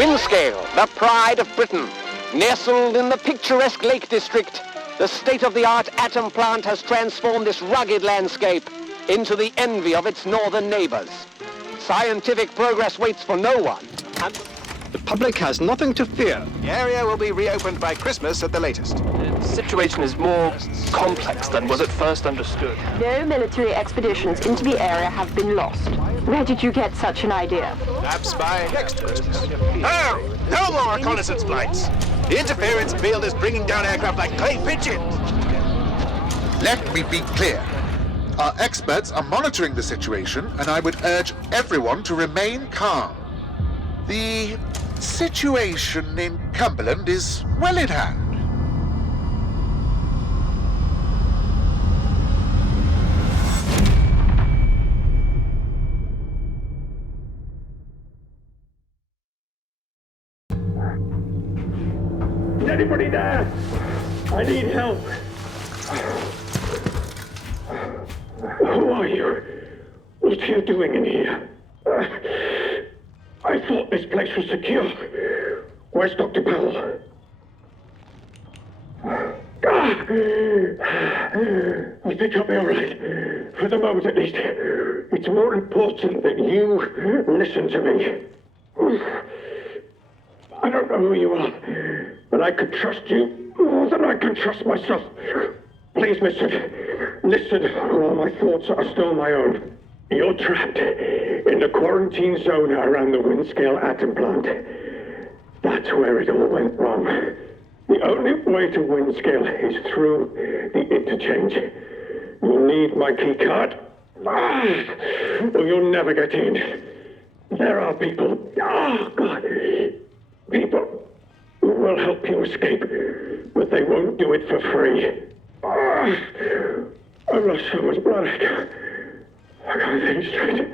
Windscale, the pride of Britain. Nestled in the picturesque Lake District, the state-of-the-art atom plant has transformed this rugged landscape into the envy of its northern neighbors. Scientific progress waits for no one, and the public has nothing to fear. The area will be reopened by Christmas at the latest. The situation is more complex than was at first understood. No military expeditions into the area have been lost. Where did you get such an idea? Perhaps by next Christmas. Oh, no more reconnaissance flights. The interference field is bringing down aircraft like clay pigeons. Let me be clear. Our experts are monitoring the situation, and I would urge everyone to remain calm. The situation in Cumberland is well in hand. Is anybody there? I need help. Who are you? What are you doing in here? I thought this place was secure. Where's Dr. Powell? I think I'll be all right. For the moment, at least. It's more important that you listen to me. I don't know who you are, but I can trust you more than I can trust myself. Please listen. Listen, while my thoughts are still my own. You're trapped in the quarantine zone around the Windscale atom plant. That's where it all went wrong. The only way to Windscale is through the interchange. You'll need my key card, or you'll never get in. There are people, people who will help you escape, but they won't do it for free. I've lost so much blood. I can't think straight.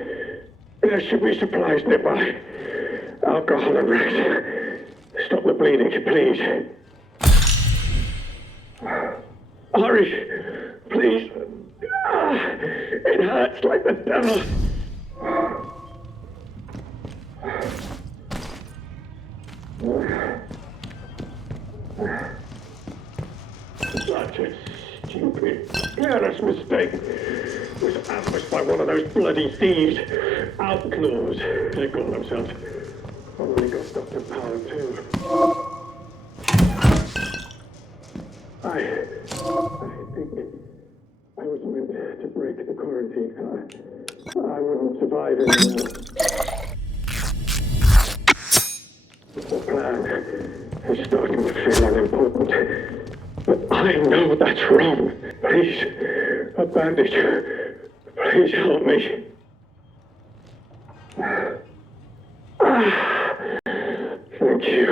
There should be supplies nearby. Alcohol and rest. Stop the bleeding, please. Hurry, please. It hurts like the devil. Such a stupid, careless mistake. It was ambushed by one of those bloody thieves. Outlaws, they call themselves. Probably got Dr. Power too. I think I was meant to break the quarantine. I wouldn't survive anymore. The plan is starting to feel unimportant. But I know that's wrong. Please, a bandage. Please help me. Thank you.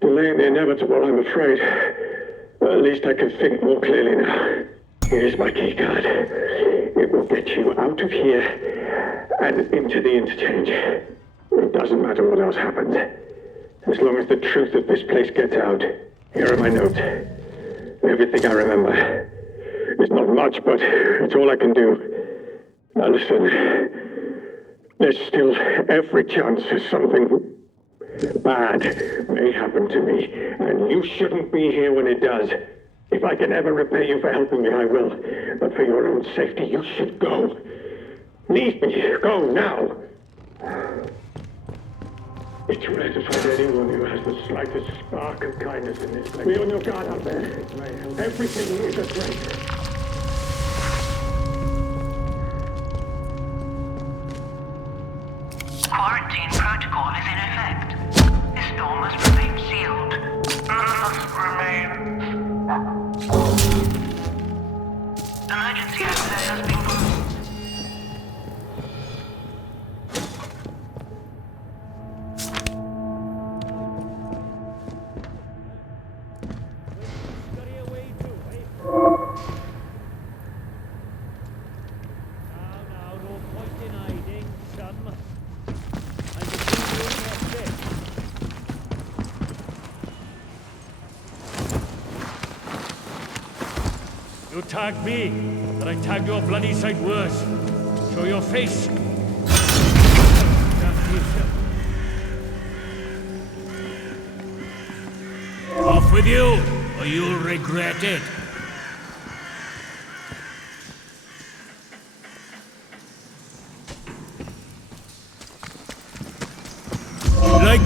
Delaying the inevitable, I'm afraid. But at least I can think more clearly now. Here's my key card. It will get you out of here and into the interchange. It doesn't matter what else happens. As long as the truth of this place gets out. Here are my notes. Everything I remember. It's not much, but it's all I can do. Now listen. There's still every chance that something bad may happen to me, and you shouldn't be here when it does. If I can ever repay you for helping me, I will. But for your own safety, you should go. Leave me. Go now. It's rare to find anyone who has the slightest spark of kindness in this place. Be on your guard out there. Everything is a threat. Quarantine protocol is in effect. This door must remain sealed. Must remain. Emergency access has been blocked. You tagged me, but I tagged your bloody sight worse. Show your face. off with you, or you'll regret it. Like...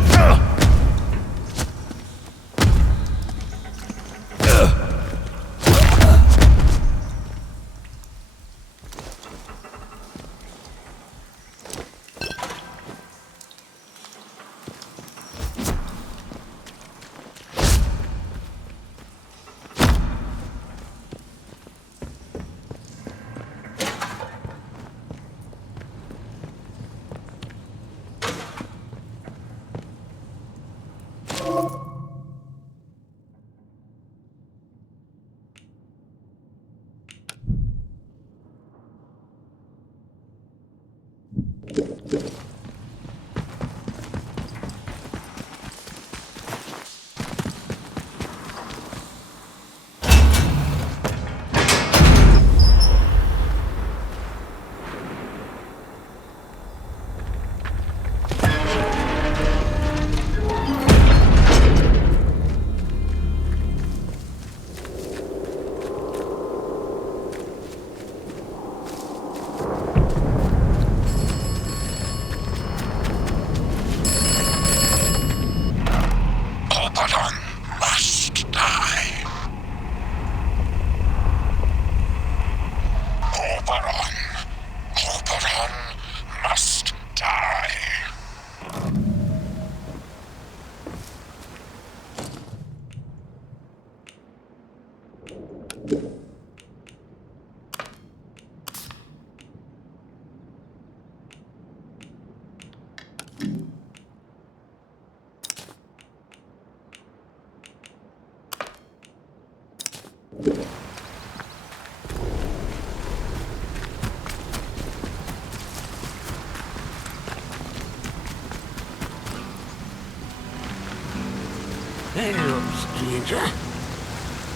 Hello, stranger.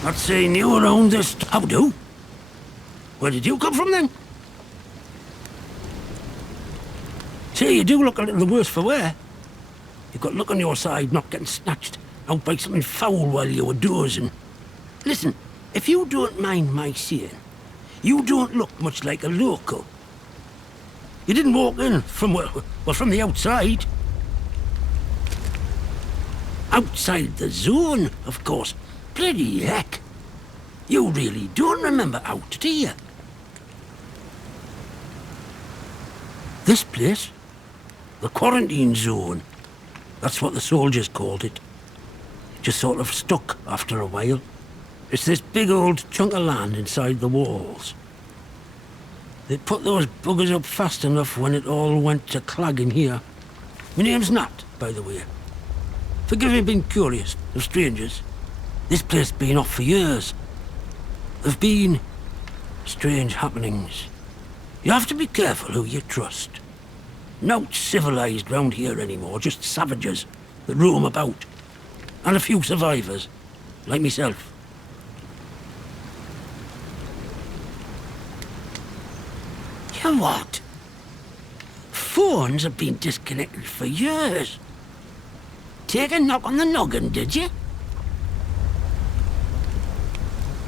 Not saying you around this... How do? Where did you come from, then? Say, you do look a little the worse for wear. You've got luck on your side, not getting snatched out by something foul while you were dozing. Listen, if you don't mind my saying, you don't look much like a local. You didn't walk in from, well, from the outside. Outside the zone, of course. Bloody heck. You really don't remember out, do you? This place? The quarantine zone. That's what the soldiers called it. Just sort of stuck after a while. It's this big old chunk of land inside the walls. They put those buggers up fast enough when it all went to clagging here. My name's Nat, by the way. Forgive me being curious of strangers. This place has been off for years. There've been strange happenings. You have to be careful who you trust. Not civilized round here anymore, just savages that roam about. And a few survivors, like myself. You what? Phones have been disconnected for years. Take a knock on the noggin, did you?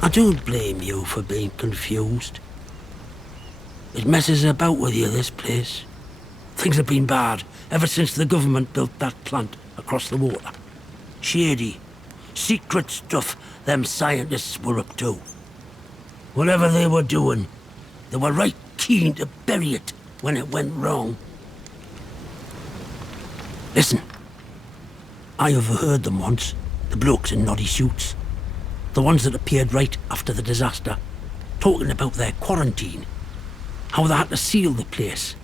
I don't blame you for being confused. It messes about with you, this place. Things have been bad ever since the government built that plant across the water. Shady, secret stuff them scientists were up to. Whatever they were doing, they were right keen to bury it when it went wrong. Listen, I overheard them once, the blokes in noddy suits. The ones that appeared right after the disaster, talking about their quarantine. How they had to seal the place.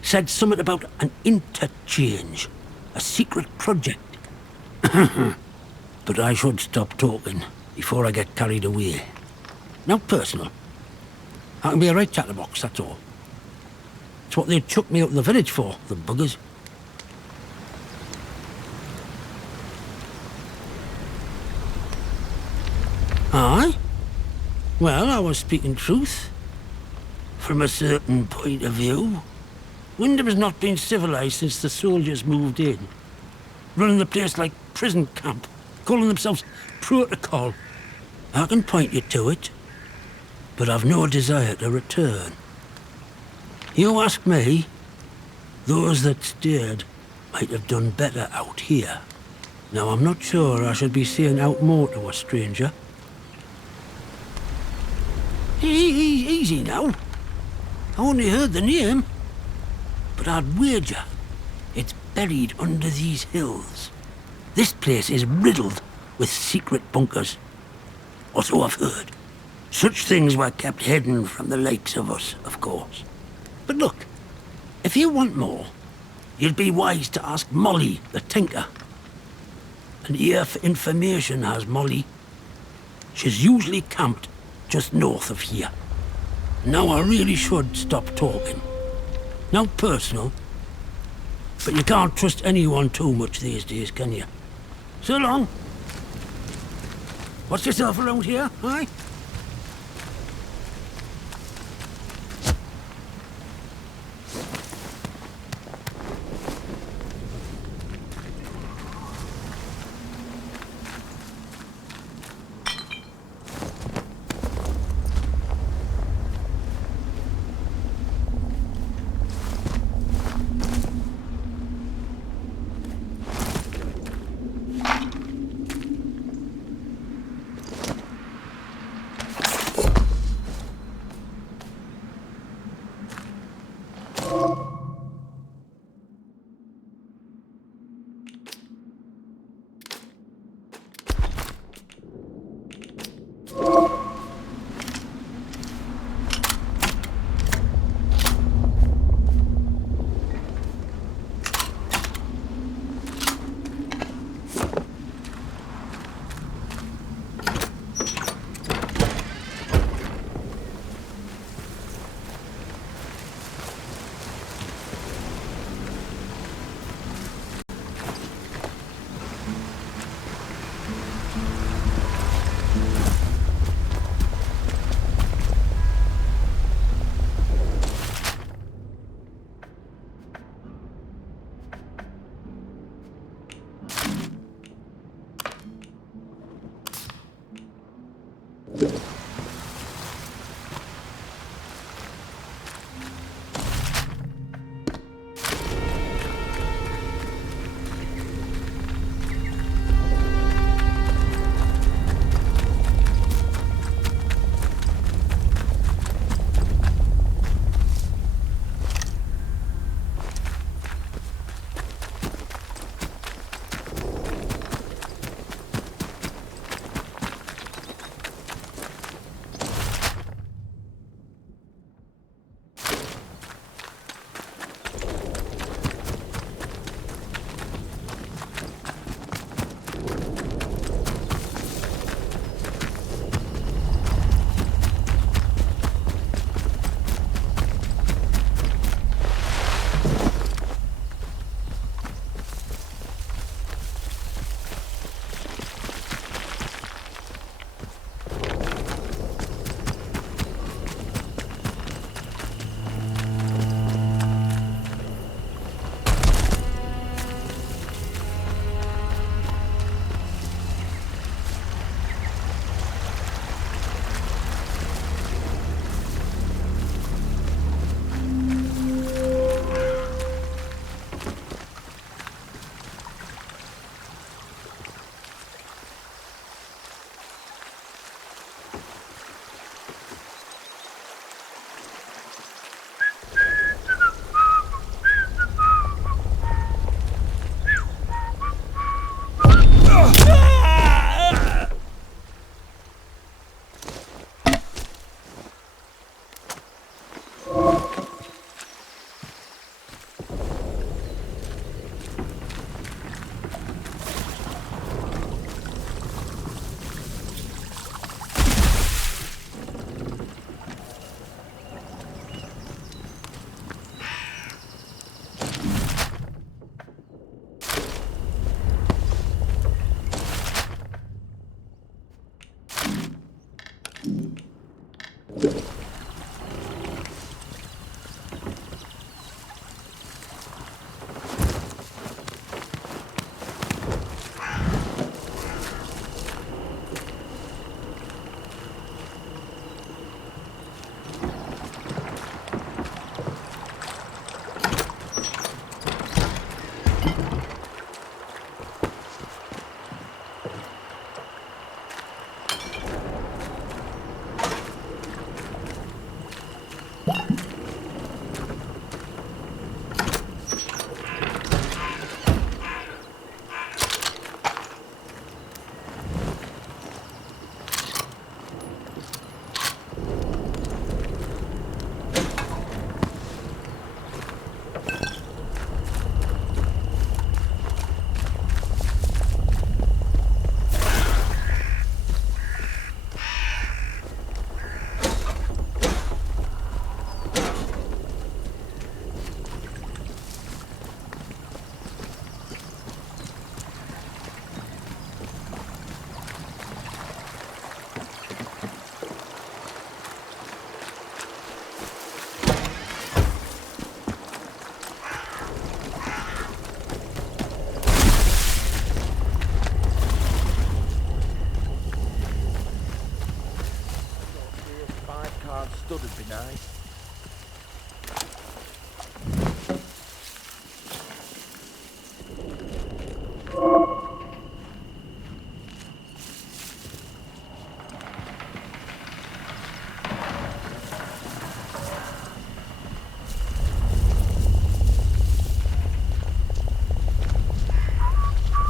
Said something about an interchange, a secret project. But I should stop talking before I get carried away. Now personal. I can be a right chatterbox, that's all. It's what they chucked me out of the village for, the buggers. Aye? Well, I was speaking truth. From a certain point of view. Wyndham has not been civilized since the soldiers moved in. Running the place like prison camp. calling themselves Protocol. I can point you to it, but I've no desire to return. You ask me, those that stayed might have done better out here. Now, I'm not sure I should be saying out more to a stranger. Easy now. I only heard the name, but I'd wager it's buried under these hills. This place is riddled with secret bunkers. Or so I've heard. Such things were kept hidden from the likes of us, of course. But look, if you want more, you'd be wise to ask Molly, the tinker. An ear for information has Molly. She's usually camped just north of here. Now I really should stop talking. Now personal, but you can't trust anyone too much these days, can you? So long. Watch yourself around here, aye?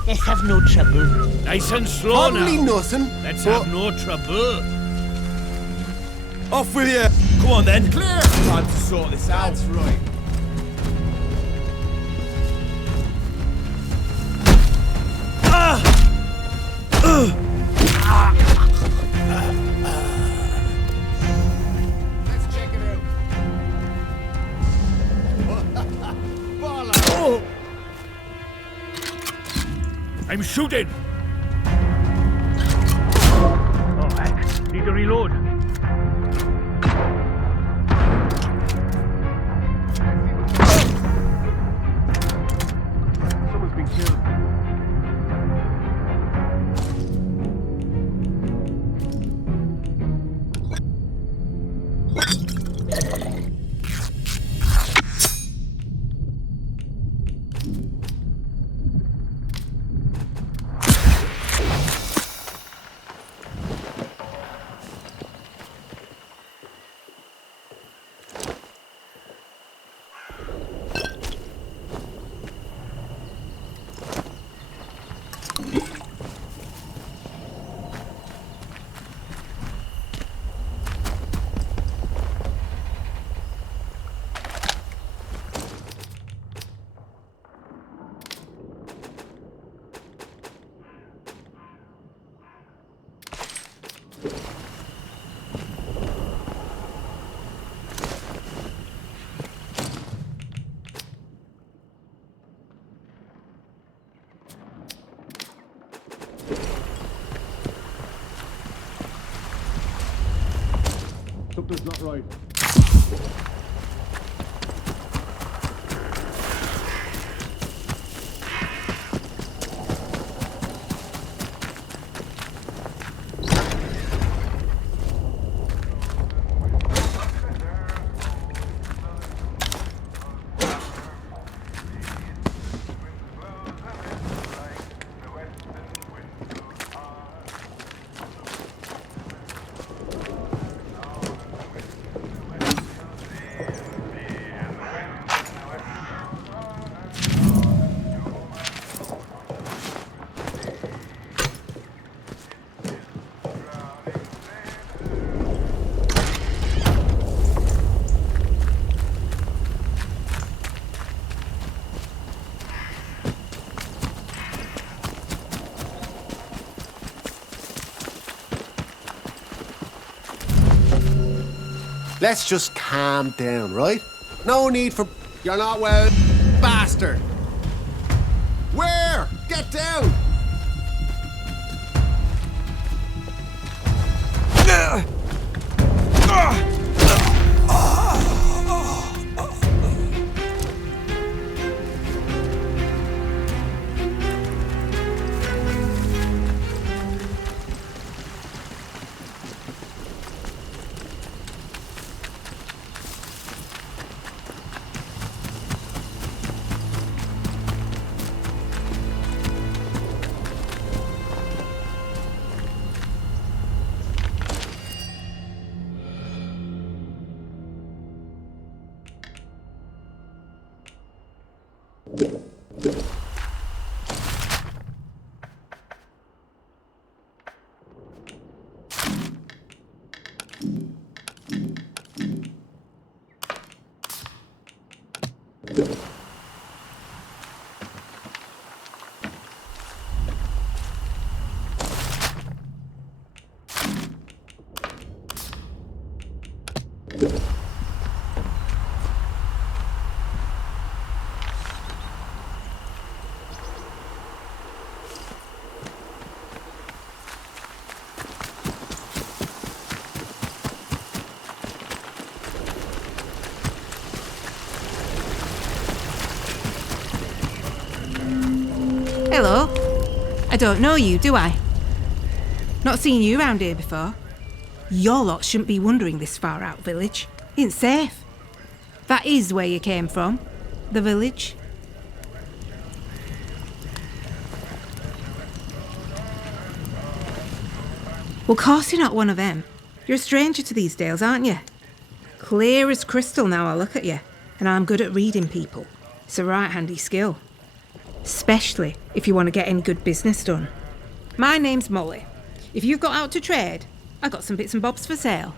Let's have no trouble. Nice and slow Probably now. nothing. Let's have no trouble. Off with you! Come on then. Clear! Time to sort this out. That's right. Let's check it out. Oh. I'm shooting. Oh, heck. Need to reload. Someone's been killed. Something's not right. Let's just calm down, right? No need for... You're not well, bastard. Where? Get down! Hello. I don't know you, do I? Not seen you round here before. Your lot shouldn't be wandering this far out village. Ain't safe. That is where you came from, the village. Well, course you're not one of them. You're a stranger to these dales, aren't you? Clear as crystal now I look at you, and I'm good at reading people. It's a right handy skill. especially if you want to get any good business done. My name's Molly. If you've got out to trade, I got some bits and bobs for sale.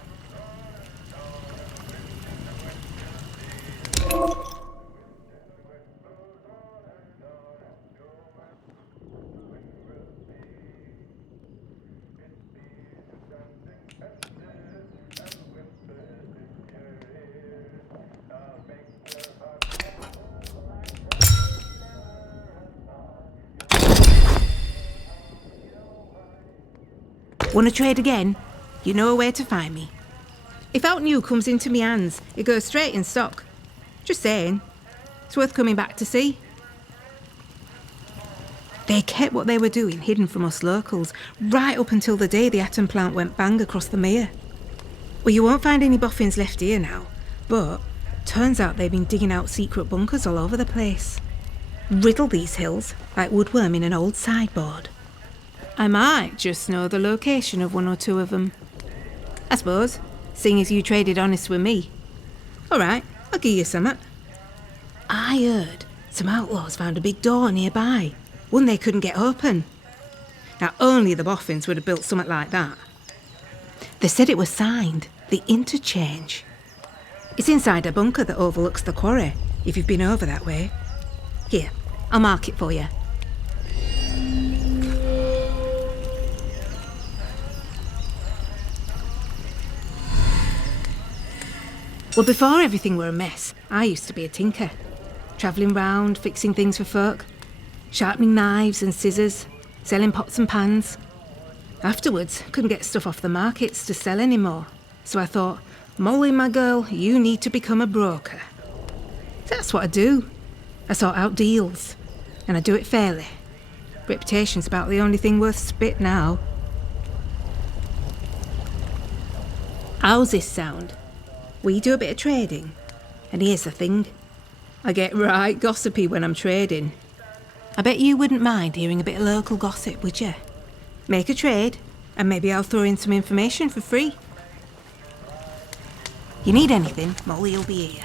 Want to trade again? You know where to find me. If out new comes into me hands, it goes straight in stock. Just saying. It's worth coming back to see. They kept what they were doing hidden from us locals, right up until the day the atom plant went bang across the mere. Well, you won't find any boffins left here now, but turns out they've been digging out secret bunkers all over the place. Riddle these hills like woodworm in an old sideboard. I might just know the location of one or two of them. I suppose, seeing as you traded honest with me. All right, I'll give you something. I heard some outlaws found a big door nearby, one they couldn't get open. Now, only the boffins would have built something like that. They said it was signed, the Interchange. It's inside a bunker that overlooks the quarry, if you've been over that way. Here, I'll mark it for you. Well, before everything were a mess, I used to be a tinker. Travelling round, fixing things for folk. Sharpening knives and scissors, selling pots and pans. Afterwards, couldn't get stuff off the markets to sell anymore. So I thought, Molly, my girl, you need to become a broker. That's what I do. I sort out deals. And I do it fairly. Reputation's about the only thing worth spit now. How's this sound? We do a bit of trading, and here's the thing. I get right gossipy when I'm trading. I bet you wouldn't mind hearing a bit of local gossip, would you? Make a trade, and maybe I'll throw in some information for free. You need anything, Molly will be here.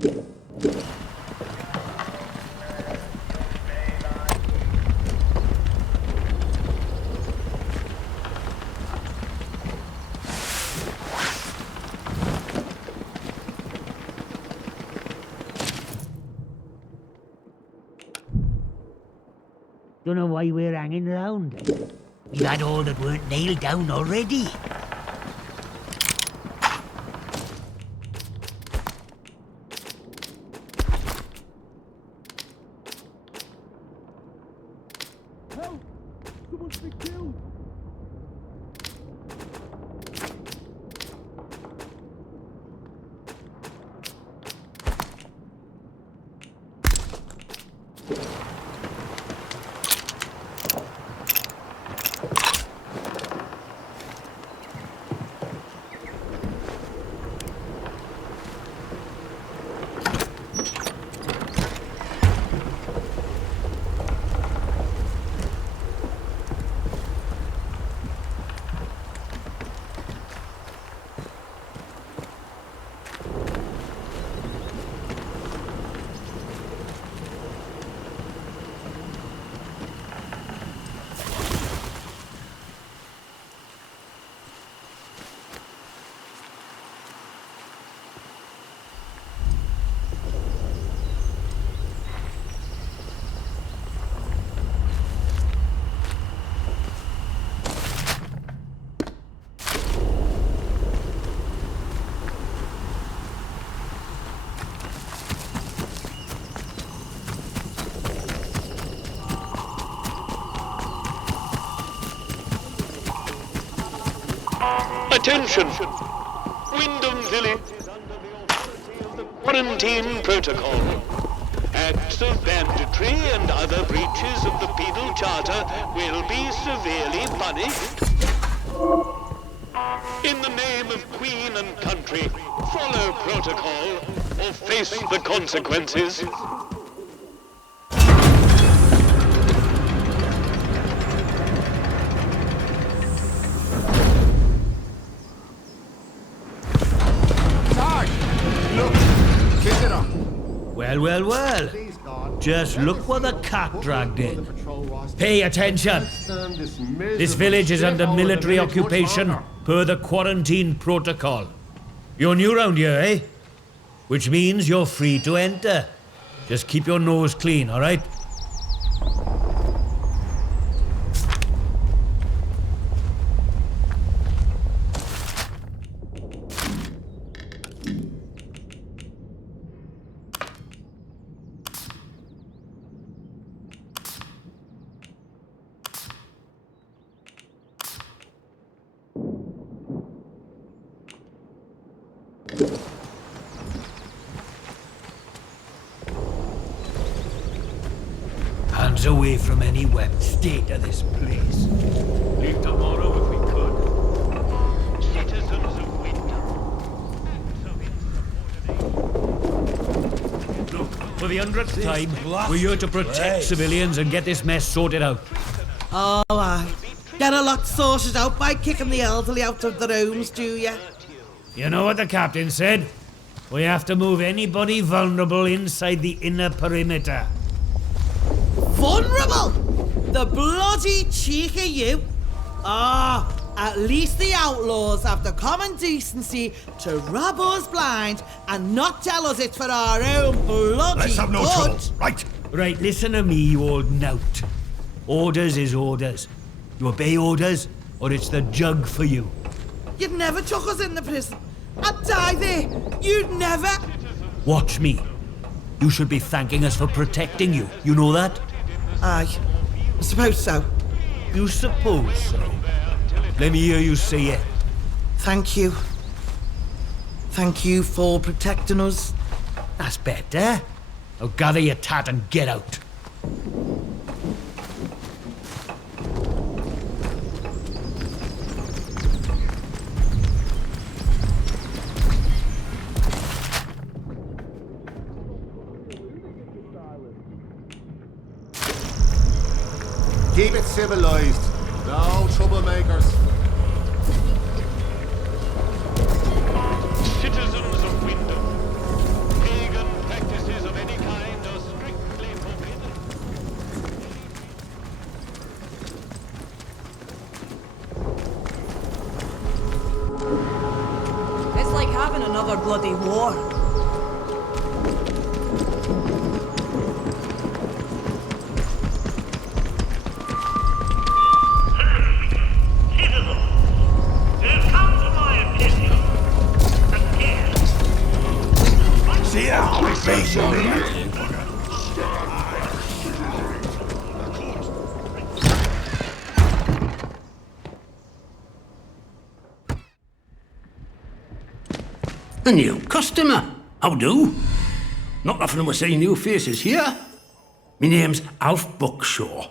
Don't know why we're hanging around. We've had all that weren't nailed down already. Help! Someone's been killed! Attention! Wyndham Village is under the authority of the Quarantine Protocol. Acts of banditry and other breaches of the Penal Charter will be severely punished. In the name of Queen and country, follow protocol or face the consequences. Well, well. Just look what the cat dragged in. Pay attention. This village is under military occupation per the quarantine protocol. You're new round here, eh? Which means you're free to enter. Just keep your nose clean, all right? Hands away from any web. Stay to this place. Leave tomorrow if we could. Citizens of Wyndham. Look, for the 100th time, we're here to protect civilians and get this mess sorted out. Oh, aye. Get a lot sorted out by kicking the elderly out of their homes, do you? You know what the captain said? We have to move anybody vulnerable inside the inner perimeter. Vulnerable? The bloody cheek of you! Ah, at least the outlaws have the common decency to rob us blind and not tell us it's for our own bloody Let's have no good. trouble, right? Right, listen to me, you old knout. Orders is orders. You obey orders, or it's the jug for you. You'd never took us in the prison. I'd die there. You'd never... Watch me. You should be thanking us for protecting you. You know that? Aye. I suppose so. You suppose so? Let me hear you say it. Thank you. Thank you for protecting us. That's better. Now gather your tat and get out. Keep it civilized. No troublemakers. Citizens of Wyndham, pagan having another bloody war. See how we face A new customer. How do? Not often we see new faces here. My name's Alf Buckshaw.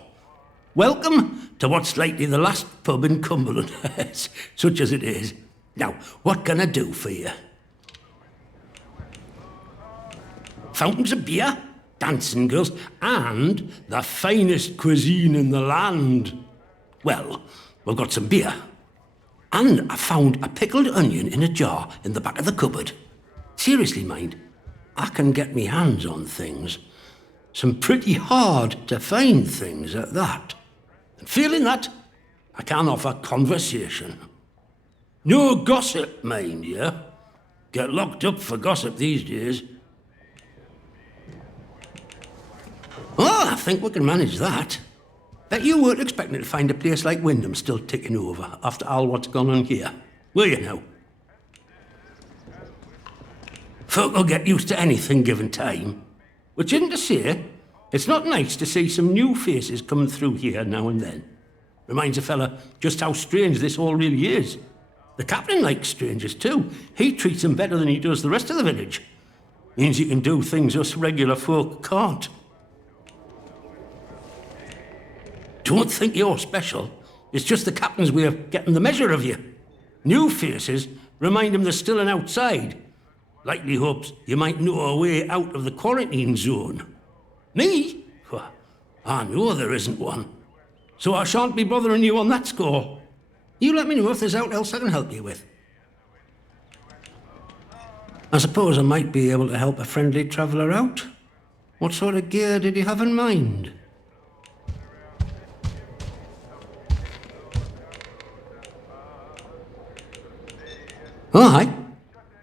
Welcome to what's likely the last pub in Cumberland, such as it is. Now, what can I do for you? Fountains of beer, dancing girls, and the finest cuisine in the land. Well, we've got some beer. And I found a pickled onion in a jar in the back of the cupboard. Seriously, mind, I can get me hands on things. Some pretty hard to find things at that. And feeling that, I can offer conversation. No gossip, mind you. Get locked up for gossip these days. Oh, I think we can manage that. Bet you weren't expecting to find a place like Wyndham still ticking over after all what's gone on here, were you now? Folk will get used to anything given time. Which isn't to say, it's not nice to see some new faces coming through here now and then. Reminds a fella just how strange this all really is. The captain likes strangers too. He treats them better than he does the rest of the village. Means you can do things us regular folk can't. Don't think you're special. It's just the captain's way of getting the measure of you. New faces remind him there's still an outside. Likely hopes you might know a way out of the quarantine zone. Me? Well, I know there isn't one. So I shan't be bothering you on that score. You let me know if there's aught else I can help you with. I suppose I might be able to help a friendly traveller out. What sort of gear did you have in mind? Aye.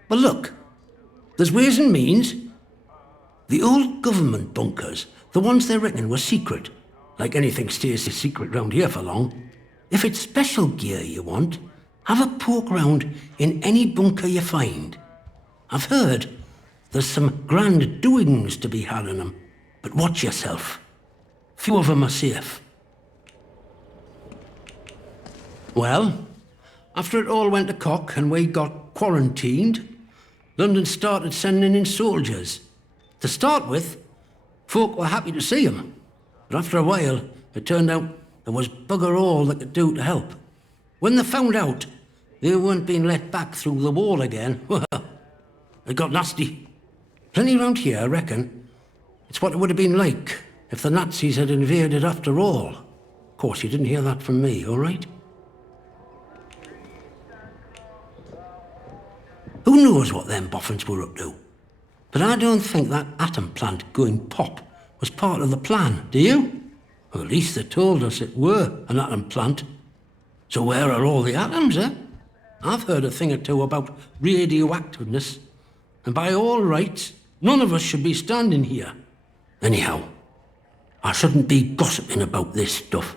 Well, look. There's ways and means. The old government bunkers, the ones they reckon were secret, like anything stays secret round here for long. If it's special gear you want, have a poke round in any bunker you find. I've heard there's some grand doings to be had in them, but watch yourself. Few of them are safe. Well, after it all went to cock and we got quarantined, London started sending in soldiers. To start with, folk were happy to see them. But after a while, it turned out there was bugger all they could do to help. When they found out they weren't being let back through the wall again, well, it got nasty. Plenty round here, I reckon. It's what it would have been like if the Nazis had invaded after all. Of course, you didn't hear that from me, all right? Who knows what them boffins were up to? But I don't think that atom plant going pop was part of the plan, do you? Or at least they told us it were an atom plant. So where are all the atoms, eh? I've heard a thing or two about radioactiveness, and by all rights, none of us should be standing here. Anyhow, I shouldn't be gossiping about this stuff.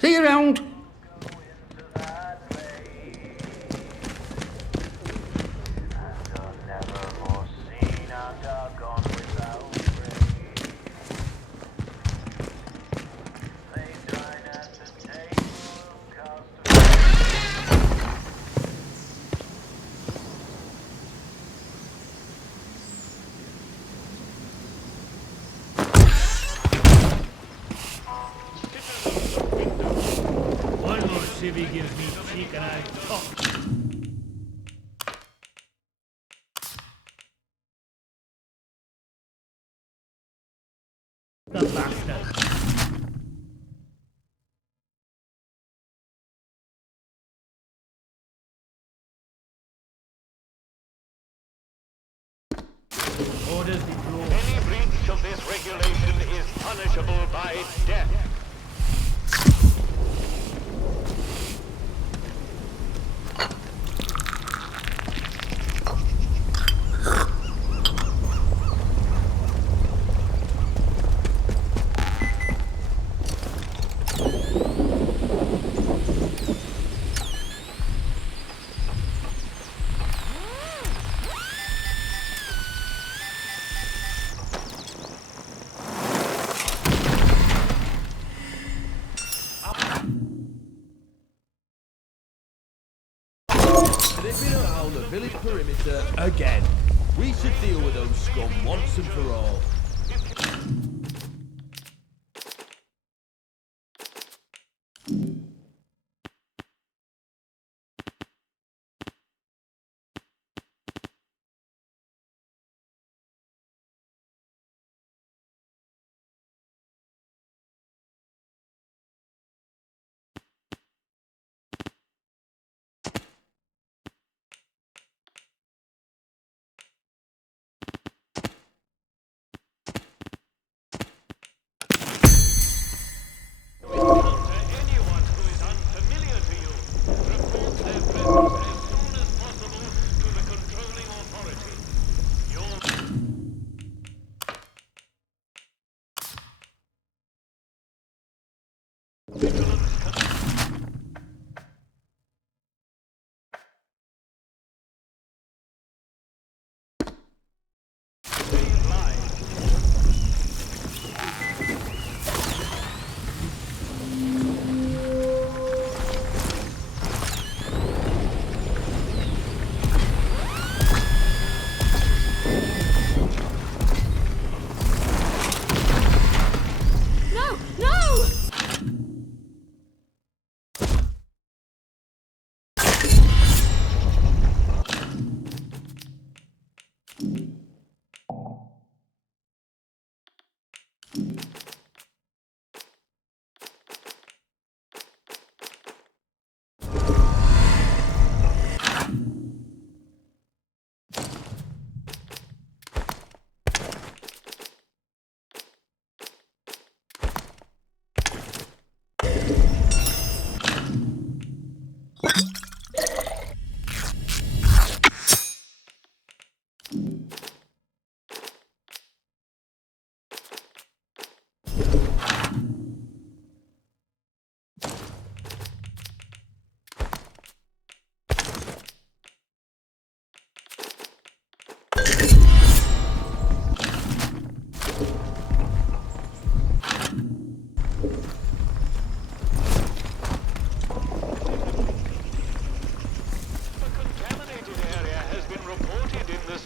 See you around. If he gives me cheek and I talk. Any breach of this regulation is punishable by death. They've been around the village perimeter again. We should deal with those scum once and for all.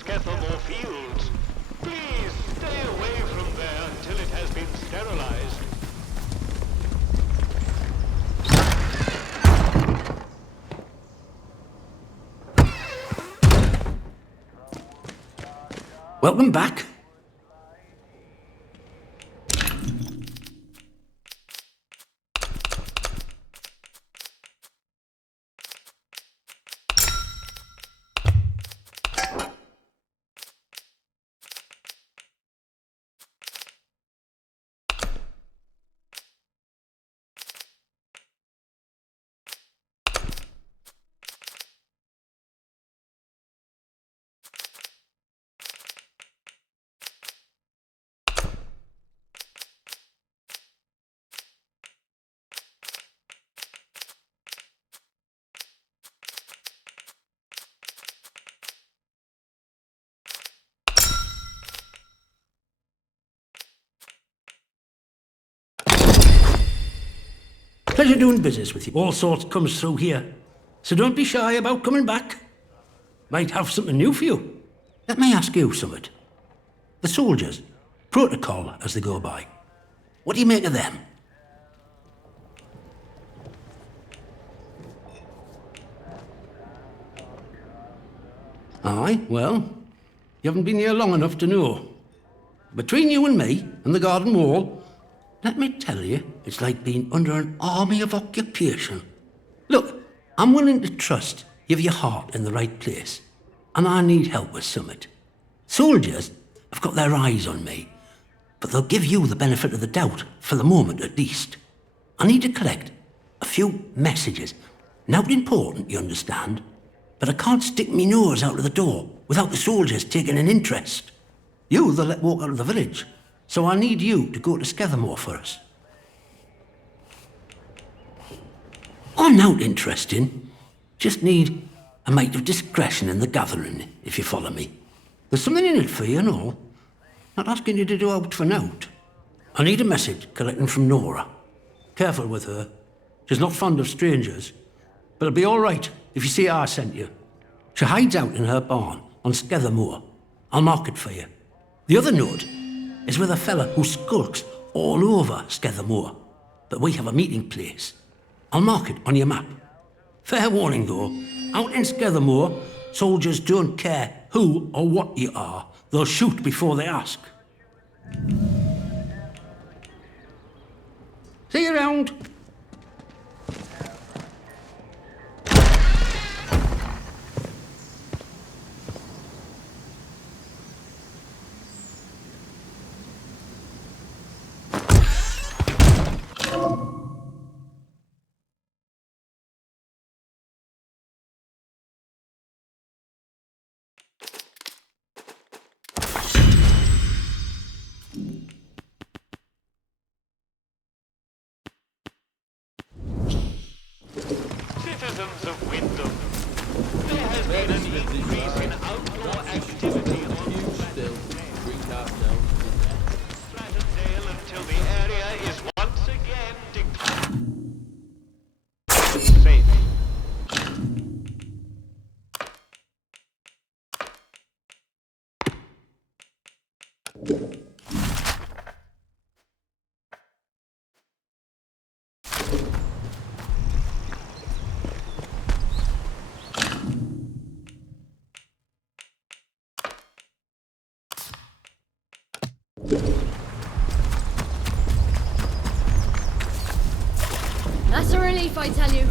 Skethermore fields. Please stay away from there until it has been sterilized. Welcome back. Pleasure doing business with you. All sorts comes through here. So don't be shy about coming back. Might have something new for you. Let me ask you something. The soldiers, protocol as they go by. What do you make of them? Aye, well, you haven't been here long enough to know. Between you and me and the garden wall, let me tell you, it's like being under an army of occupation. Look, I'm willing to trust you've your heart in the right place, and I need help with something. Soldiers have got their eyes on me, but they'll give you the benefit of the doubt, for the moment at least. I need to collect a few messages. Not important, you understand, but I can't stick me nose out of the door without the soldiers taking an interest. You they'll let walk out of the village, so I need you to go to Skethermore for us. I'm not interesting, just need a mite of discretion in the gathering, if you follow me. There's something in it for you and all. Not asking you to do out for nought. I need a message collecting from Nora. Careful with her. She's not fond of strangers, but it'll be all right if you see I sent you. She hides out in her barn on Skethermoor. I'll mark it for you. The other note is with a fella who skulks all over Skethermoor, but we have a meeting place. I'll mark it on your map. Fair warning though, out in Skethermoor, soldiers don't care who or what you are. They'll shoot before they ask. See you around. Citizens of Wyndham, there has been an increase in outlaw activity on Slattendale until the area is once again declared safe. That's a relief, I tell you.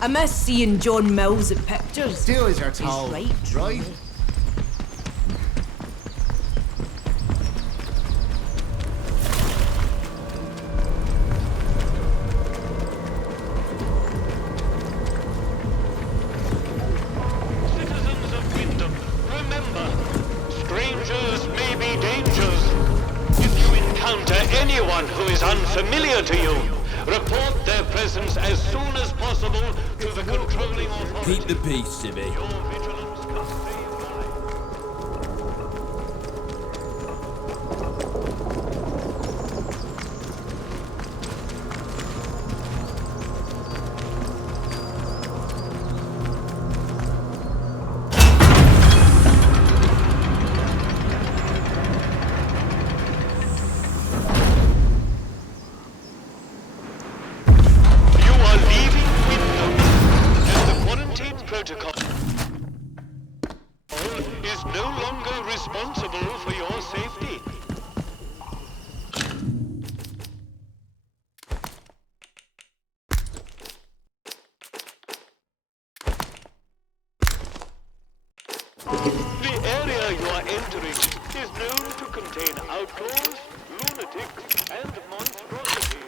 I miss seeing John Mills at pictures. Do as you're told, He's right? Citizens of Wyndham, remember, strangers may be dangers. If you encounter anyone who is unfamiliar to you, report their presence as soon as possible to the controlling authority. Keep the peace, Civvy. Protocol is no longer responsible for your safety. The area you are entering is known to contain outlaws, lunatics, and monstrosities.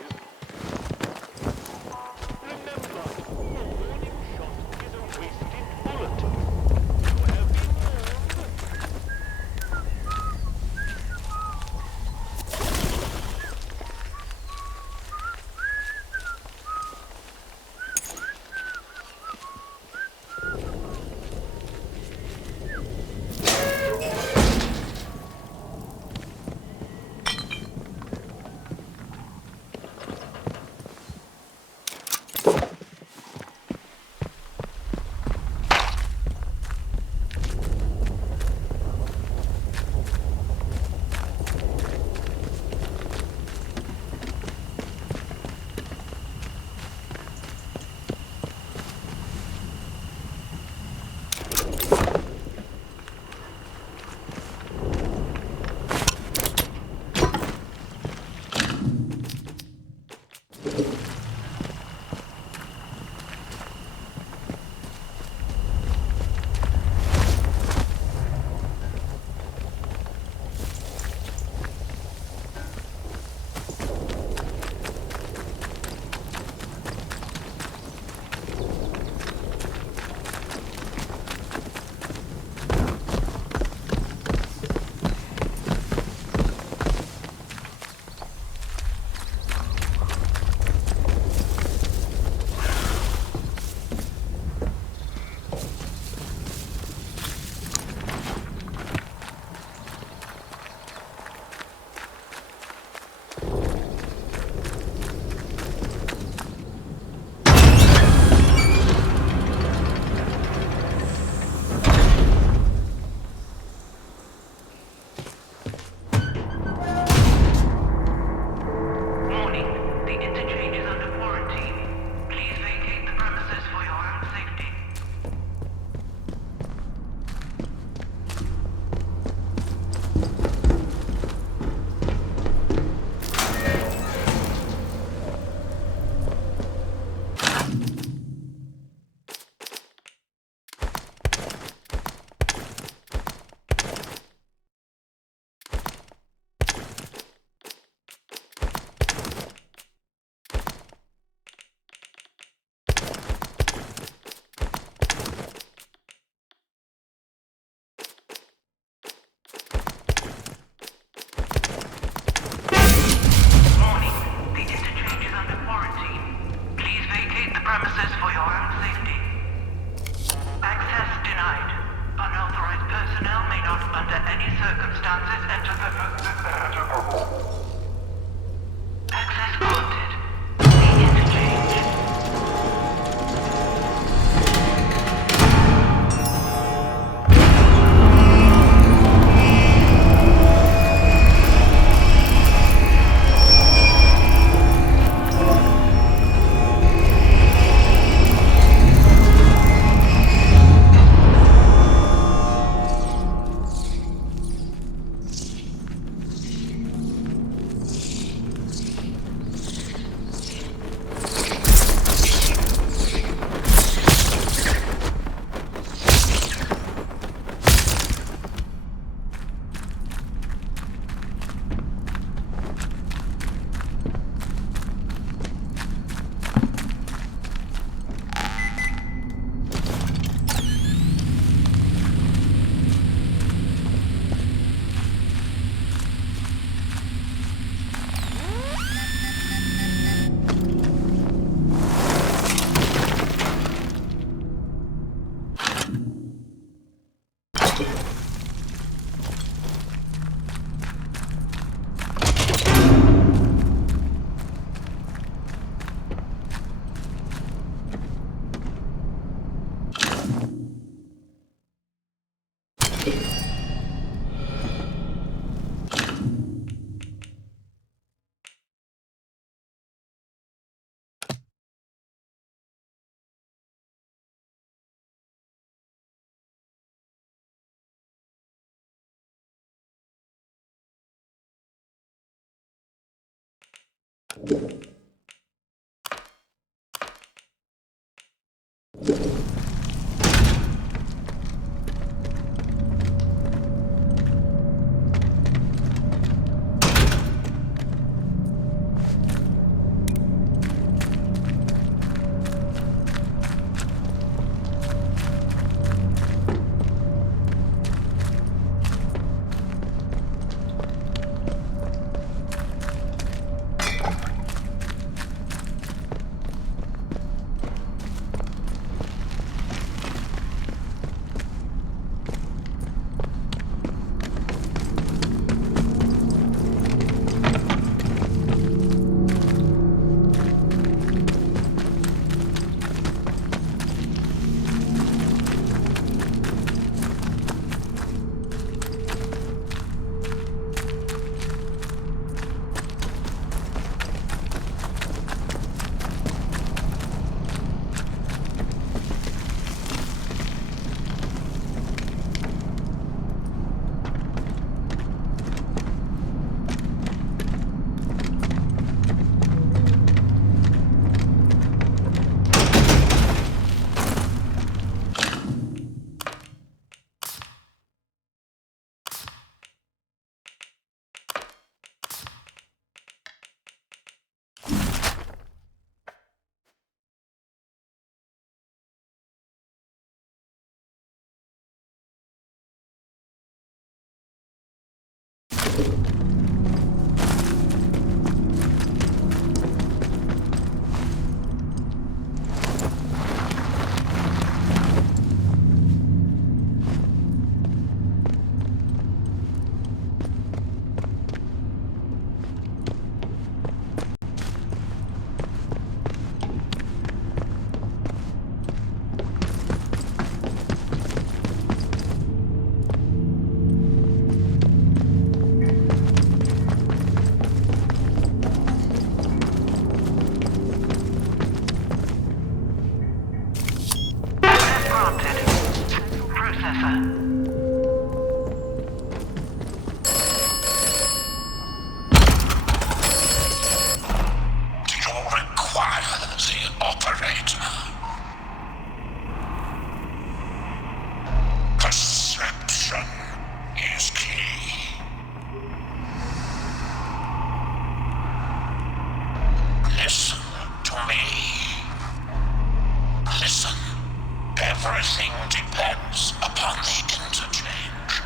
Everything depends upon the interchange.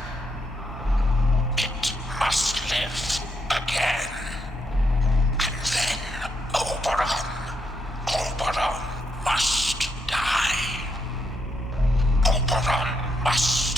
It must live again. And then Oberon must die. Oberon must.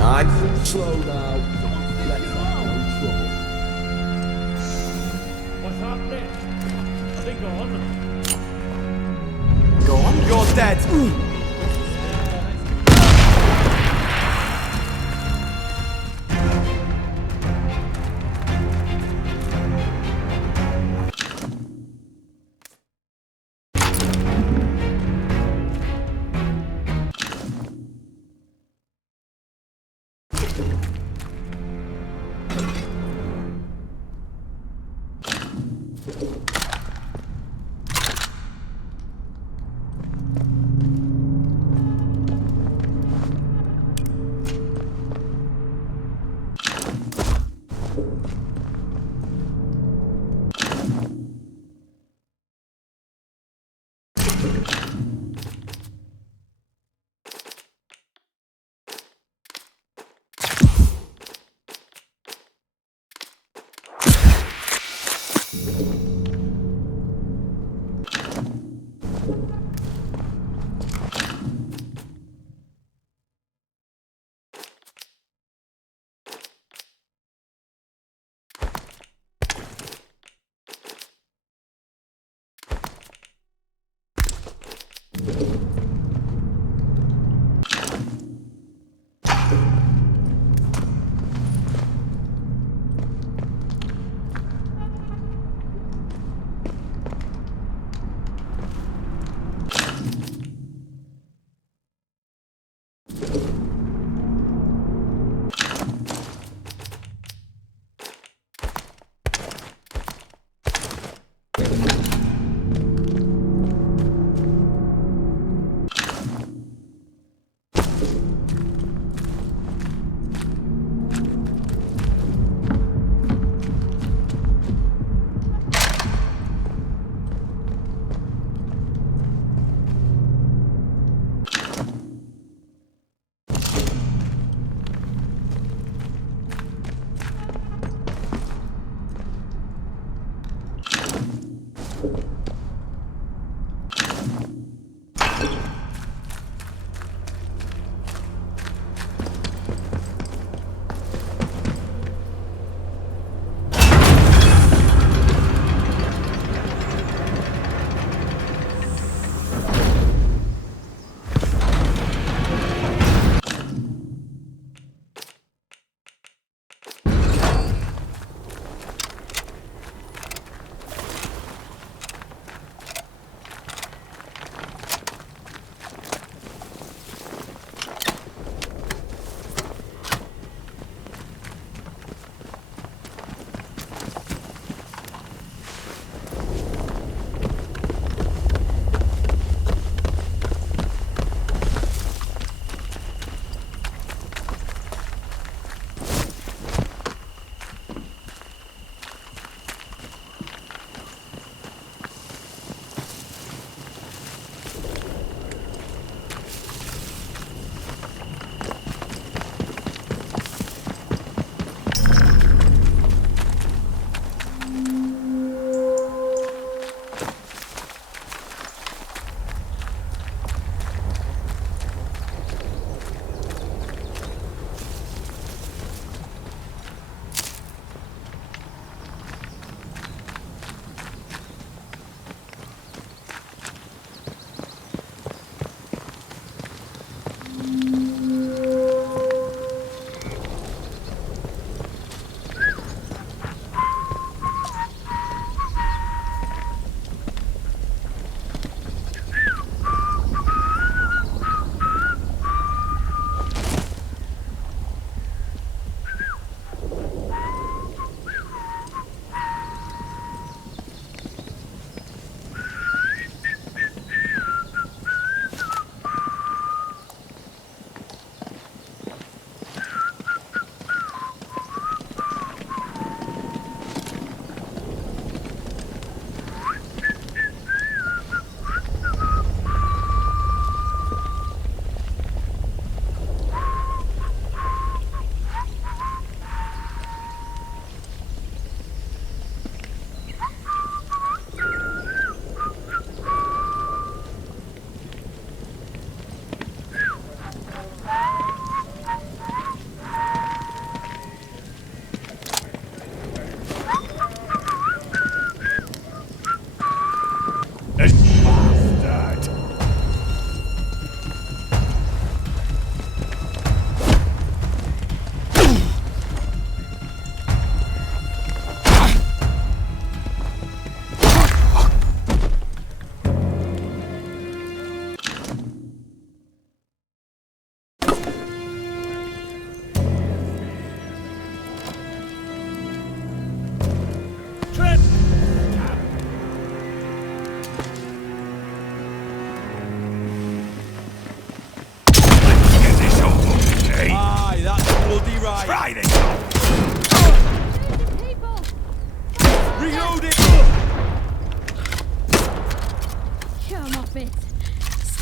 Nice and slow now. Let's have no trouble. What's happening? Are they gone? Gone? You're dead.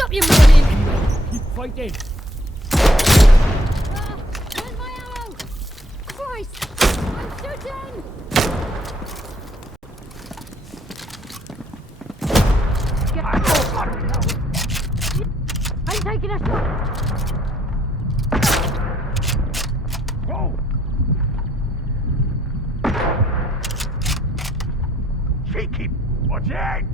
Stop your moaning! Keep fighting. Where's my ammo? Christ! I'm shooting! I'm taking a shot! Go! Shaky! Watch out!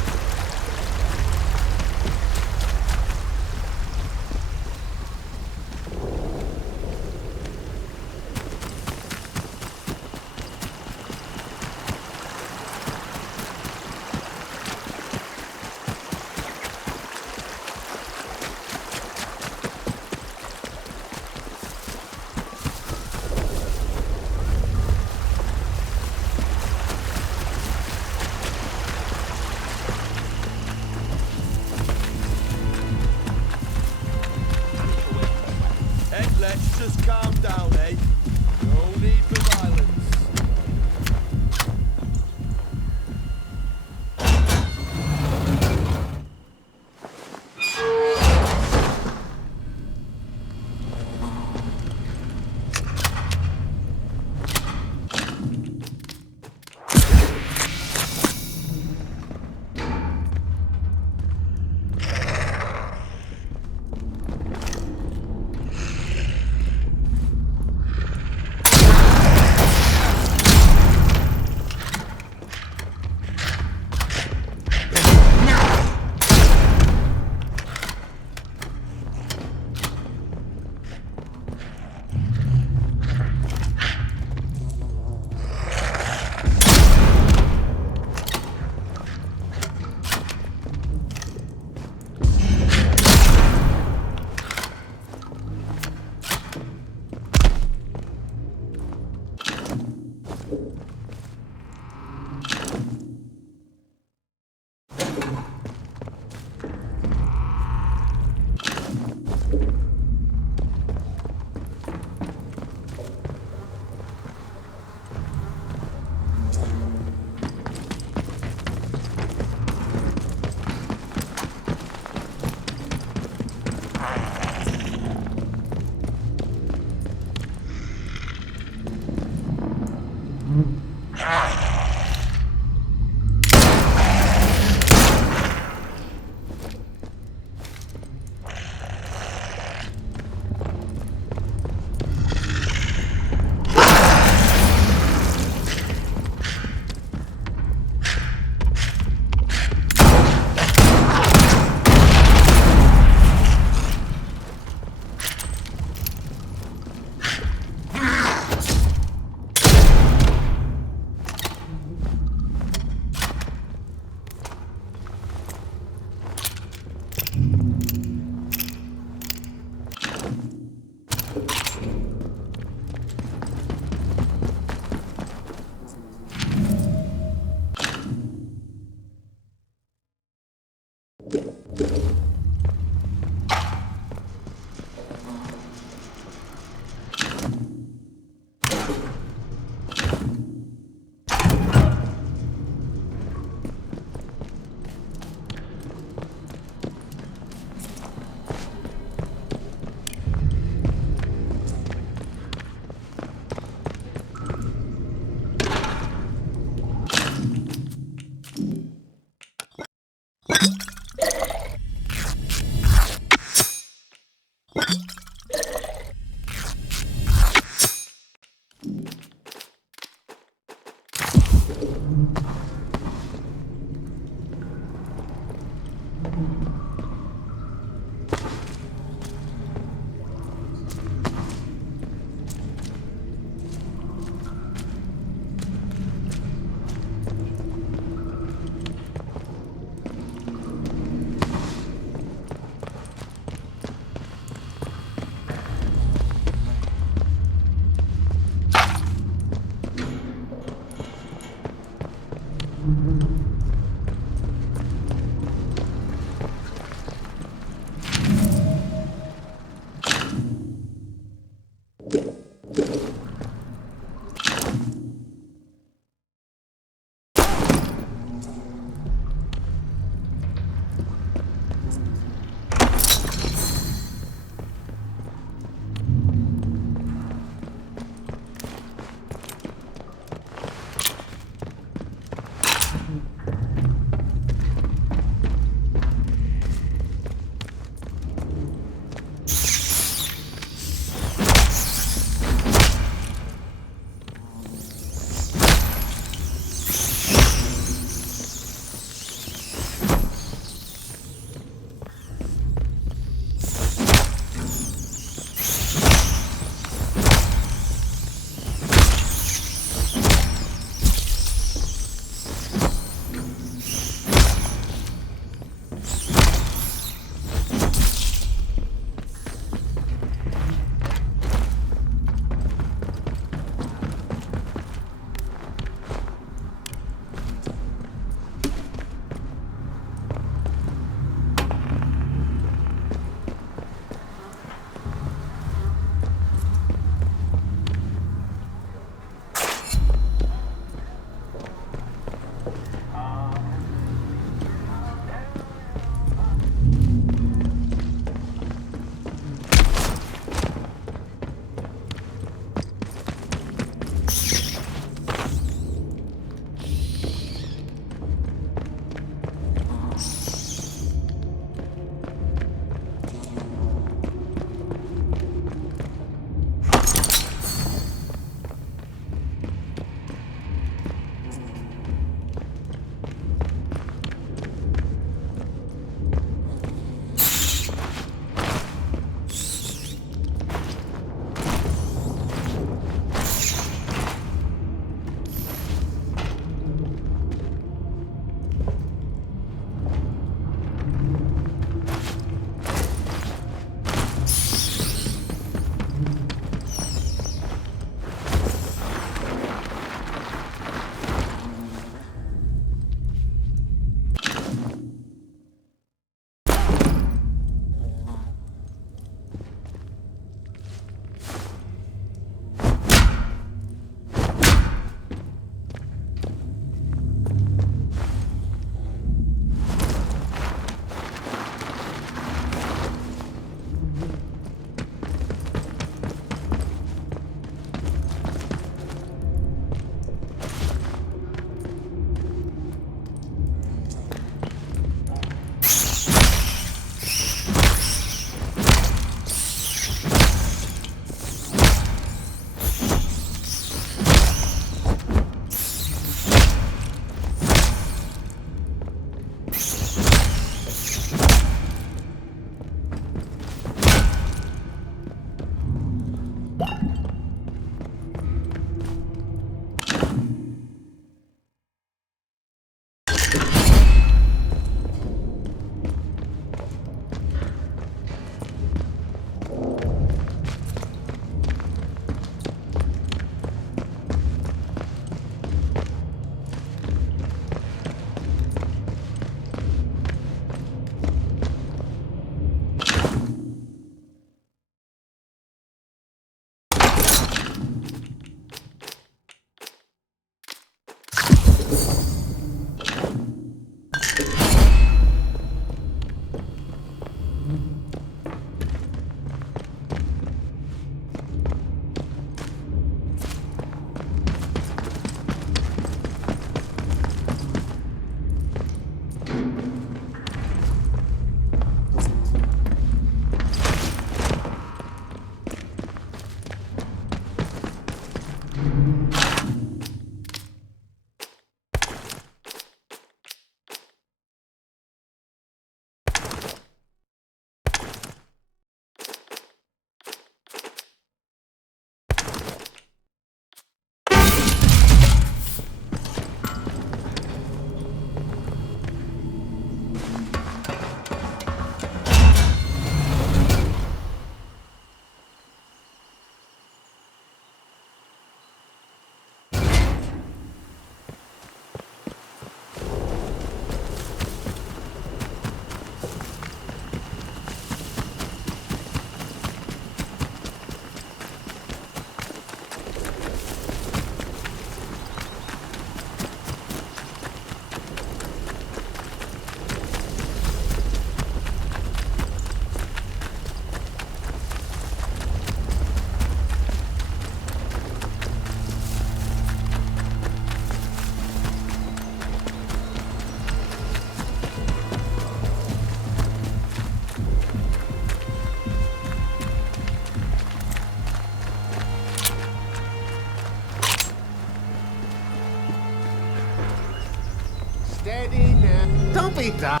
Steady now. Don't be dumb.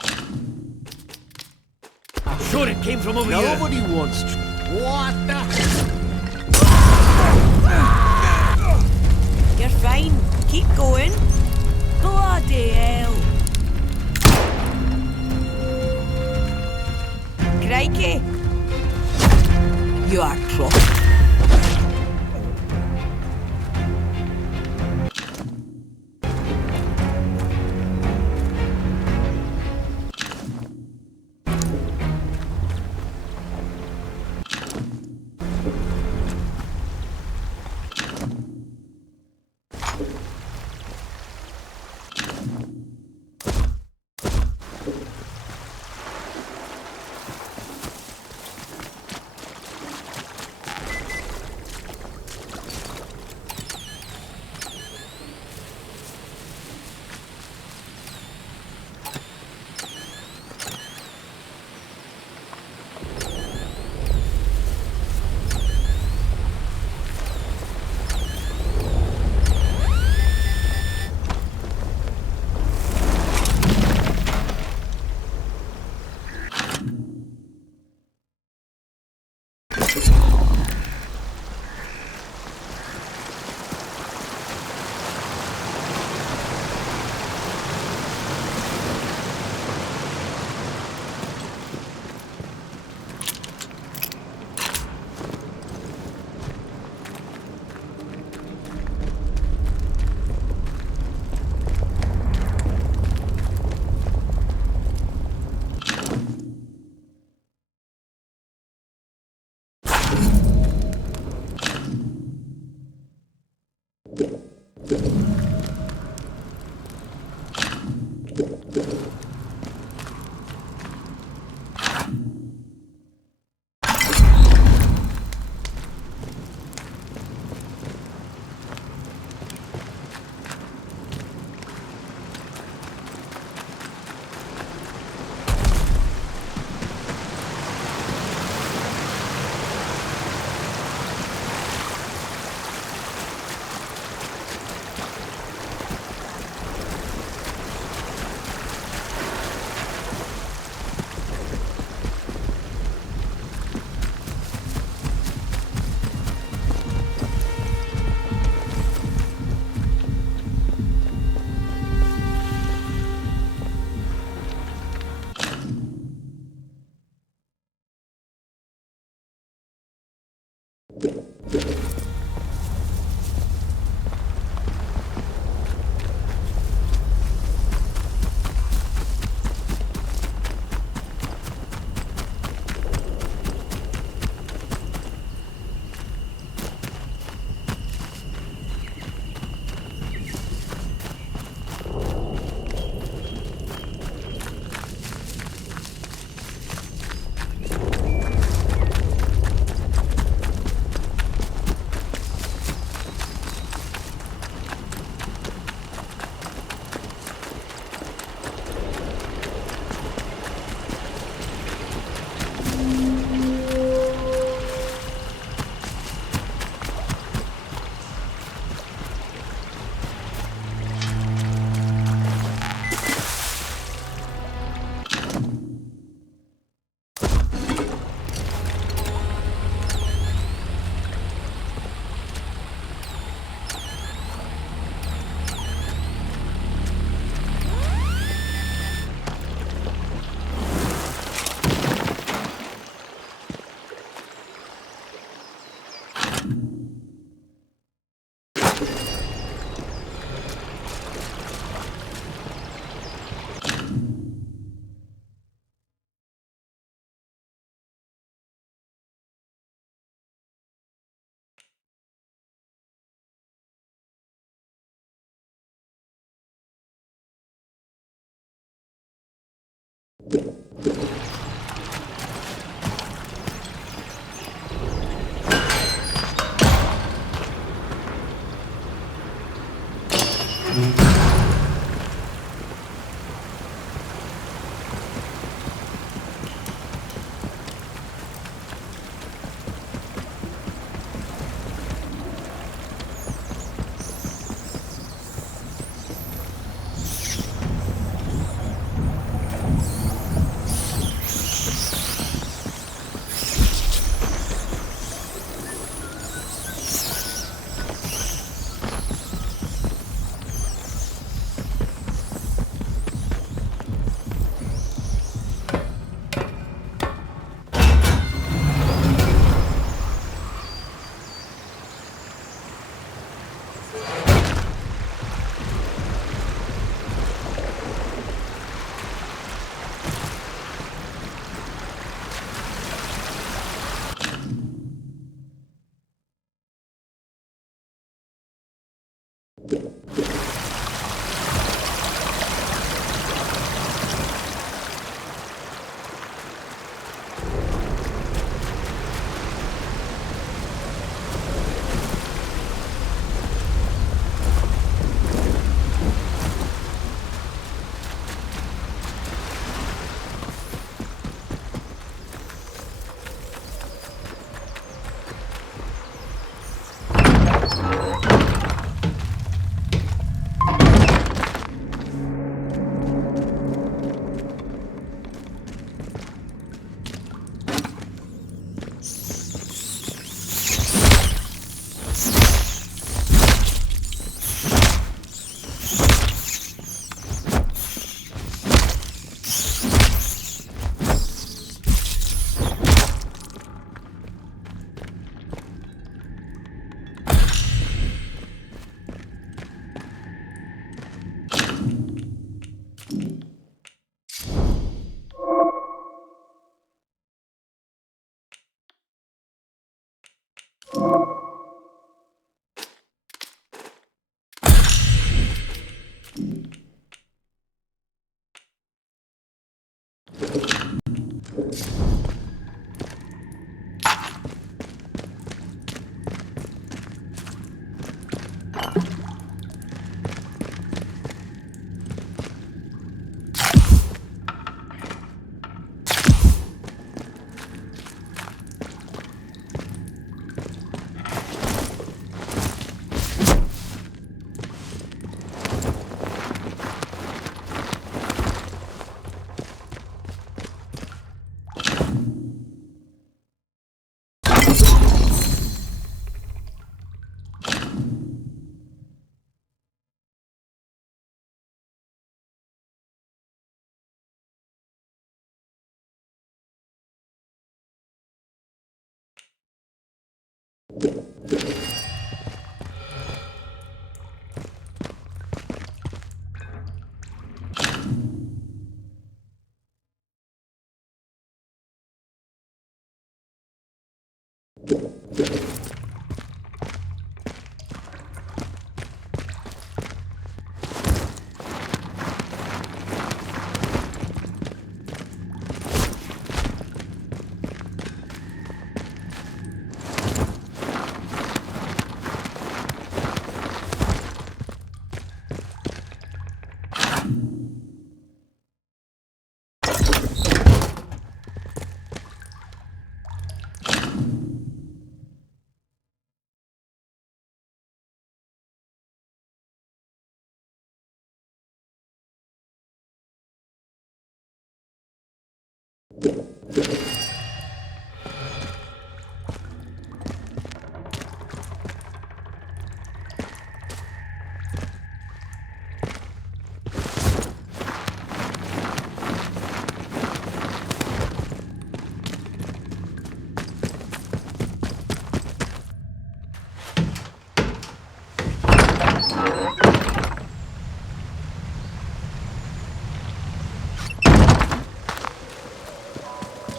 Sure, it came from over here. Nobody wants to. What the? You're fine. Keep going. Bloody hell. Crikey. You are cross.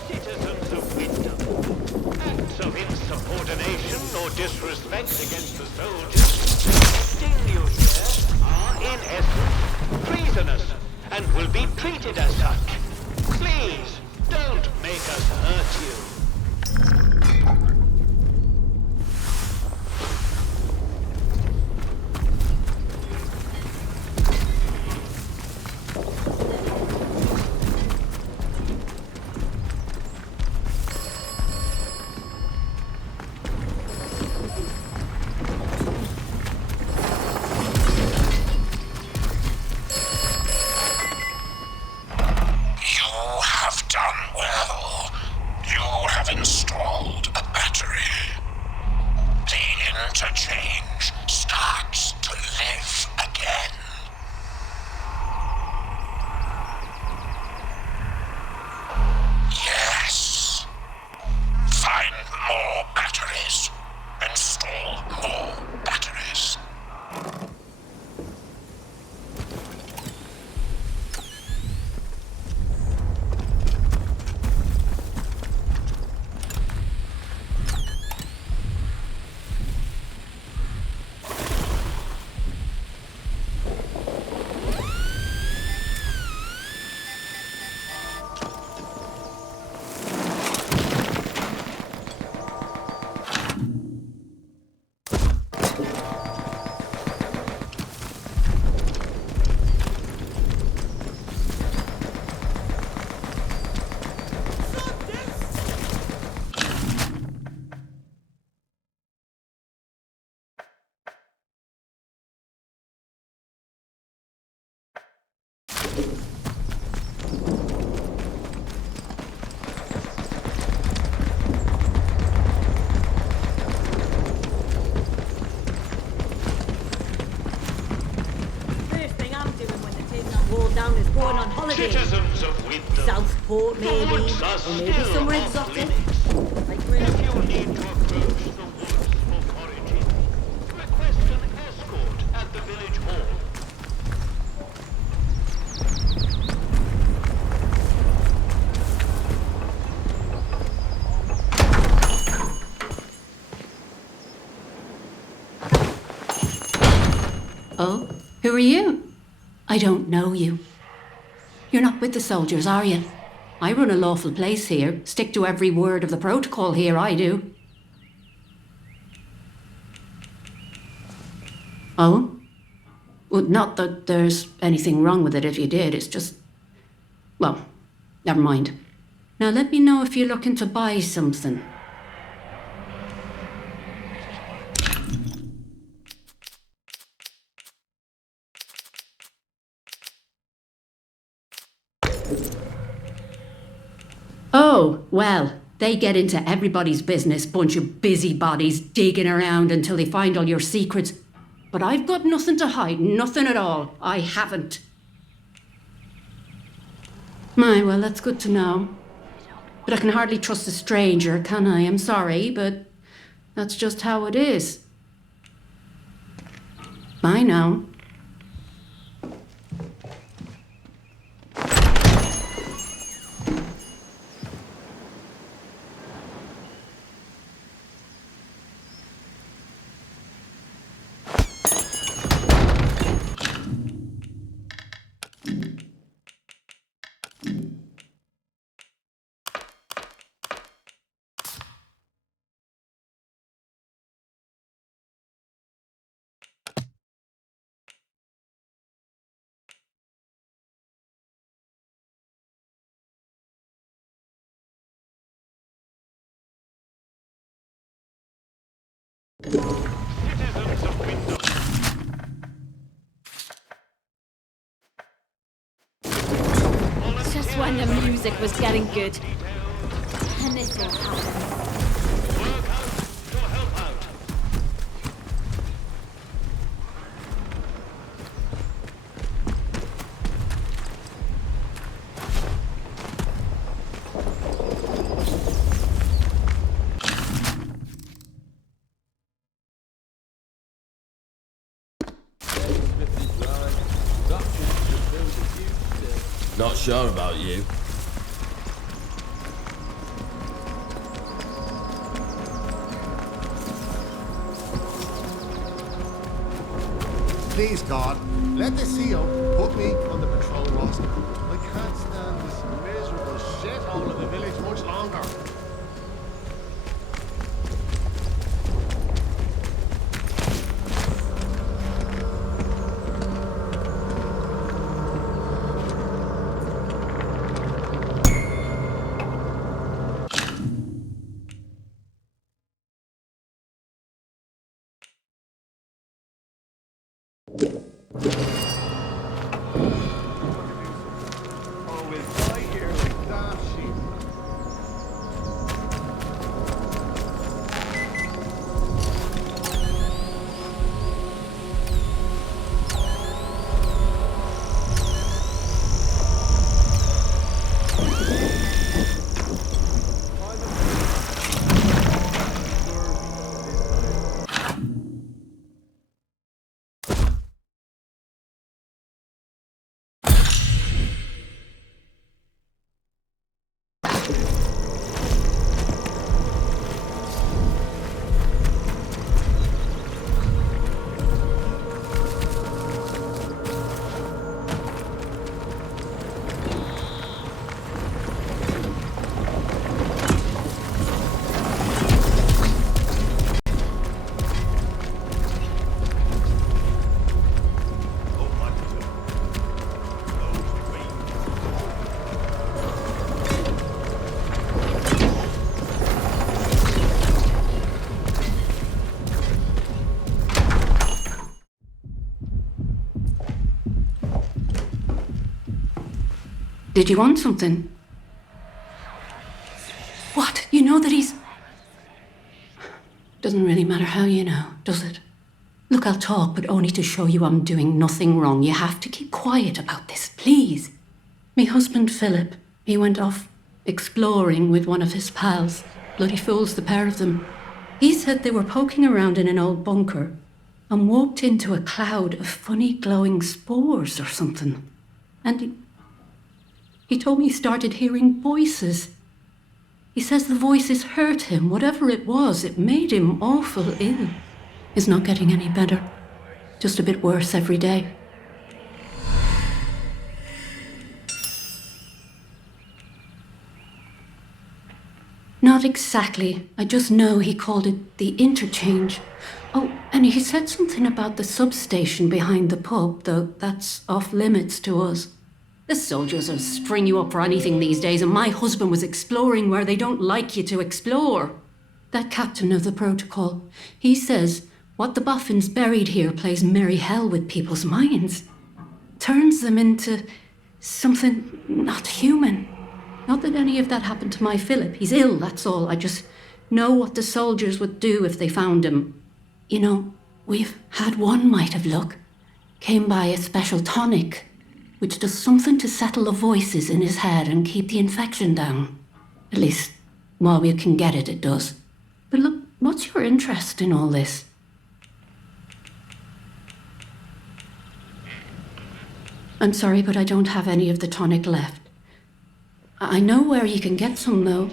Citizens of Wyndham, acts of insubordination or disrespect against the soldiers sting you here are, in essence, treasonous and will be treated as such. Please, don't make us hurt you. Installed a battery. The interchange starts to live again. Yes. Find more batteries. Install more batteries. Citizens of Wyndham, Southport, maybe, woods are or maybe still somewhere off exotic. limits. Like If you need to approach the woods for foraging, request an escort at the village hall. Oh, who are you? I don't know you. You're not with the soldiers, are you? I run a lawful place here. Stick to every word of the protocol here, I do. Oh? Well, not that there's anything wrong with it if you did, it's just... Well, never mind. Now let me know if you're looking to buy something. Oh, well, they get into everybody's business, bunch of busybodies digging around until they find all your secrets. But I've got nothing to hide, nothing at all. I haven't. My, well, that's good to know. But I can hardly trust a stranger, can I? I'm sorry, but that's just how it is. Bye now. Just when the music was getting good. And this will happen. Not sure about you. Please, God, let the CO put me on the patrol roster. I can't stand this miserable shithole of a village much longer. Did you want something? What? You know that he's... Doesn't really matter how you know, does it? Look, I'll talk, but only to show you I'm doing nothing wrong. You have to keep quiet about this, please. Me husband, Philip, he went off exploring with one of his pals. Bloody fools, the pair of them. He said they were poking around in an old bunker and walked into a cloud of funny glowing spores or something. And he told me he started hearing voices. He says the voices hurt him. Whatever it was, it made him awful ill. He's not getting any better. Just a bit worse every day. Not exactly. I just know he called it the interchange. Oh, and he said something about the substation behind the pub, though that's off limits to us. The soldiers will string you up for anything these days, and my husband was exploring where they don't like you to explore. That captain of the protocol, he says what the boffins buried here plays merry hell with people's minds. Turns them into something not human. Not that any of that happened to my Philip. He's ill, that's all. I just know what the soldiers would do if they found him. You know, we've had one mite of luck. Came by a special tonic, which does something to settle the voices in his head and keep the infection down. At least, while we can get it, it does. But look, what's your interest in all this? I'm sorry, but I don't have any of the tonic left. I know where you can get some, though.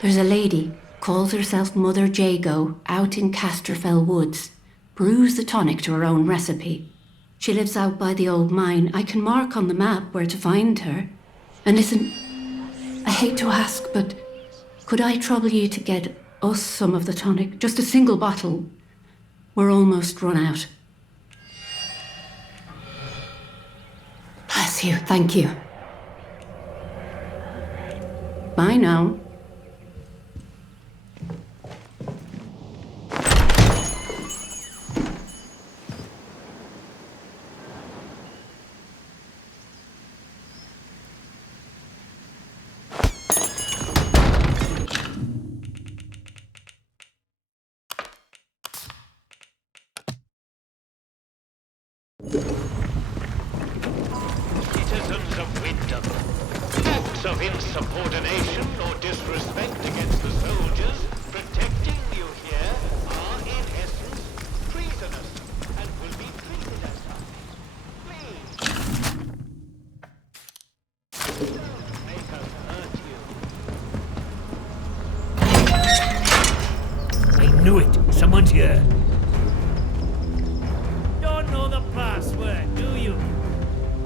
There's a lady, calls herself Mother Jogo, out in Casterfell Woods. Brews the tonic to her own recipe. She lives out by the old mine. I can mark on the map where to find her. And listen, I hate to ask, but could I trouble you to get us some of the tonic? Just a single bottle. We're almost run out. Bless you, thank you. Bye now. Citizens of Wyndham, acts of insubordination or disrespect against the soldiers protecting you here are in essence treasonous and will be treated as such. Please, don't make us hurt you. I knew it! Someone's here! Don't know the password, do you?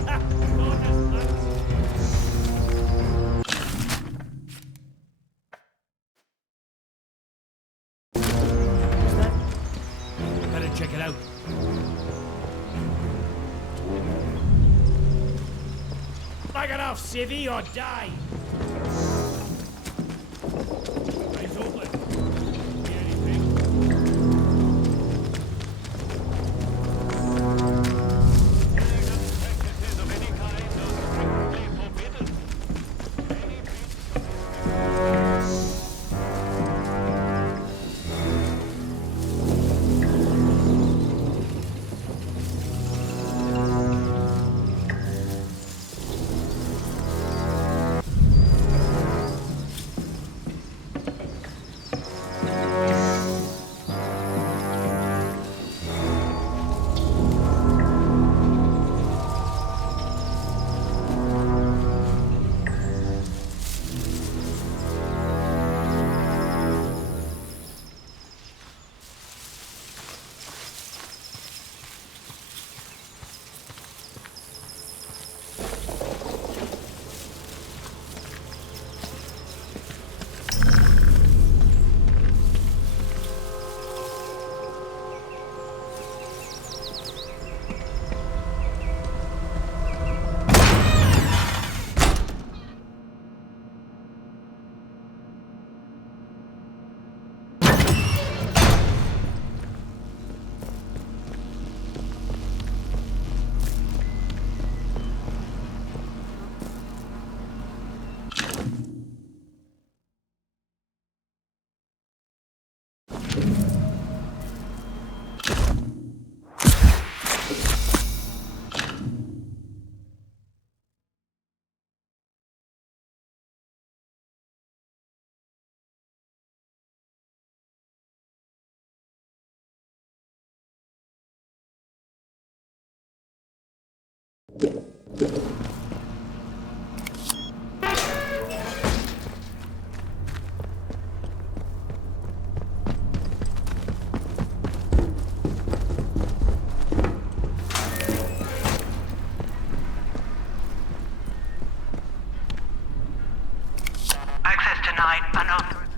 Ha! Better check it out. Bag it off, civvy, or die! Eyes open. See anything? Access denied. Unauthorized.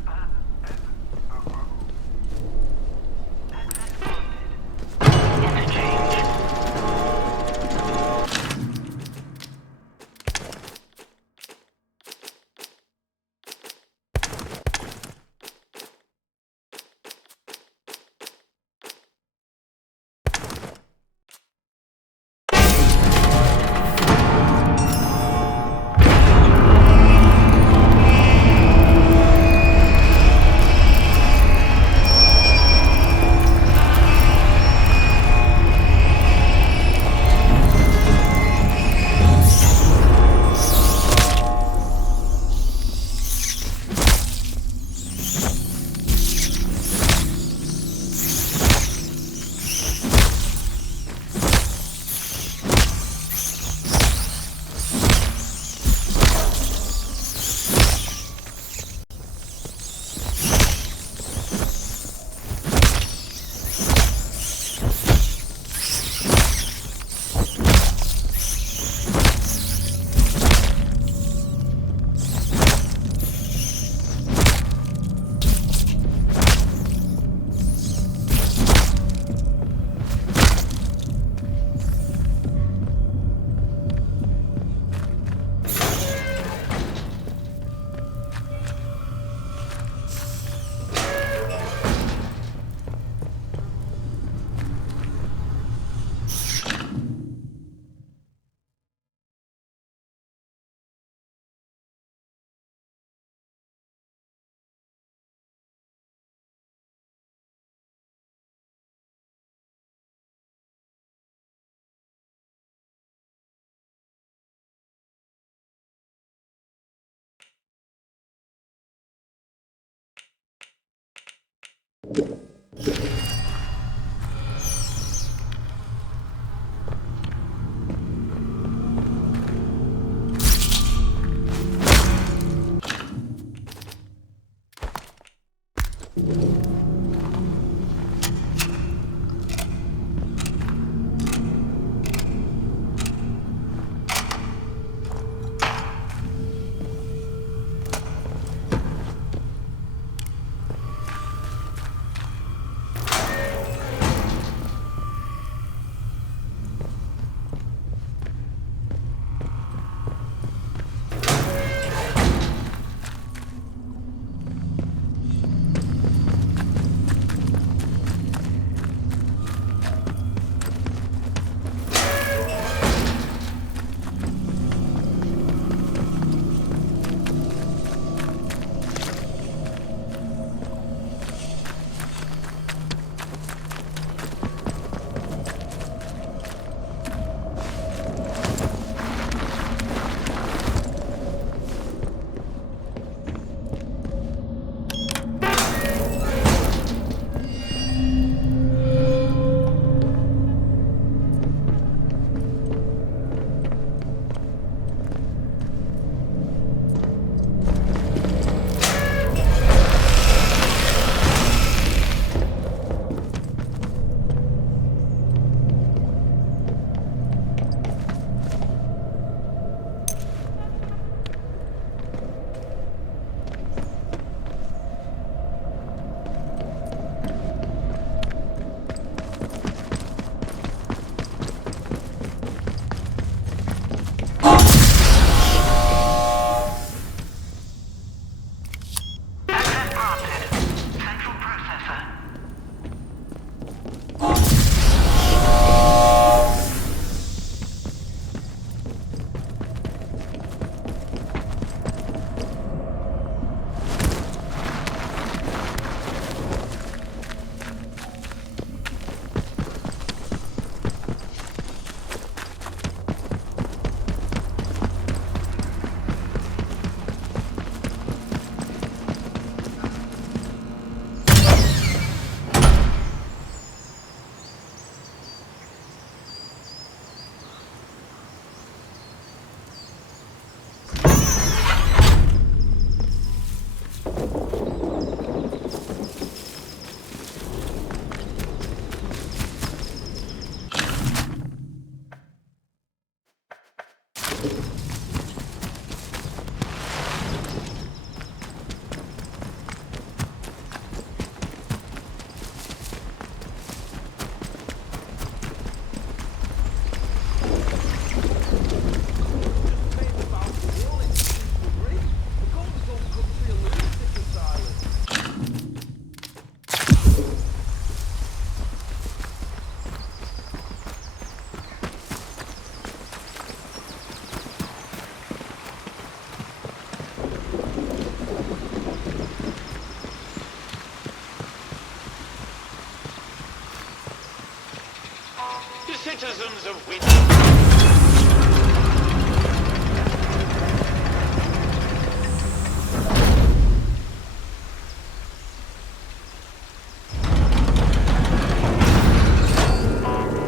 Citizens of Wyndham.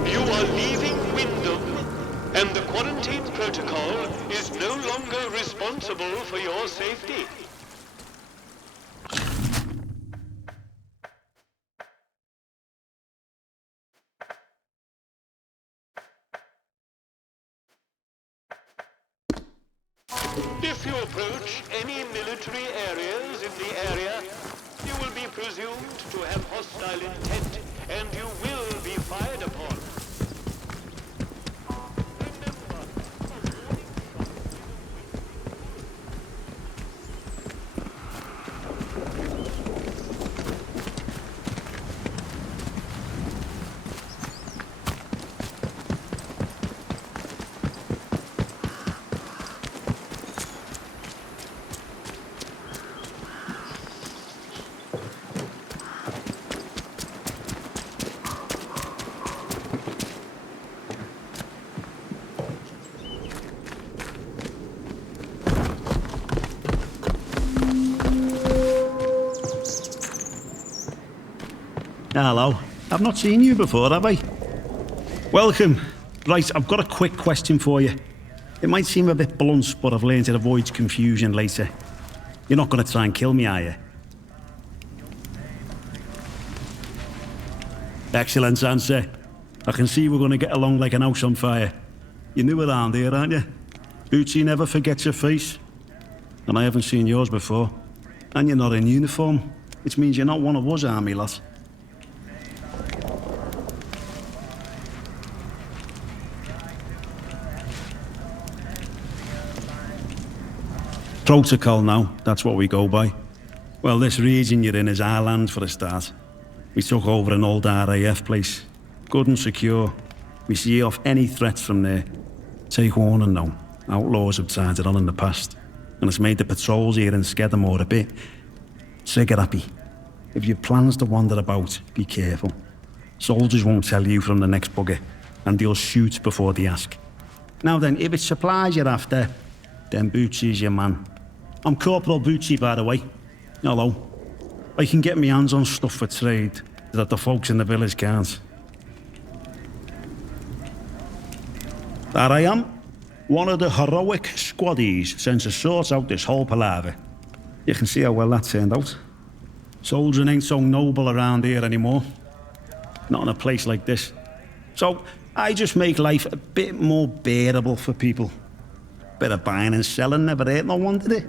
You are leaving Wyndham, and the quarantine protocol is no longer responsible for your safety. If you approach any military areas in the area, you will be presumed to have hostile intent, and you will be fired upon. Hello. I've not seen you before, have I? Welcome. Right, I've got a quick question for you. It might seem a bit blunt, but I've learned it avoids confusion later. You're not going to try and kill me, are you? Excellent answer. I can see we're going to get along like an house on fire. You're new around here, aren't you? Bootsy never forgets your face. And I haven't seen yours before. And you're not in uniform, which means you're not one of us, army lass. Protocol now, that's what we go by. Well, this region you're in is our land for a start. We took over an old RAF place. Good and secure. We see off any threats from there. Take warning now. Outlaws have tried it on in the past. And it's made the patrols here in Skethermore a bit trigger-happy. If you've plans to wander about, be careful. Soldiers won't tell you from the next bugger, and they'll shoot before they ask. Now then, if it's supplies you're after, then Bootsy's your man. I'm Corporal Bootsy, by the way. Hello. I can get my hands on stuff for trade that the folks in the village can't. There I am. One of the heroic squaddies sent to sort out this whole palaver. You can see how well that turned out. Soldiering ain't so noble around here anymore. Not in a place like this. So I just make life a bit more bearable for people. Bit of buying and selling never hurt no one, did it?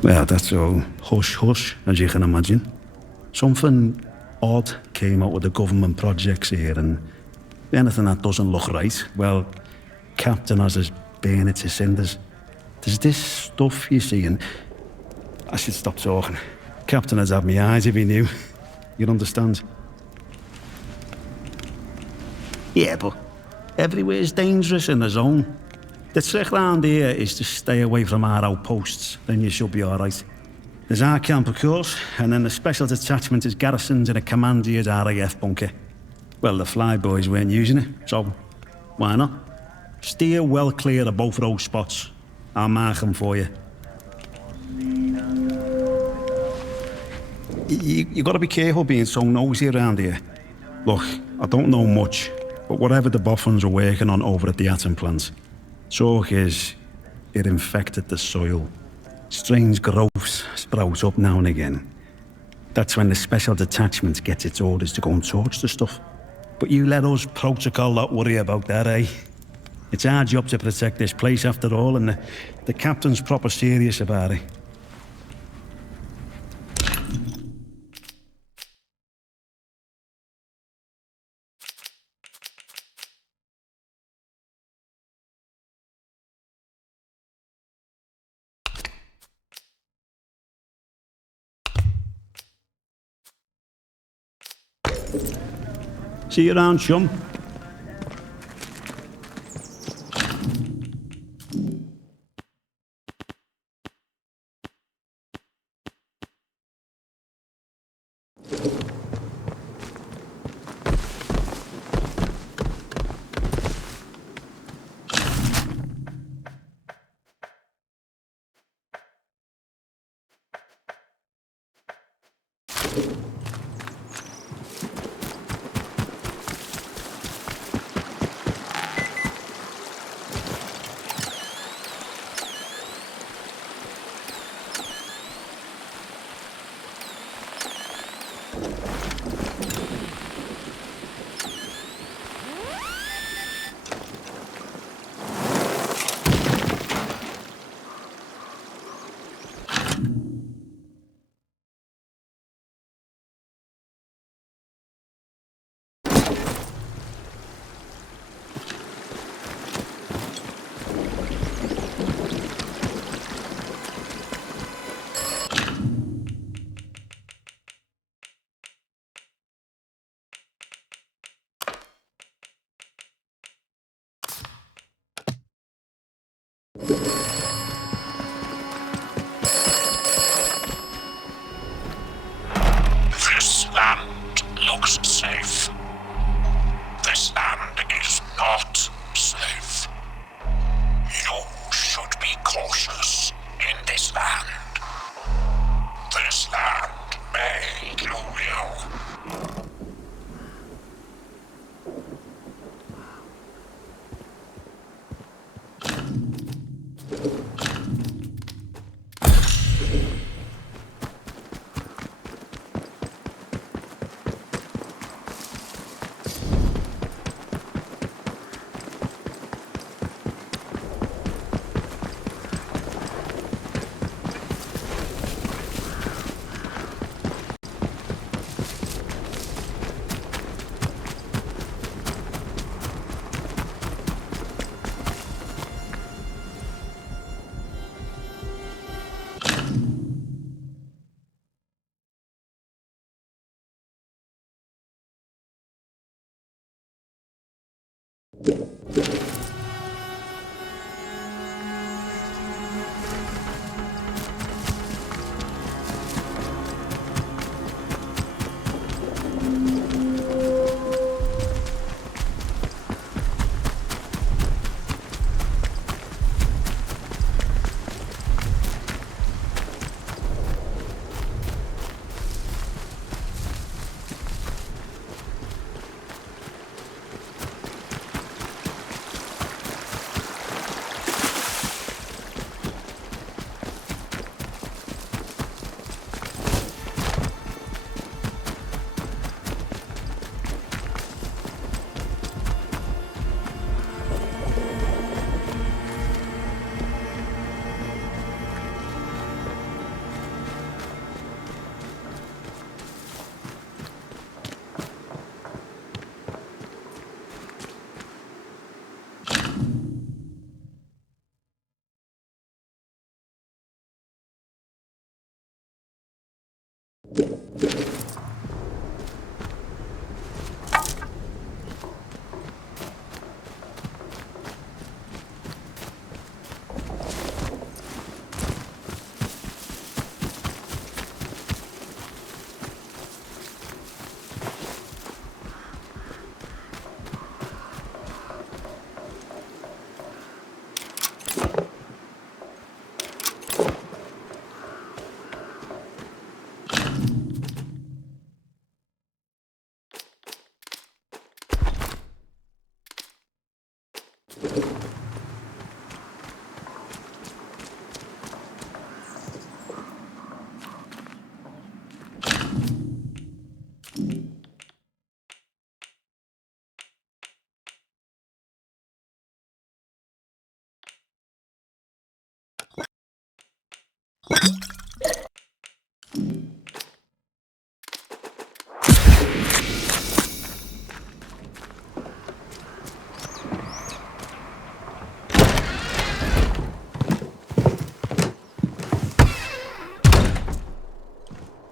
Well, that's all hush-hush, as you can imagine. Something odd came out with the government projects here, and anything that doesn't look right, well, Captain has us burn it to cinders. There's this stuff you see, and I should stop talking. Captain has had me eyes if he knew. You'd understand. Yeah, but everywhere's dangerous in the zone. The trick round here is to stay away from our outposts, then you should be alright. There's our camp, of course, and then the special detachment is garrisoned in a commander's RAF bunker. Well, the flyboys weren't using it, so why not? Steer well clear of both of those spots. I'll mark them for you. You gotta be careful being so nosy around here. Look, I don't know much, but whatever the boffins are working on over at the atom plant, talk is it infected the soil. Strange growths sprout up now and again. That's when the special detachment gets its orders to go and torch the stuff. But you let us protocol not worry about that, eh? It's our job to protect this place after all, and the captain's proper serious about it. See you around, chum. This land looks safe. This land is not safe. You should be cautious. kill you.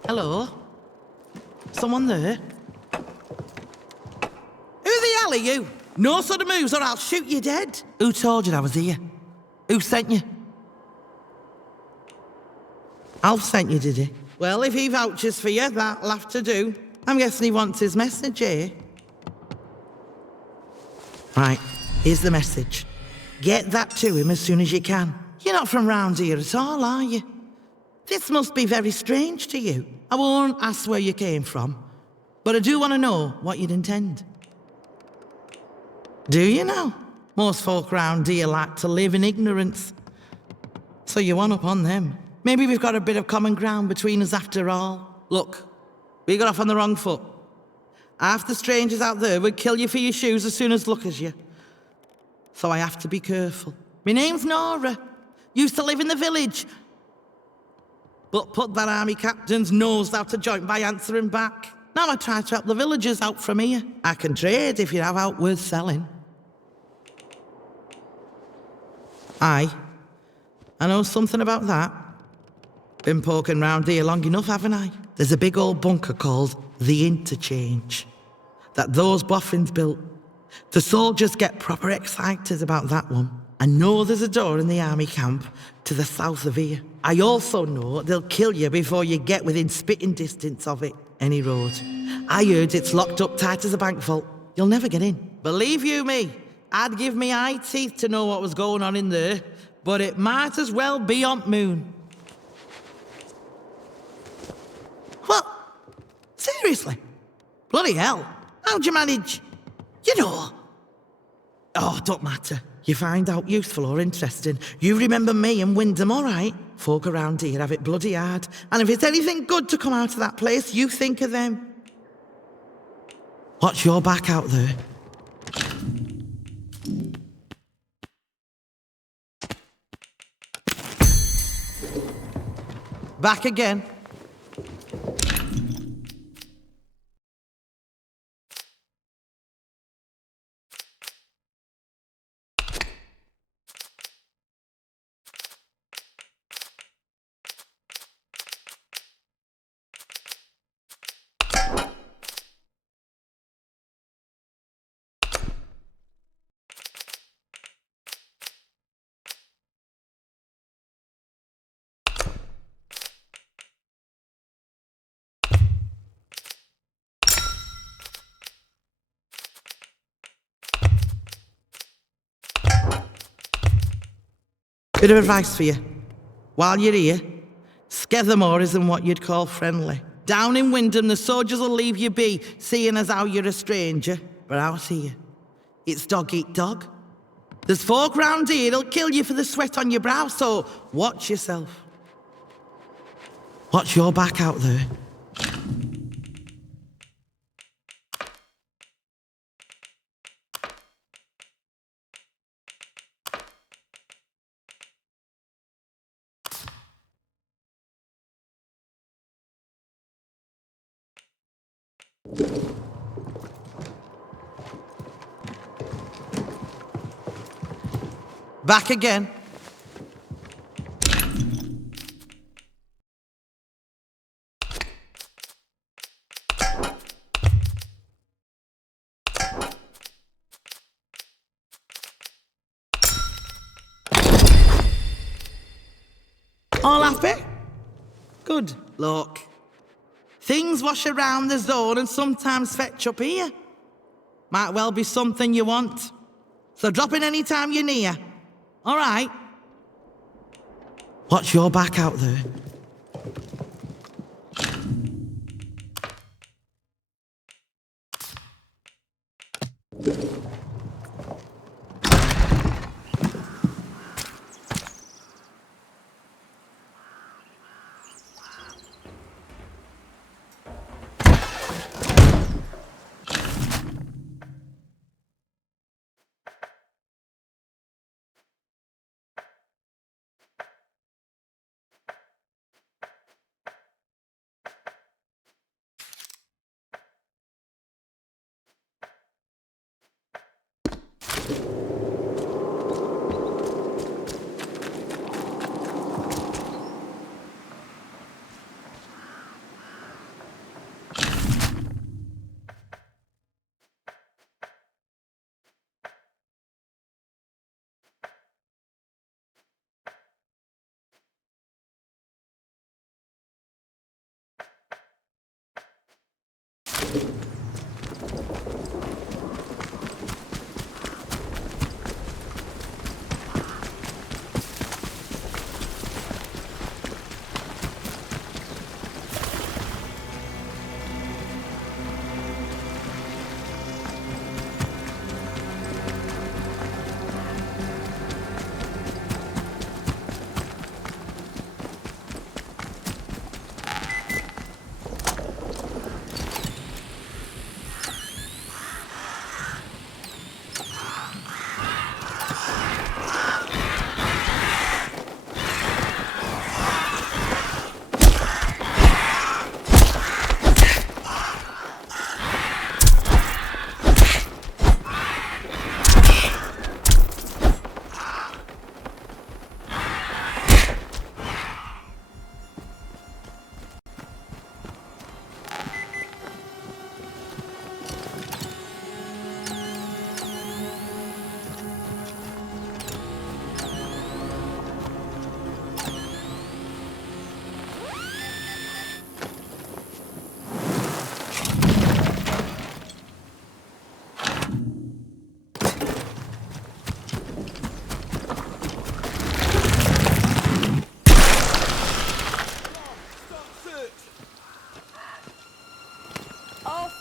Hello? Someone there? Who the hell are you? No sort of moves or I'll shoot you dead. Who told you I was here? Who sent you? Alf sent you, did he? Well, if he vouches for you, that'll have to do. I'm guessing he wants his message, eh? Right, here's the message. Get that to him as soon as you can. You're not from round here at all, are you? This must be very strange to you. I won't ask where you came from, but I do want to know what you'd intend. Do you know? Most folk round here like to live in ignorance. So you one up on them. Maybe we've got a bit of common ground between us after all. Look, we got off on the wrong foot. Half the strangers out there would kill you for your shoes as soon as look at you. So I have to be careful. My name's Nora. Used to live in the village. But put that army captain's nose out of joint by answering back. Now I try to help the villagers out from here. I can trade if you have out worth selling. Aye. I know something about that. Been poking round here long enough, haven't I? There's a big old bunker called the Interchange that those boffins built. The soldiers get proper excited about that one. I know there's a door in the army camp to the south of here. I also know they'll kill you before you get within spitting distance of it, any road. I heard it's locked up tight as a bank vault. You'll never get in. Believe you me, I'd give me eye teeth to know what was going on in there, but it might as well be on moon. What? Seriously? Bloody hell. How'd you manage? You know. Oh, don't matter. You find out useful or interesting. You remember me and Wyndham, all right? Folk around here have it bloody hard. And if it's anything good to come out of that place, you think of them. Watch your back out there. Back again. Bit of advice for you. While you're here, Skethermore isn't what you'd call friendly. Down in Wyndham, the soldiers will leave you be, seeing as how you're a stranger. But out here, it's dog eat dog. There's folk round here that'll kill you for the sweat on your brow, so watch yourself. Watch your back out there. Back again. All happy? Good luck. Things wash around the zone and sometimes fetch up here. Might well be something you want. So drop in any time you're near. All right. Watch your back out there.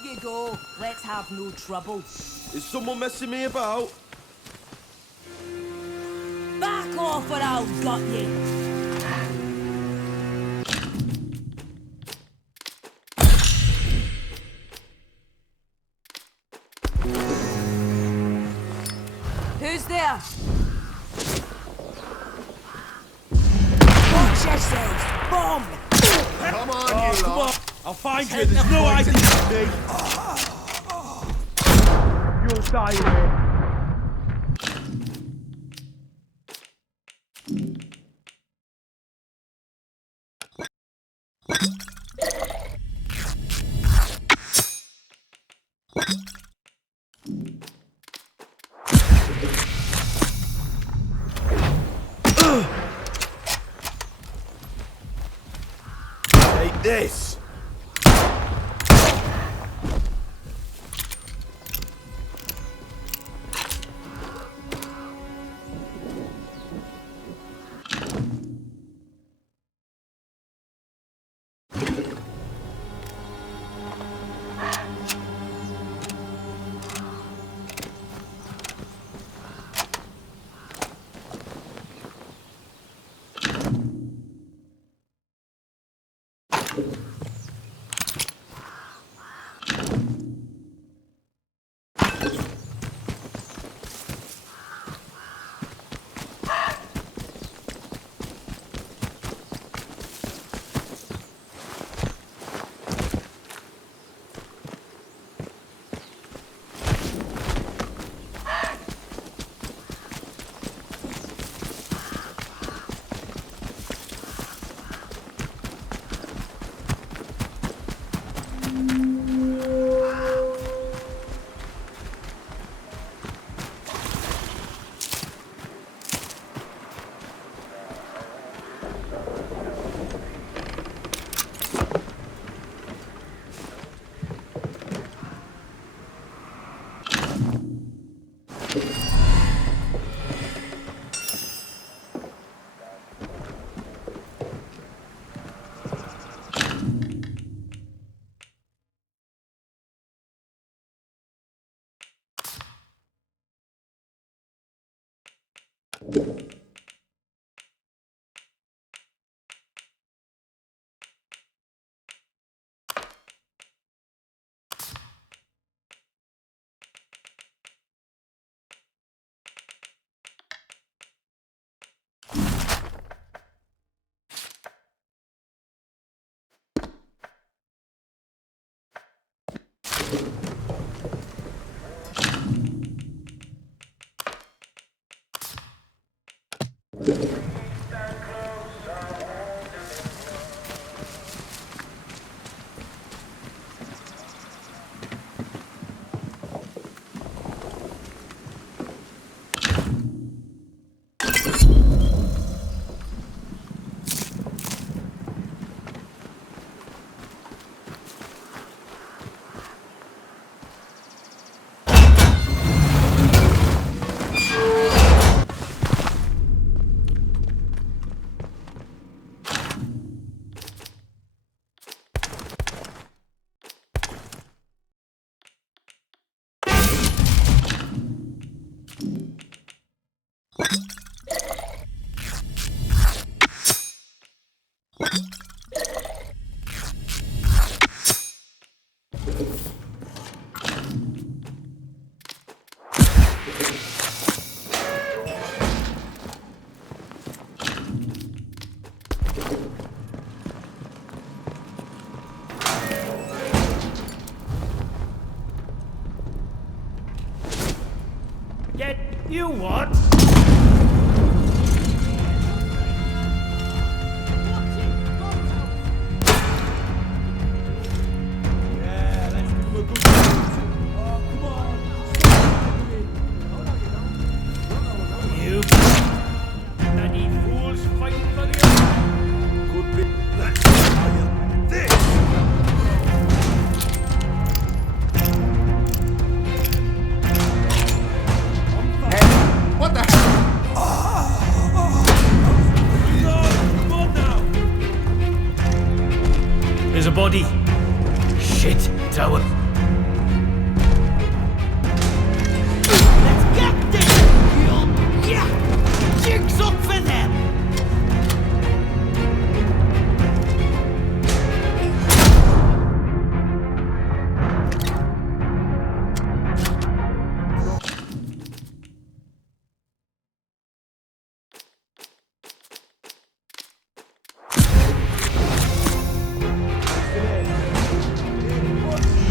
you go. Let's have no trouble. Is someone messing me about? Back off or I'll gut you. Who's there? Watch yourself! Bomb! Come on, you come lot. on. I'll find you. There's no hiding from me. You'll die here. Take this. You what? Yeah, let's give him a good Oh, come on. You bloody fools fighting for the Could be. Let's fire this. What the hell? There's a body. Shit, Jowett. Jigs up for them!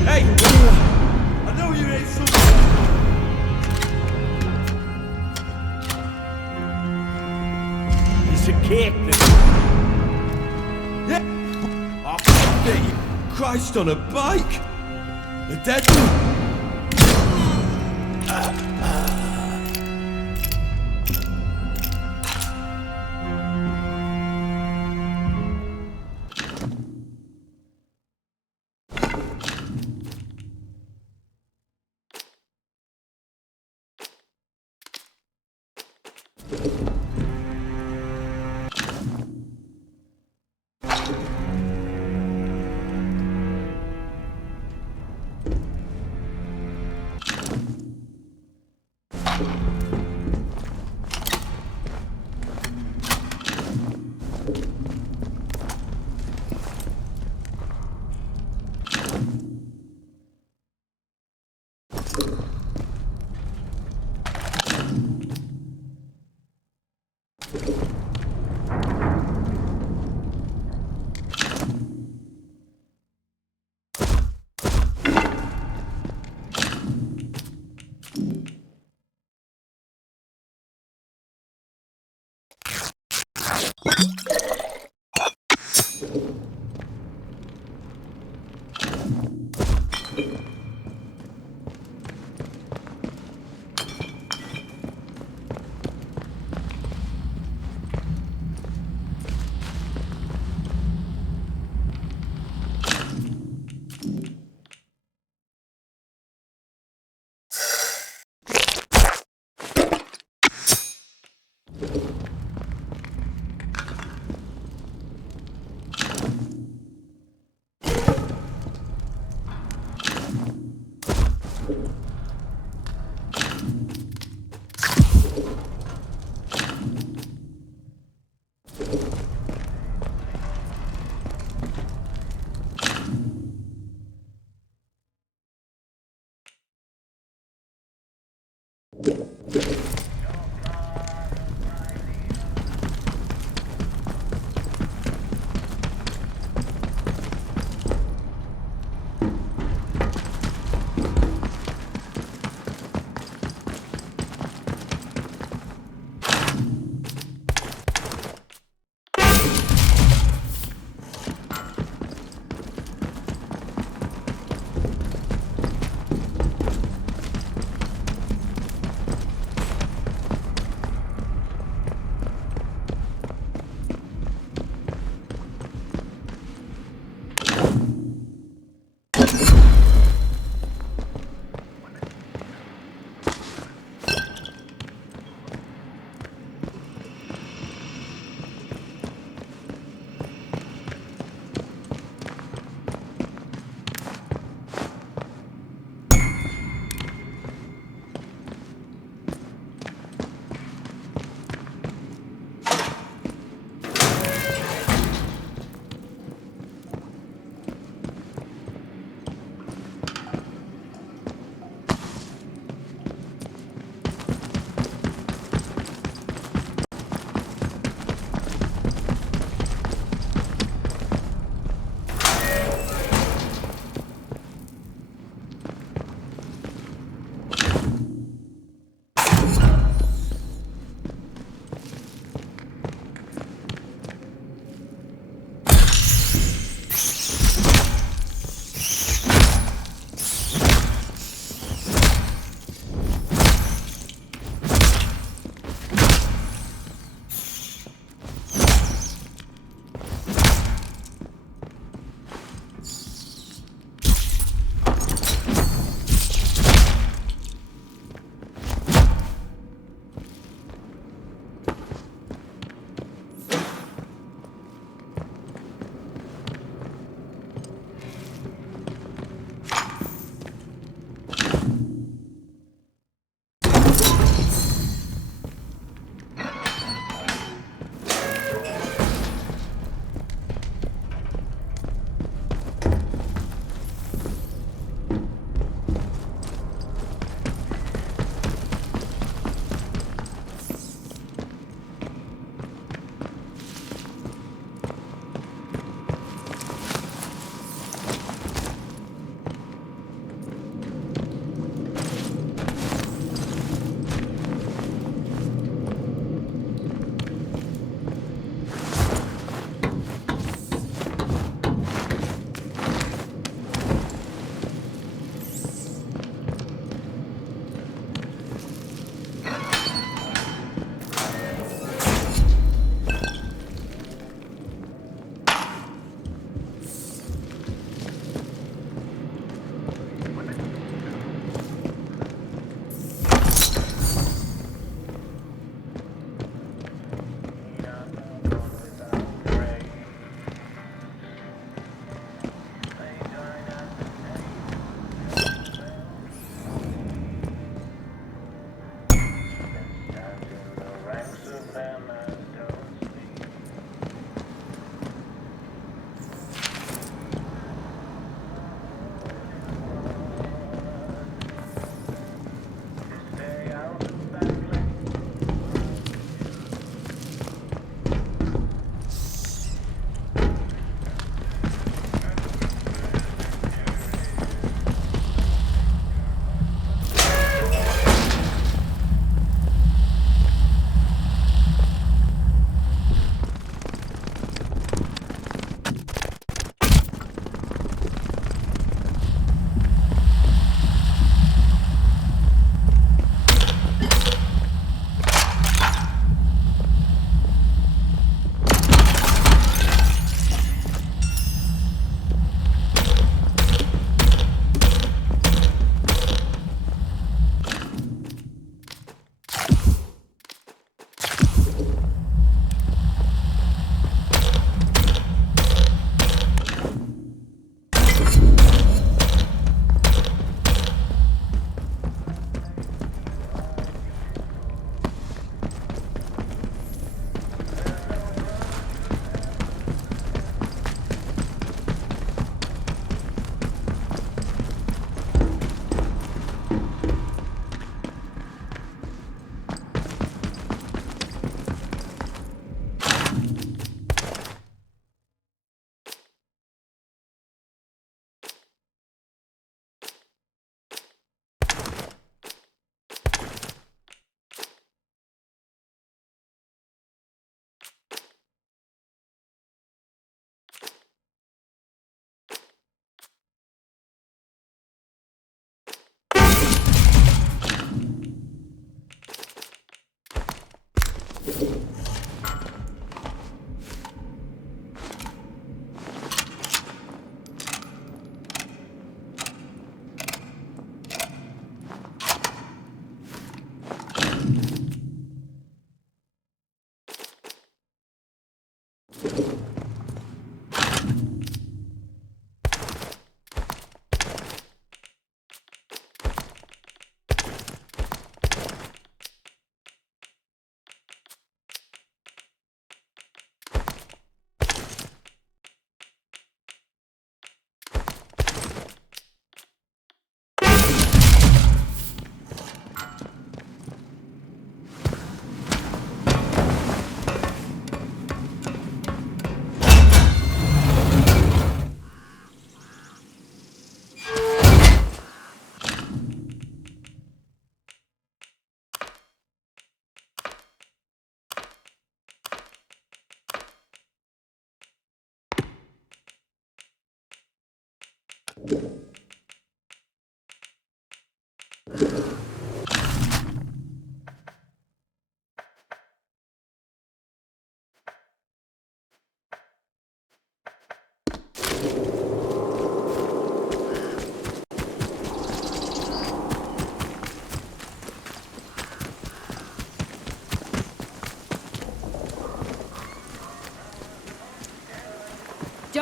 Hey! I know you ain't so... It's a cake then. Yeah! Oh, fuck it! Christ on a bike! The dead...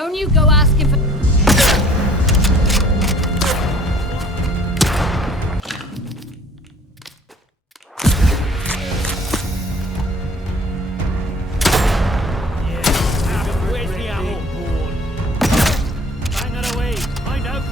Don't you go asking for... Where's the ammo? Bang it away. Find out.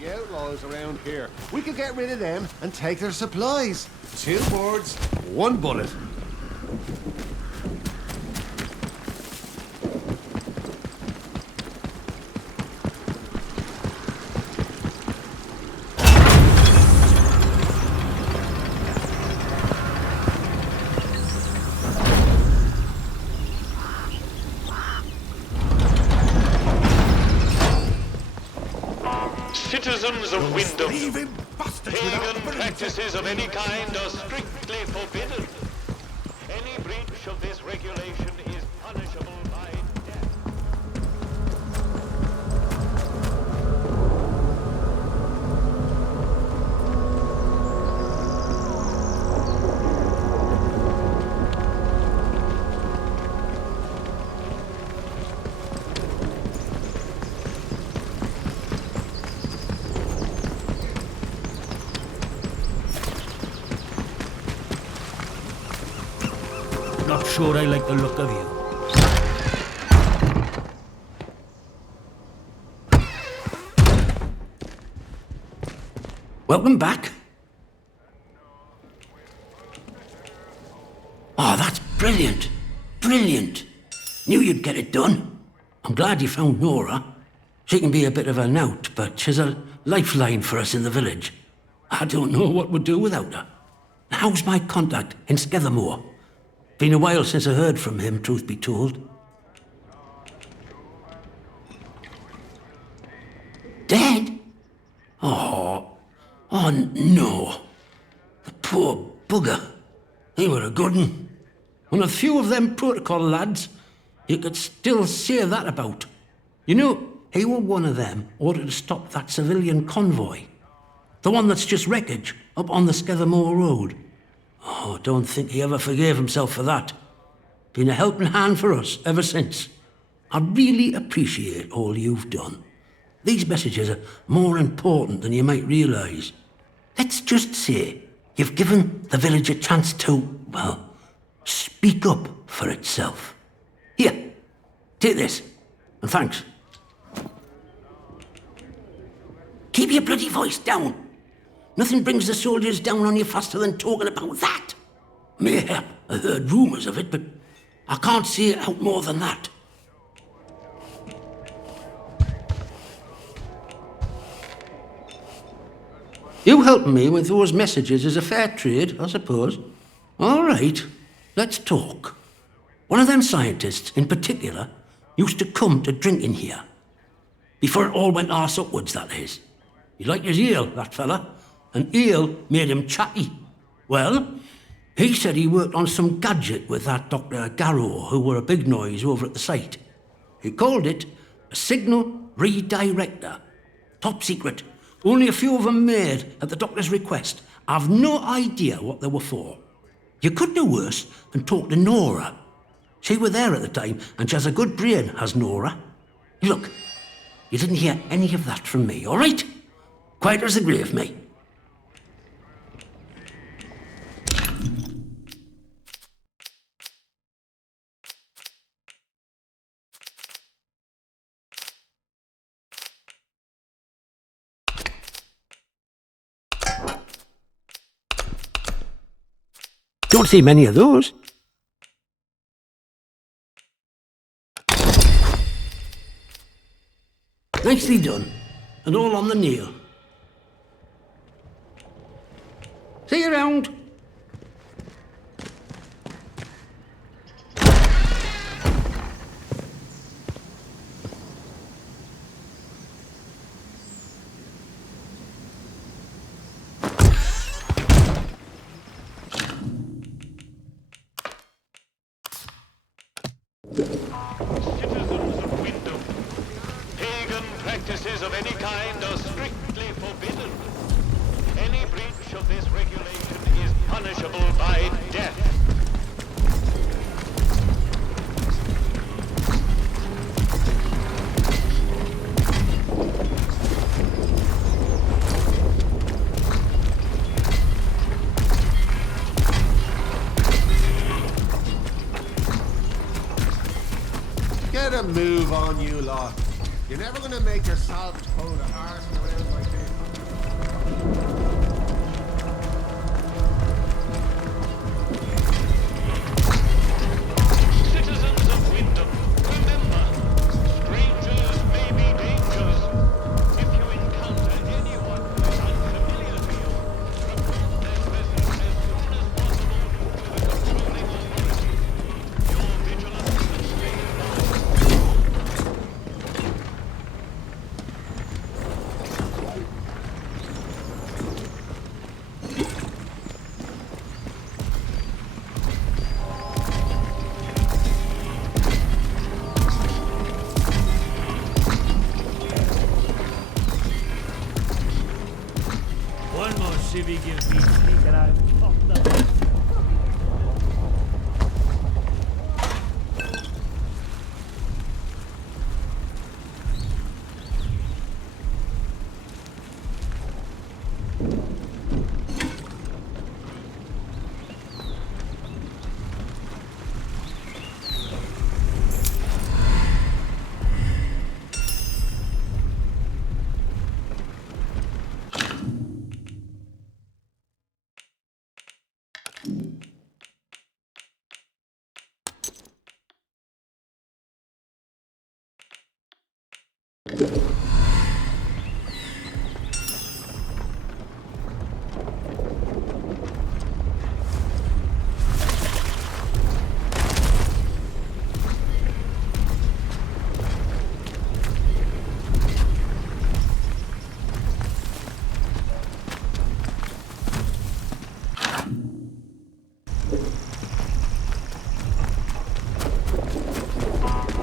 The outlaws around here. We could get rid of them and take their supplies. 2 birds, 1 bullet. Citizens of Wyndham, pagan practices of any kind are strictly forbidden. Any breach of this regulation is punishable by death. Not sure I like the look of you. Welcome back. Oh, that's brilliant. Brilliant. Knew you'd get it done. I'm glad you found Nora. She can be a bit of a knout, but she's a lifeline for us in the village. I don't know what we'd do without her. How's my contact in Skethermore? Been a while since I heard from him, truth be told. Dead? Oh no. The poor bugger. He were a good un. One of few of them protocol lads you could still say that about. You know, he were one of them ordered to stop that civilian convoy. The one that's just wreckage up on the Skethermore Road. Oh, don't think he ever forgave himself for that. Been a helping hand for us ever since. I really appreciate all you've done. These messages are more important than you might realise. Let's just say you've given the village a chance to, well, speak up for itself. Here, take this, and thanks. Keep your bloody voice down. Nothing brings the soldiers down on you faster than talking about that. Mayhap I heard rumours of it, but I can't see it out more than that. You helping me with those messages is a fair trade, I suppose. All right, let's talk. One of them scientists, in particular, used to come to drinking here. Before it all went arse upwards, that is. He liked his ale, that fella, and ale made him chatty. Well, he said he worked on some gadget with that Dr. Garrow, who were a big noise over at the site. He called it a signal redirector. Top secret. Only a few of them made at the doctor's request. I've no idea what they were for. You could do worse than talk to Nora. She were there at the time, and she has a good brain, has Nora. Look, you didn't hear any of that from me, all right? Quiet as the grave, mate. Don't see many of those. Nicely done, and all on the nail. See you around. You're never gonna make your salvage pull the arse around like this. Citizens of Wyndham, remember, strangers may be dangers. If you encounter anyone who is unfamiliar to you, report their presence as soon as possible to the controlling authority. Your vigilance and stay One more civvy gives me sleep and I've popped the...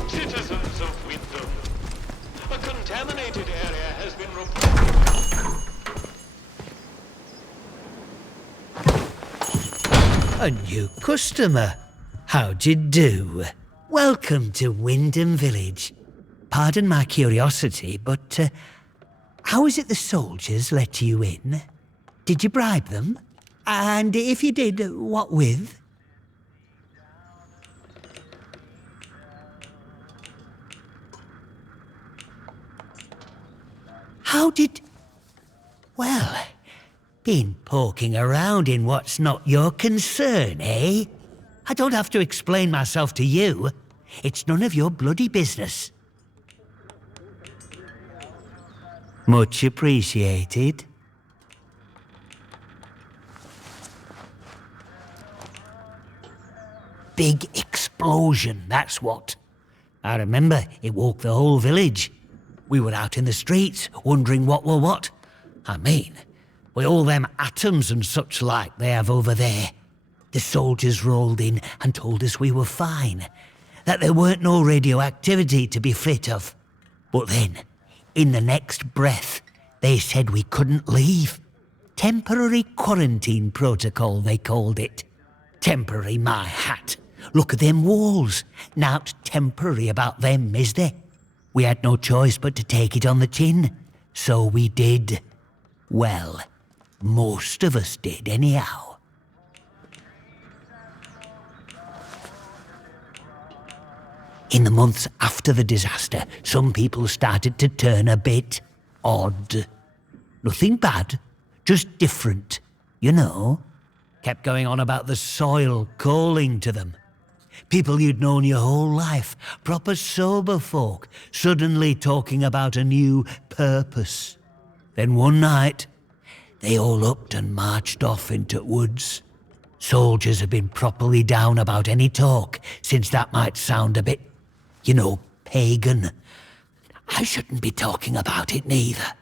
Citizens of Wyndham, a contaminated area has been reported. A new customer. How'd you do? Welcome to Wyndham Village. Pardon my curiosity, but how is it the soldiers let you in? Did you bribe them? And if you did, what with? How did... Well, been poking around in what's not your concern, eh? I don't have to explain myself to you. It's none of your bloody business. Much appreciated. Big explosion, that's what. I remember it woke the whole village. We were out in the streets, wondering what were what. I mean, with all them atoms and such like they have over there. The soldiers rolled in and told us we were fine, that there weren't no radioactivity to be frit of. But then, in the next breath, they said we couldn't leave. Temporary quarantine protocol, they called it. Temporary, my hat. Look at them walls. Nowt temporary about them, is there? We had no choice but to take it on the chin. So we did. Well, most of us did anyhow. In the months after the disaster, some people started to turn a bit odd. Nothing bad, just different, you know. Kept going on about the soil calling to them. People you'd known your whole life, proper sober folk, suddenly talking about a new purpose. Then one night, they all upped and marched off into woods. Soldiers have been properly down about any talk, since that might sound a bit, you know, pagan. I shouldn't be talking about it neither.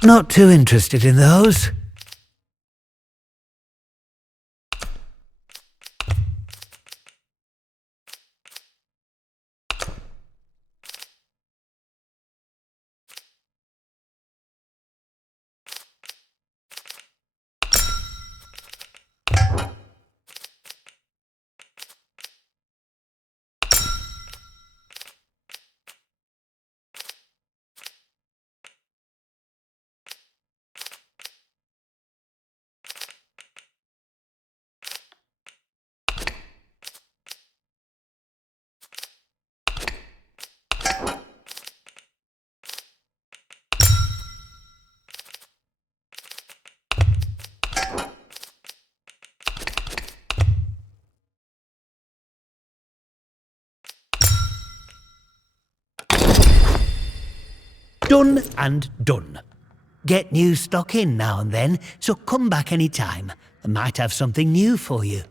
Not too interested in those. Done and done. Get new stock in now and then, so come back any time. I might have something new for you.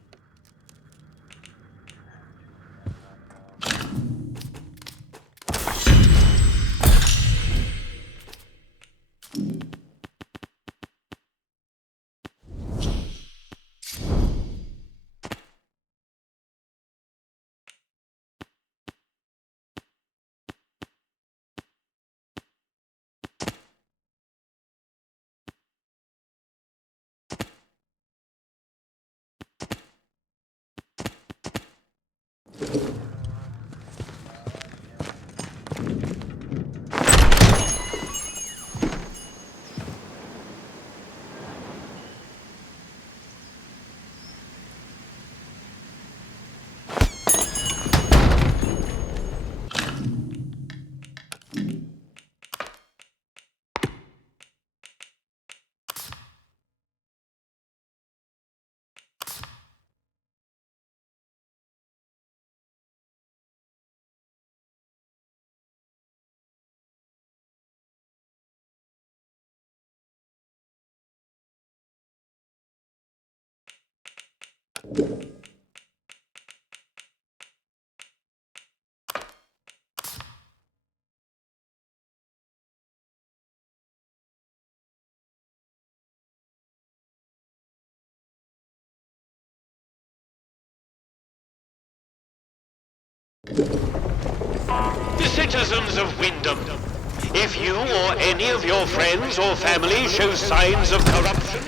The citizens of Wyndham, if you or any of your friends or family show signs of corruption,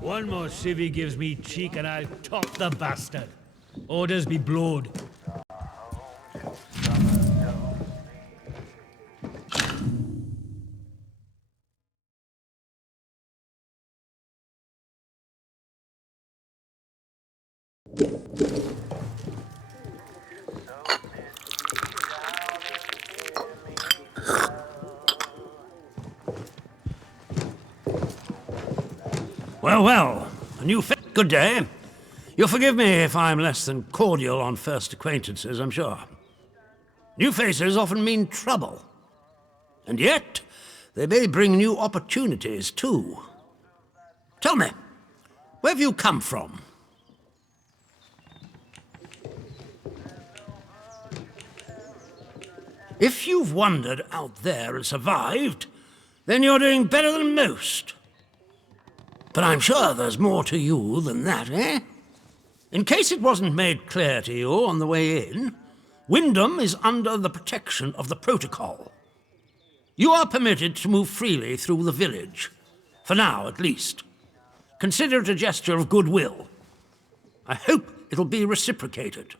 one more civvy gives me cheek and I'll top the bastard. Orders be blowed. Well, a new good day. You'll forgive me if I'm less than cordial on first acquaintances, I'm sure. New faces often mean trouble. And yet, they may bring new opportunities, too. Tell me, where have you come from? If you've wandered out there and survived, then you're doing better than most. But I'm sure there's more to you than that, eh? In case it wasn't made clear to you on the way in, Wyndham is under the protection of the protocol. You are permitted to move freely through the village, for now at least. Consider it a gesture of goodwill. I hope it'll be reciprocated.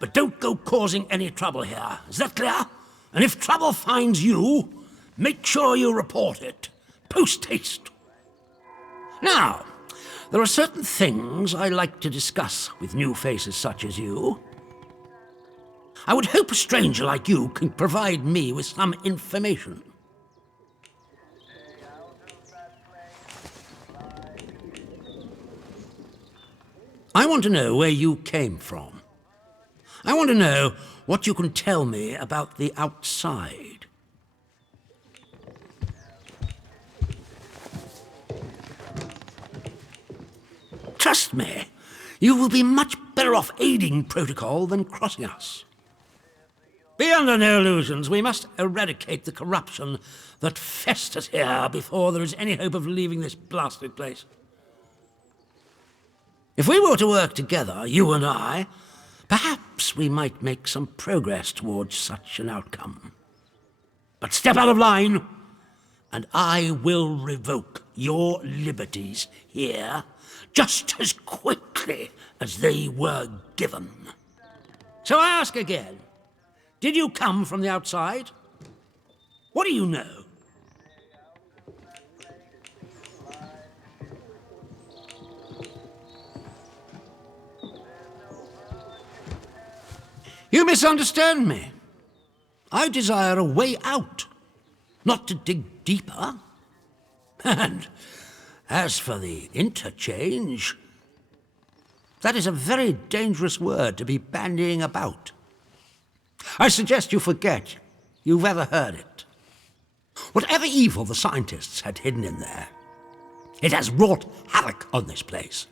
But don't go causing any trouble here, is that clear? And if trouble finds you, make sure you report it, post-haste. Now, there are certain things I like to discuss with new faces such as you. I would hope a stranger like you can provide me with some information. I want to know where you came from. I want to know what you can tell me about the outside. Trust me, you will be much better off aiding protocol than crossing us. Be under no illusions. We must eradicate the corruption that festers here before there is any hope of leaving this blasted place. If we were to work together, you and I, perhaps we might make some progress towards such an outcome. But step out of line, and I will revoke your liberties here just as quickly as they were given. So I ask again, did you come from the outside? What do you know? You misunderstand me. I desire a way out, not to dig deeper. And as for the interchange, That is a very dangerous word to be bandying about. I suggest you forget you've ever heard it. Whatever evil the scientists had hidden in there, it has wrought havoc on this place.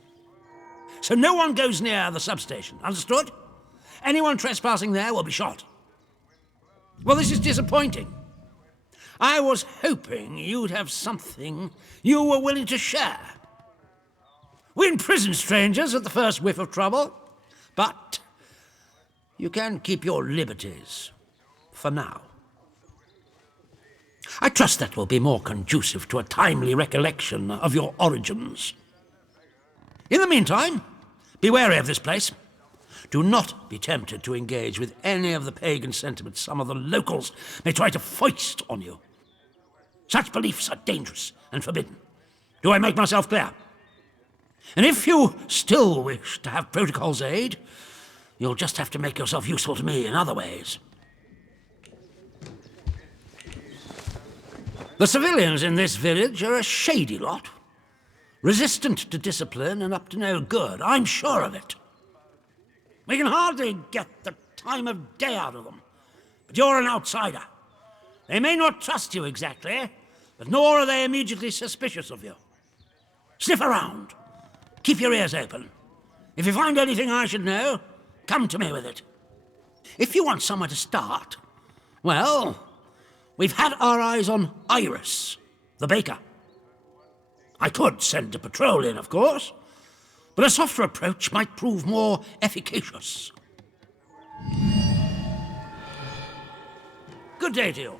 So no one goes near the substation, understood? Anyone trespassing there will be shot. Well, this is disappointing. I was hoping you'd have something you were willing to share. We imprison strangers at the first whiff of trouble, but you can keep your liberties for now. I trust that will be more conducive to a timely recollection of your origins. In the meantime, be wary of this place. Do not be tempted to engage with any of the pagan sentiments some of the locals may try to foist on you. Such beliefs are dangerous and forbidden. Do I make myself clear? And if you still wish to have Protocol's aid, you'll just have to make yourself useful to me in other ways. The civilians in this village are a shady lot. Resistant to discipline and up to no good, I'm sure of it. We can hardly get the time of day out of them. But you're an outsider. They may not trust you exactly, but nor are they immediately suspicious of you. Sniff around. Keep your ears open. If you find anything I should know, come to me with it. If you want somewhere to start, well, we've had our eyes on Iris, the baker. I could send a patrol in, of course, but a softer approach might prove more efficacious. Good day to you.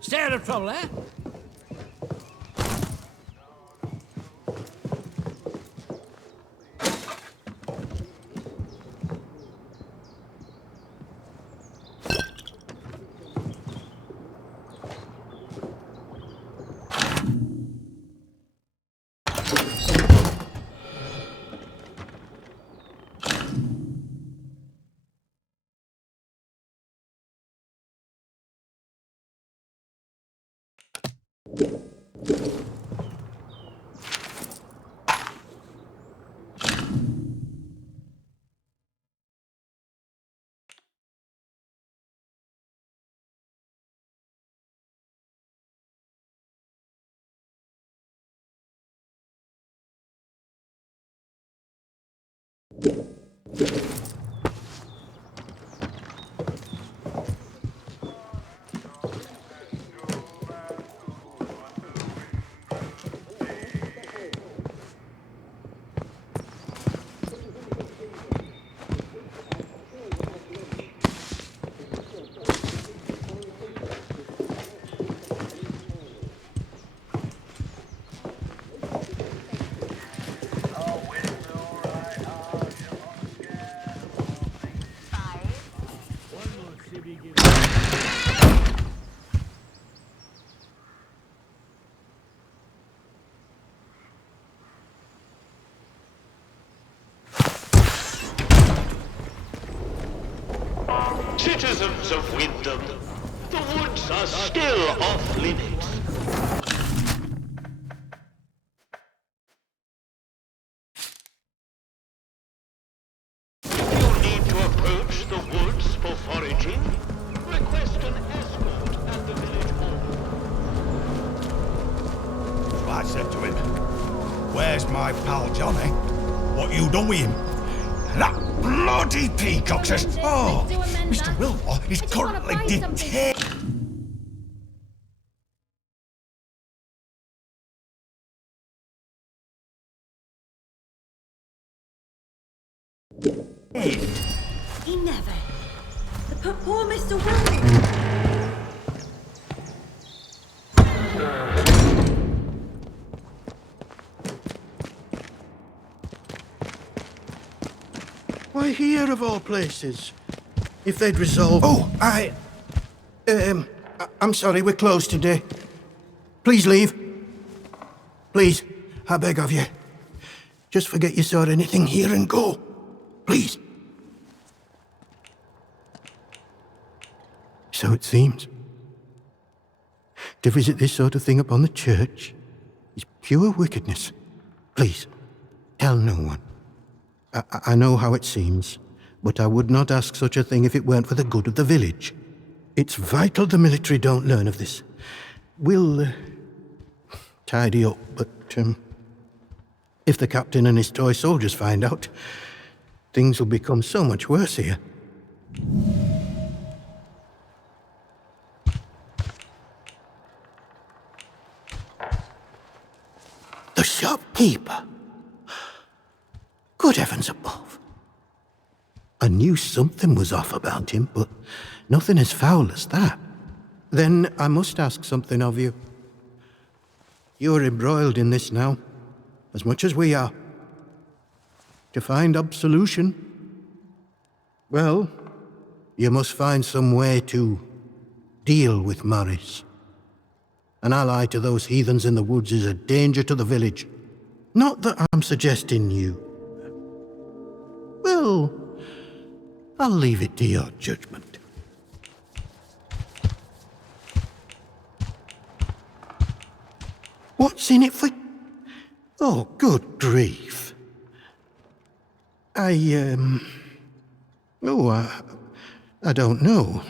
Stay out of trouble, eh? Citizens of Wyndham, the woods are still off limits. You need to approach the woods for foraging. Request an escort at the village hall. So I said to him, "Where's my pal Johnny? What you done with him?" That bloody peacock says, "Oh, Mr. Wilmore is currently detained." He never. The poor Mr. Wilmore. Why here of all places? If they'd resolved... Oh, I'm sorry, we're closed today. Please leave. Please, I beg of you. Just forget you saw anything here and go. Please. So it seems. To visit this sort of thing upon the church is pure wickedness. Please, tell no one. I know how it seems, but I would not ask such a thing if it weren't for the good of the village. It's vital the military don't learn of this. We'll tidy up, but if the captain and his toy soldiers find out, things will become so much worse here. The shopkeeper. Good heavens above. I knew something was off about him, but nothing as foul as that. Then I must ask something of you. You're embroiled in this now, as much as we are. To find absolution, well, you must find some way to deal with Morris. An ally to those heathens in the woods is a danger to the village. Not that I'm suggesting you. Well, I'll leave it to your judgment. What's in it for... Oh, good grief. I don't know.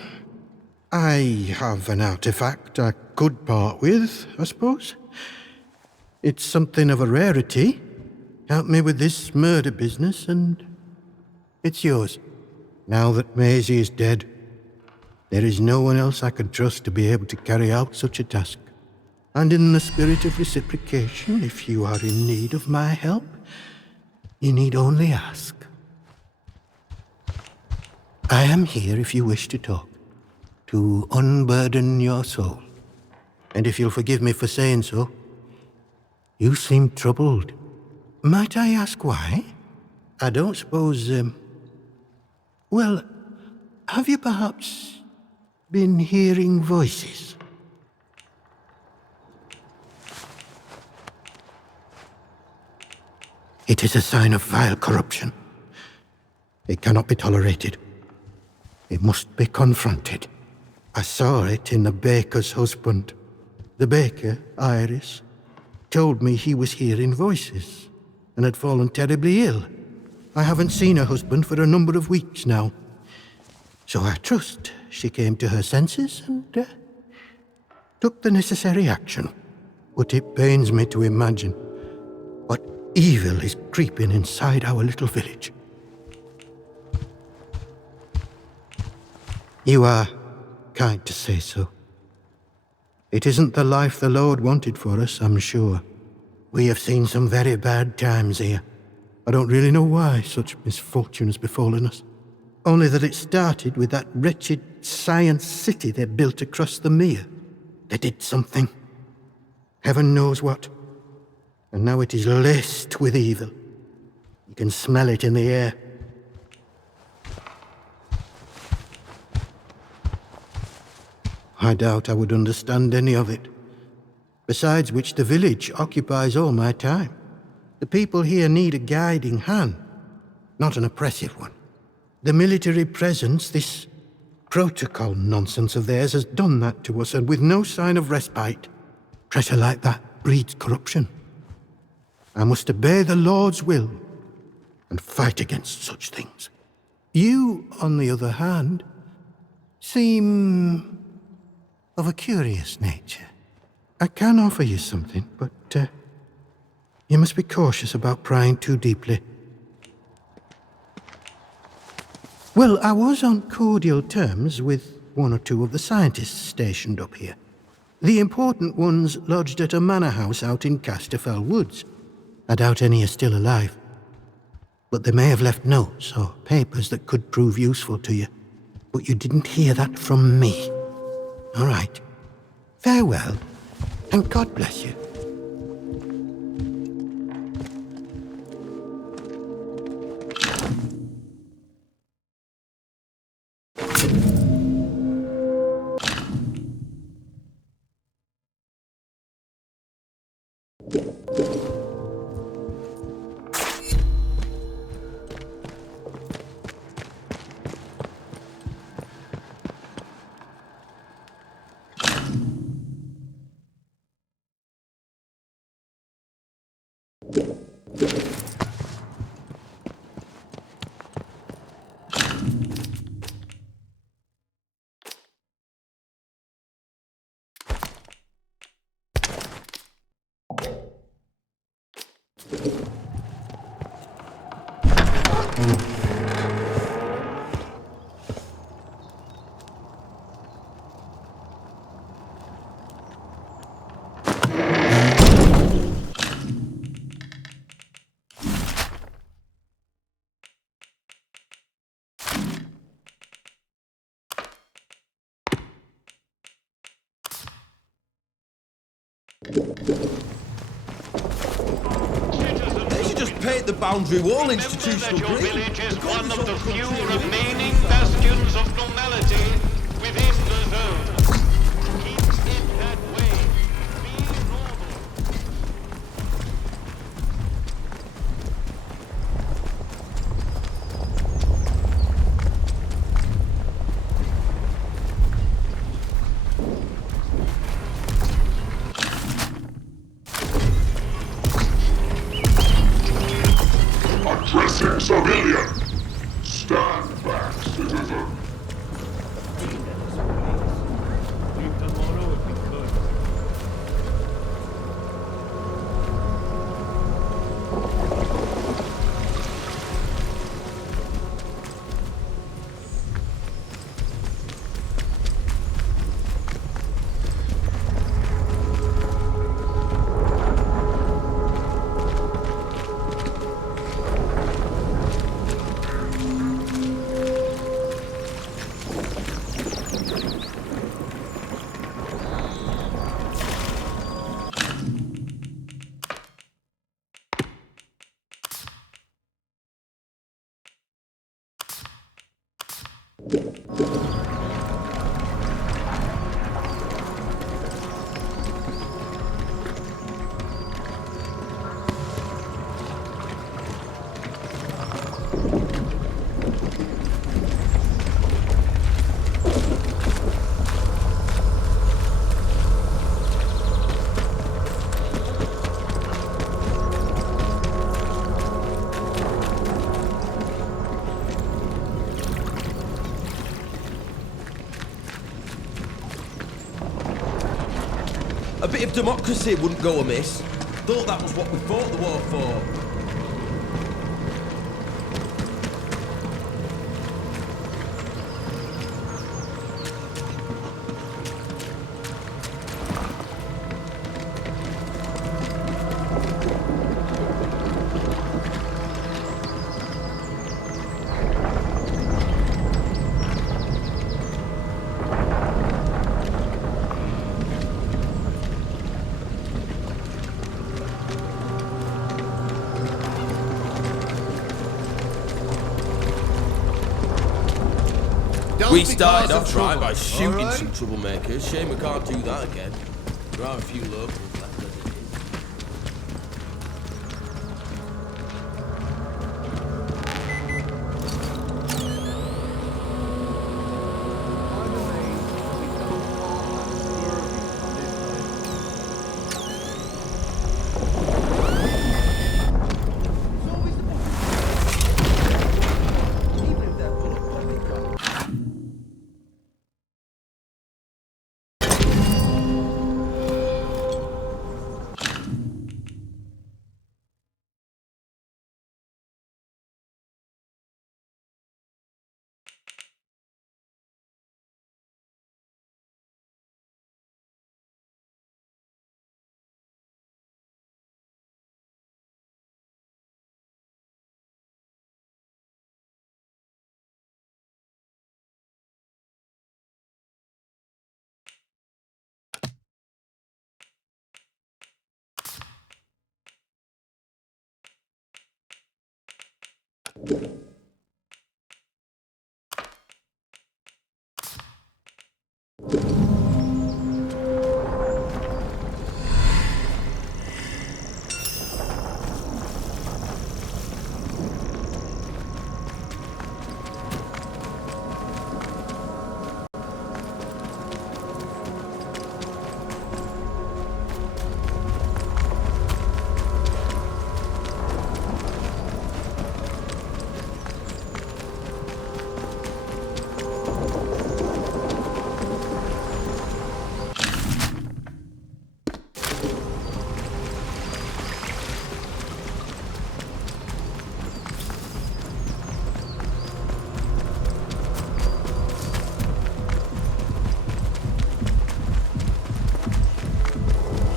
I have an artifact I could part with, I suppose. It's something of a rarity. Help me with this murder business, and it's yours. Now that Maisie is dead, there is no one else I can trust to be able to carry out such a task. And in the spirit of reciprocation, if you are in need of my help, you need only ask. I am here if you wish to talk, to unburden your soul. And if you'll forgive me for saying so, you seem troubled. Might I ask why? I don't suppose, well, have you perhaps been hearing voices? It is a sign of vile corruption. It cannot be tolerated. It must be confronted. I saw it in the baker's husband. The baker, Iris, told me he was hearing voices and had fallen terribly ill. I haven't seen her husband for a number of weeks now. So I trust she came to her senses and took the necessary action. But it pains me to imagine what evil is creeping inside our little village. You are kind to say so. It isn't the life the Lord wanted for us, I'm sure. We have seen some very bad times here. I don't really know why such misfortune has befallen us. Only that it started with that wretched science city they built across the mere. They did something. Heaven knows what. And now it is laced with evil. You can smell it in the air. I doubt I would understand any of it. Besides which, the village occupies all my time. The people here need a guiding hand, not an oppressive one. The military presence, this protocol nonsense of theirs, has done that to us, and with no sign of respite. Pressure like that breeds corruption. I must obey the Lord's will and fight against such things. You, on the other hand, seem of a curious nature. I can offer you something, but you must be cautious about prying too deeply. Well, I was on cordial terms with one or two of the scientists stationed up here. The important ones lodged at a manor house out in Casterfell Woods. I doubt any are still alive. But they may have left notes or papers that could prove useful to you. But you didn't hear that from me. All right. Farewell, and God bless you. They should just paint the boundary wall institutional Your green. village is one of the few remaining bastions of normality within the zone. Keep it that way. Be normal. Addressing civilian! Stand back, citizen! A bit of democracy wouldn't go amiss. Thought that was what we fought the war for. We started off right by shooting some troublemakers. Shame we can't do that again. There are a few locals left as it is.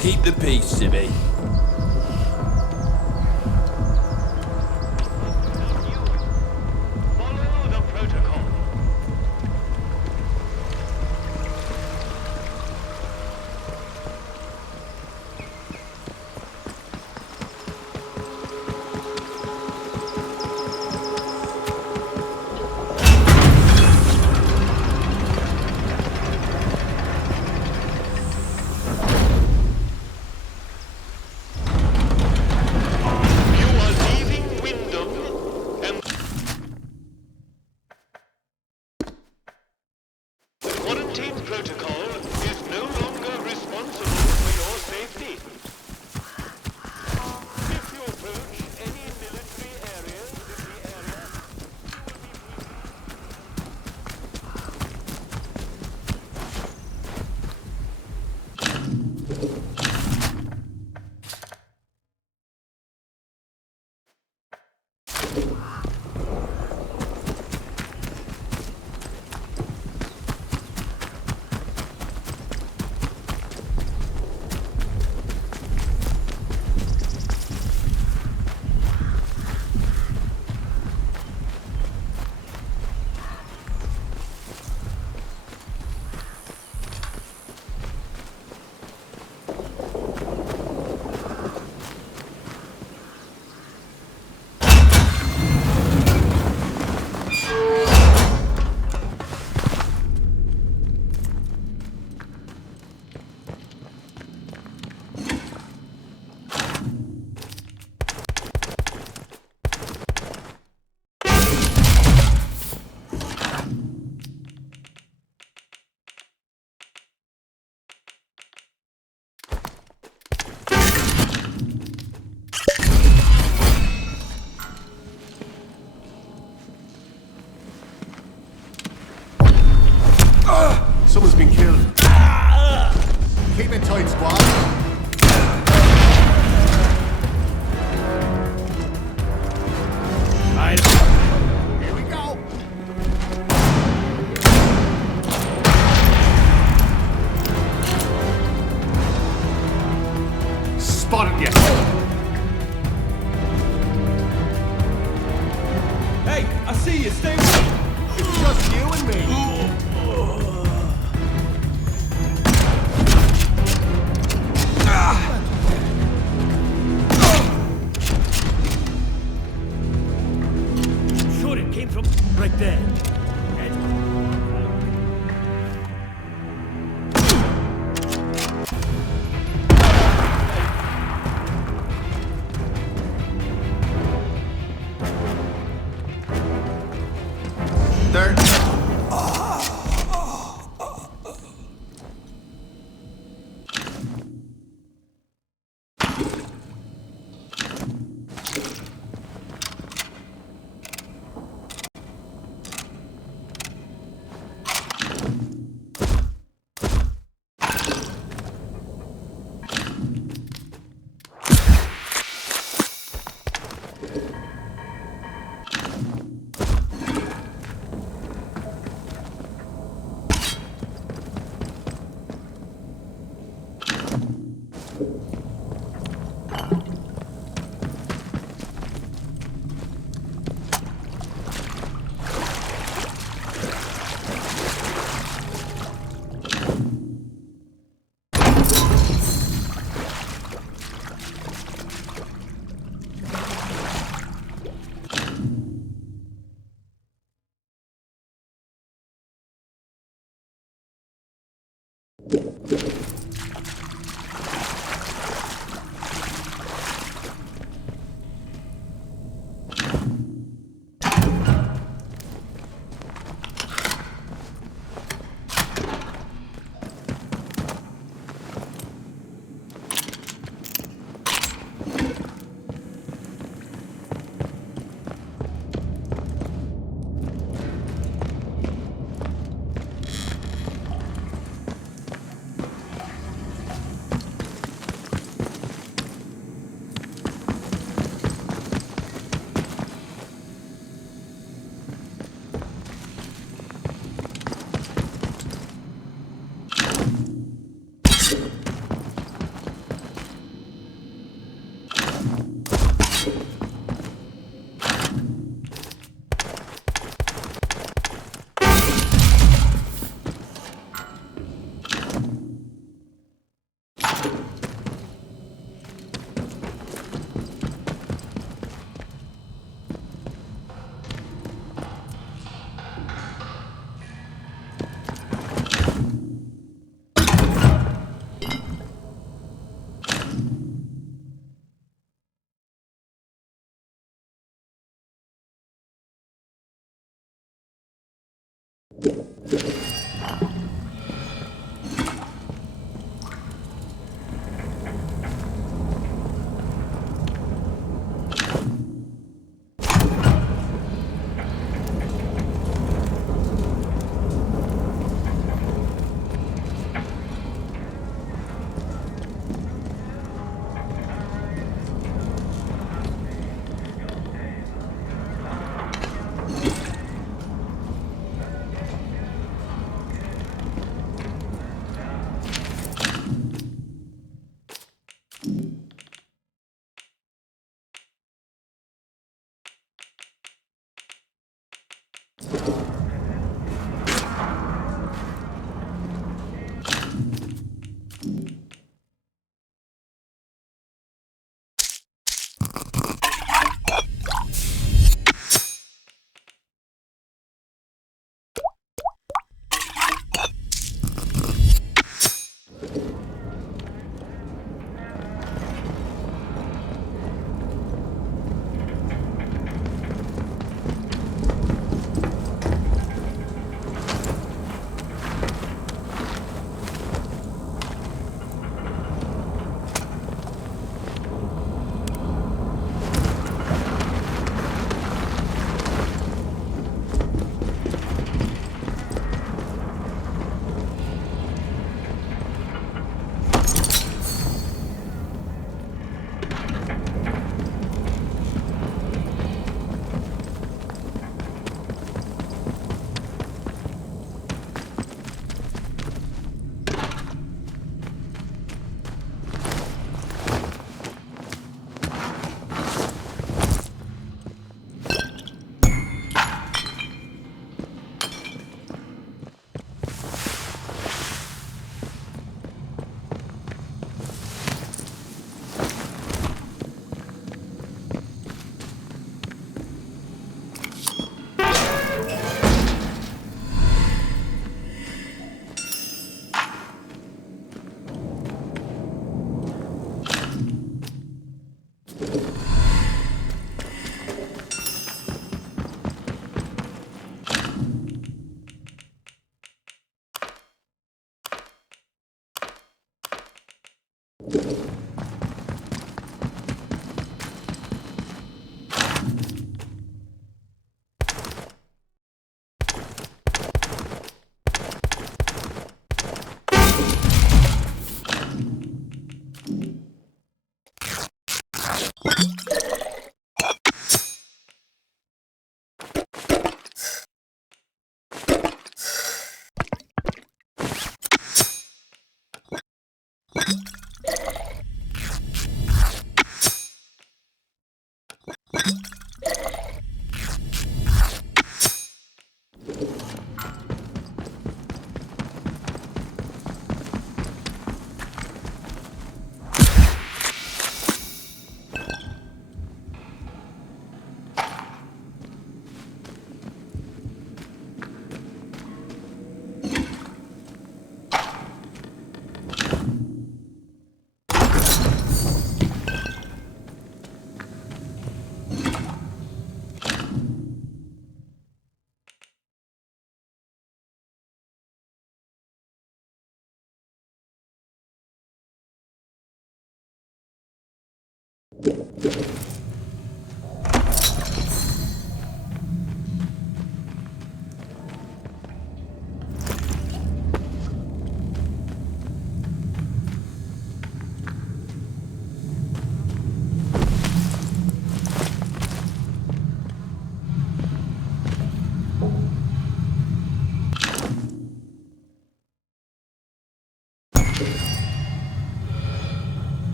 Keep the peace, Sibby. Follow the protocol. Keep it tight, squad. Here we go. Spotted you. Hey, I see you. Stay with me. It's just you and me. Sure, it came from right there.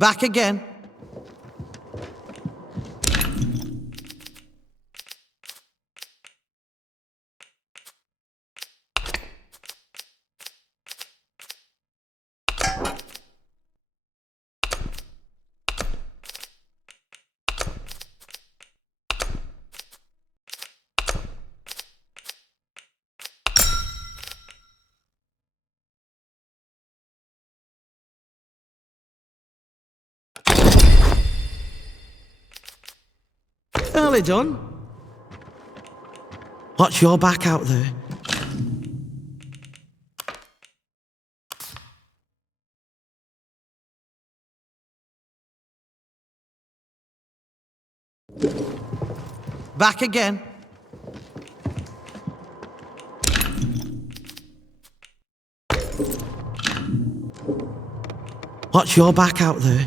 Back again. Early done. Watch your back out there. Back again. Watch your back out there.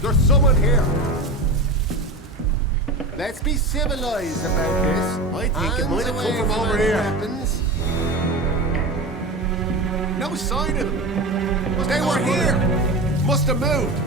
There's someone here. Let's be civilized about this. I think it might have come from over here. Weapons. No sign of them. They were here. Must have moved.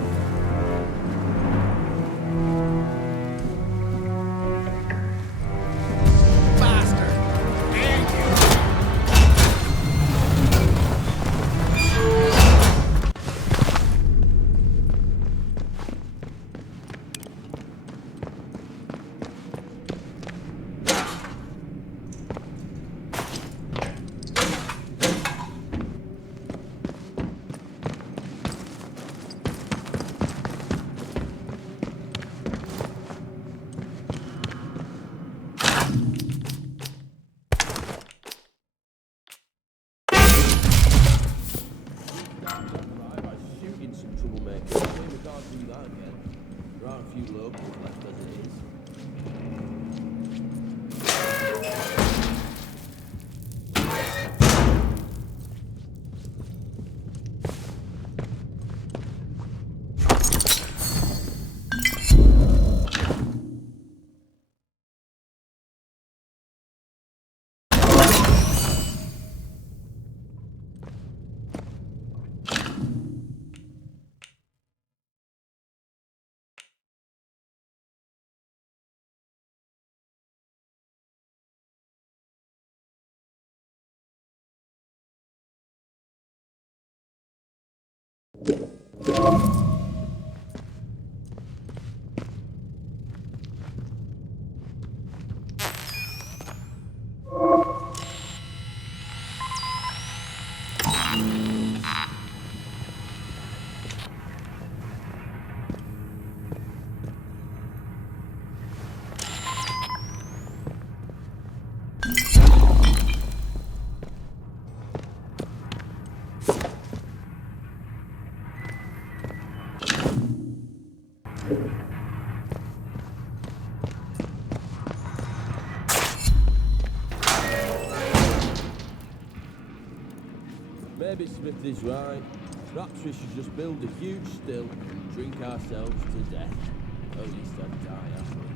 Maybe Smith is right. Perhaps we should just build a huge still and drink ourselves to death. At least I'd die after it.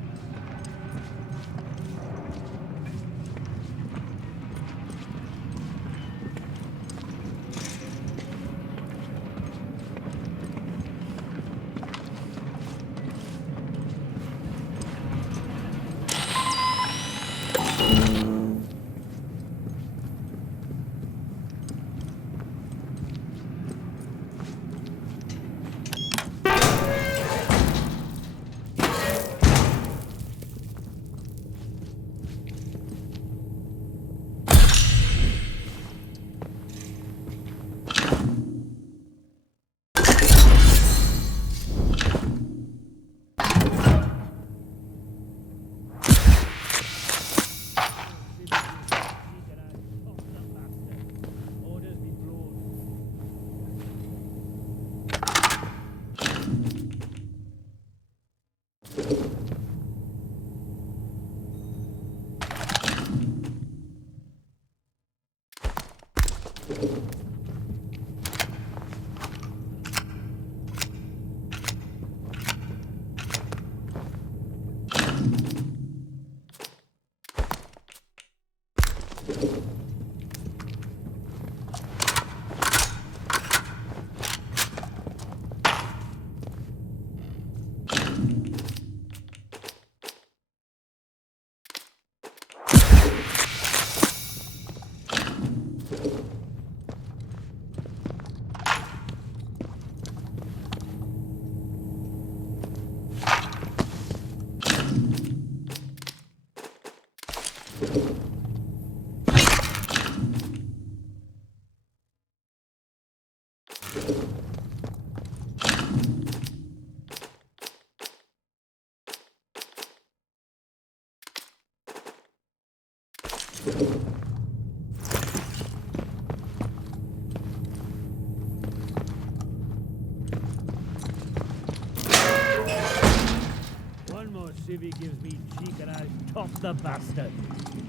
One more civvy gives me cheek and I'll top the bastard.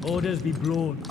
Orders be blown.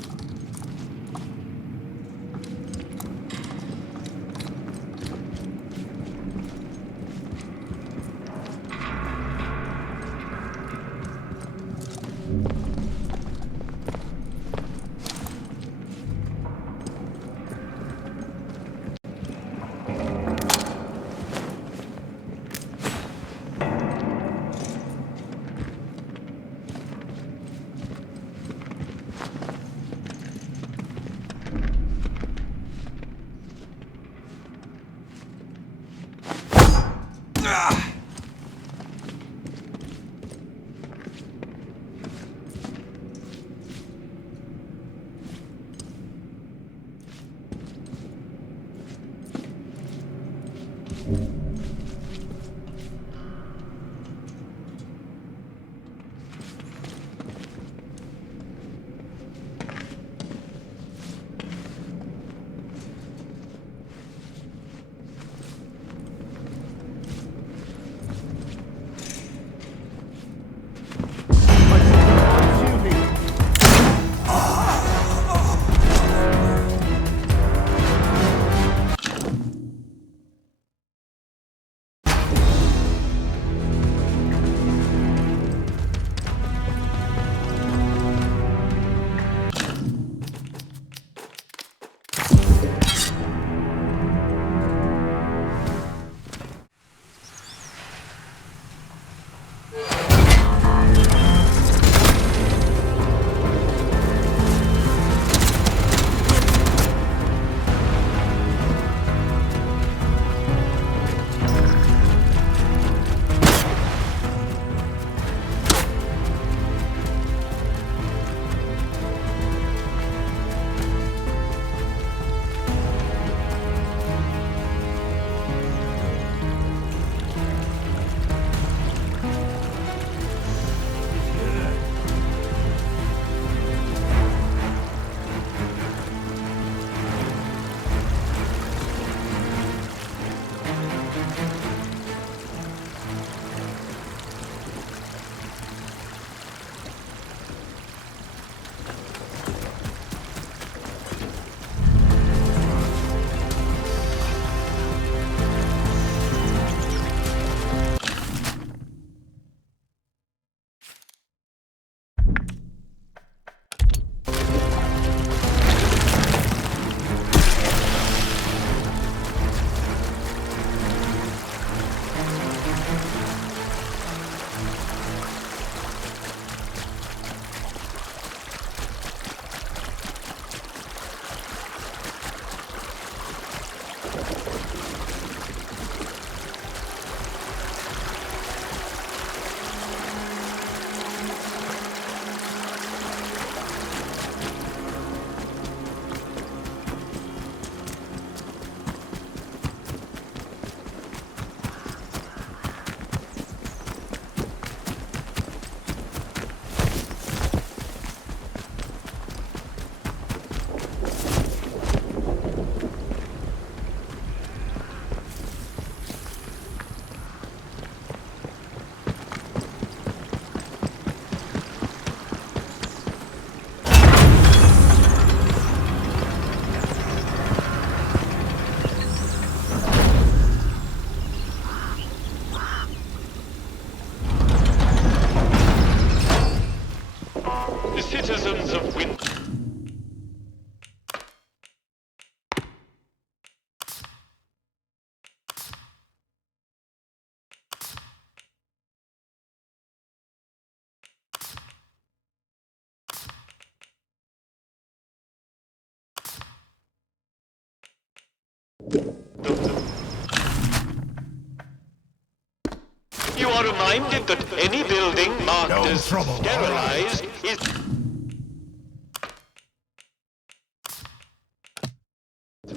reminded that any building marked as sterilized is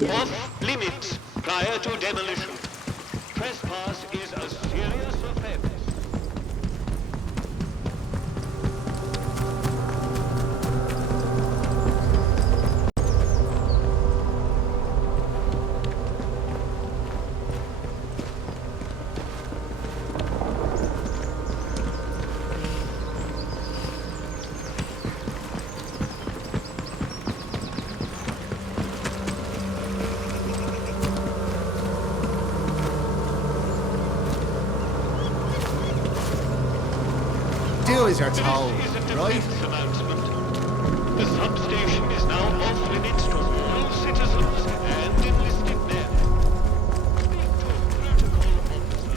off limits prior to demolition. Trespass is a serious offense. Do as you're told, right? The substation is now off limits to all citizens and enlisted men. Speak to protocol officer.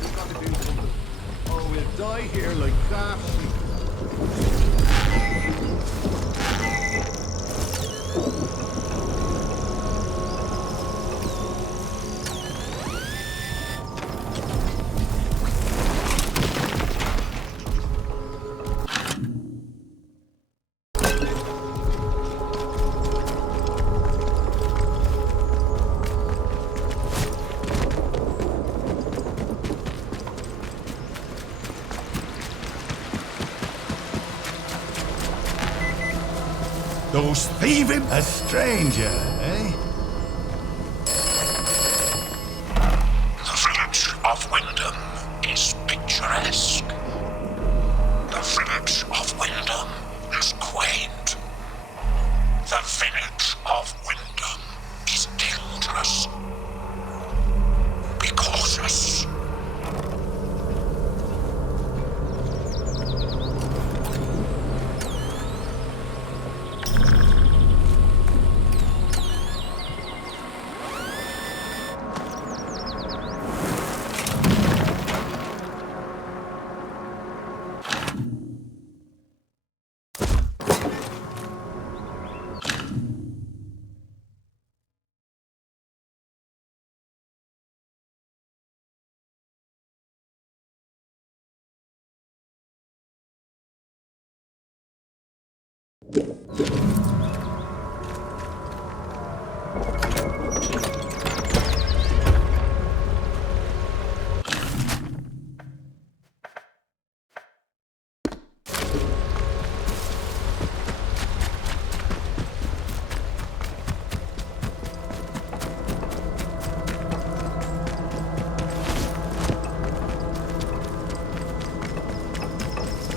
We've got to do something. Or we'll die here like that. Those thieving a stranger, eh? The village of Wyndham is picturesque. The village of Wyndham is quaint. The village of Wyndham is dangerous. Be cautious.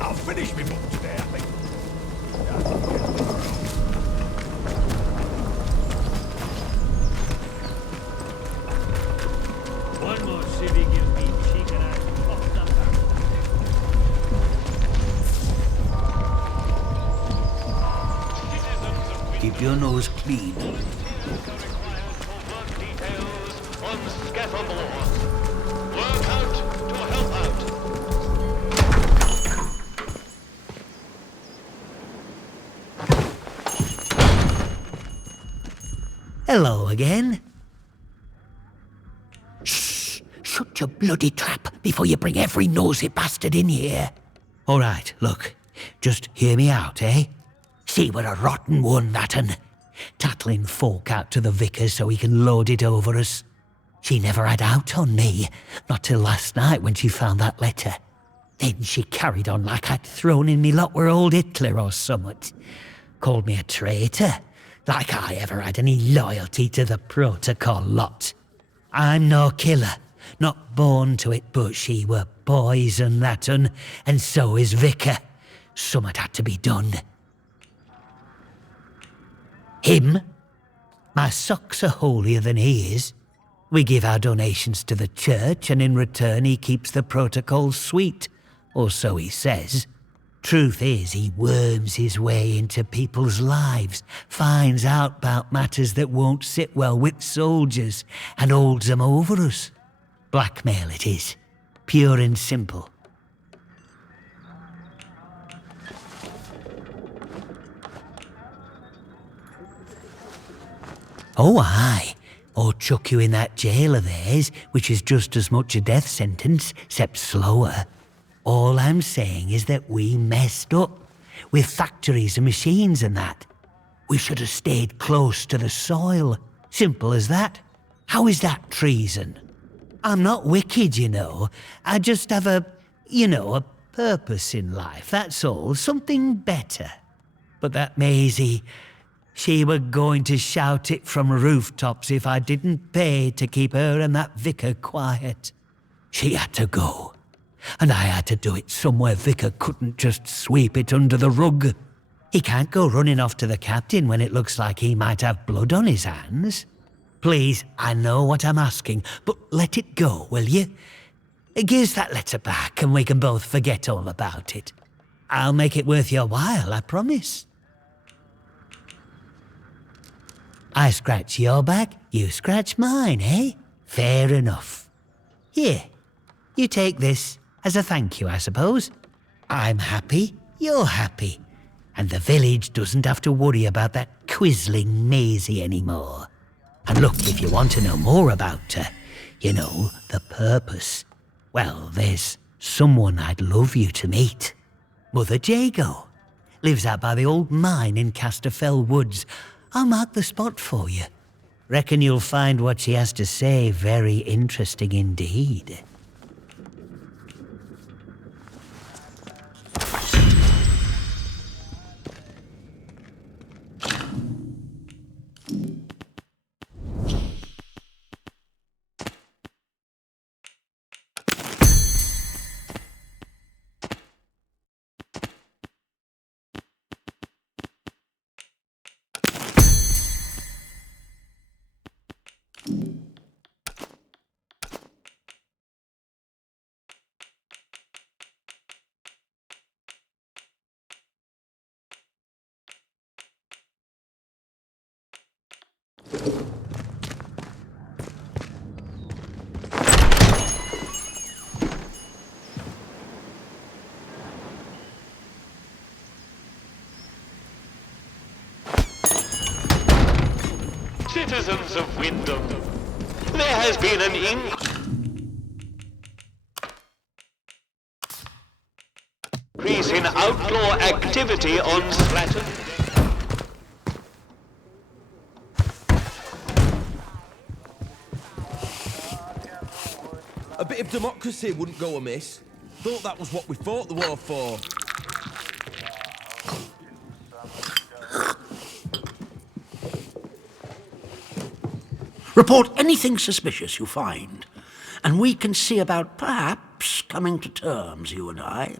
I'll finish me book today, I think. One more city gives me cheek and I fucked up. Keep your nose clean. On Skethermore. Work out to help out. Hello again. Shh! Shut your bloody trap before you bring every nosy bastard in here. All right, look. Just hear me out, eh? See, we're a rotten one, that un. Tattling folk out to the vicar so he can load it over us. She never had out on me, not till last night when she found that letter. Then she carried on like I'd thrown in me lot were old Hitler or summat. Called me a traitor, like I ever had any loyalty to the protocol lot. I'm no killer, not born to it, but she were poison, that un, and so is vicar. Summat had to be done. Him? My socks are holier than he is. We give our donations to the church, and in return he keeps the protocol sweet, or so he says. Truth is, he worms his way into people's lives, finds out about matters that won't sit well with soldiers, and holds them over us. Blackmail it is, pure and simple. Oh, aye. Or chuck you in that jail of theirs, which is just as much a death sentence, except slower. All I'm saying is that we messed up. With factories and machines and that. We should have stayed close to the soil. Simple as that. How is that treason? I'm not wicked, you know. I just have a purpose in life, that's all. Something better. But that Maisie, she were going to shout it from rooftops if I didn't pay to keep her and that vicar quiet. She had to go. And I had to do it somewhere Vicar couldn't just sweep it under the rug. He can't go running off to the captain when it looks like he might have blood on his hands. Please, I know what I'm asking, but let it go, will you? Give us that letter back and we can both forget all about it. I'll make it worth your while, I promise. I scratch your back, you scratch mine, eh? Fair enough. Here, you take this. As a thank you, I suppose. I'm happy, you're happy. And the village doesn't have to worry about that quizzling Maisie anymore. And look, if you want to know more about her, you know, the purpose, well, there's someone I'd love you to meet. Mother Jago. Lives out by the old mine in Casterfell Woods. I'll mark the spot for you. Reckon you'll find what she has to say very interesting indeed. Citizens of Wyndham, there has been an increase in outlaw activity on Slattendale. A bit of democracy wouldn't go amiss. Thought that was what we fought the war for. Report anything suspicious you find, and we can see about perhaps coming to terms, you and I.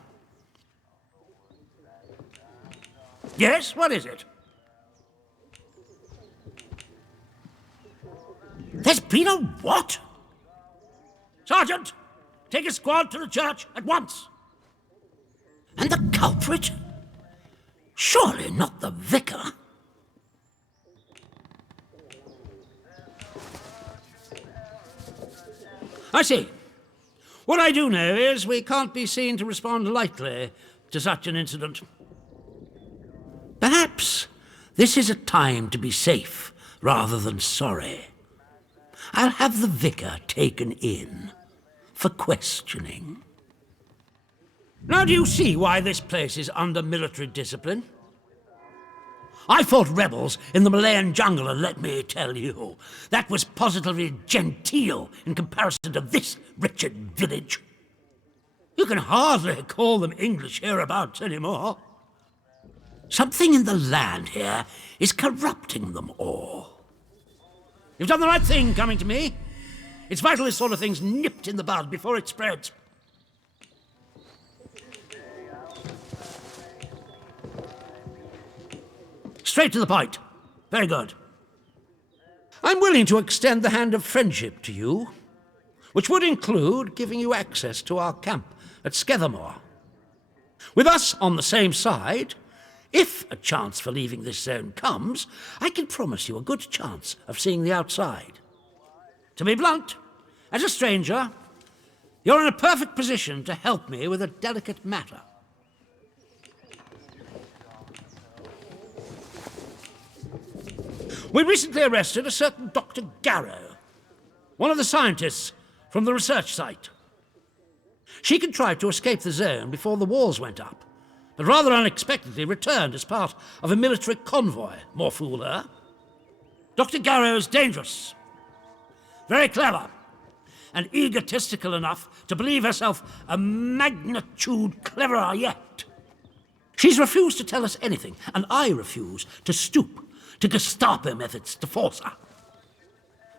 Yes, what is it? There's been a what? Sergeant, take a squad to the church at once. And the culprit? Surely not the vicar. I see. What I do know is we can't be seen to respond lightly to such an incident. Perhaps this is a time to be safe rather than sorry. I'll have the vicar taken in for questioning. Now do you see why this place is under military discipline? I fought rebels in the Malayan jungle, and let me tell you, that was positively genteel in comparison to this wretched village. You can hardly call them English hereabouts anymore. Something in the land here is corrupting them all. You've done the right thing coming to me. It's vital this sort of thing's nipped in the bud before it spreads. Straight to the point. Very good. I'm willing to extend the hand of friendship to you, which would include giving you access to our camp at Skethermore. With us on the same side, if a chance for leaving this zone comes, I can promise you a good chance of seeing the outside. To be blunt, as a stranger, you're in a perfect position to help me with a delicate matter. We recently arrested a certain Dr. Garrow, one of the scientists from the research site. She contrived to escape the zone before the walls went up, but rather unexpectedly returned as part of a military convoy. More fool her. Dr. Garrow is dangerous, very clever, and egotistical enough to believe herself a magnitude cleverer yet. She's refused to tell us anything, and I refuse to stoop to Gestapo methods to force her.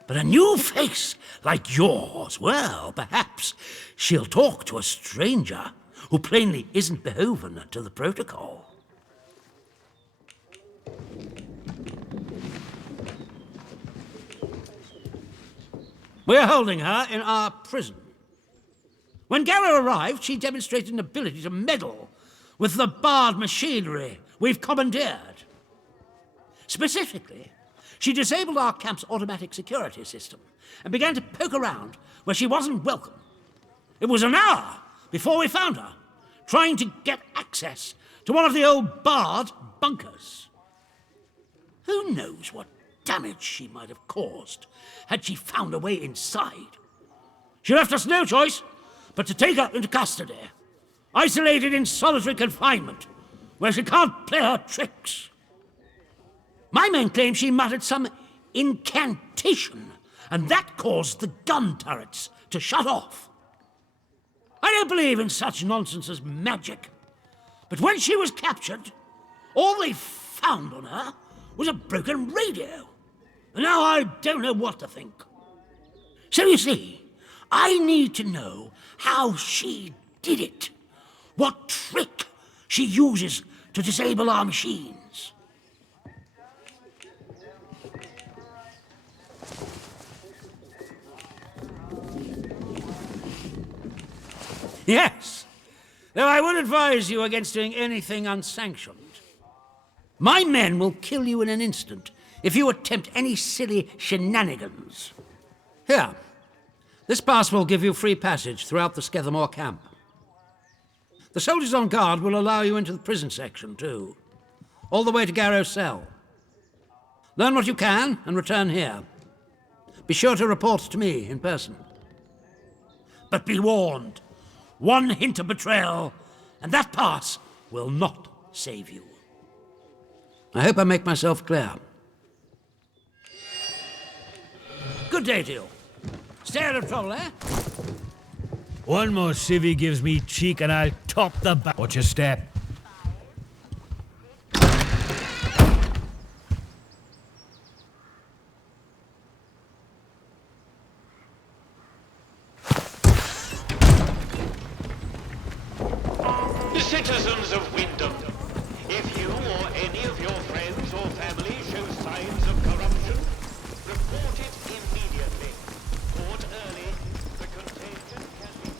But a new face like yours, well, perhaps she'll talk to a stranger who plainly isn't beholden to the protocol. We're holding her in our prison. When Garrow arrived, she demonstrated an ability to meddle with the barred machinery we've commandeered. Specifically, she disabled our camp's automatic security system and began to poke around where she wasn't welcome. It was an hour before we found her, trying to get access to one of the old barred bunkers. Who knows what damage she might have caused had she found a way inside. She left us no choice but to take her into custody, isolated in solitary confinement, where she can't play her tricks. My men claim she muttered some incantation, and that caused the gun turrets to shut off. I don't believe in such nonsense as magic, but when she was captured, all they found on her was a broken radio. And now I don't know what to think. So you see, I need to know how she did it. What trick she uses to disable our machines. Yes, though I would advise you against doing anything unsanctioned. My men will kill you in an instant if you attempt any silly shenanigans. Here, this pass will give you free passage throughout the Skethermore camp. The soldiers on guard will allow you into the prison section, too, all the way to Garrow's cell. Learn what you can and return here. Be sure to report to me in person. But be warned, one hint of betrayal, and that pass will not save you. I hope I make myself clear. Good day to you. Stay out of trouble, eh? One more civvy gives me cheek and I'll top the back. Watch your step. Citizens of Wyndham, if you or any of your friends or family show signs of corruption, report it immediately. Caught early, the contagion can be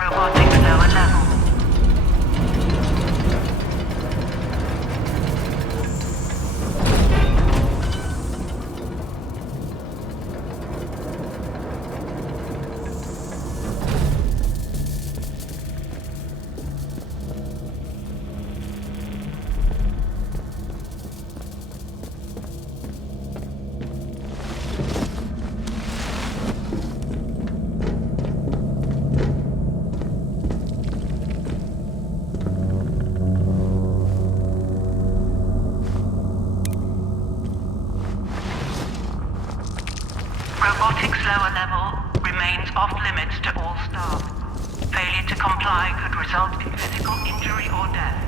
Robotics lower level. Robotics lower level remains off limits to all staff. Failure to comply could result in physical injury or death.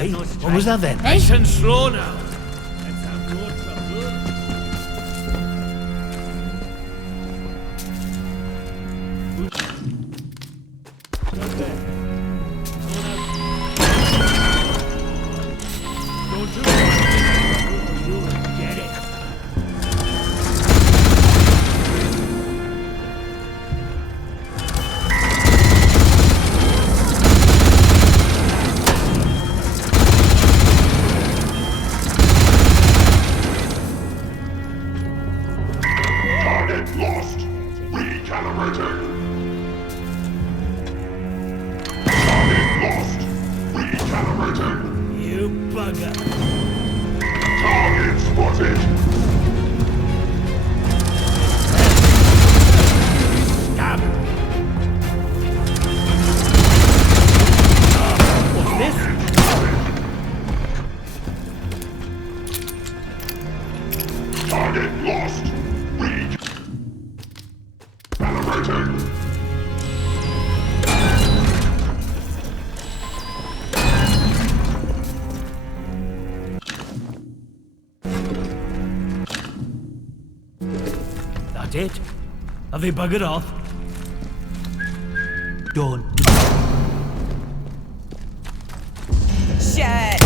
Hey, what was that then? Nice and slow now. Let's have no that it? Have they buggered off? Done. Shit!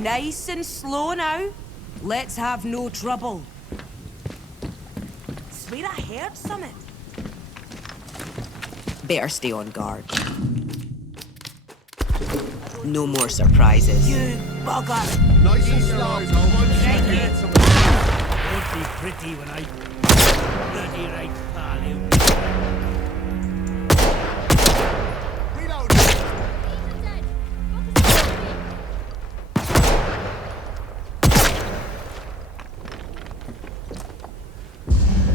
Nice and slow now. Let's have no trouble. Swear I heard something. Better stay on guard. No more surprises. You bugger! Nice and slow. Won't be pretty when I bloody right pal you.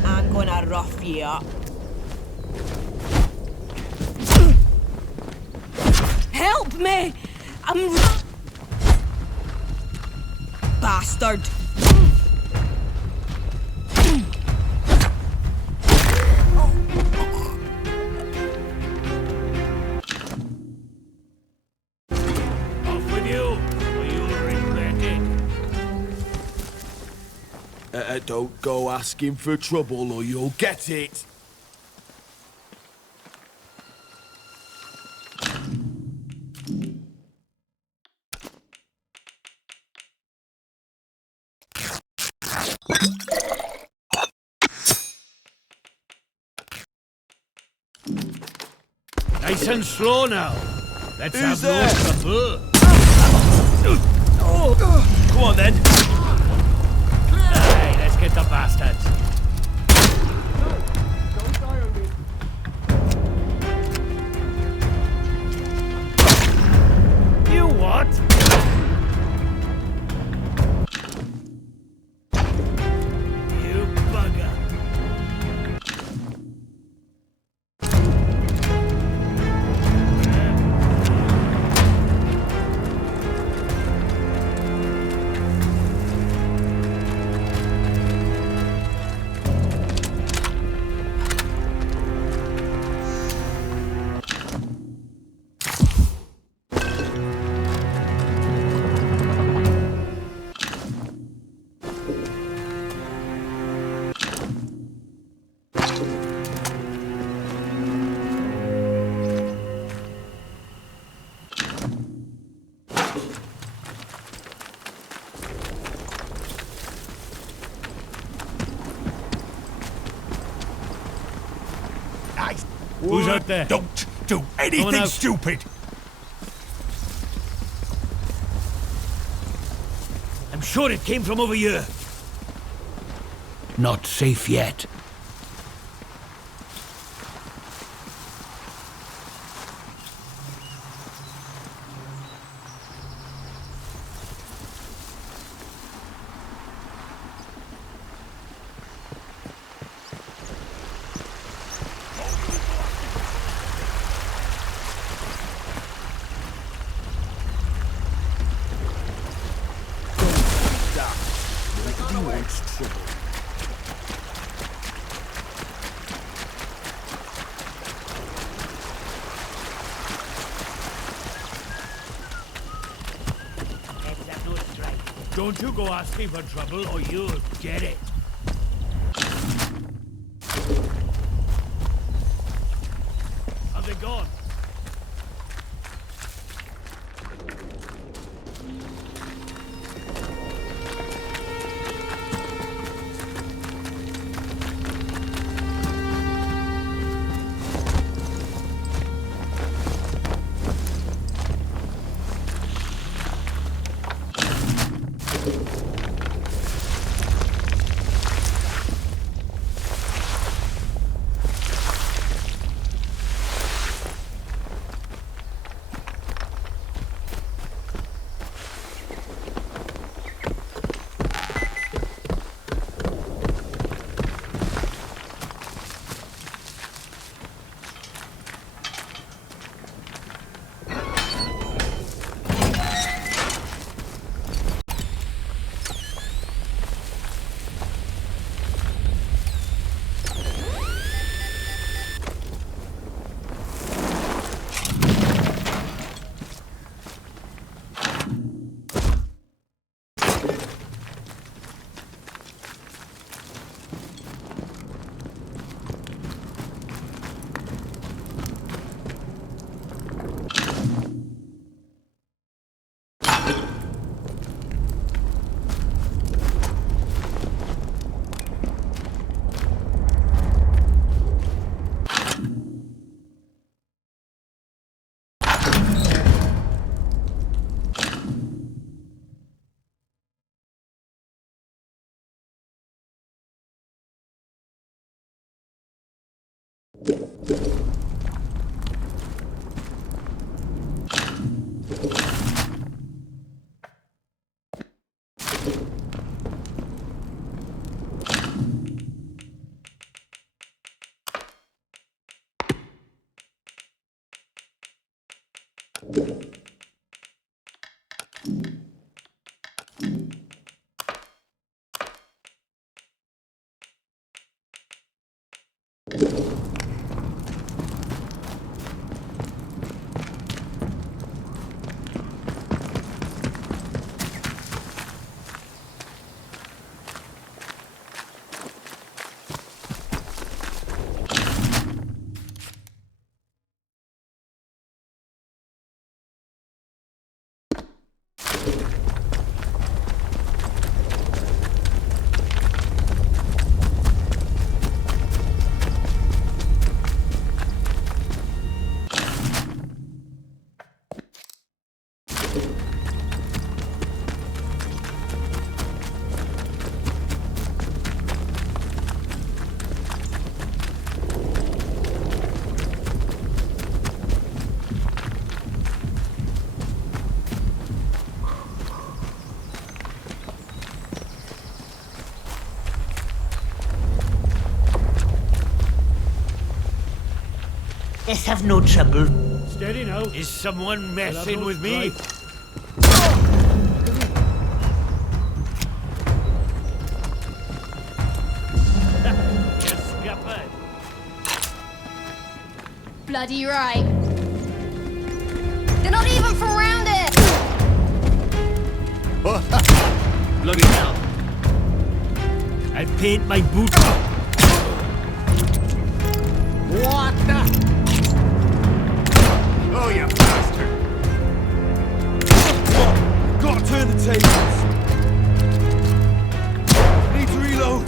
I'm gonna rough you up. Help me! I'm... Bastard! Off with you, or you'll regret it. Don't go asking for trouble or you'll get it. Nice and slow now. Let's Who's have no trouble. Come on then. Hey, let's get the bastards. You what? You bugger. Who's out there? Don't do anything stupid! I'm sure it came from over here. Not safe yet. Don't you go asking for trouble or you'll get it. Have they gone? Let's have no trouble. Steady now. Is someone messing with me? Bloody right. They're not even surrounded! Bloody hell. I paint my boots. What the? Oh, you bastard! Gotta turn the tables. Need to reload.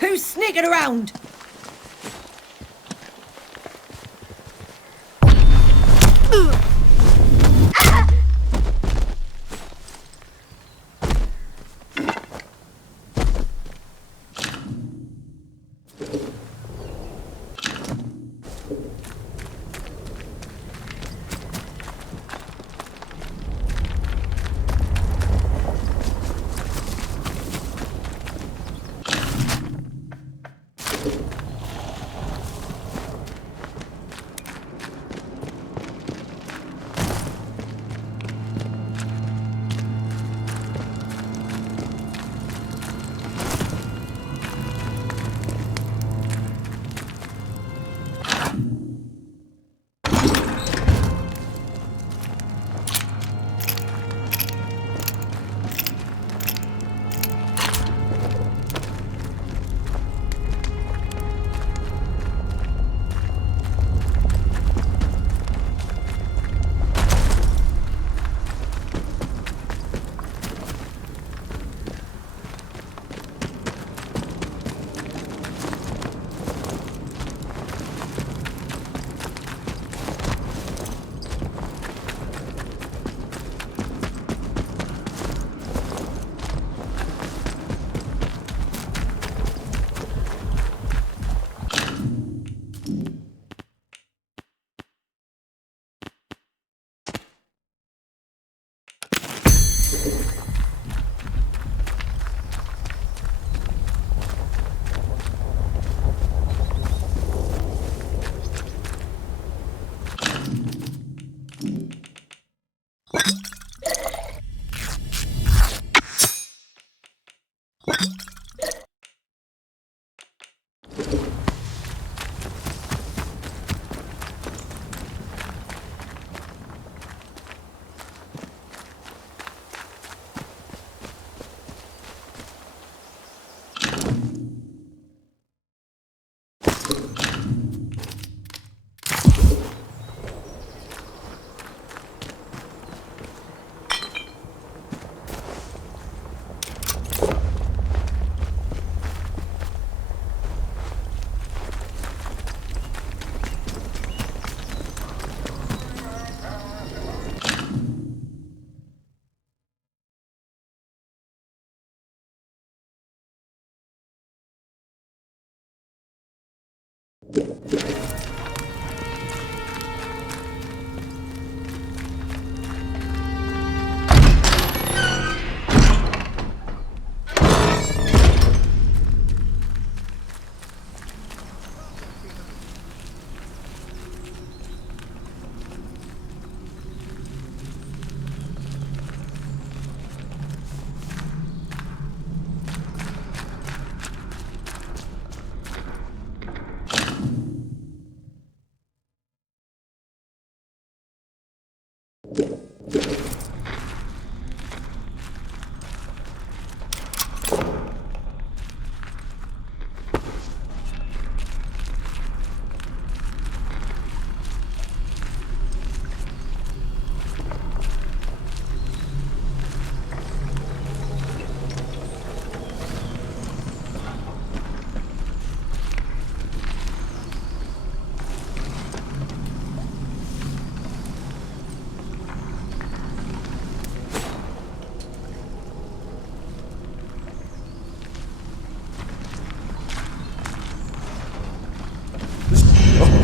Who's sneaking around?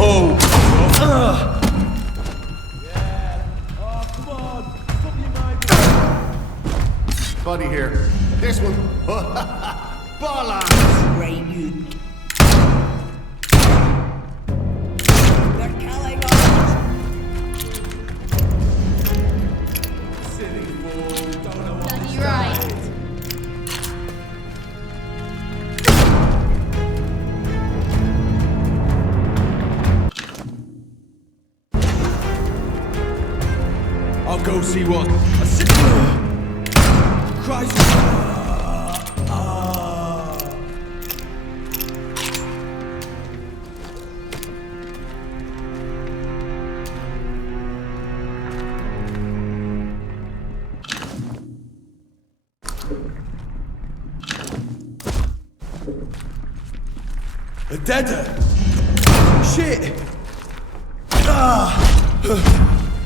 Oh! Buddy here. This one. Bollocks! Right, you. They're killing us! Silly fool. Don't know what Bloody right. I'll go see what. Christ! A deader! Shit! Ah!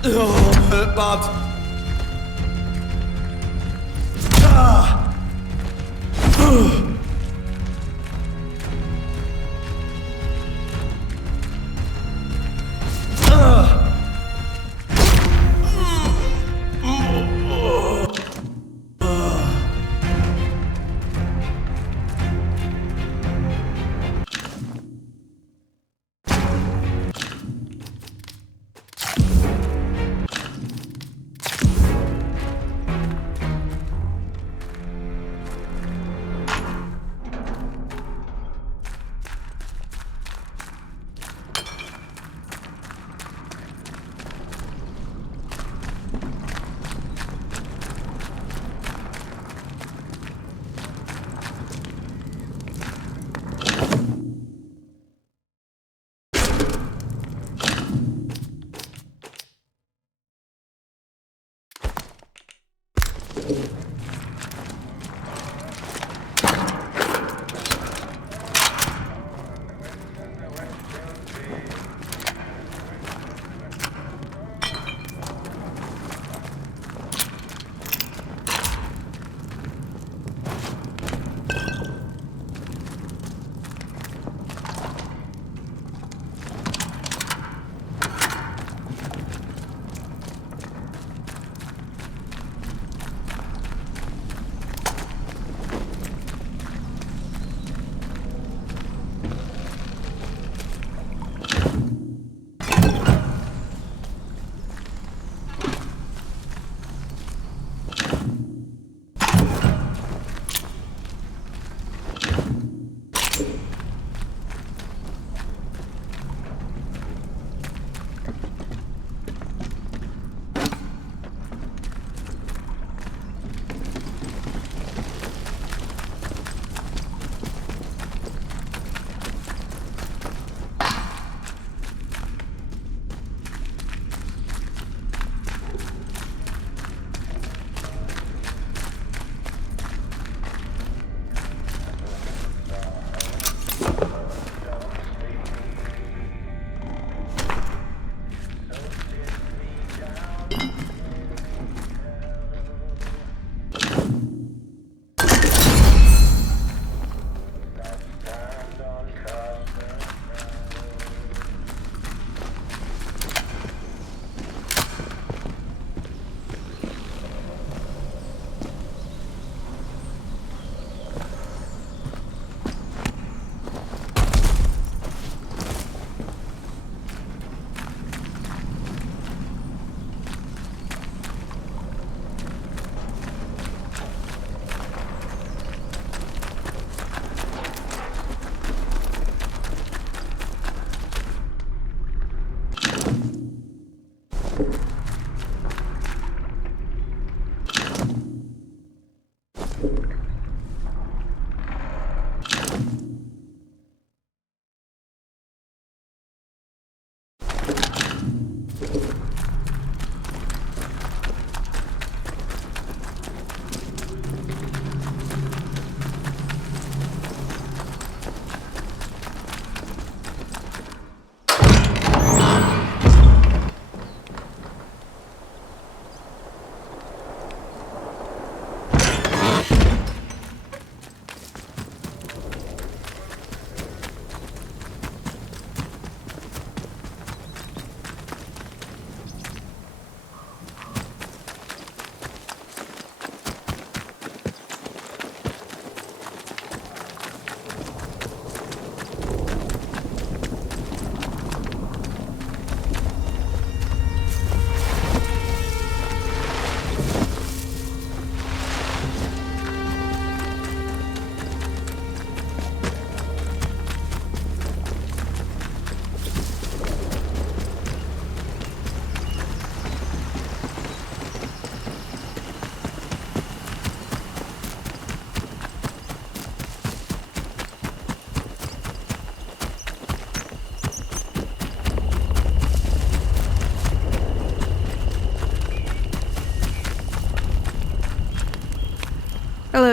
Oh, I'm hurt bad. Ah!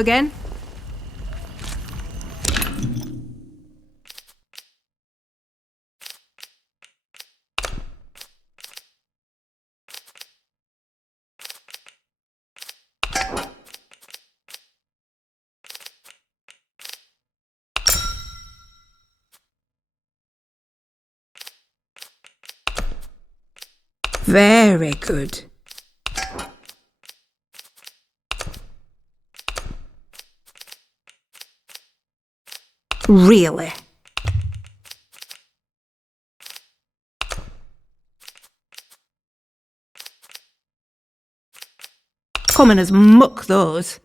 again. Very good. Really? Common as muck, those.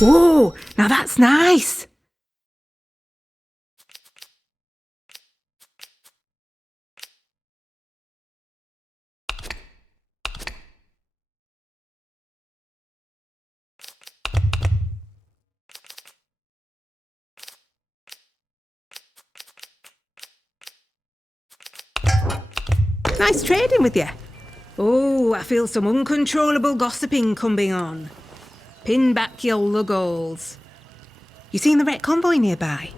Whoa, now that's nice. Nice trading with you. Oh, I feel some uncontrollable gossiping coming on. Pin back your luggles. You seen the wrecked convoy nearby?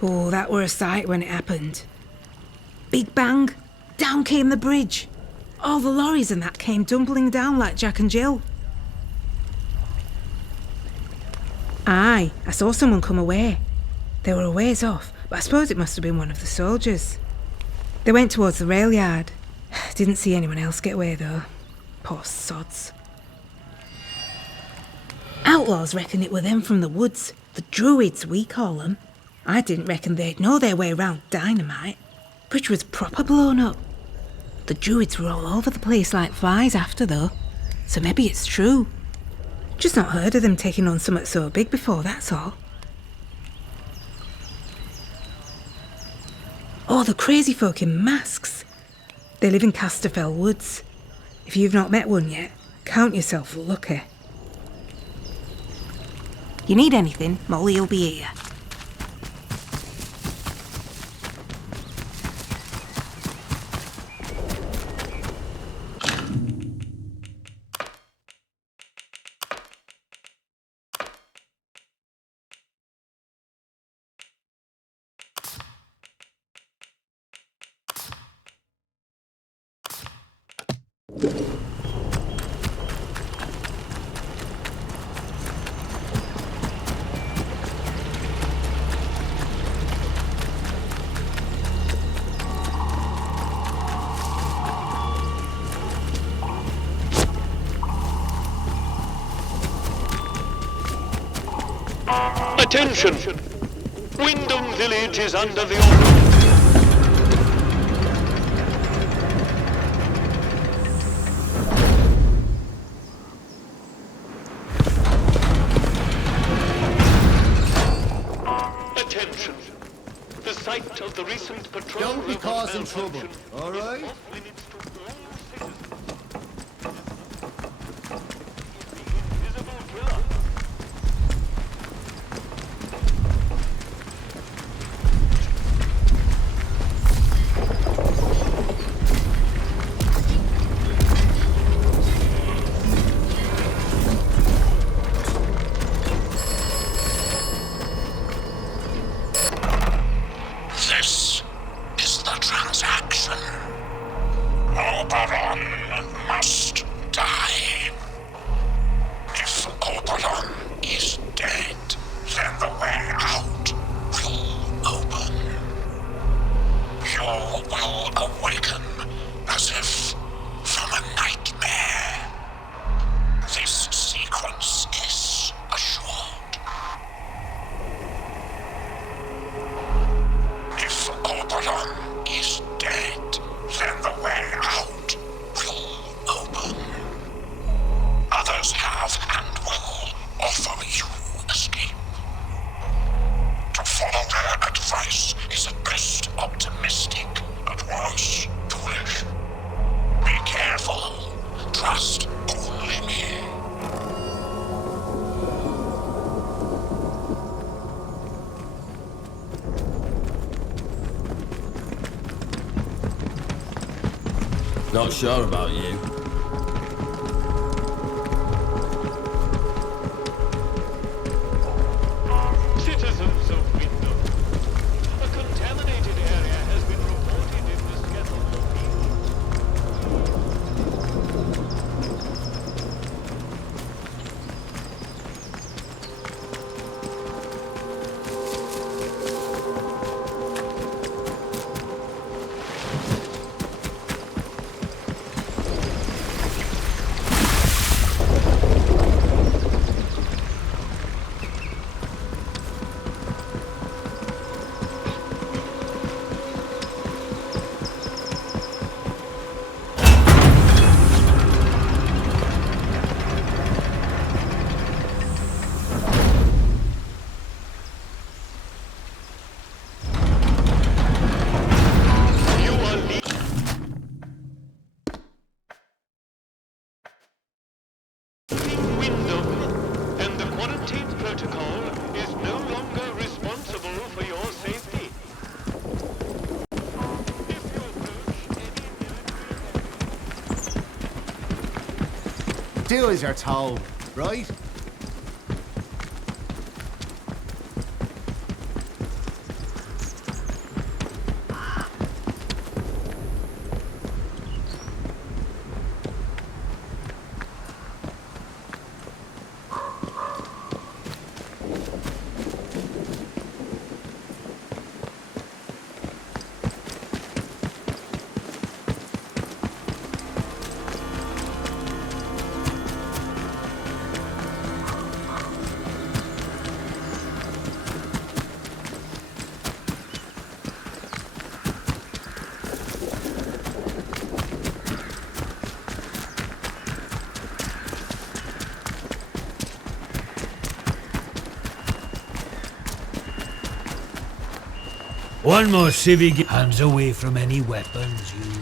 Oh, that were a sight when it happened. Big bang, down came the bridge. All the lorries and that came tumbling down like Jack and Jill. Aye, I saw someone come away. They were a ways off, but I suppose it must have been one of the soldiers. They went towards the rail yard. Didn't see anyone else get away though. Poor sods. Outlaws reckon it were them from the woods. The druids, we call them. I didn't reckon they'd know their way round dynamite. Bridge was proper blown up. The druids were all over the place like flies after though. So maybe it's true. Just not heard of them taking on something so big before, that's all. Oh, the crazy folk in masks. They live in Casterfell woods. If you've not met one yet, count yourself lucky. You need anything, Molly'll be here. Attention! Wyndham village is under the order. Attention! The site of the recent patrol. Don't be causing trouble, all right? This is the transaction. Oberon must die. If Oberon is dead, then the way out will open. You will awaken as if from a nightmare. This sequence is assured. If Oberon is dead, then the way out Not sure about you. Citizens of Wyndham, a contaminated area has been reported in the Skethermore Do as you're told, right? One more civic. Hands away from any weapons, you.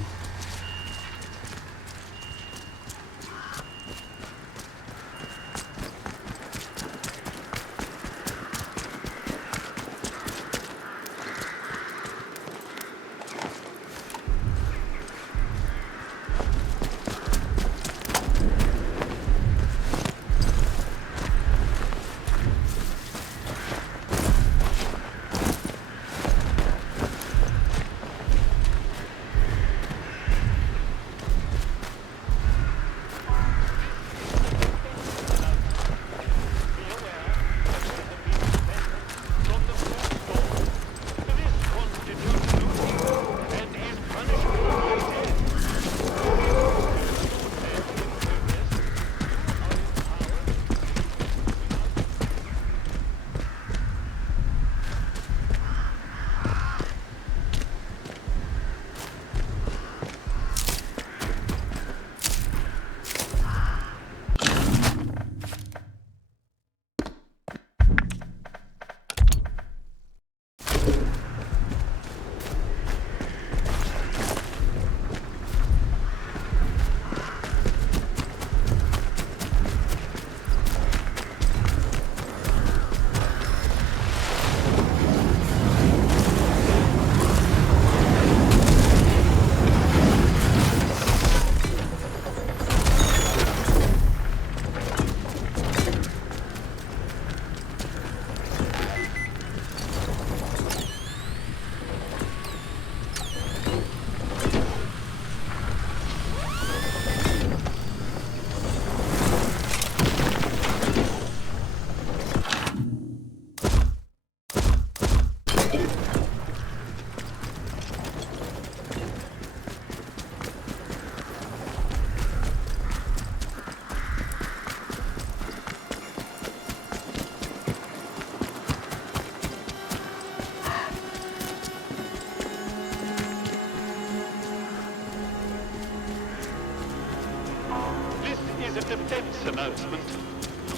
defense announcement.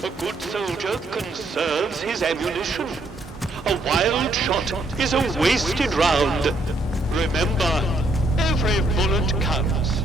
A good soldier conserves his ammunition. A wild shot is a wasted round. Remember, every bullet counts.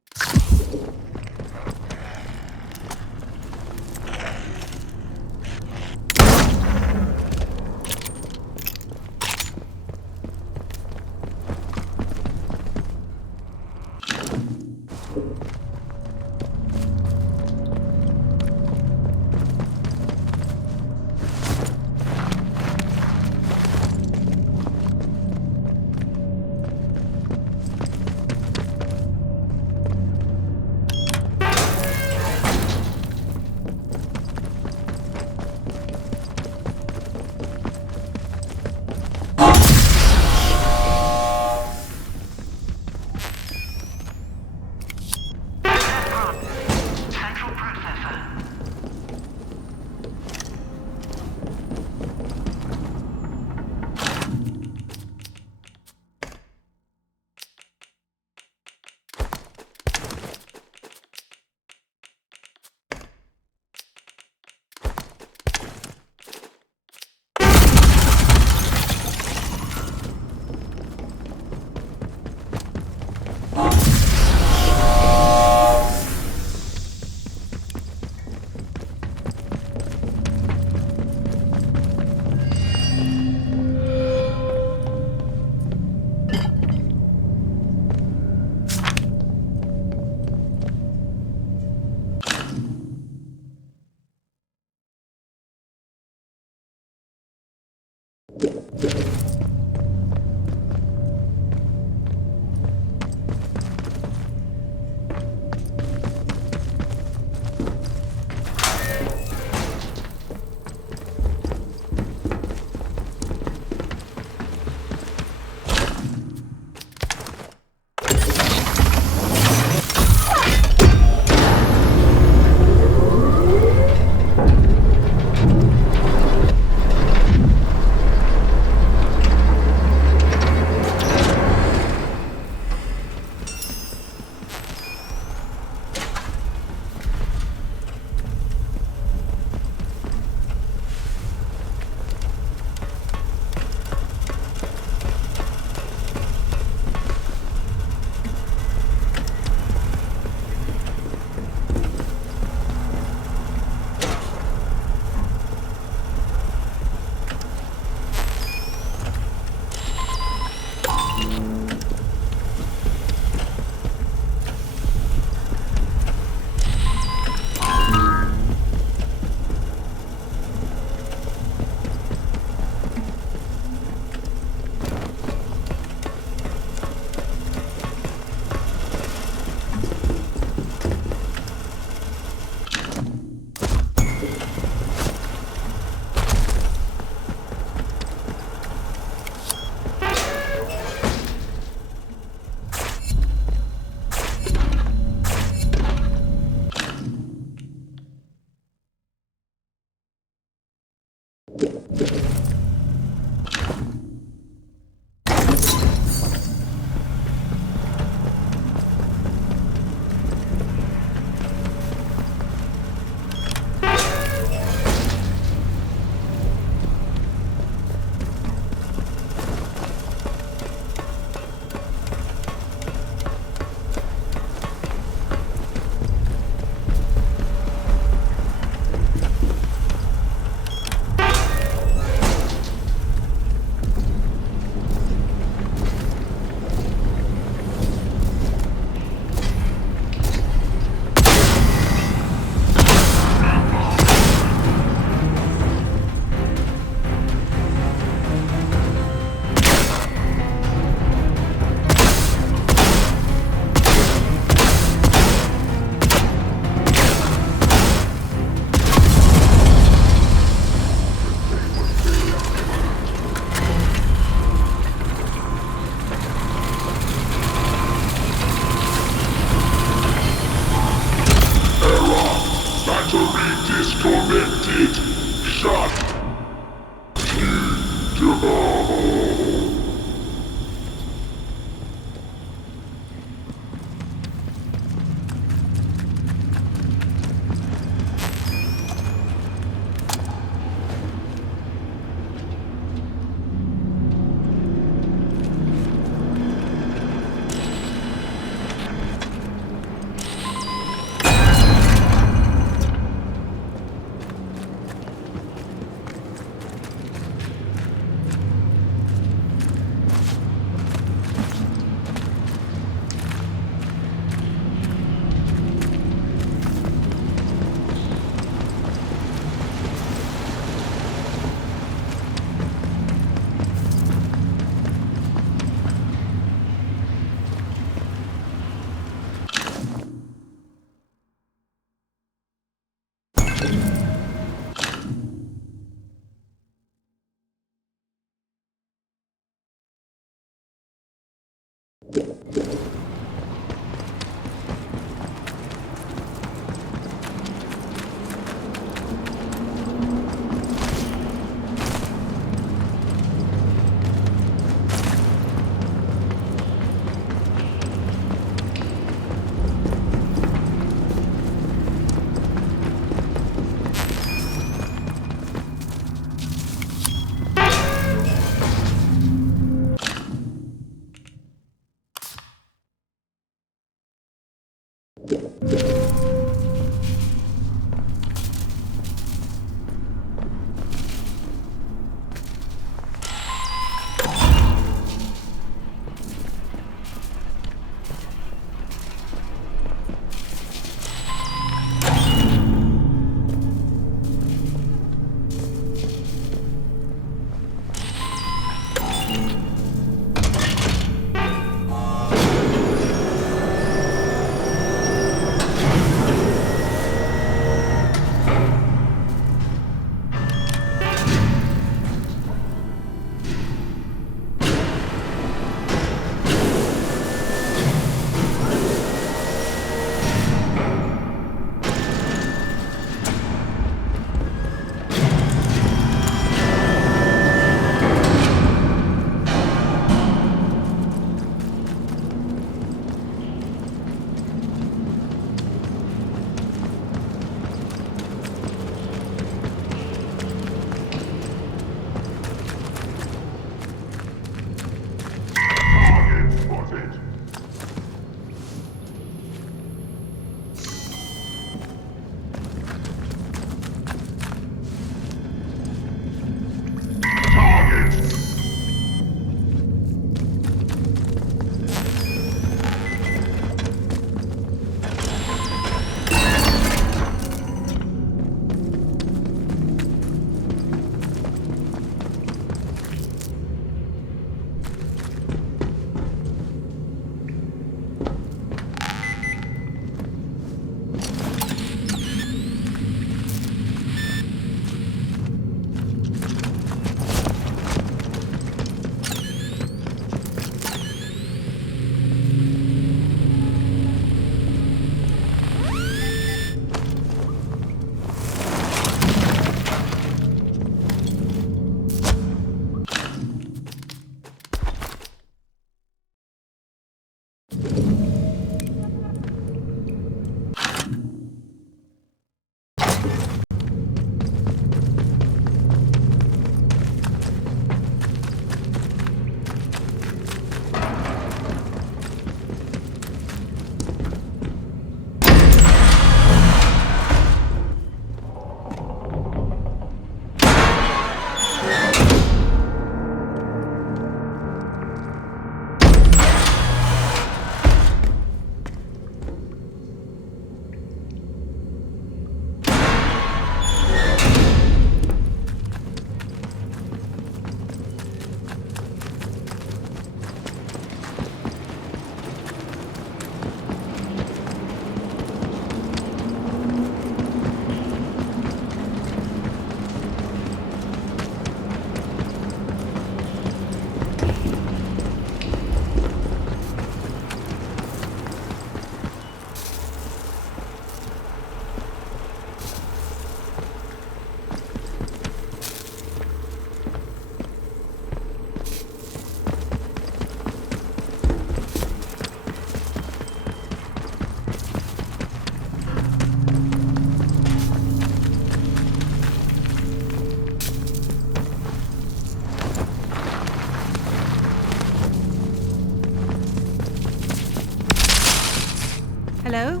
Hello?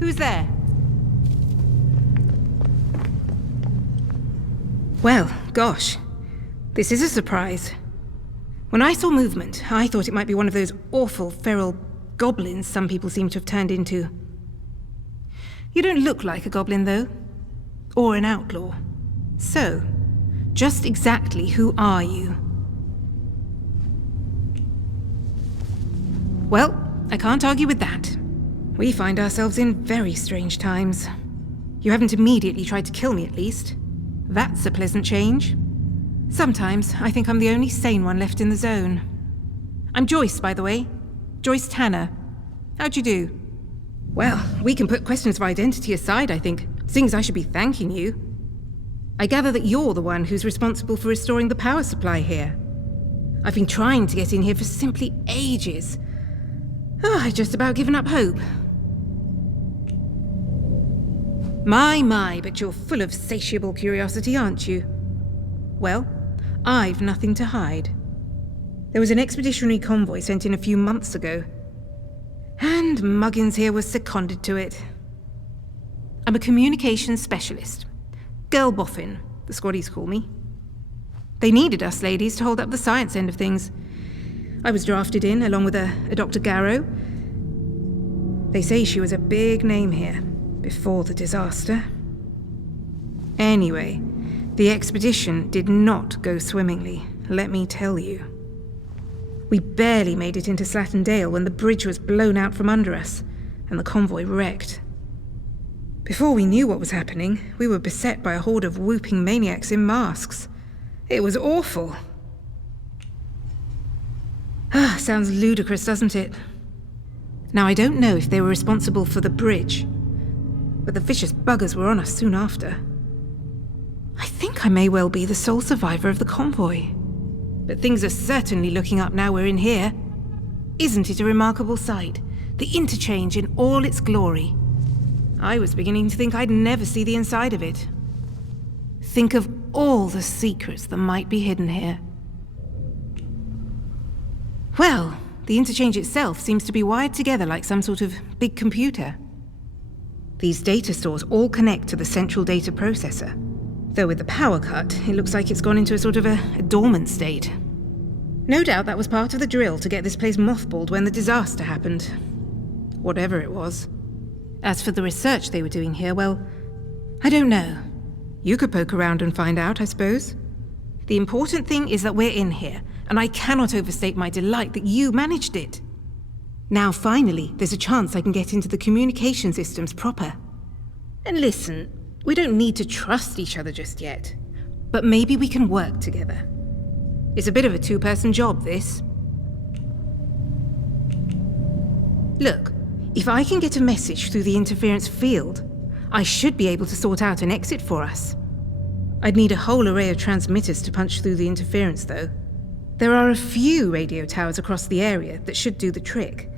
Who's there? Well, gosh. This is a surprise. When I saw movement, I thought it might be one of those awful feral goblins some people seem to have turned into. You don't look like a goblin, though. Or an outlaw. So, just exactly who are you? Well, I can't argue with that. We find ourselves in very strange times. You haven't immediately tried to kill me, at least. That's a pleasant change. Sometimes I think I'm the only sane one left in the zone. I'm Joyce, by the way. Joyce Tanner. How'd you do? Well, we can put questions of identity aside, I think, seeing I should be thanking you. I gather that you're the one who's responsible for restoring the power supply here. I've been trying to get in here for simply ages. I've just about given up hope. My, but you're full of satiable curiosity, aren't you? Well, I've nothing to hide. There was an expeditionary convoy sent in a few months ago, and Muggins here was seconded to it. I'm a communications specialist. Girl boffin, the squaddies call me. They needed us ladies to hold up the science end of things. I was drafted in, along with a Dr. Garrow. They say she was a big name here, before the disaster. Anyway, the expedition did not go swimmingly, let me tell you. We barely made it into Slattendale when the bridge was blown out from under us, and the convoy wrecked. Before we knew what was happening, we were beset by a horde of whooping maniacs in masks. It was awful. Sounds ludicrous, doesn't it? Now, I don't know if they were responsible for the bridge, but the vicious buggers were on us soon after. I think I may well be the sole survivor of the convoy. But things are certainly looking up now we're in here. Isn't it a remarkable sight? The interchange in all its glory. I was beginning to think I'd never see the inside of it. Think of all the secrets that might be hidden here. Well, the interchange itself seems to be wired together like some sort of big computer. These data stores all connect to the central data processor. Though with the power cut, it looks like it's gone into a sort of a dormant state. No doubt that was part of the drill to get this place mothballed when the disaster happened. Whatever it was. As for the research they were doing here, well, I don't know. You could poke around and find out, I suppose. The important thing is that we're in here, and I cannot overstate my delight that you managed it. Now, finally, there's a chance I can get into the communication systems proper. And listen, we don't need to trust each other just yet, but maybe we can work together. It's a bit of a two-person job, this. Look, if I can get a message through the interference field, I should be able to sort out an exit for us. I'd need a whole array of transmitters to punch through the interference, though. There are a few radio towers across the area that should do the trick.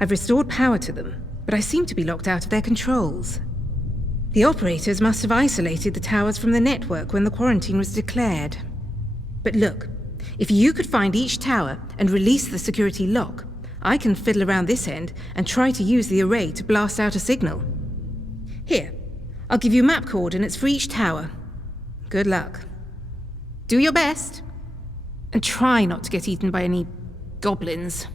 I've restored power to them, but I seem to be locked out of their controls. The operators must have isolated the towers from the network when the quarantine was declared. But look, if you could find each tower and release the security lock, I can fiddle around this end and try to use the array to blast out a signal. Here, I'll give you map coordinates for each tower. Good luck. Do your best, and try not to get eaten by any goblins.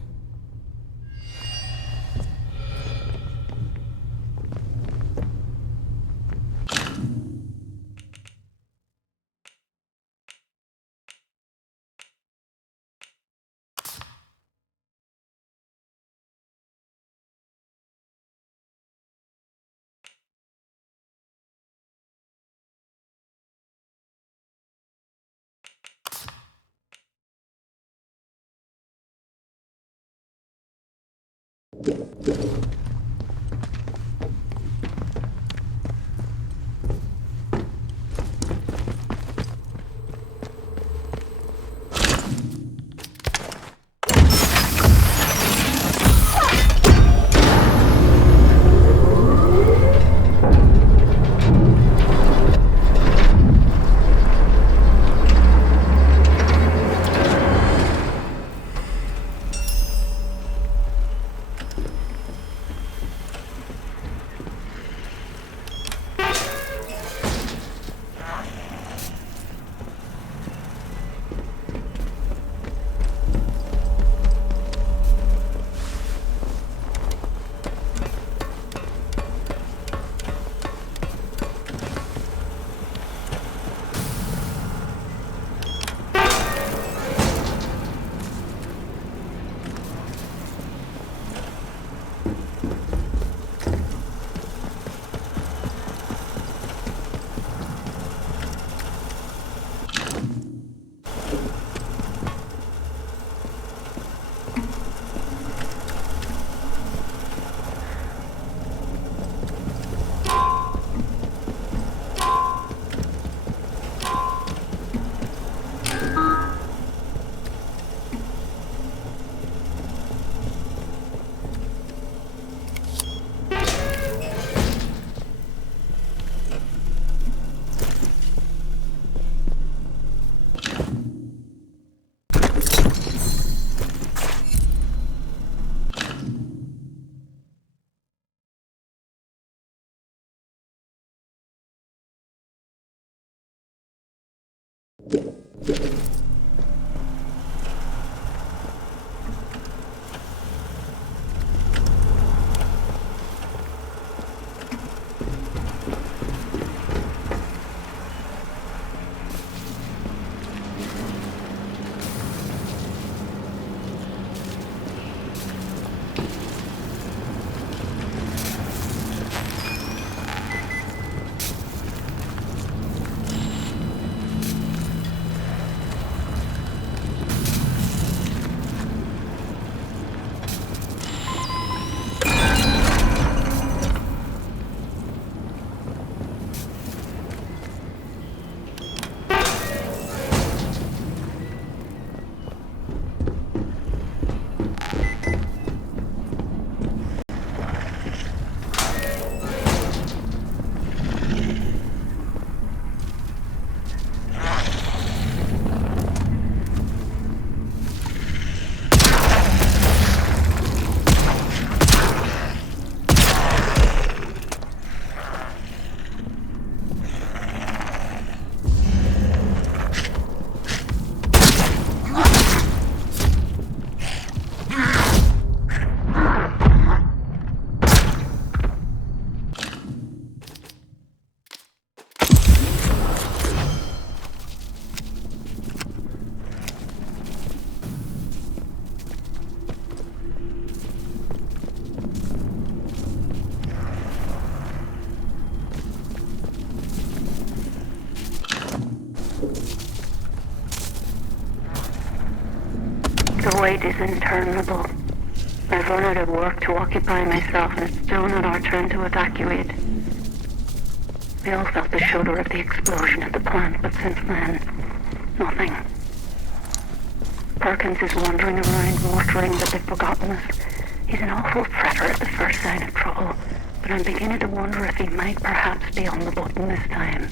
The wait is interminable. I've run out of work to occupy myself, and it's still not our turn to evacuate. We all felt the shudder of the explosion at the plant, but since then, nothing. Perkins is wandering around, muttering that they've forgotten us. He's an awful fretter at the first sign of trouble, but I'm beginning to wonder if he might perhaps be on the button this time.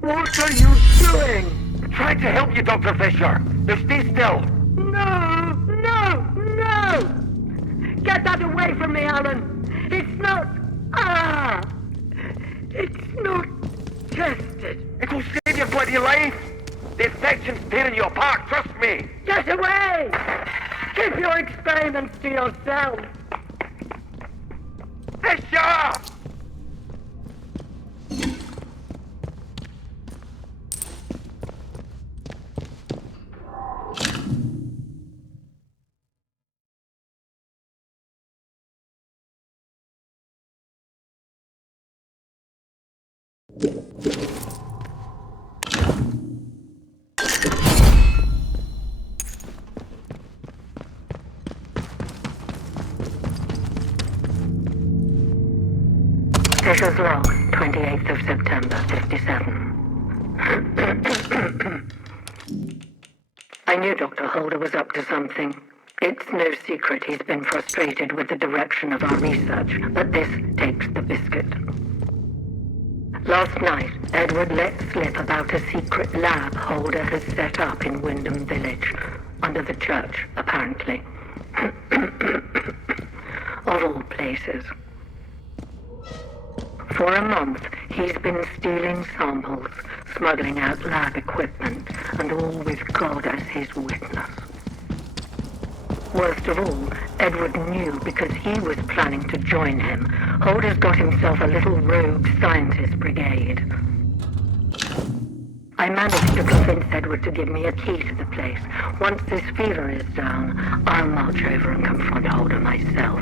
What are you doing? Trying to help you, Dr. Fisher. Now stay still. No! No! No! Get that away from me, Alan! It's not... It's not tested. It'll save your bloody life. The infection's tearing you apart, trust me. Get away! Keep your experiments to yourself. Fisher! Fisher's log, 28th of September, 57. I knew Dr. Holder was up to something. It's no secret he's been frustrated with the direction of our research, but this takes the biscuit. Last night, Edward let slip about a secret lab Holder has set up in Wyndham village, under the church, apparently. Of all places. For a month, he's been stealing samples, smuggling out lab equipment, and all with God as his witness. Worst of all, Edward knew because he was planning to join him. Holder's got himself a little rogue scientist brigade. I managed to convince Edward to give me a key to the place. Once this fever is down, I'll march over and confront Holder myself.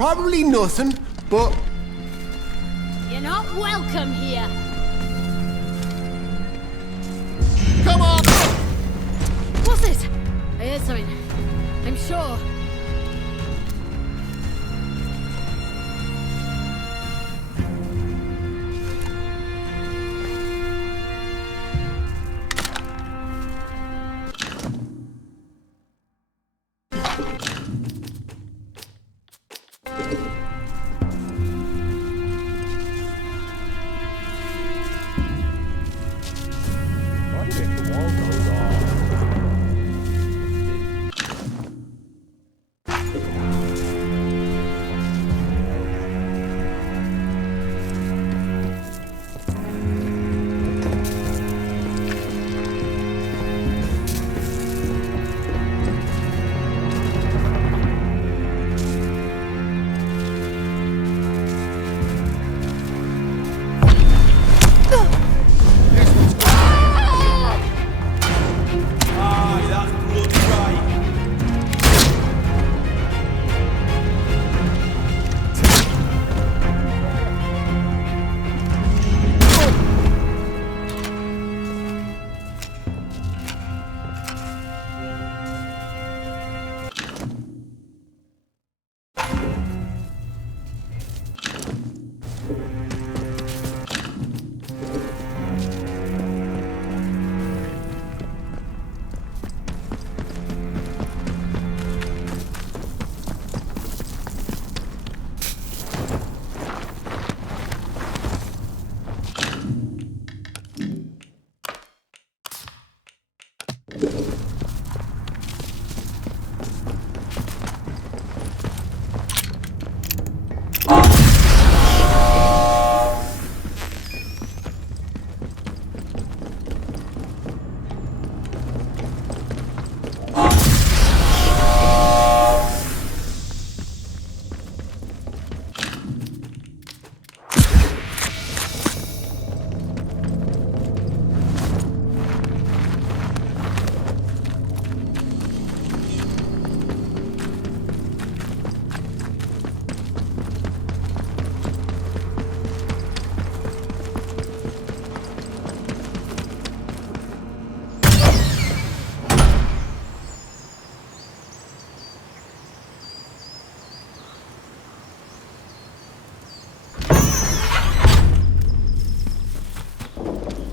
Probably nothing, but... You're not welcome here. Come on! What's it? I heard something. I'm sure.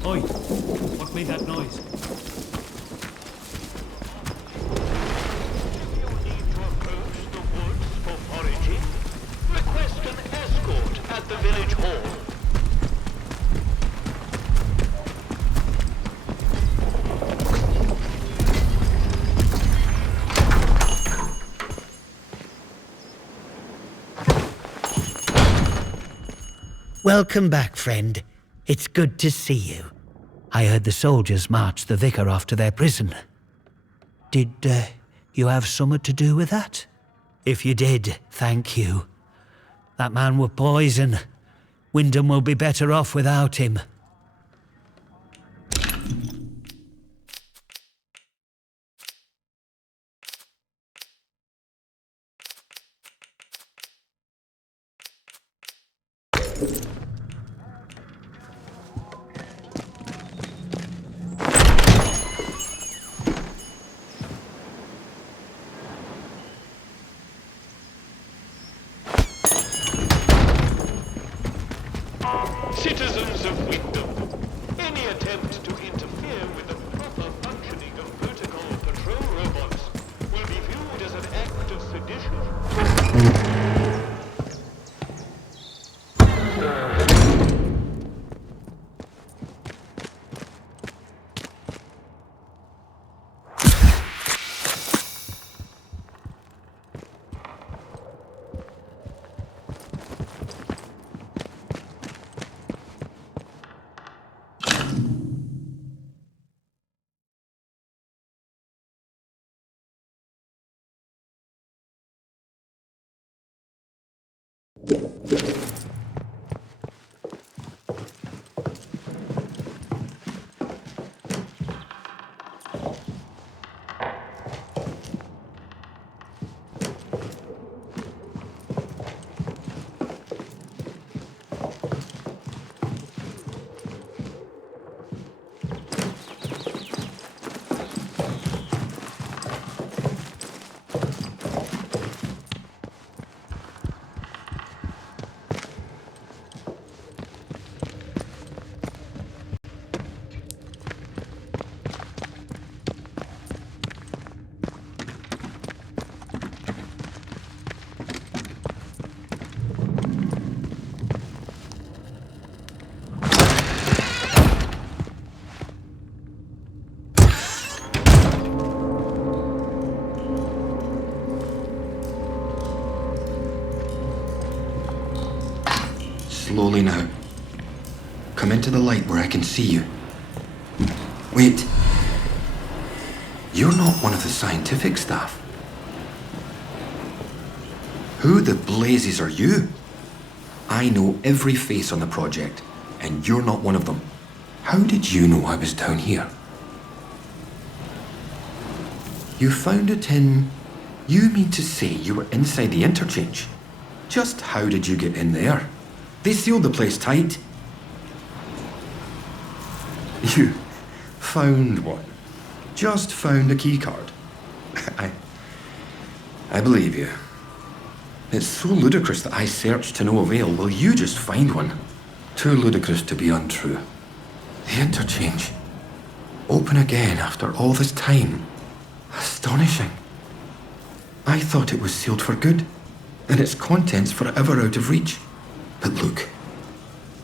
Oi, what made that noise? Request an escort at the village hall. Welcome back, friend. It's good to see you. I heard the soldiers march the vicar off to their prison. Did you have something to do with that? If you did, thank you. That man were poison. Wyndham will be better off without him. Citizens of Wyndham, any attempt to interfere with the proper functioning of protocol patrol robots will be viewed as an act of sedition. Slowly now. Come into the light where I can see you. Wait. You're not one of the scientific staff. Who the blazes are you? I know every face on the project, and you're not one of them. How did you know I was down here? You found it in... You mean to say you were inside the interchange? Just how did you get in there? They sealed the place tight. You found one. Just found a keycard. I believe you. It's so ludicrous that I searched to no avail. Will you just find one? Too ludicrous to be untrue. The interchange. Open again after all this time. Astonishing. I thought it was sealed for good, and its contents forever out of reach. But look,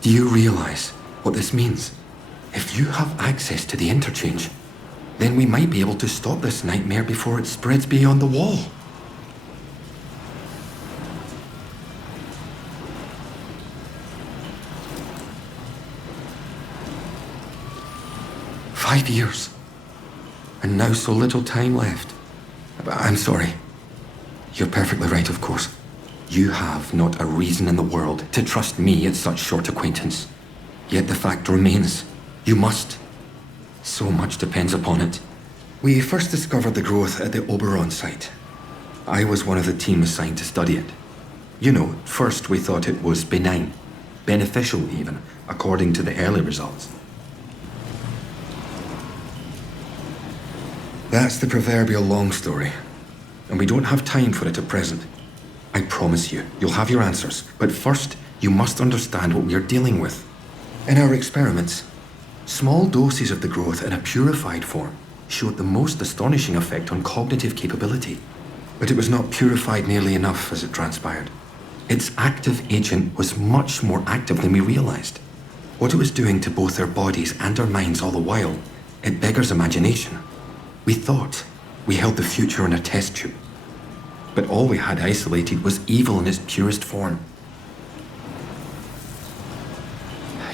do you realize what this means? If you have access to the interchange, then we might be able to stop this nightmare before it spreads beyond the wall. 5 years. And now so little time left. I'm sorry. You're perfectly right, of course. You have not a reason in the world to trust me at such short acquaintance. Yet the fact remains, you must. So much depends upon it. We first discovered the growth at the Oberon site. I was one of the team assigned to study it. You know, first we thought it was benign, beneficial even, according to the early results. That's the proverbial long story, and we don't have time for it at present. I promise you, you'll have your answers, but first, you must understand what we are dealing with. In our experiments, small doses of the growth in a purified form showed the most astonishing effect on cognitive capability. But it was not purified nearly enough, as it transpired. Its active agent was much more active than we realized. What it was doing to both our bodies and our minds all the while, it beggars imagination. We thought we held the future in a test tube. But all we had isolated was evil in its purest form.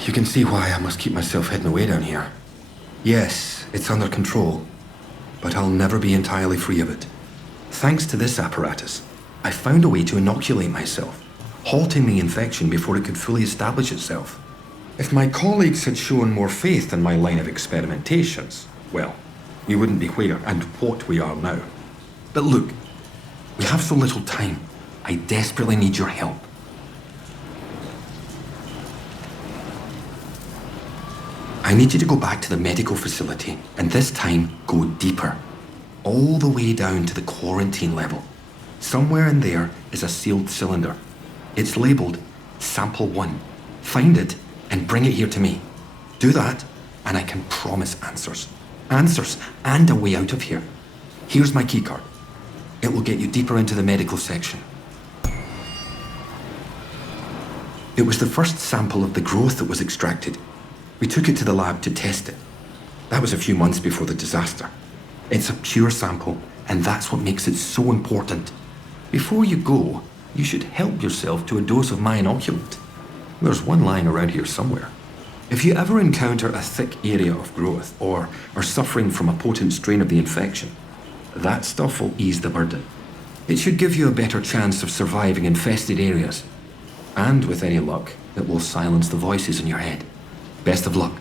You can see why I must keep myself hidden away down here. Yes, it's under control, but I'll never be entirely free of it. Thanks to this apparatus, I found a way to inoculate myself, halting the infection before it could fully establish itself. If my colleagues had shown more faith in my line of experimentations, well, we wouldn't be where and what we are now. But look, we have so little time. I desperately need your help. I need you to go back to the medical facility, and this time go deeper. All the way down to the quarantine level. Somewhere in there is a sealed cylinder. It's labelled Sample 1. Find it and bring it here to me. Do that, and I can promise answers. Answers and a way out of here. Here's my keycard. It will get you deeper into the medical section. It was the first sample of the growth that was extracted. We took it to the lab to test it. That was a few months before the disaster. It's a pure sample, and that's what makes it so important. Before you go, you should help yourself to a dose of my inoculant. There's one lying around here somewhere. If you ever encounter a thick area of growth, or are suffering from a potent strain of the infection, that stuff will ease the burden. It should give you a better chance of surviving infested areas. And with any luck, it will silence the voices in your head. Best of luck.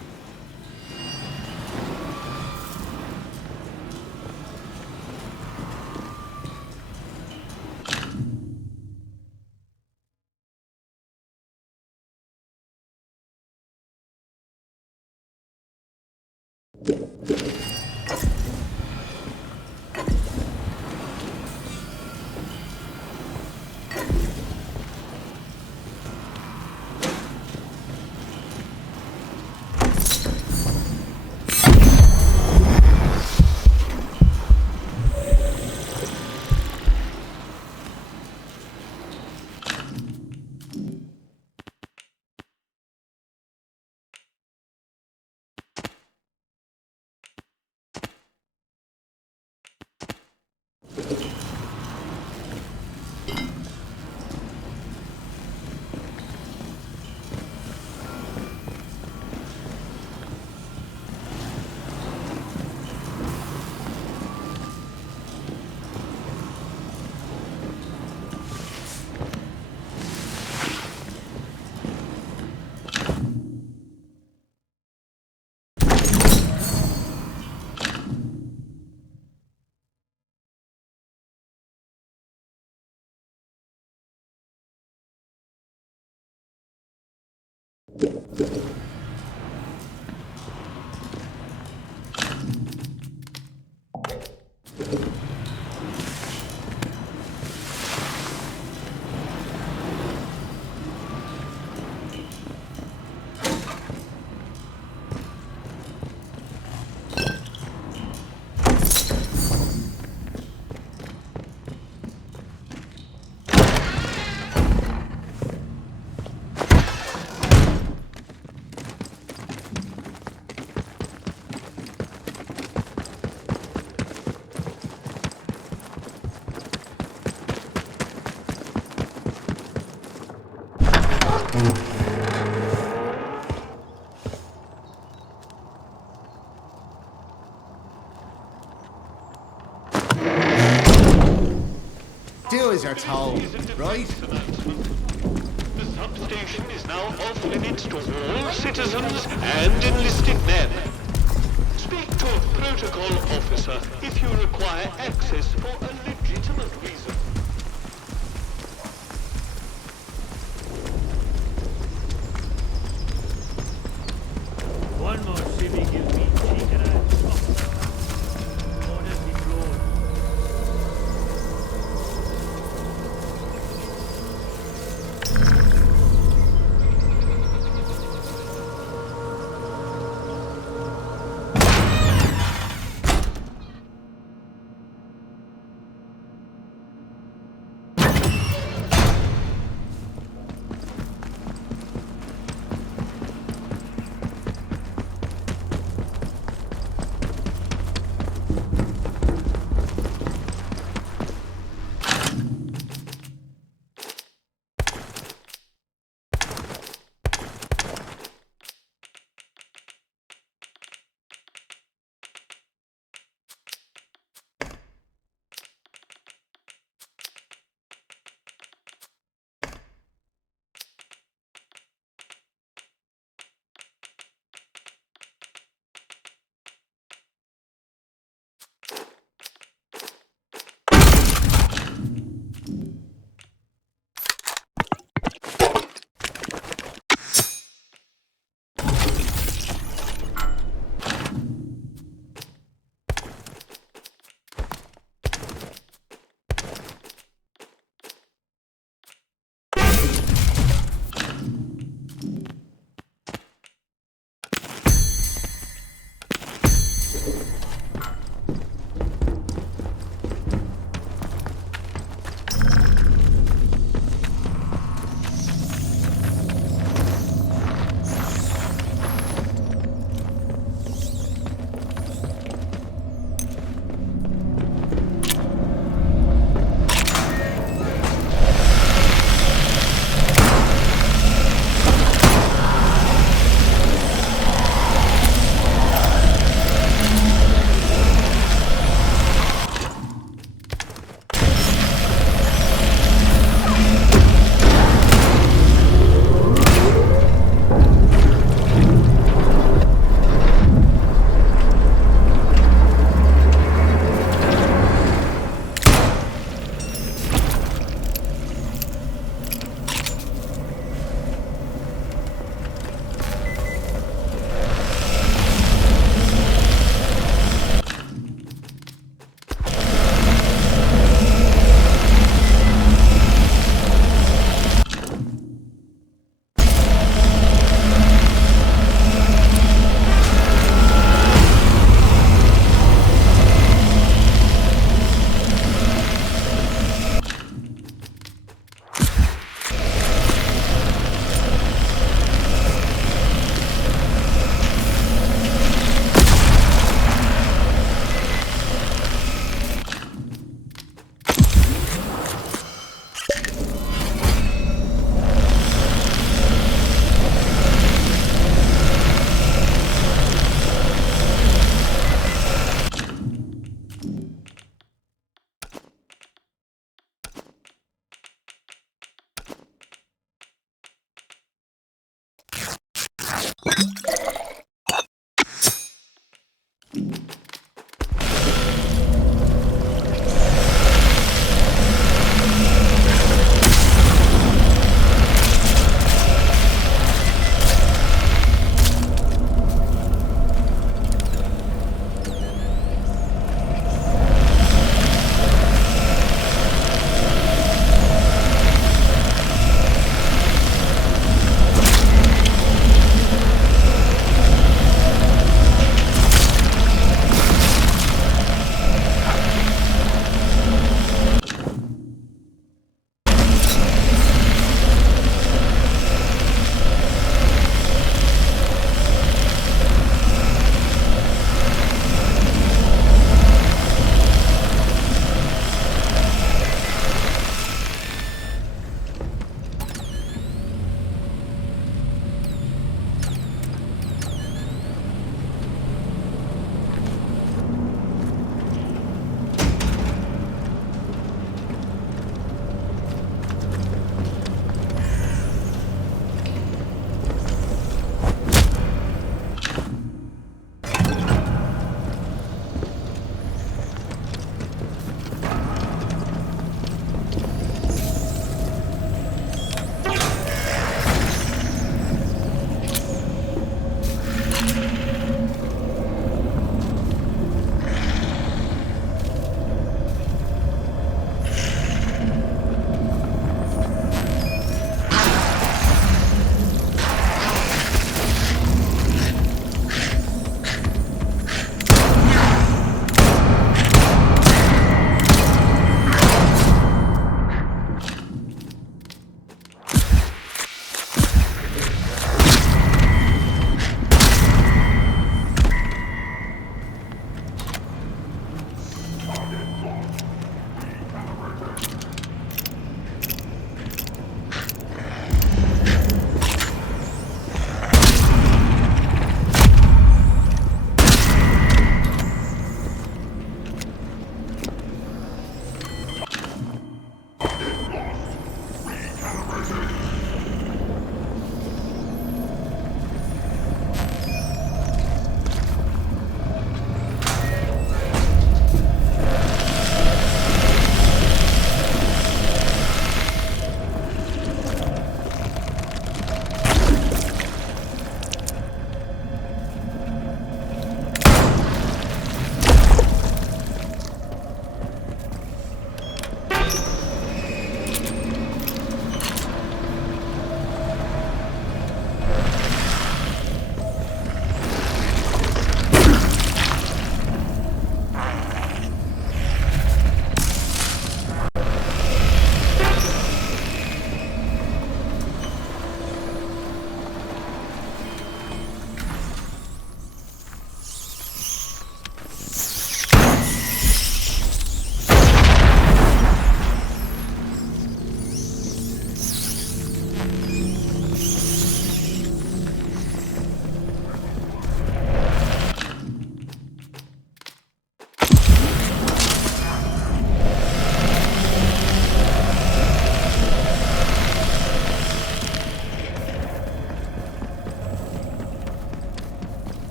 are told, right? The substation is now off limits to all citizens and enlisted men. Speak to a protocol officer if you require access for a legitimate reason. One more civvy gives me chicken and orders deployed.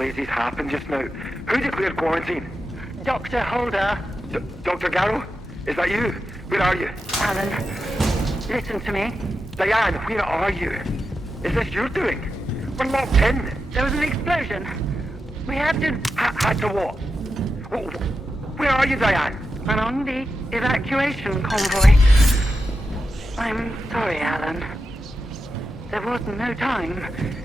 blazes happened just now? Who declared quarantine? Dr. Holder. Dr. Garrow? Is that you? Where are you? Alan, listen to me. Diane, where are you? Is this your doing? We're locked in. There was an explosion. We had to... Had to what? Where are you, Diane? I'm on the evacuation convoy. I'm sorry, Alan. There was no time.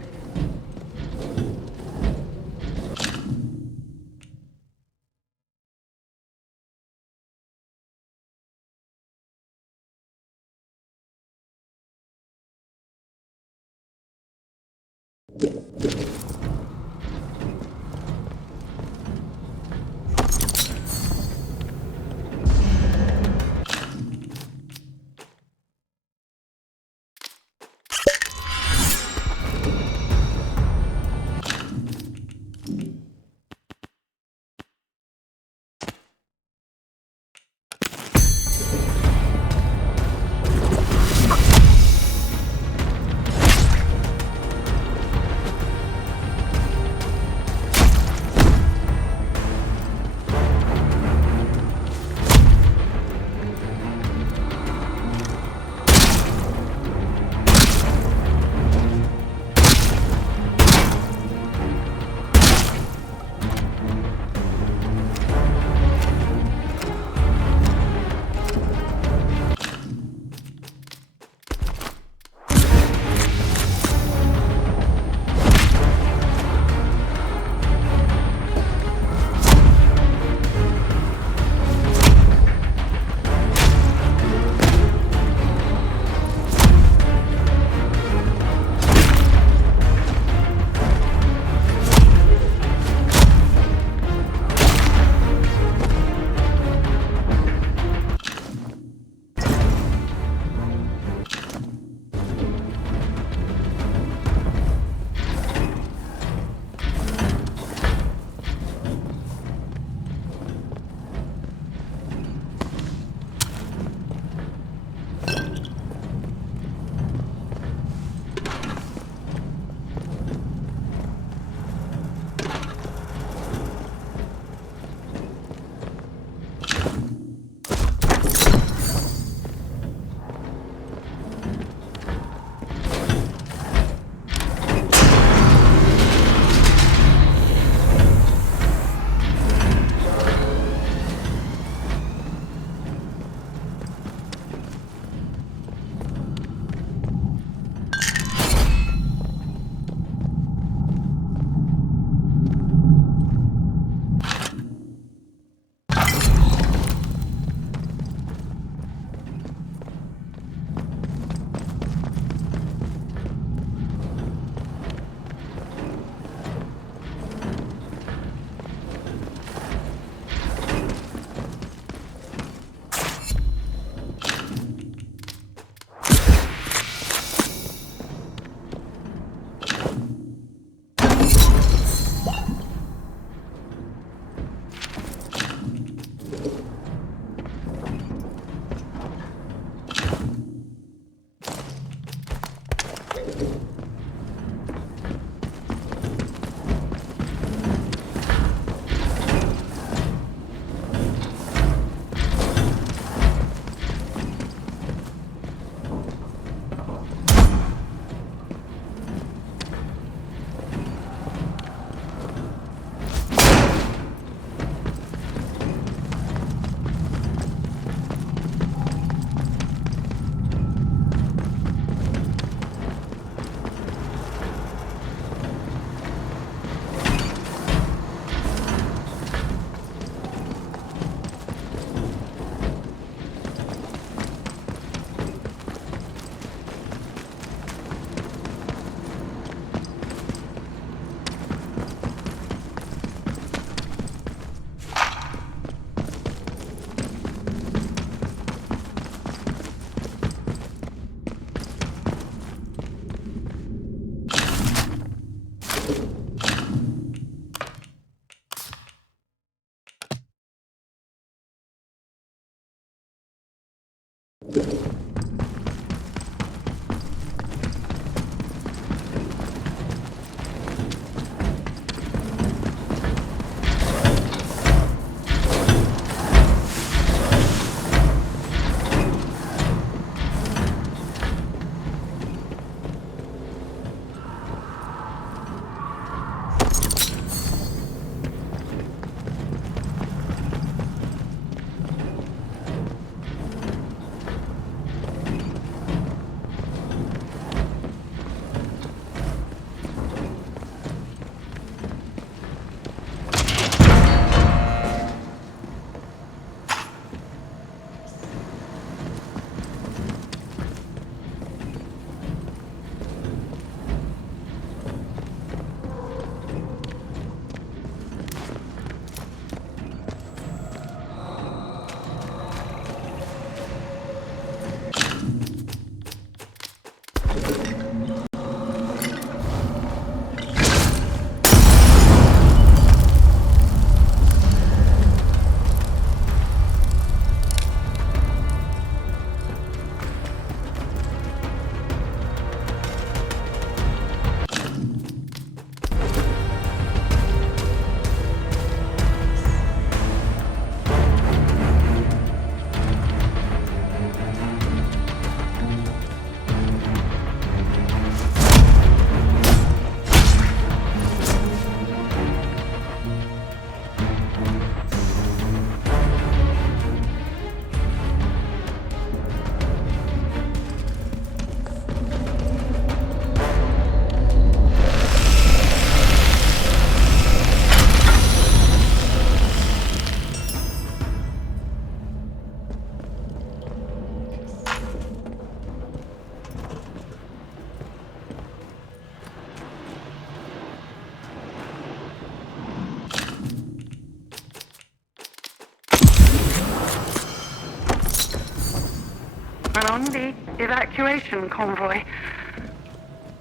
And on the evacuation convoy.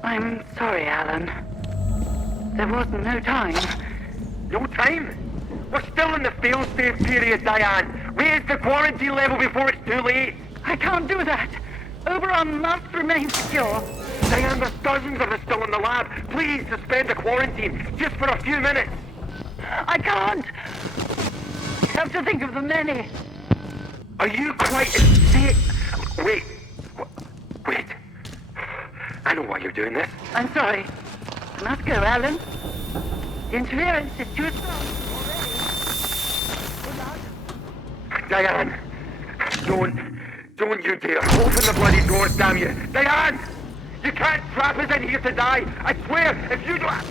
I'm sorry, Alan. There wasn't no time. No time? We're still in the fail-safe period, Diane. Raise the quarantine level before it's too late. I can't do that. Oberon must remain secure. Diane, there's dozens of us still in the lab. Please suspend the quarantine, just for a few minutes. I can't. I have to think of the many. Are you quite insane? Wait. Wait. I know why you're doing this. I'm sorry. I must go, Alan. The interference is too strong already. Diane, don't you dare open the bloody doors, damn you. Diane! You can't trap us in here to die. I swear, if you don't...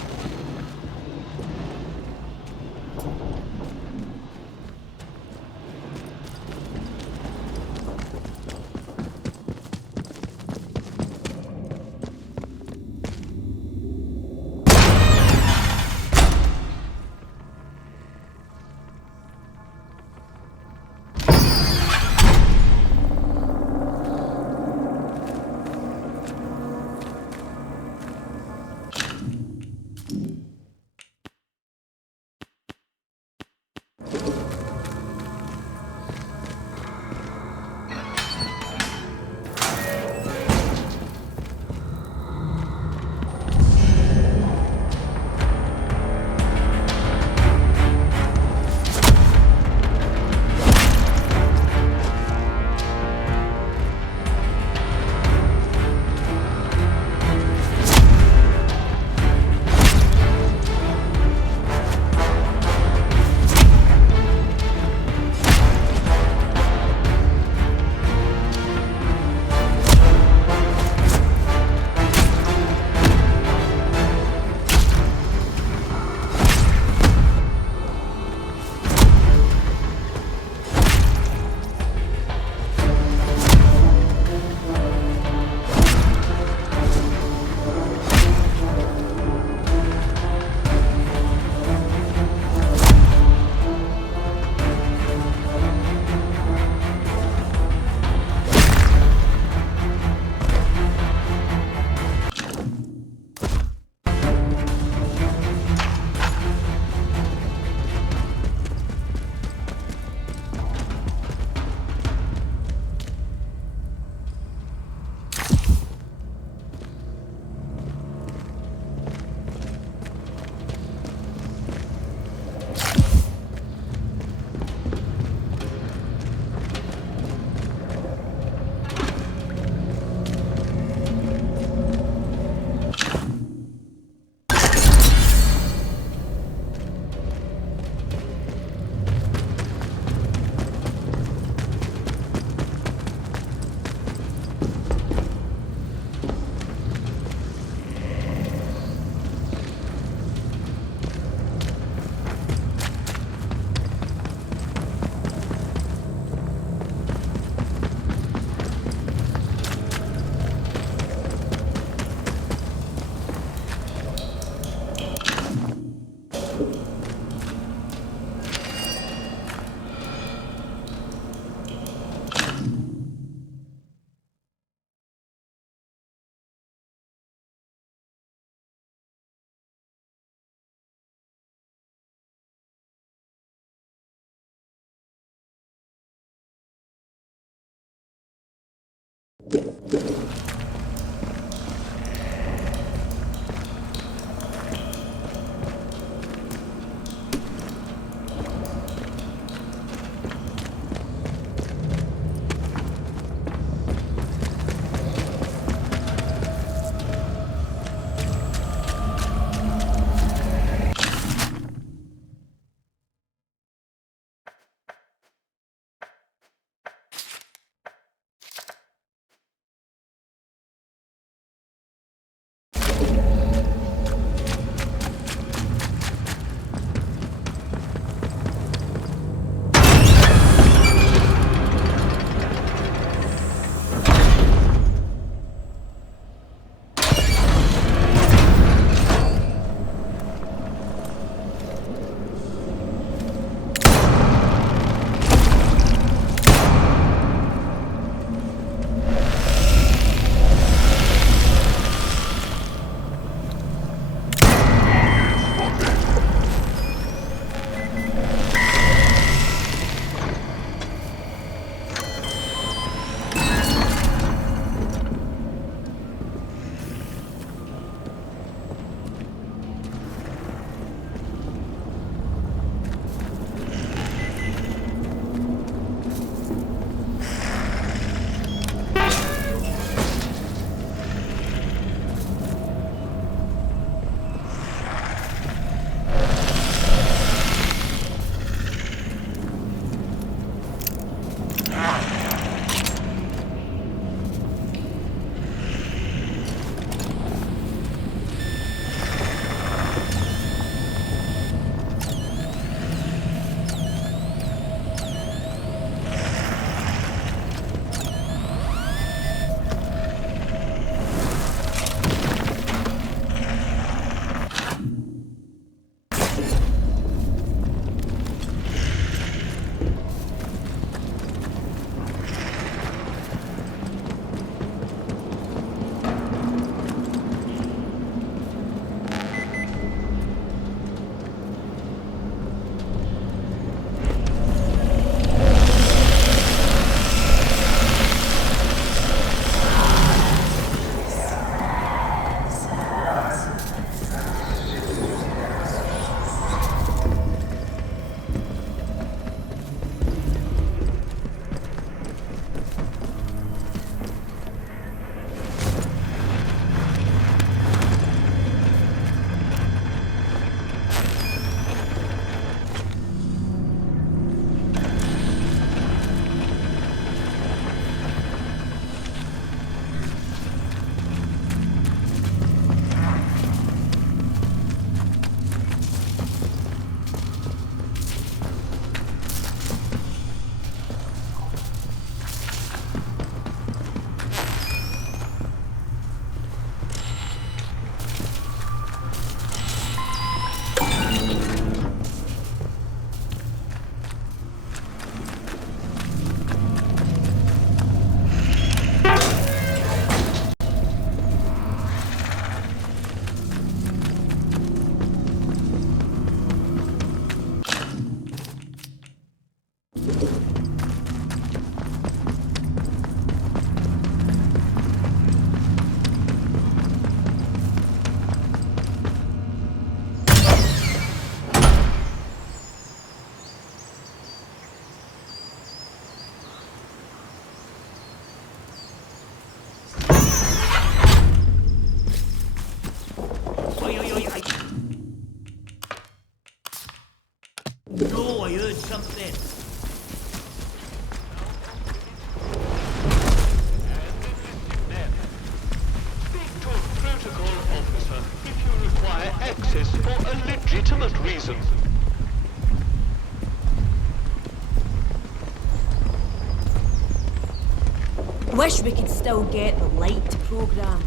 Wish we could still get the light program.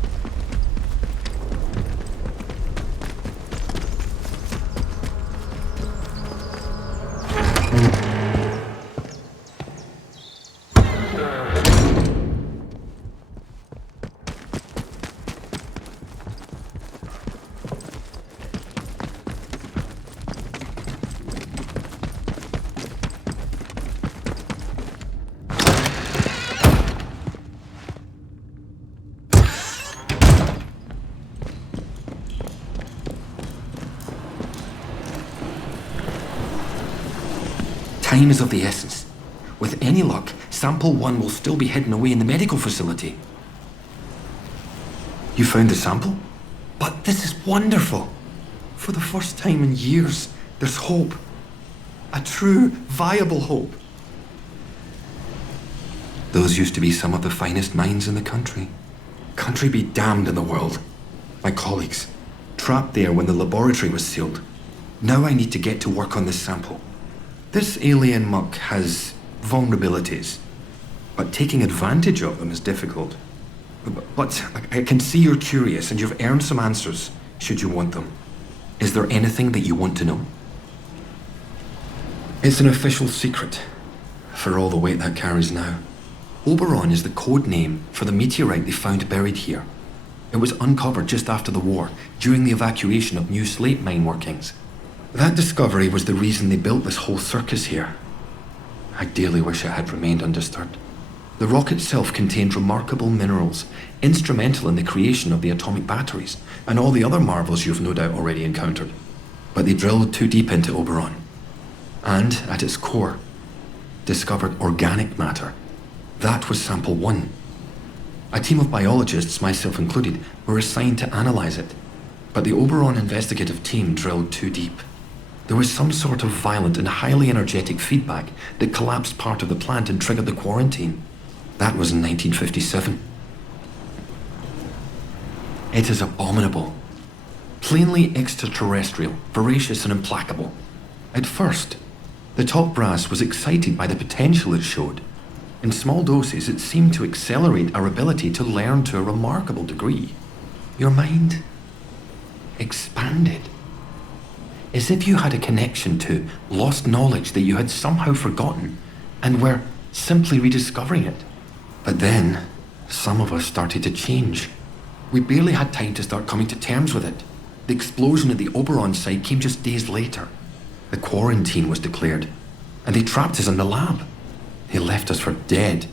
Time is of the essence. With any luck, Sample 1 will still be hidden away in the medical facility. You found the sample? But this is wonderful. For the first time in years, there's hope. A true, viable hope. Those used to be some of the finest mines in the country. Country be damned in the world. My colleagues, trapped there when the laboratory was sealed. Now I need to get to work on this sample. This alien muck has vulnerabilities, but taking advantage of them is difficult. But I can see you're curious and you've earned some answers, should you want them. Is there anything that you want to know? It's an official secret, for all the weight that carries now. Oberon is the code name for the meteorite they found buried here. It was uncovered just after the war, during the evacuation of new Slate Mine workings. That discovery was the reason they built this whole circus here. I dearly wish it had remained undisturbed. The rock itself contained remarkable minerals, instrumental in the creation of the atomic batteries, and all the other marvels you've no doubt already encountered. But they drilled too deep into Oberon, and, at its core, discovered organic matter. That was Sample 1. A team of biologists, myself included, were assigned to analyze it, but the Oberon investigative team drilled too deep. There was some sort of violent and highly energetic feedback that collapsed part of the plant and triggered the quarantine. That was in 1957. It is abominable. Plainly extraterrestrial, voracious and implacable. At first, the top brass was excited by the potential it showed. In small doses, it seemed to accelerate our ability to learn to a remarkable degree. Your mind expanded. As if you had a connection to lost knowledge that you had somehow forgotten and were simply rediscovering it. But then, some of us started to change. We barely had time to start coming to terms with it. The explosion at the Oberon site came just days later. The quarantine was declared, and they trapped us in the lab. They left us for dead.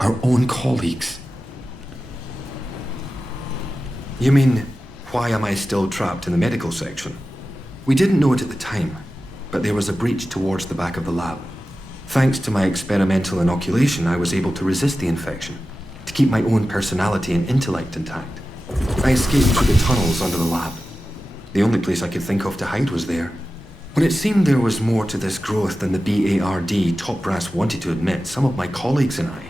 Our own colleagues. You mean, why am I still trapped in the medical section? We didn't know it at the time, but there was a breach towards the back of the lab. Thanks to my experimental inoculation, I was able to resist the infection, to keep my own personality and intellect intact. I escaped through the tunnels under the lab. The only place I could think of to hide was there. When it seemed there was more to this growth than the BARD top brass wanted to admit, some of my colleagues and I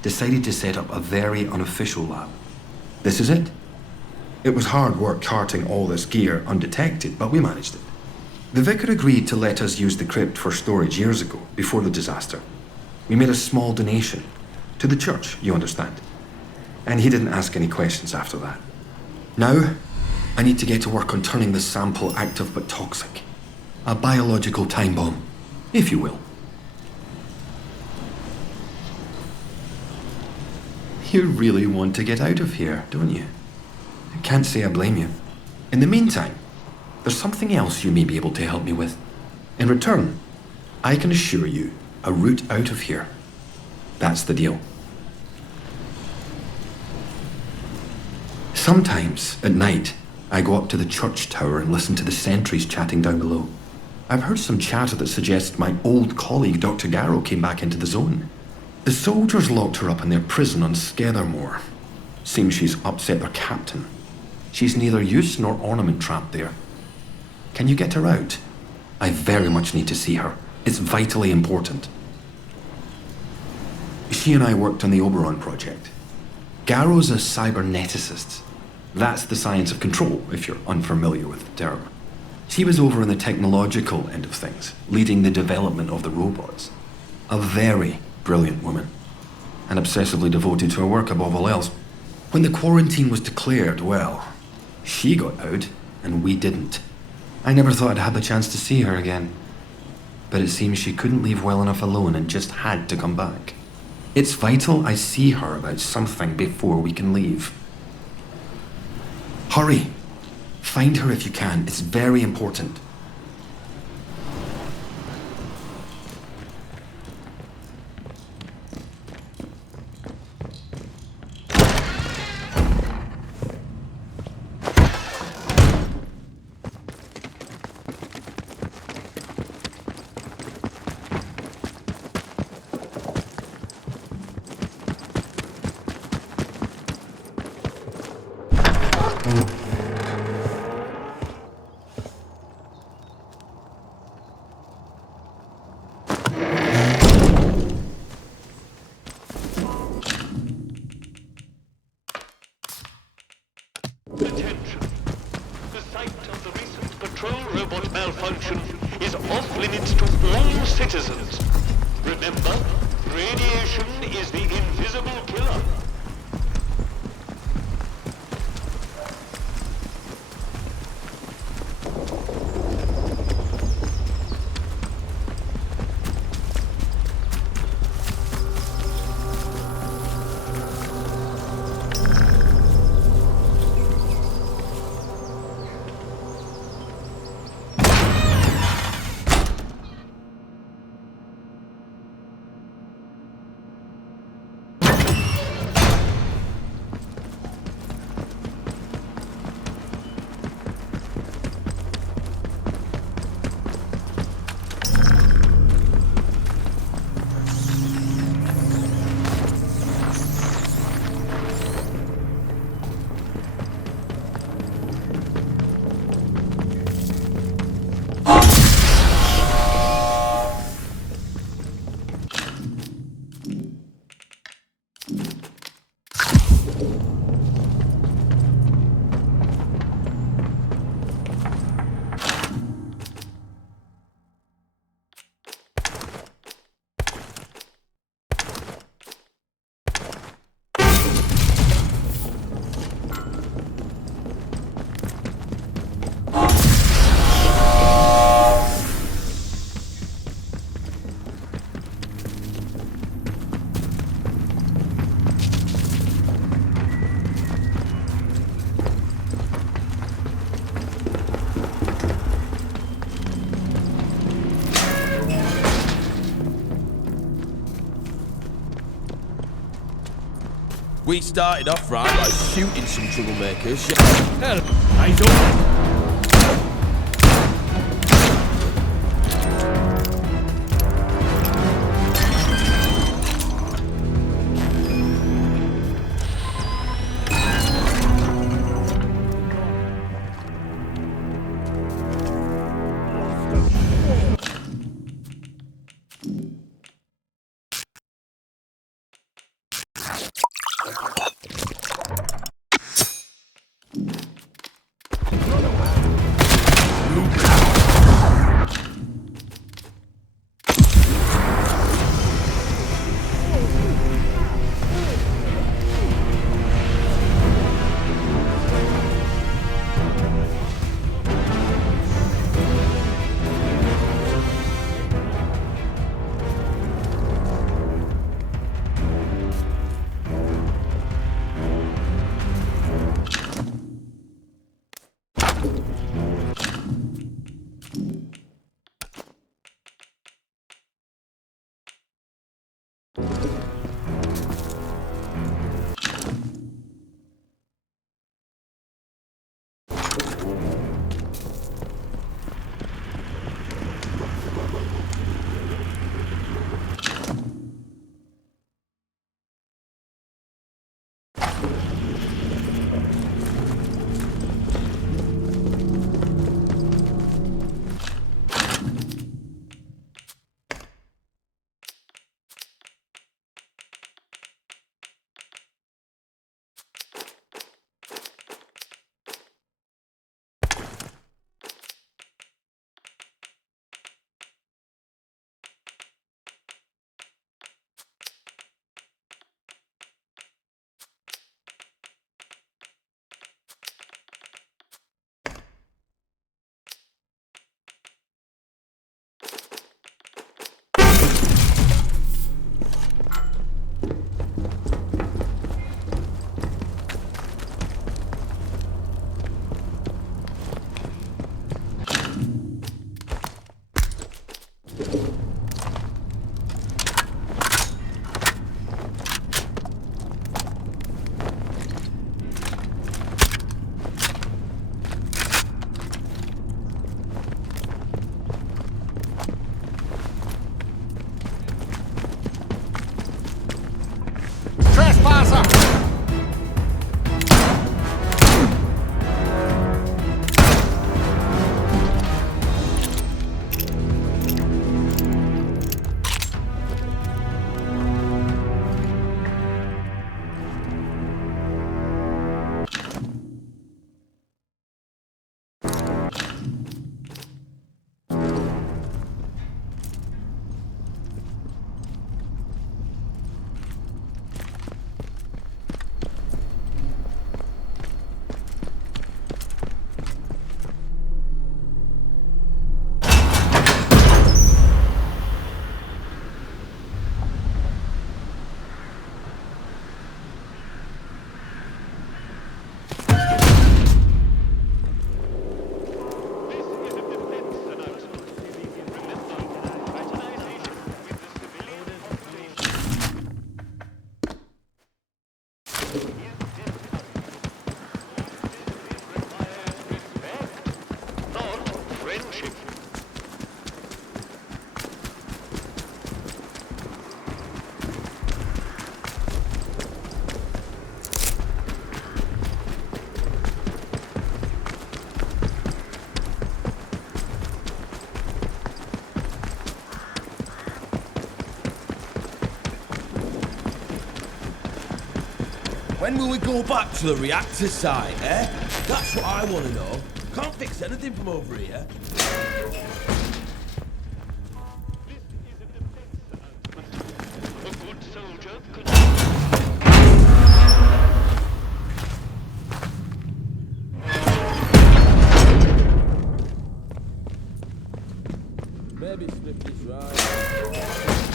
decided to set up a very unofficial lab. This is it. It was hard work carting all this gear undetected, but we managed it. The vicar agreed to let us use the crypt for storage years ago, before the disaster. We made a small donation. To the church, you understand. And he didn't ask any questions after that. Now, I need to get to work on turning the sample active but toxic. A biological time bomb, if you will. You really want to get out of here, don't you? I can't say I blame you. In the meantime, there's something else you may be able to help me with. In return, I can assure you a route out of here. That's the deal. Sometimes, at night, I go up to the church tower and listen to the sentries chatting down below. I've heard some chatter that suggests my old colleague Dr. Garrow came back into the zone. The soldiers locked her up in their prison on Skethermore. Seems she's upset their captain. She's neither use nor ornament trapped there. Can you get her out? I very much need to see her. It's vitally important. She and I worked on the Oberon project. Garrow's a cyberneticist. That's the science of control, if you're unfamiliar with the term. She was over on the technological end of things, leading the development of the robots. A very brilliant woman, and obsessively devoted to her work above all else. When the quarantine was declared, well, she got out, and we didn't. I never thought I'd have the chance to see her again. But it seems she couldn't leave well enough alone and just had to come back. It's vital I see her about something before we can leave. Hurry! Find her if you can. It's very important. citizens. Remember, radiation is the invisible killer. We started off right by shooting some troublemakers. Hell, I don't. When will we go back to the reactor site, eh? That's what I want to know. Can't fix anything from over here. Maybe Smith is right.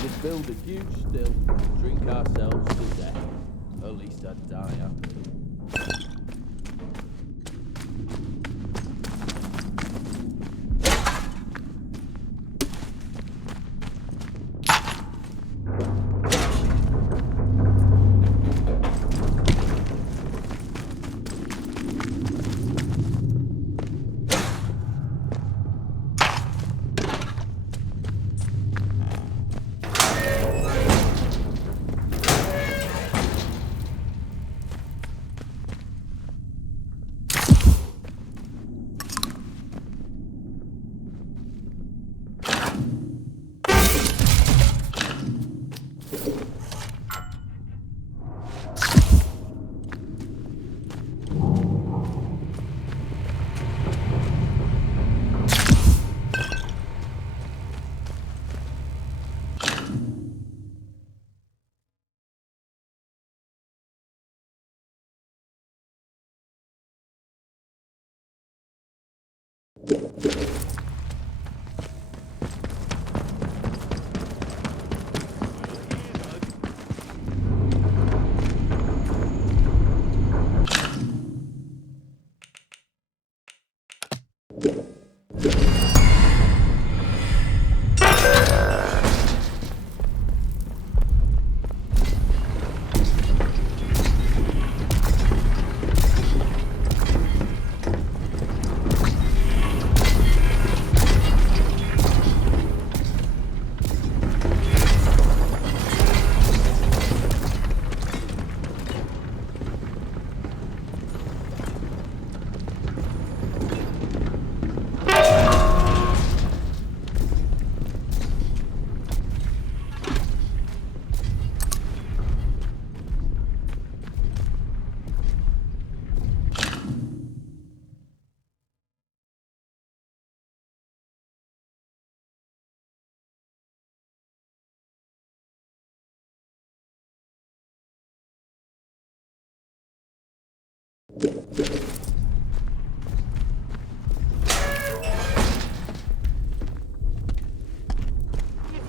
Let's build a huge still, drink ourselves to death. At least I'd die happy.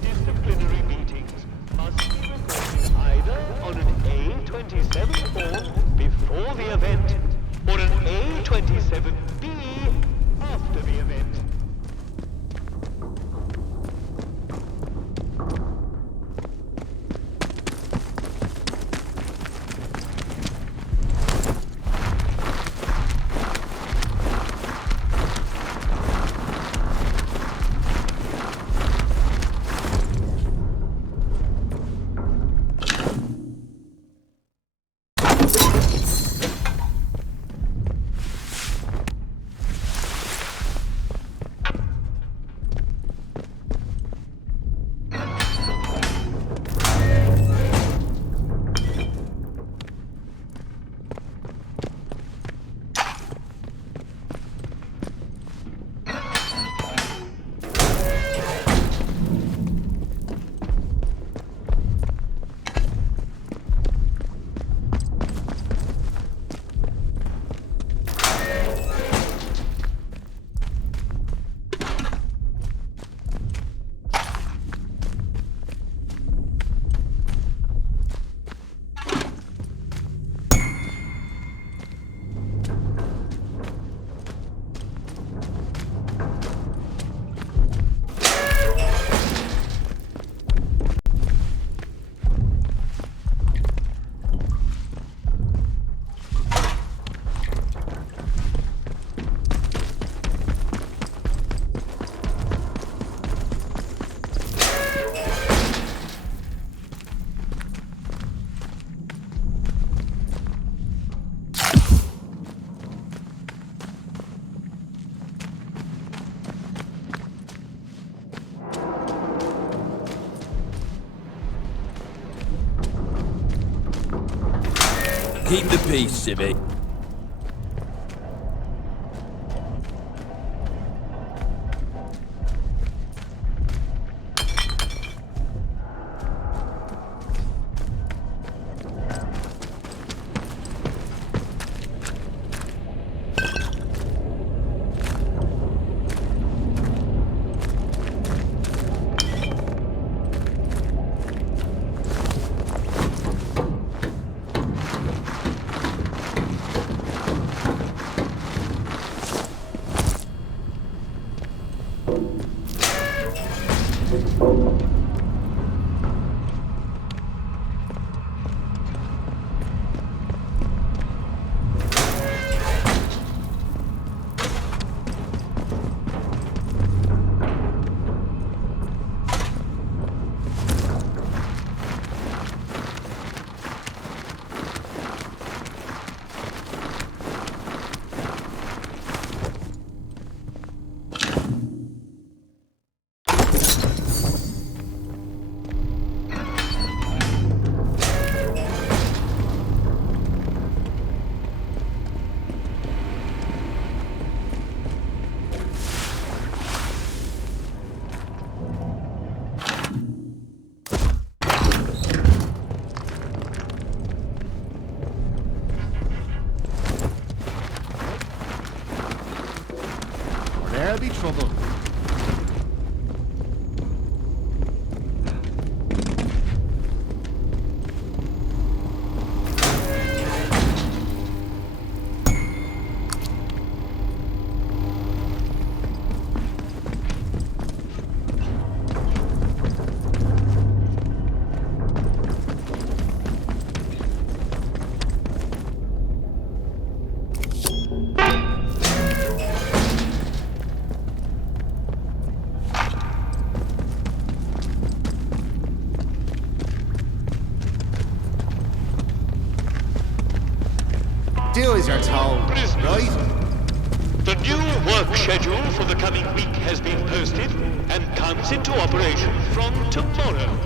Disciplinary meetings must be recorded either on an A27 form before the event or an A27B after the event. Keep the peace, Civvy. There'll be trouble. Do as you're told, right? The new work schedule for the coming week has been posted and comes into operation from tomorrow.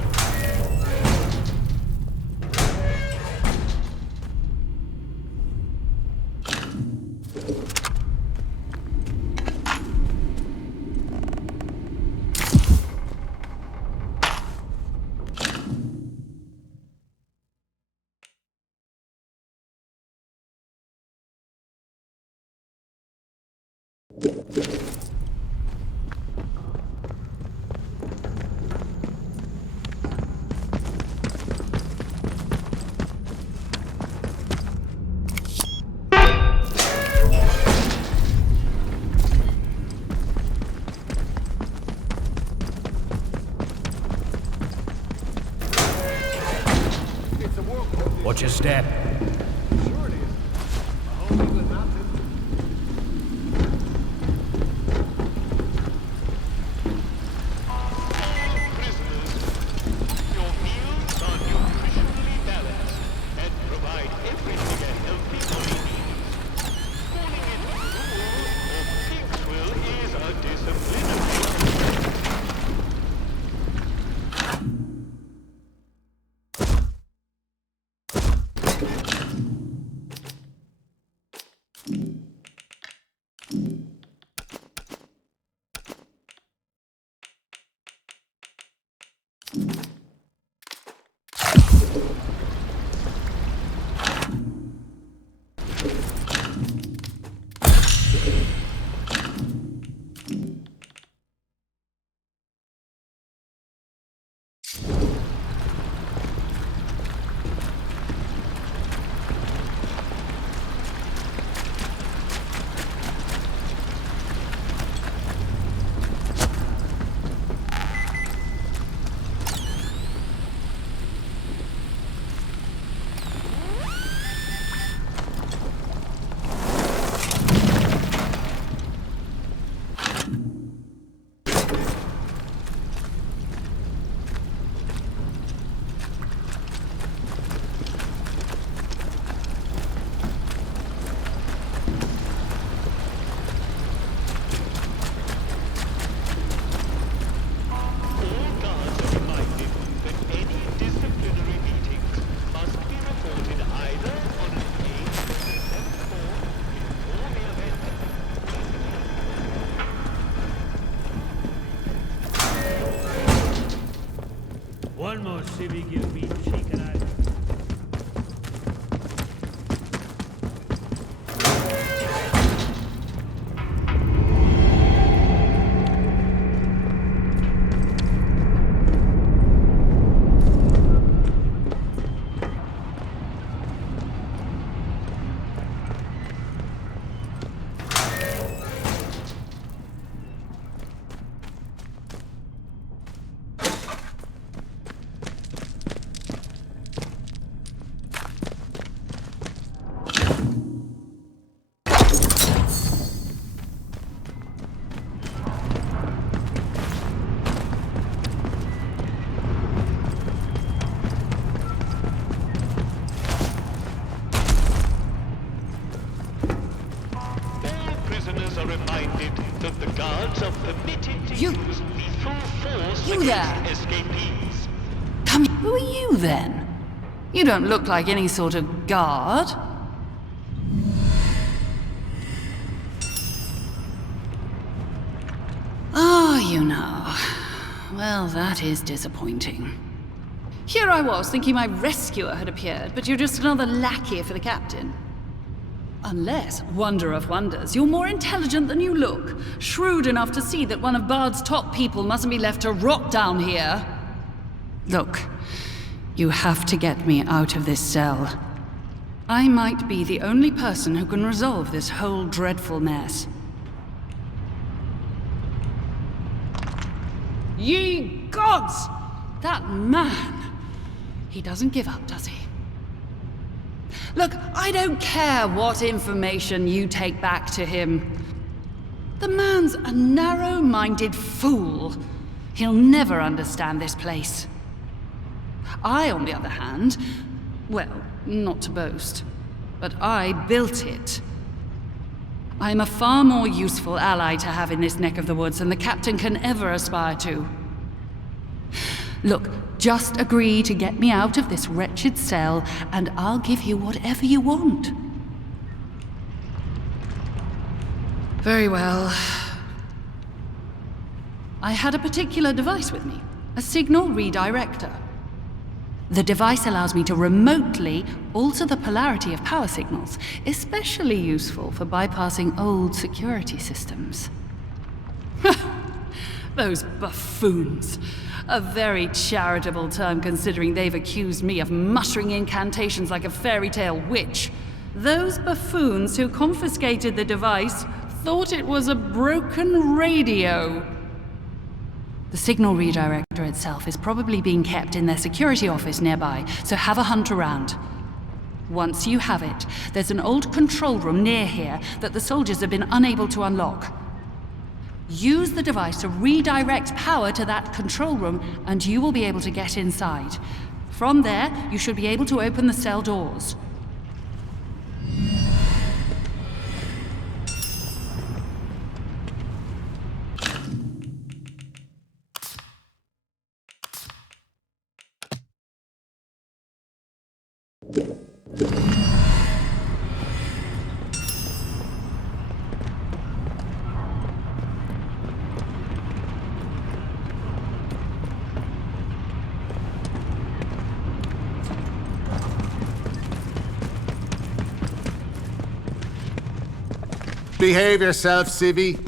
Watch your step. One more civic you've been cheeking at. You don't look like any sort of guard. Oh, you know. Well, that is disappointing. Here I was, thinking my rescuer had appeared, but you're just another lackey for the captain. Unless, wonder of wonders, you're more intelligent than you look. Shrewd enough to see that one of Bard's top people mustn't be left to rot down here. Look. You have to get me out of this cell. I might be the only person who can resolve this whole dreadful mess. Ye gods! That man! He doesn't give up, does he? Look, I don't care what information you take back to him. The man's a narrow-minded fool. He'll never understand this place. I, on the other hand, well, not to boast, but I built it. I'm a far more useful ally to have in this neck of the woods than the captain can ever aspire to. Look, just agree to get me out of this wretched cell, and I'll give you whatever you want. Very well. I had a particular device with me, a signal redirector. The device allows me to remotely alter the polarity of power signals, especially useful for bypassing old security systems. Those buffoons. A very charitable term considering they've accused me of muttering incantations like a fairy tale witch. Those buffoons who confiscated the device thought it was a broken radio. The signal redirector itself is probably being kept in their security office nearby, so have a hunt around. Once you have it, there's an old control room near here that the soldiers have been unable to unlock. Use the device to redirect power to that control room, and you will be able to get inside. From there, you should be able to open the cell doors. Behave yourself, civvy.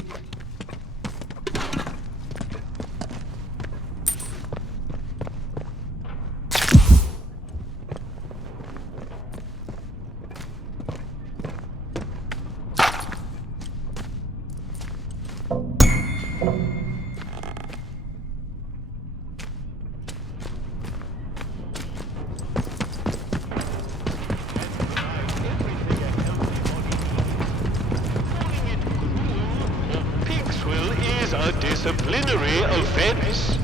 Disciplinary offense.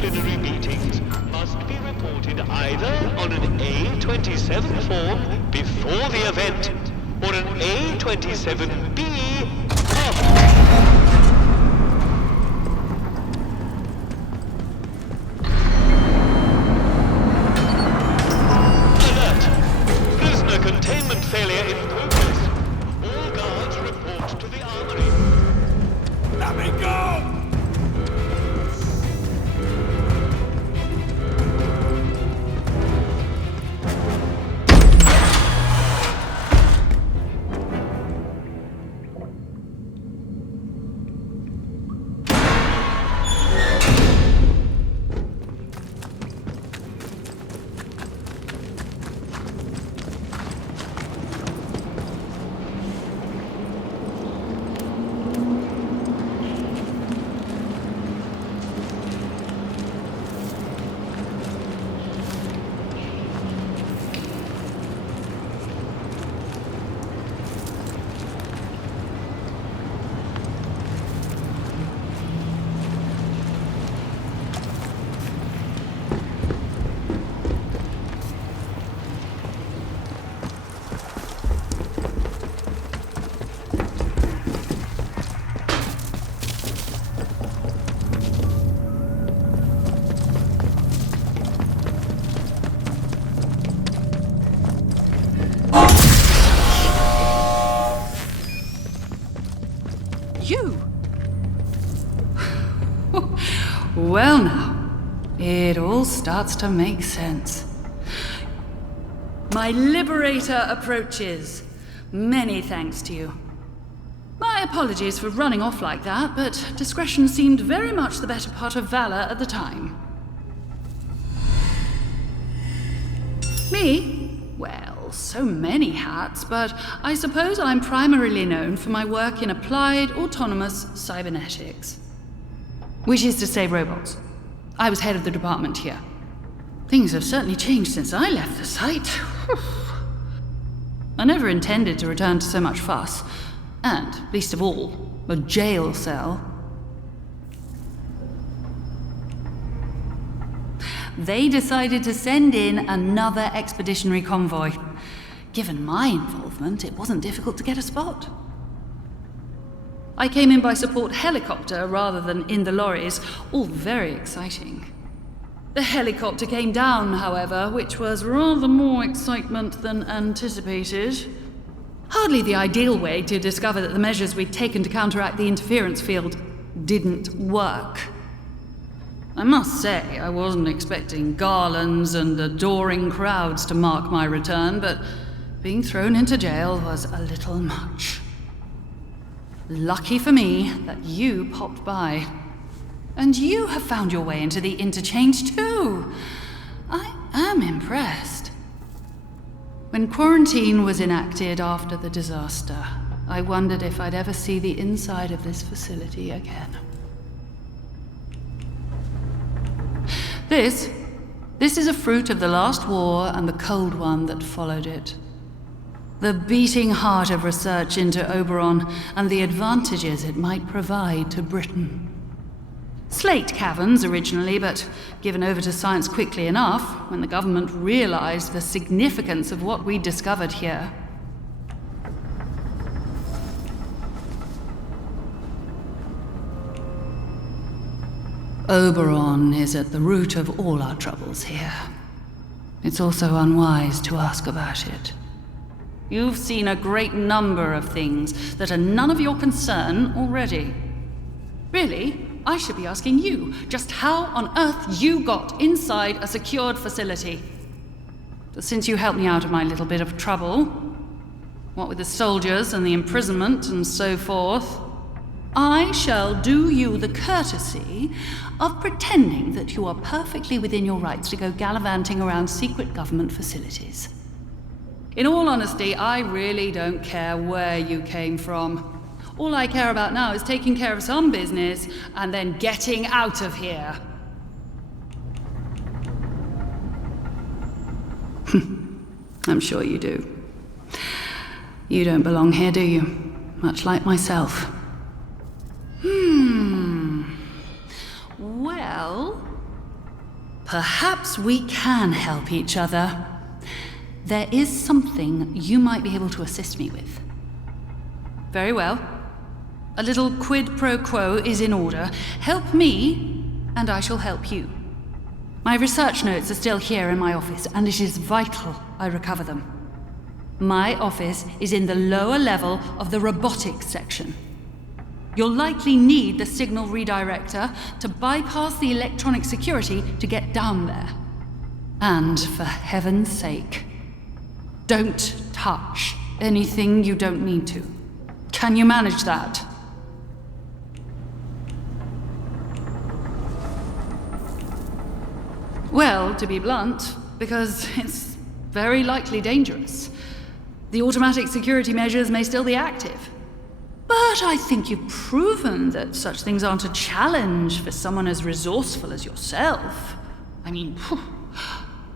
disciplinary meetings must be reported either on an A27 form before the event or an A27B after. Containment failure in progress. All guards report to the armory. Let me go! Well now, it all starts to make sense. My liberator approaches. Many thanks to you. My apologies for running off like that, but discretion seemed very much the better part of valor at the time. Me? Well, so many hats, but I suppose I'm primarily known for my work in applied autonomous cybernetics. Which is to say robots. I was head of the department here. Things have certainly changed since I left the site. I never intended to return to so much fuss, and, least of all, a jail cell. They decided to send in another expeditionary convoy. Given my involvement, it wasn't difficult to get a spot. I came in by support helicopter rather than in the lorries, all very exciting. The helicopter came down, however, which was rather more excitement than anticipated. Hardly the ideal way to discover that the measures we'd taken to counteract the interference field didn't work. I must say, I wasn't expecting garlands and adoring crowds to mark my return, but being thrown into jail was a little much. Lucky for me that you popped by. And you have found your way into the interchange too. I am impressed. When quarantine was enacted after the disaster, I wondered if I'd ever see the inside of this facility again. This is a fruit of the last war and the cold one that followed it. The beating heart of research into Oberon and the advantages it might provide to Britain. Slate caverns originally, but given over to science quickly enough when the government realized the significance of what we'd discovered here. Oberon is at the root of all our troubles here. It's also unwise to ask about it. You've seen a great number of things that are none of your concern already. Really, I should be asking you just how on earth you got inside a secured facility. But since you helped me out of my little bit of trouble, what with the soldiers and the imprisonment and so forth, I shall do you the courtesy of pretending that you are perfectly within your rights to go gallivanting around secret government facilities. In all honesty, I really don't care where you came from. All I care about now is taking care of some business and then getting out of here. I'm sure you do. You don't belong here, do you? Much like myself. Well, Perhaps we can help each other. There is something you might be able to assist me with. Very well. A little quid pro quo is in order. Help me, and I shall help you. My research notes are still here in my office, and it is vital I recover them. My office is in the lower level of the Robotics section. You'll likely need the signal redirector to bypass the electronic security to get down there. And for heaven's sake, don't touch anything you don't need to. Can you manage that? Well, to be blunt, because it's very likely dangerous. The automatic security measures may still be active. But I think you've proven that such things aren't a challenge for someone as resourceful as yourself. I mean,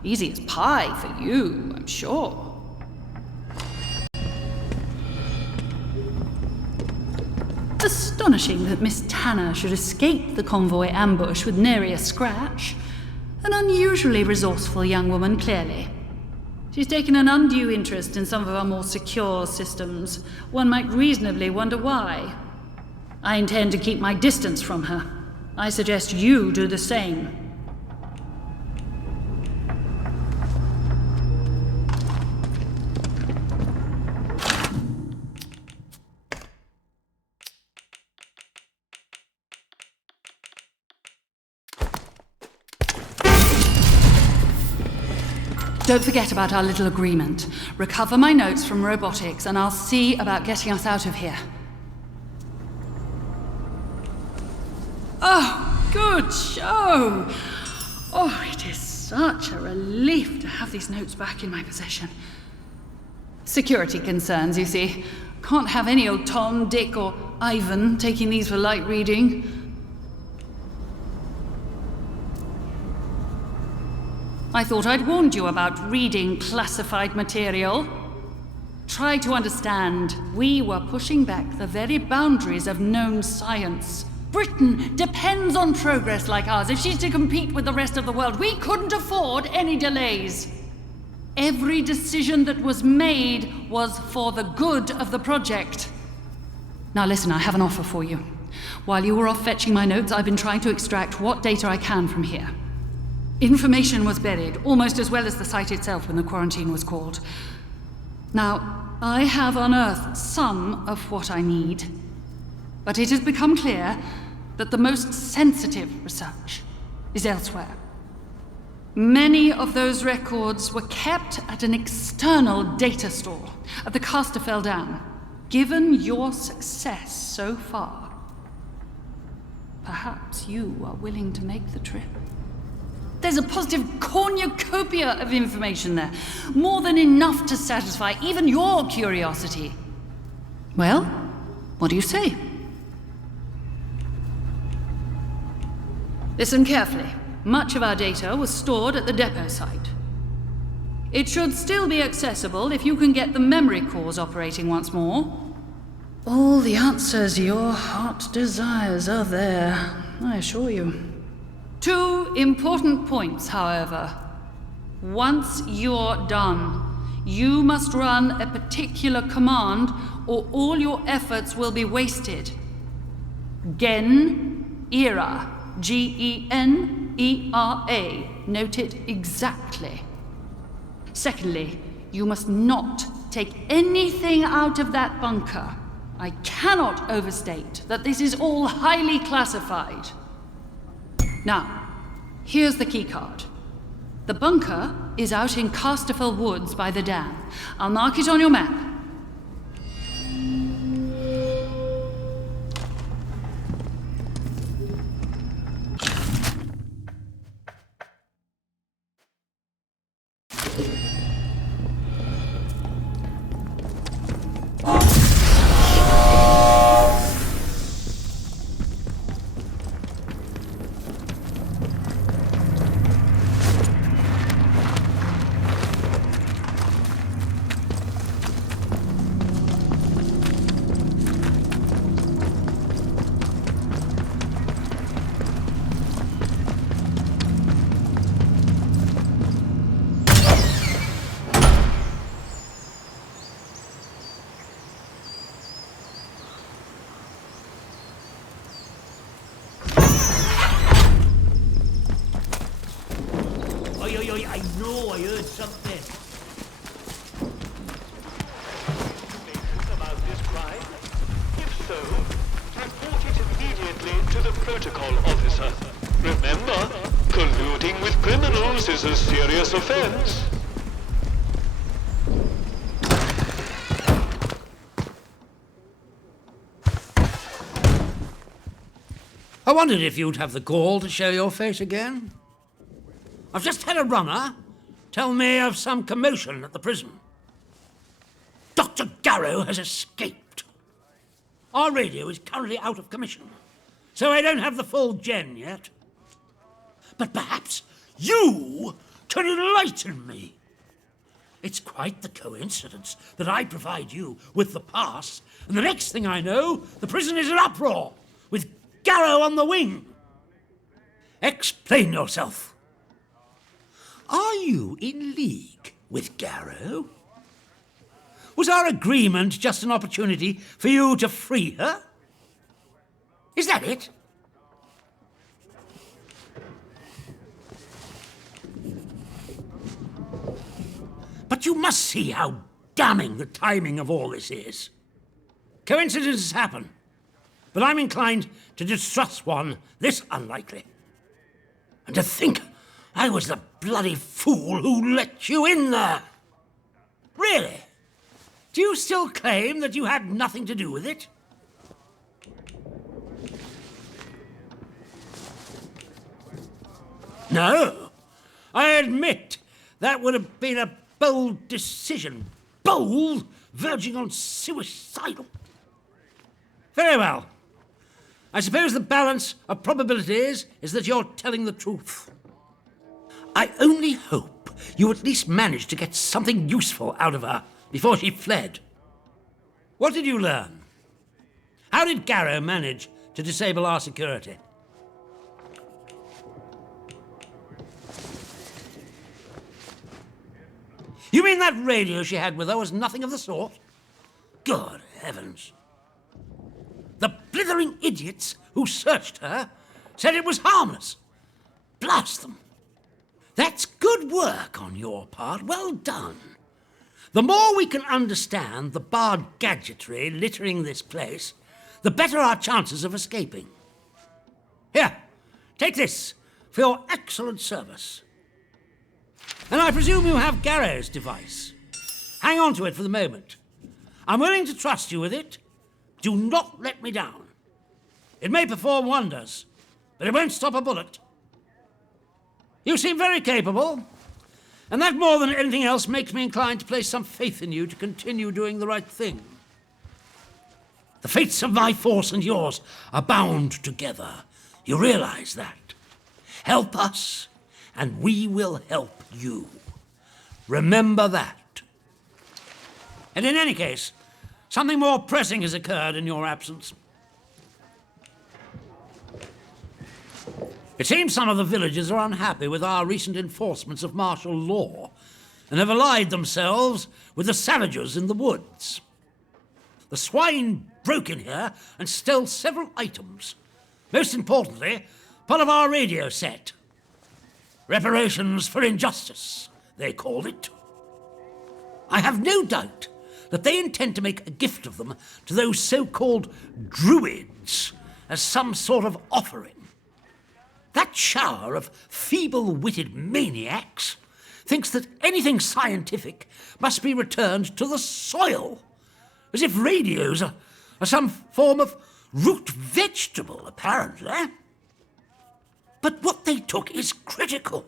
easy as pie for you, I'm sure. Astonishing that Miss Tanner should escape the convoy ambush with nary a scratch. An unusually resourceful young woman, clearly. She's taken an undue interest in some of our more secure systems. One might reasonably wonder why. I intend to keep my distance from her. I suggest you do the same. Don't forget about our little agreement. Recover my notes from Robotics, and I'll see about getting us out of here. Oh, good show! Oh, it is such a relief to have these notes back in my possession. Security concerns, you see. Can't have any old Tom, Dick, or Ivan taking these for light reading. I thought I'd warned you about reading classified material. Try to understand, we were pushing back the very boundaries of known science. Britain depends on progress like ours. If she's to compete with the rest of the world, we couldn't afford any delays. Every decision that was made was for the good of the project. Now listen, I have an offer for you. While you were off fetching my notes, I've been trying to extract what data I can from here. Information was buried, almost as well as the site itself when the quarantine was called. Now, I have unearthed some of what I need, but it has become clear that the most sensitive research is elsewhere. Many of those records were kept at an external data store at the Casterfell Dam. Given your success so far, perhaps you are willing to make the trip. There's a positive cornucopia of information there. More than enough to satisfy even your curiosity. Well, what do you say? Listen carefully. Much of our data was stored at the depot site. It should still be accessible if you can get the memory cores operating once more. All the answers your heart desires are there, I assure you. 2 important points, however. Once you're done, you must run a particular command or all your efforts will be wasted. Gen-era. G-E-N-E-R-A. Note it exactly. Secondly, you must not take anything out of that bunker. I cannot overstate that this is all highly classified. Now, here's the keycard. The bunker is out in Casterfell Woods by the dam. I'll mark it on your map. I heard something. About this crime? If so, report it immediately to the protocol officer. Remember, colluding with criminals is a serious offense. I wondered if you'd have the gall to show your face again. I've just had a runner tell me of some commotion at the prison. Dr. Garrow has escaped. Our radio is currently out of commission, so I don't have the full gen yet. But perhaps you can enlighten me. It's quite the coincidence that I provide you with the pass, and the next thing I know, the prison is in uproar, with Garrow on the wing. Explain yourself. Are you in league with Garrow? Was our agreement just an opportunity for you to free her? Is that it? But you must see how damning the timing of all this is. Coincidences happen, but I'm inclined to distrust one this unlikely. And to think I was the bloody fool who let you in there. Really? Do you still claim that you had nothing to do with it? No. I admit that would have been a bold decision. Bold, verging on suicidal. Very well. I suppose the balance of probabilities is that you're telling the truth. I only hope you at least managed to get something useful out of her before she fled. What did you learn? How did Garrow manage to disable our security? You mean that radio she had with her was nothing of the sort? Good heavens. The blithering idiots who searched her said it was harmless. Blast them. That's good work on your part. Well done. The more we can understand the barred gadgetry littering this place, the better our chances of escaping. Here, take this for your excellent service. And I presume you have Garrow's device. Hang on to it for the moment. I'm willing to trust you with it. Do not let me down. It may perform wonders, but it won't stop a bullet. You seem very capable, and that more than anything else makes me inclined to place some faith in you to continue doing the right thing. The fates of my force and yours are bound together. You realize that. Help us, and we will help you. Remember that. And in any case, something more pressing has occurred in your absence. It seems some of the villagers are unhappy with our recent enforcements of martial law and have allied themselves with the savages in the woods. The swine broke in here and stole several items. Most importantly, part of our radio set. Reparations for injustice, they called it. I have no doubt that they intend to make a gift of them to those so-called druids as some sort of offering. That shower of feeble-witted maniacs thinks that anything scientific must be returned to the soil, as if radios are some form of root vegetable, apparently. But what they took is critical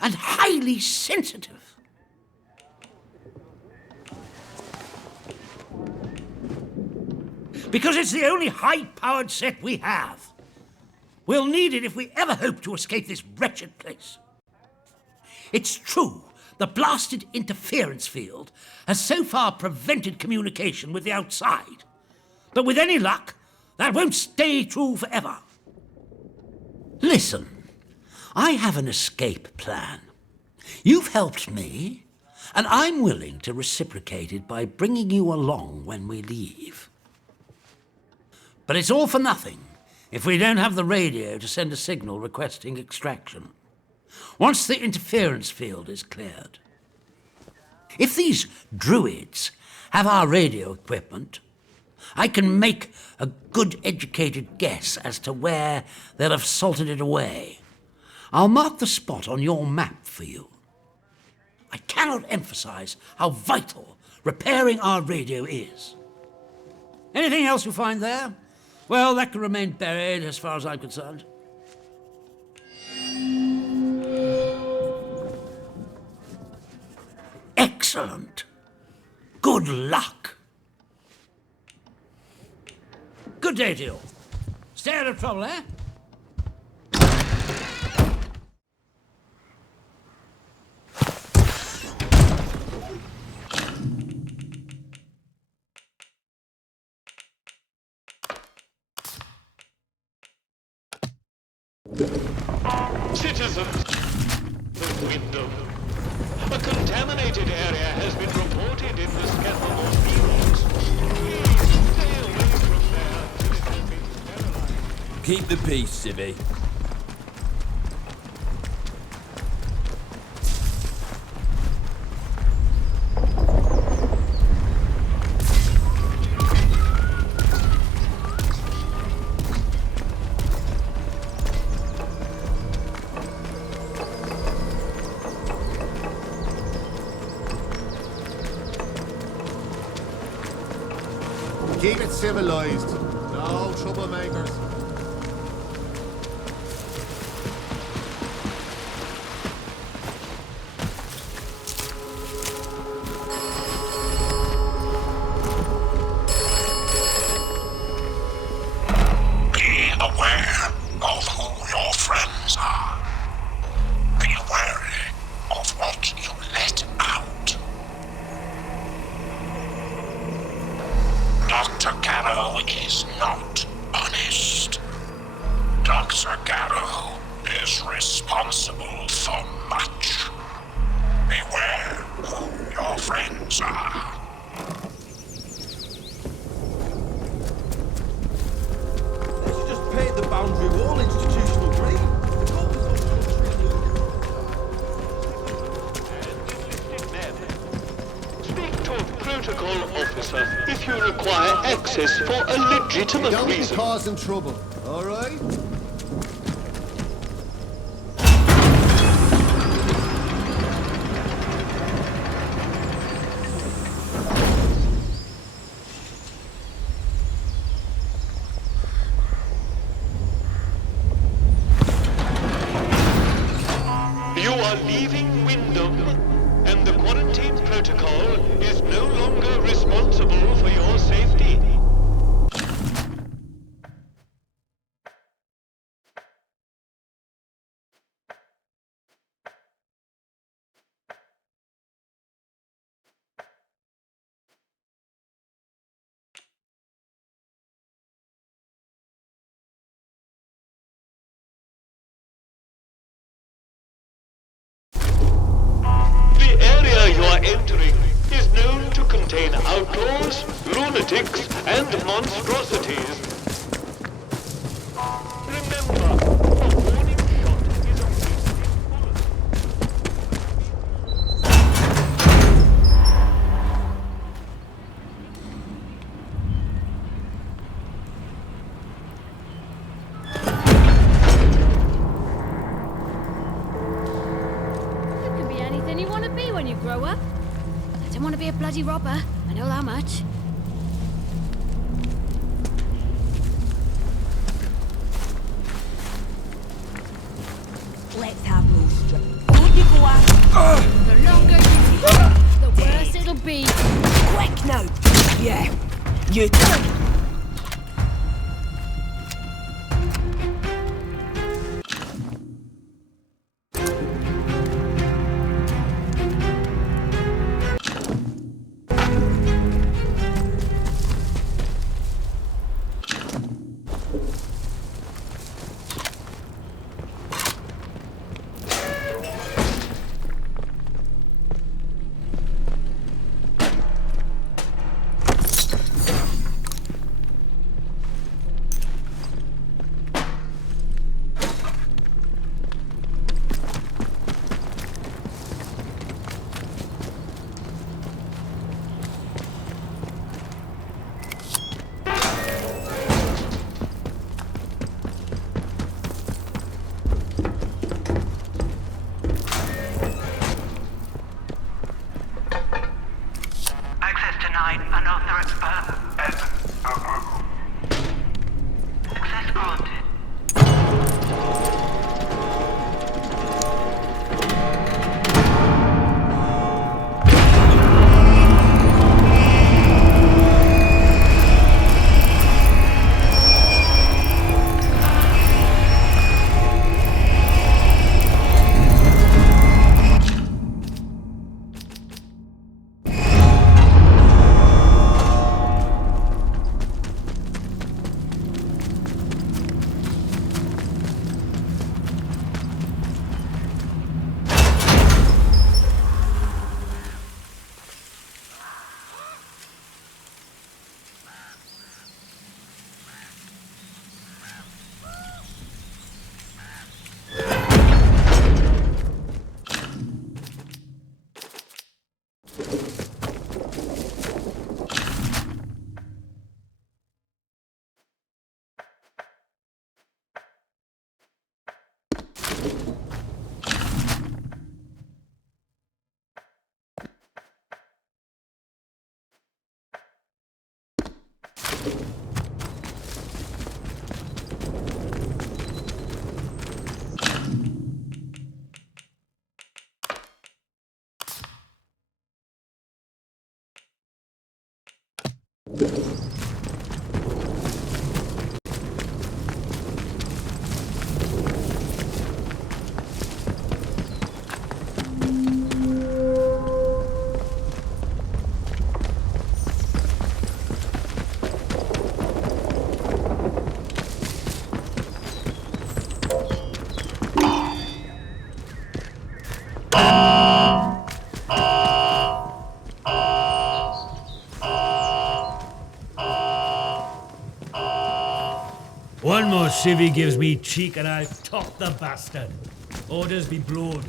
and highly sensitive. Because it's the only high-powered set we have. We'll need it if we ever hope to escape this wretched place. It's true, the blasted interference field has so far prevented communication with the outside. But with any luck, that won't stay true forever. Listen, I have an escape plan. You've helped me, and I'm willing to reciprocate it by bringing you along when we leave. But it's all for nothing if we don't have the radio to send a signal requesting extraction. once the interference field is cleared. If these druids have our radio equipment, I can make a good educated guess as to where they'll have salted it away. I'll mark the spot on your map for you. I cannot emphasize how vital repairing our radio is. Anything else you find there? Well, that can remain buried as far as I'm concerned. Excellent. Good luck. Good day to you. Stay out of trouble, eh? Citizens of Wyndham, a contaminated area has been reported in the Skethermore fields. Please stay away from there until it has been sterilized. Keep the peace, Civvy. Keep it civilized. No troublemakers. Be aware of who your friends are. Be wary of what you let out. Dr. Garrow is not honest. Dr. Garrow is responsible for much. Beware who your friends are. Let's just paint the boundary wall institutional green. Speak to a protocol officer if you require access for a legitimate Don't be reason. causing trouble, all right? You are leaving Wyndham, and the quarantine protocol is no longer responsible for your safety. The area you are entering is known to contain outlaws, lunatics, and monstrosities. Remember, a warning shot is a wasted bullet. You can be anything you want to be when you grow up. I don't want to be a bloody robber. I know that much. Let's have no stress. Don't you go out. The longer you live, the worse it'll be. Quick now. Yeah. You One more civvy gives me cheek and I'll top the bastard. Orders be blown.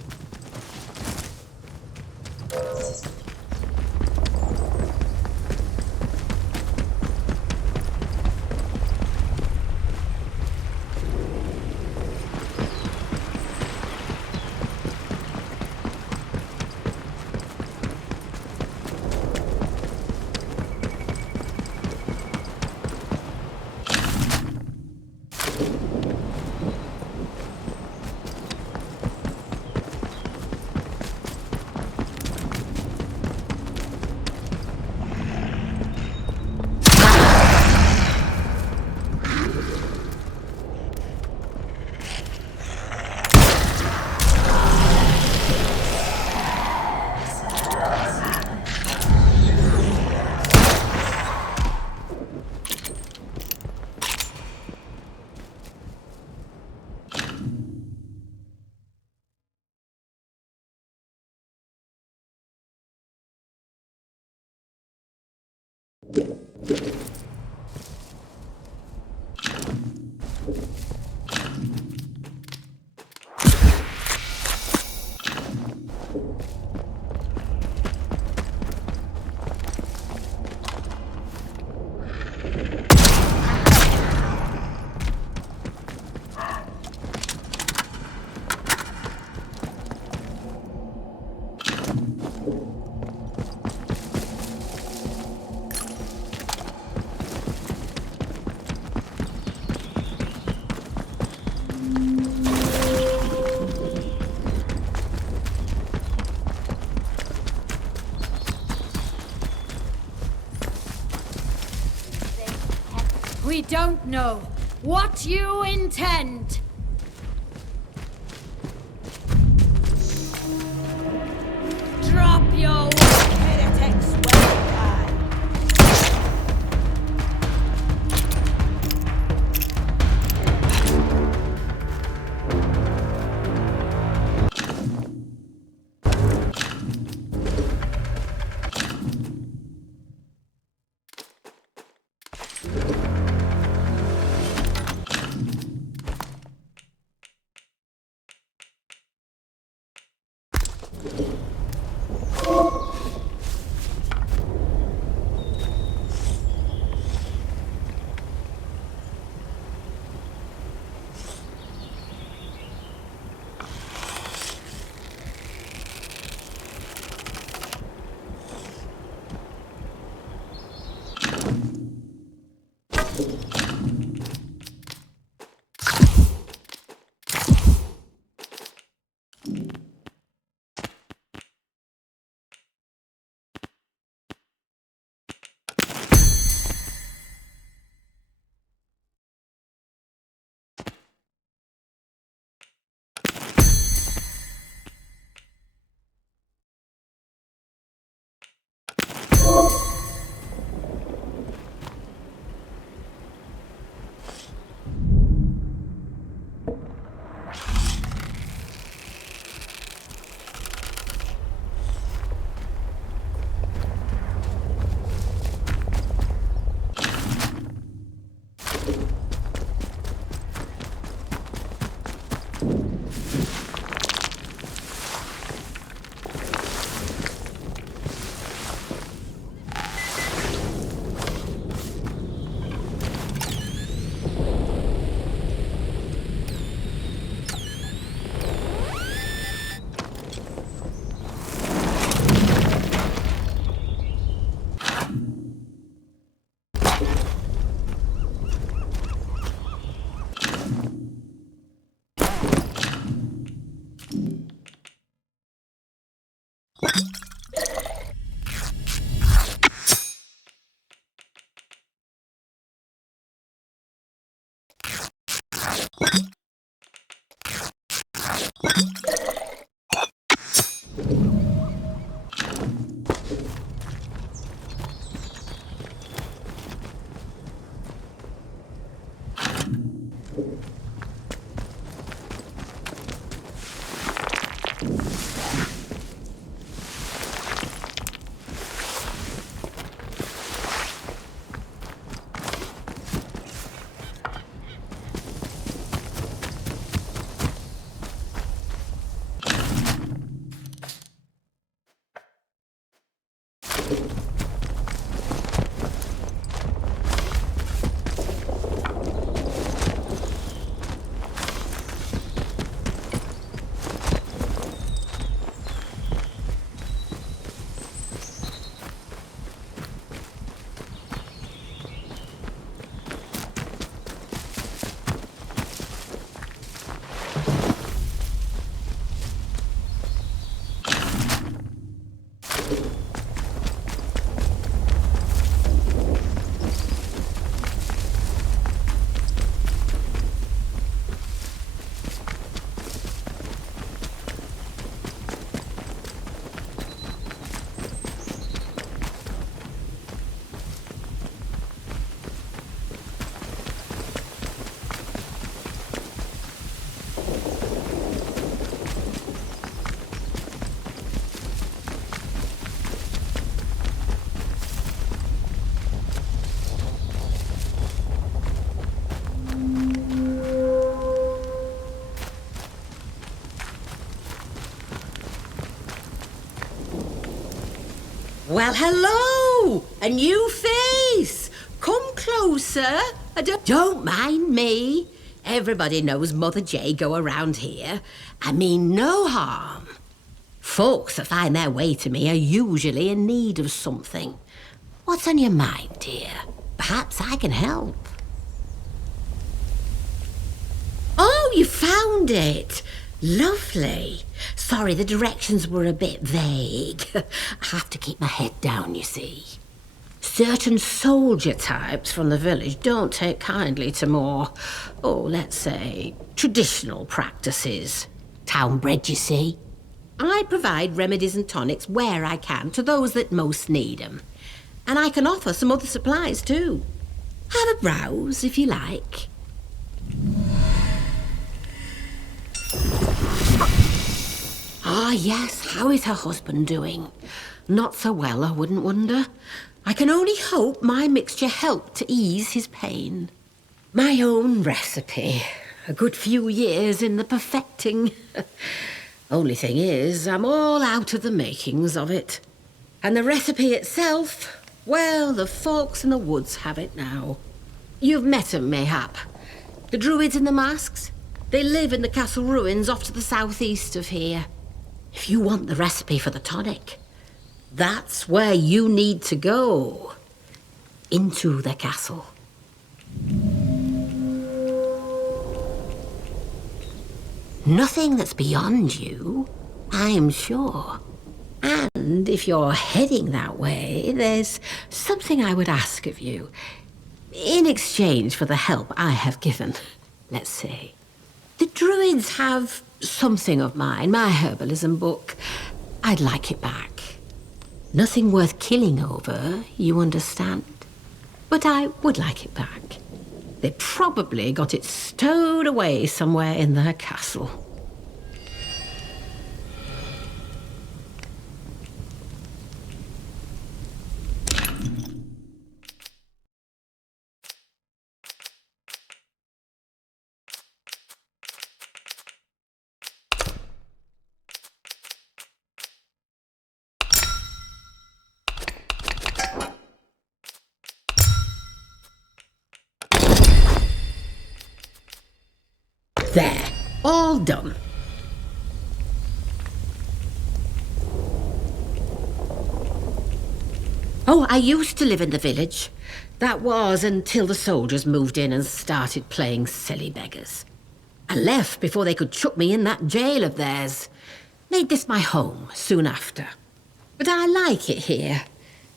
We don't know what you intend. Drop your heretics when you die. Well, hello! A new face! Come closer. Don't mind me. Everybody knows Mother Jago around here. I mean no harm. Folks that find their way to me are usually in need of something. What's on your mind, dear? Perhaps I can help. Oh, you found it! Lovely. Sorry, the directions were a bit vague. I have to keep my head down, you see. Certain soldier types from the village don't take kindly to more, let's say, traditional practices. Town-bred, you see. I provide remedies and tonics where I can to those that most need them. And I can offer some other supplies too. Have a browse if you like. Ah, yes, how is her husband doing? Not so well, I wouldn't wonder. I can only hope my mixture helped to ease his pain. My own recipe. A good few years in the perfecting. Only thing is, I'm all out of the makings of it. And the recipe itself, well, the folks in the woods have it now. You've met 'em, mayhap. The druids in the masks? They live in the castle ruins off to the southeast of here. If you want the recipe for the tonic, that's where you need to go. Into the castle. Nothing that's beyond you, I'm sure. And if you're heading that way, there's something I would ask of you. In exchange for the help I have given, let's say. The druids have something of mine, my herbalism book. I'd like it back. Nothing worth killing over, you understand? But I would like it back. They probably got it stowed away somewhere in their castle. There, all done. Oh, I used to live in the village. That was until the soldiers moved in and started playing silly beggars. I left before they could chuck me in that jail of theirs. Made this my home soon after. But I like it here.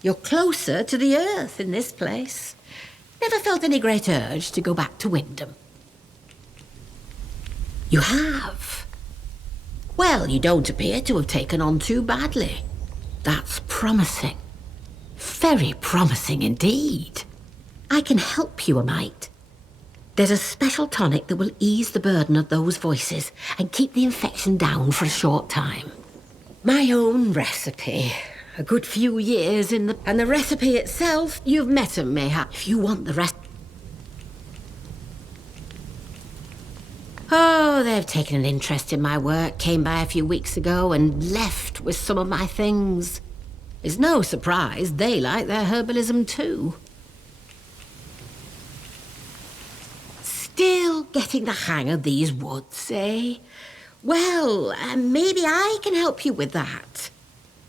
You're closer to the earth in this place. Never felt any great urge to go back to Wyndham. You have? Well, you don't appear to have taken on too badly. That's promising. Very promising indeed. I can help you a mite. There's a special tonic that will ease the burden of those voices and keep the infection down for a short time. My own recipe. A good few years in the... And the recipe itself, you've met 'em, mayhap. If you want the rest... Oh, they've taken an interest in my work, came by a few weeks ago and left with some of my things. It's no surprise they like their herbalism too. Still getting the hang of these woods, eh? Well, maybe I can help you with that.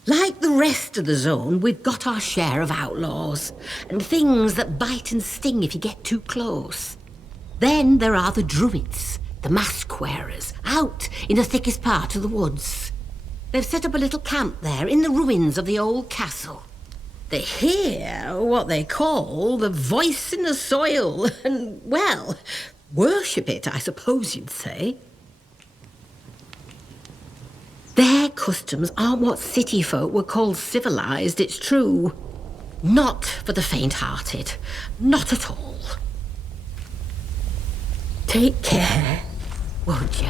Like the rest of the zone, we've got our share of outlaws and things that bite and sting if you get too close. Then there are the druids, the mask wearers, out in the thickest part of the woods. They've set up a little camp there in the ruins of the old castle. They hear what they call the voice in the soil and, well, worship it, I suppose you'd say. Their customs aren't what city folk would call civilized, it's true. Not for the faint-hearted. Not at all. Take care, won't you?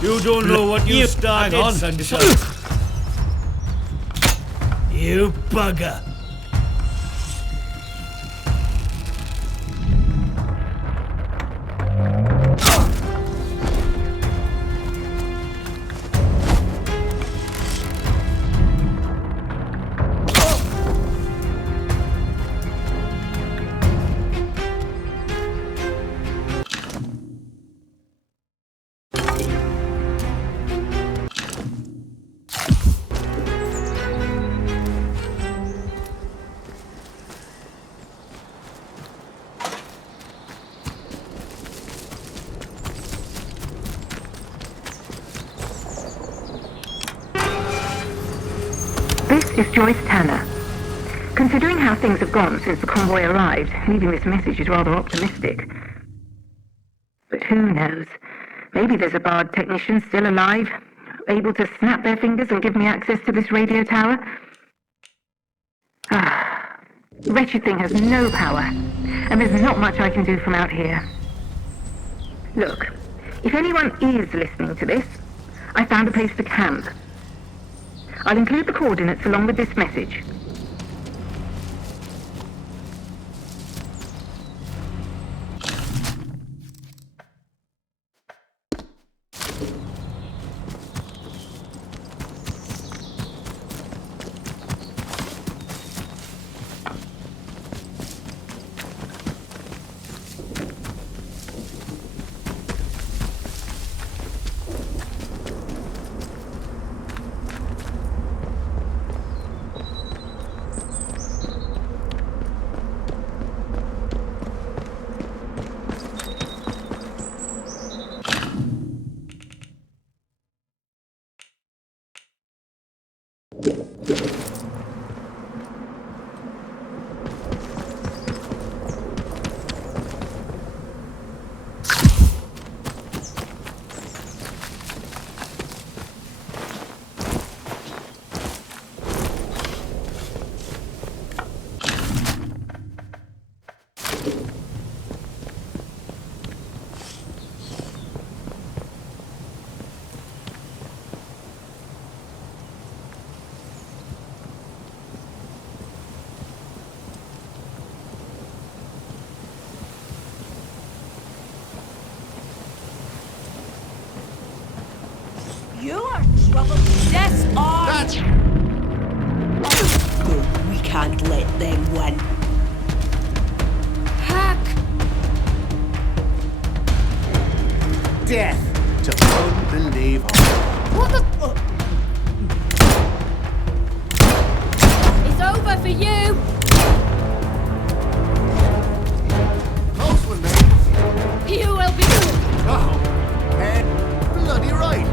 You don't know what you started, sunshine. You bugger. This is Joyce Tanner. Considering how things have gone since the convoy arrived, leaving this message is rather optimistic. But who knows? Maybe there's a Bard technician still alive, able to snap their fingers and give me access to this radio tower. The wretched thing has no power, and there's not much I can do from out here. Look, if anyone is listening to this, I found a place to camp. I'll include the coordinates along with this message. You are trouble. Yes, we can't let them win. Hack! Death to unbelievable. What the? It's over for you. Close one, mate. You will be. Oh, bloody right.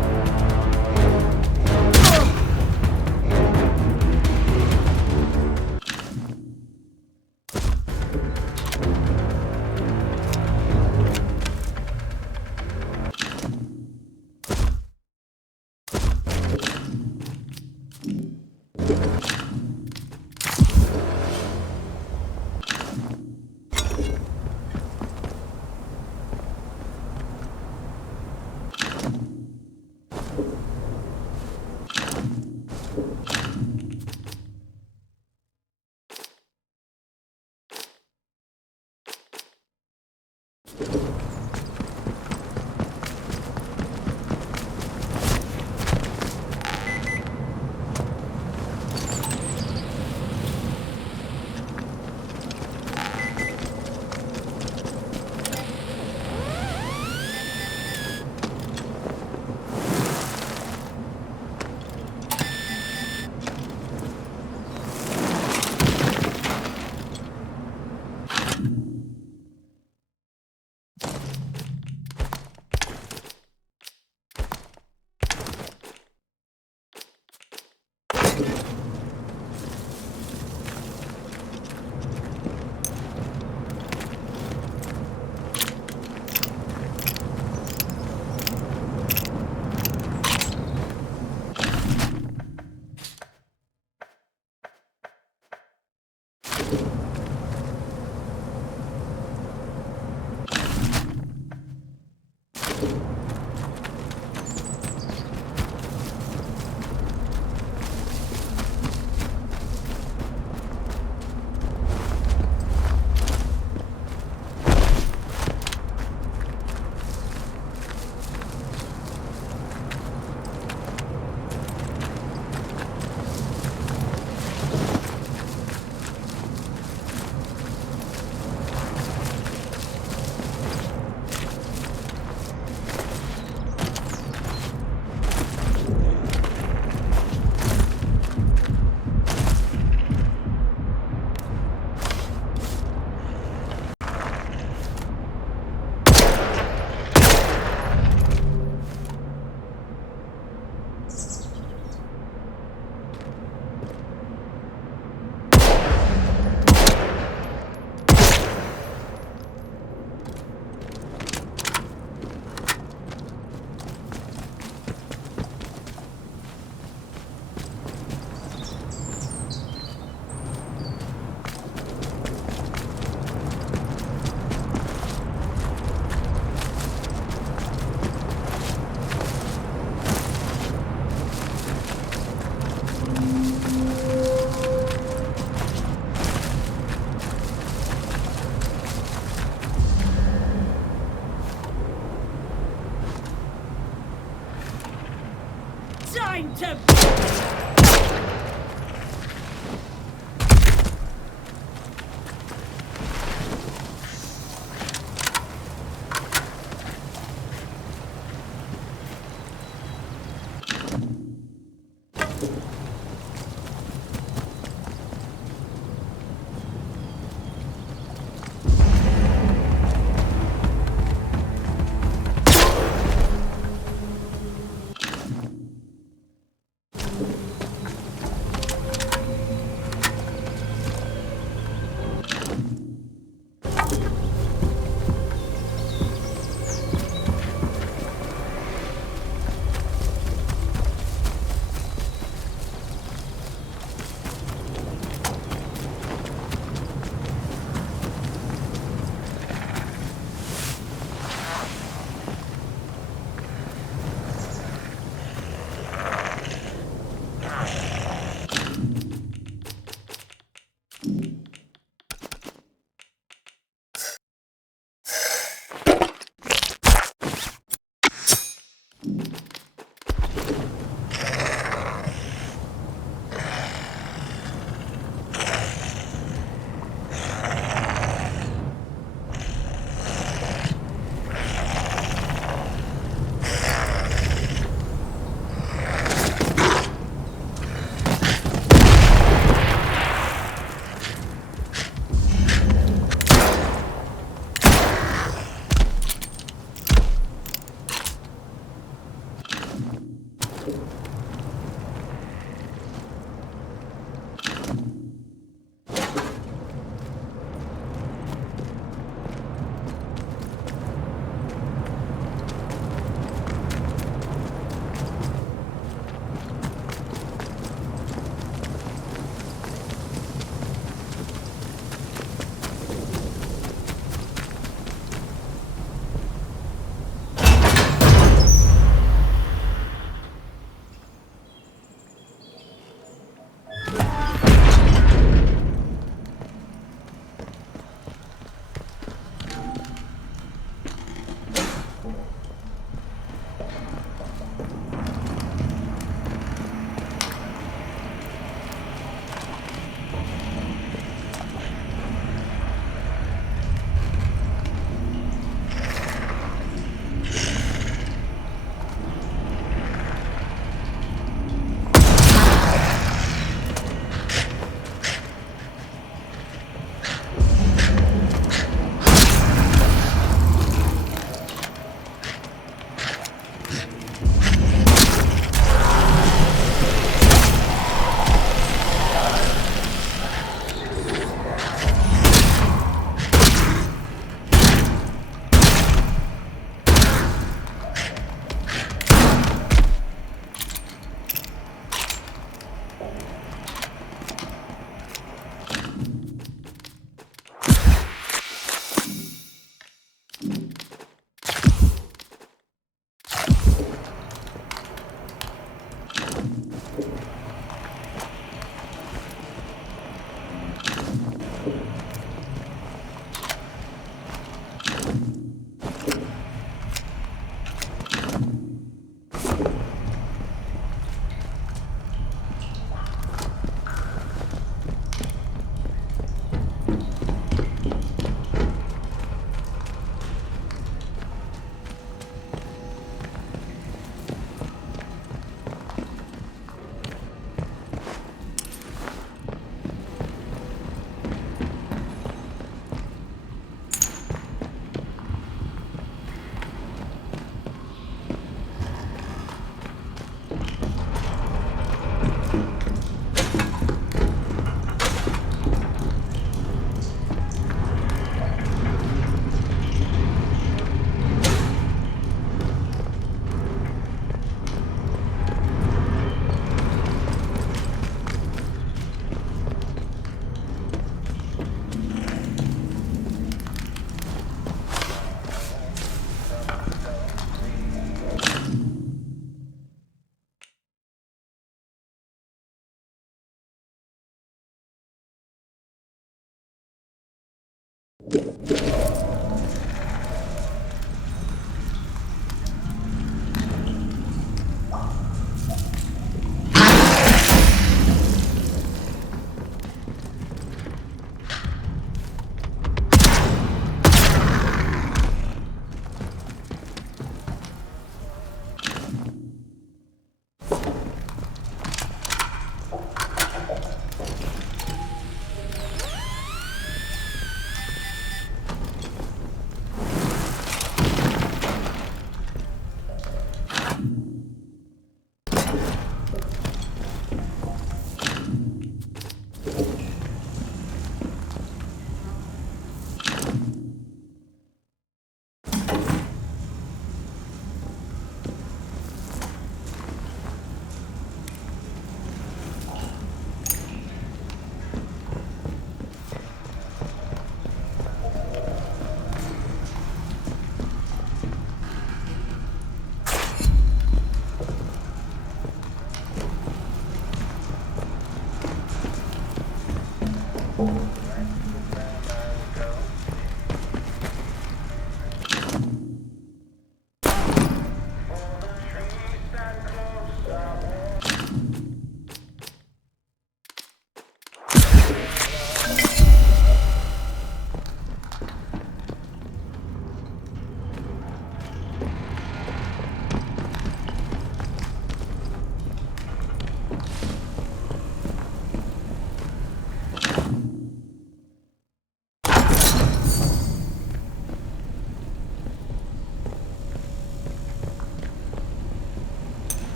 to...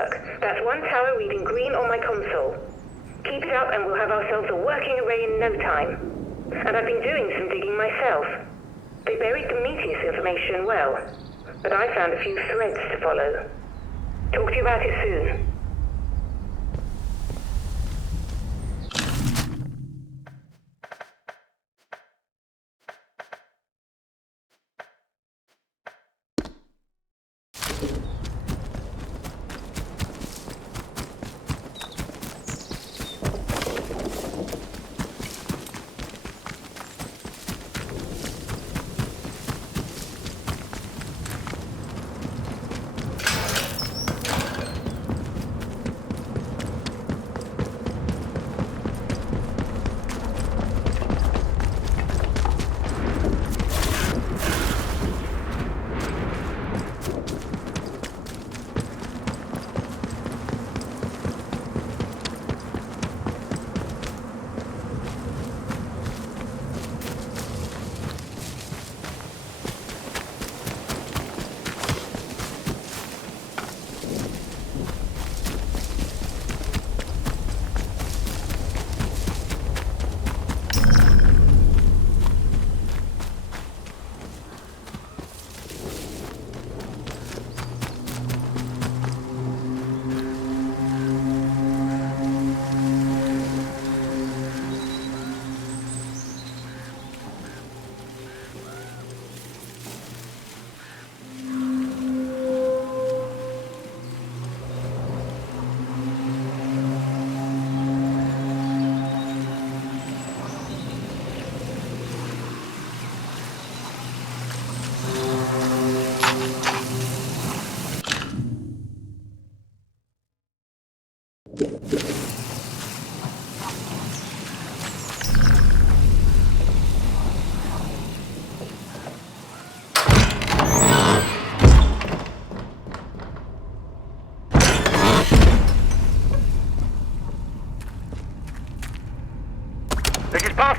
work. That's one tower reading green on my console. Keep it up and we'll have ourselves a working array in no time. And I've been doing some digging myself. They buried the Prometheus information well, but I found a few threads to follow. Talk to you about it soon.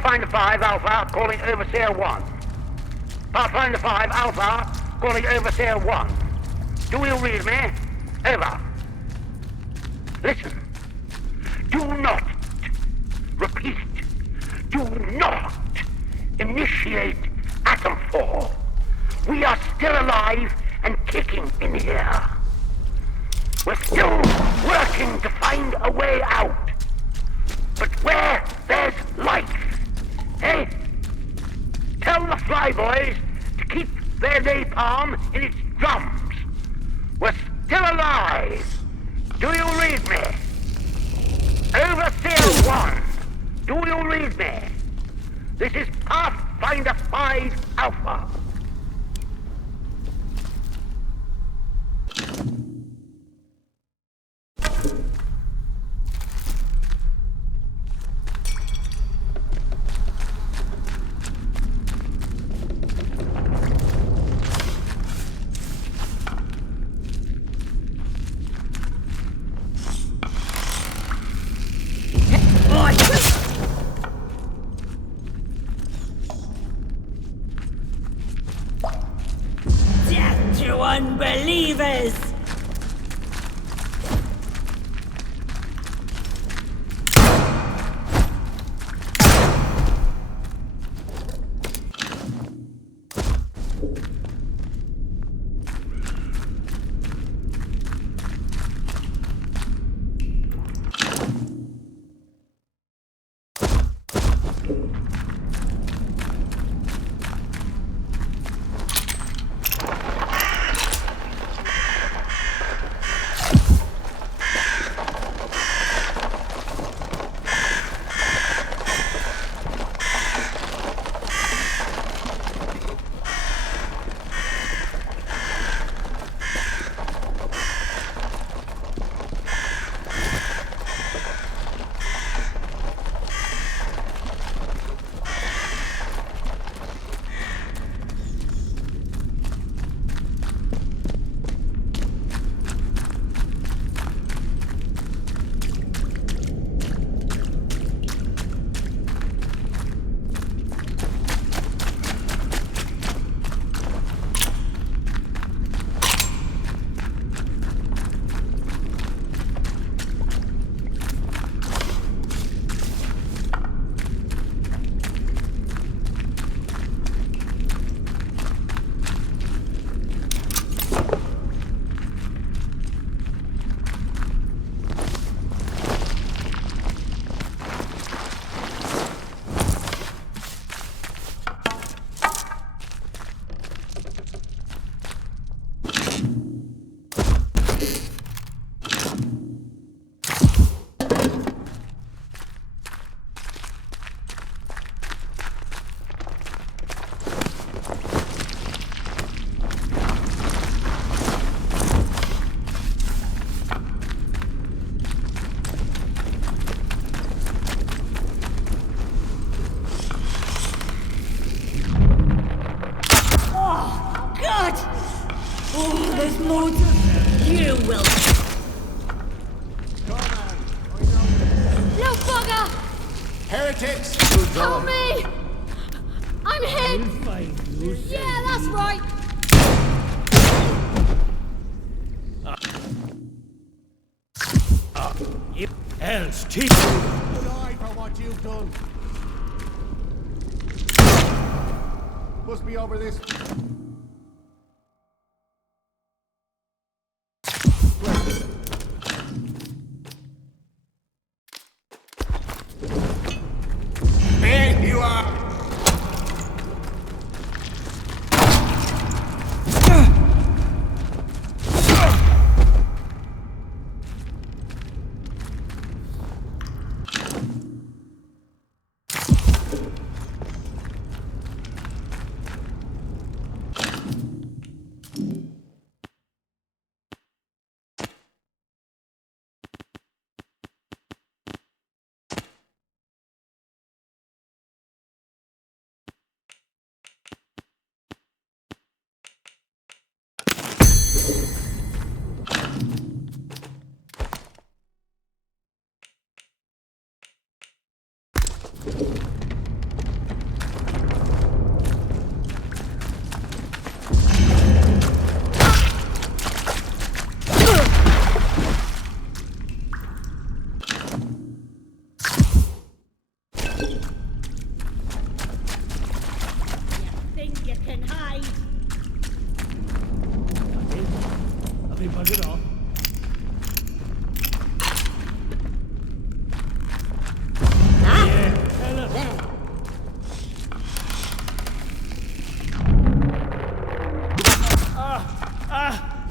Pathfinder 5 Alpha, calling Overseer 1. Pathfinder 5 Alpha, calling Overseer 1. Do you read me? Over. Listen. Do not, repeat, do not initiate Atomfall. We are still alive and kicking in here. We're still working to find a way out. But where there's life, eh? Tell the flyboys to keep their napalm in its drums. We're still alive. Do you read me? Overseer 1, do you read me? This is Pathfinder 5 Alpha. Unbelievers! there's more to... You will... No bugger! Heretics! Help me! I'm hit! Yeah, that's right! You else cheap! Good eye for what you've done. Must be over this. There you are!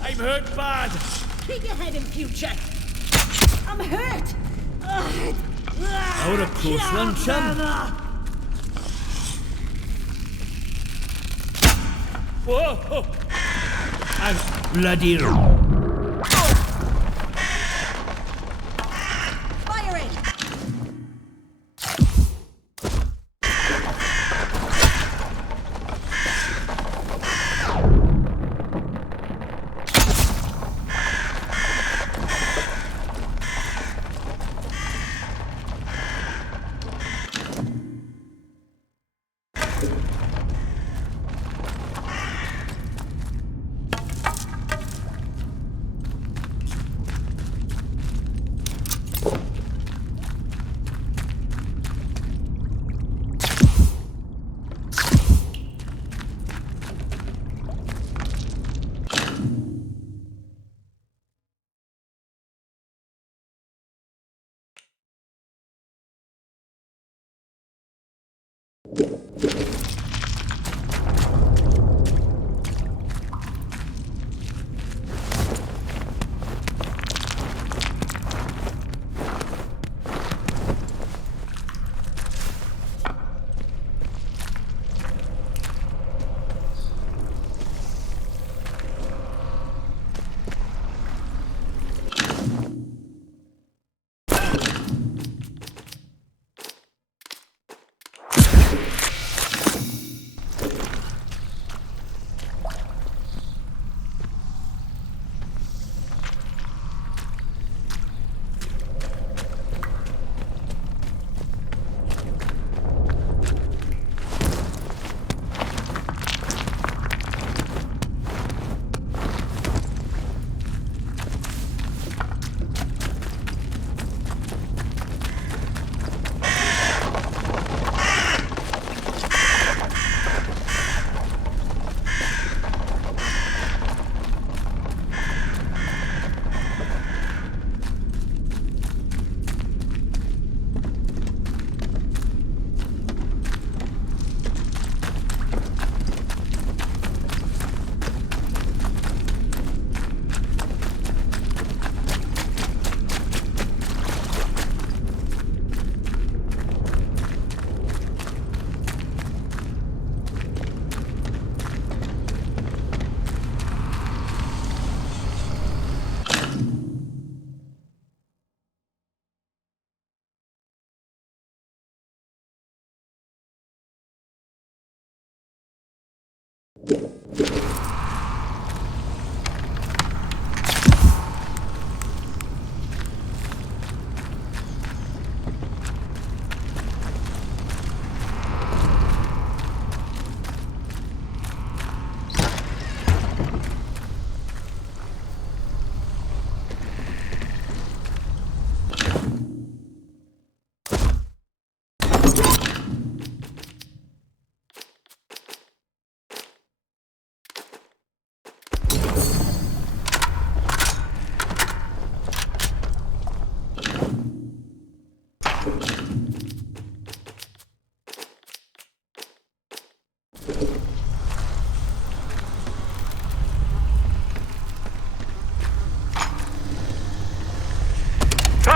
I'm hurt bad! Keep your head in future. I'm hurt. Out of close one, chum. Whoa! I'm bloody... Firing.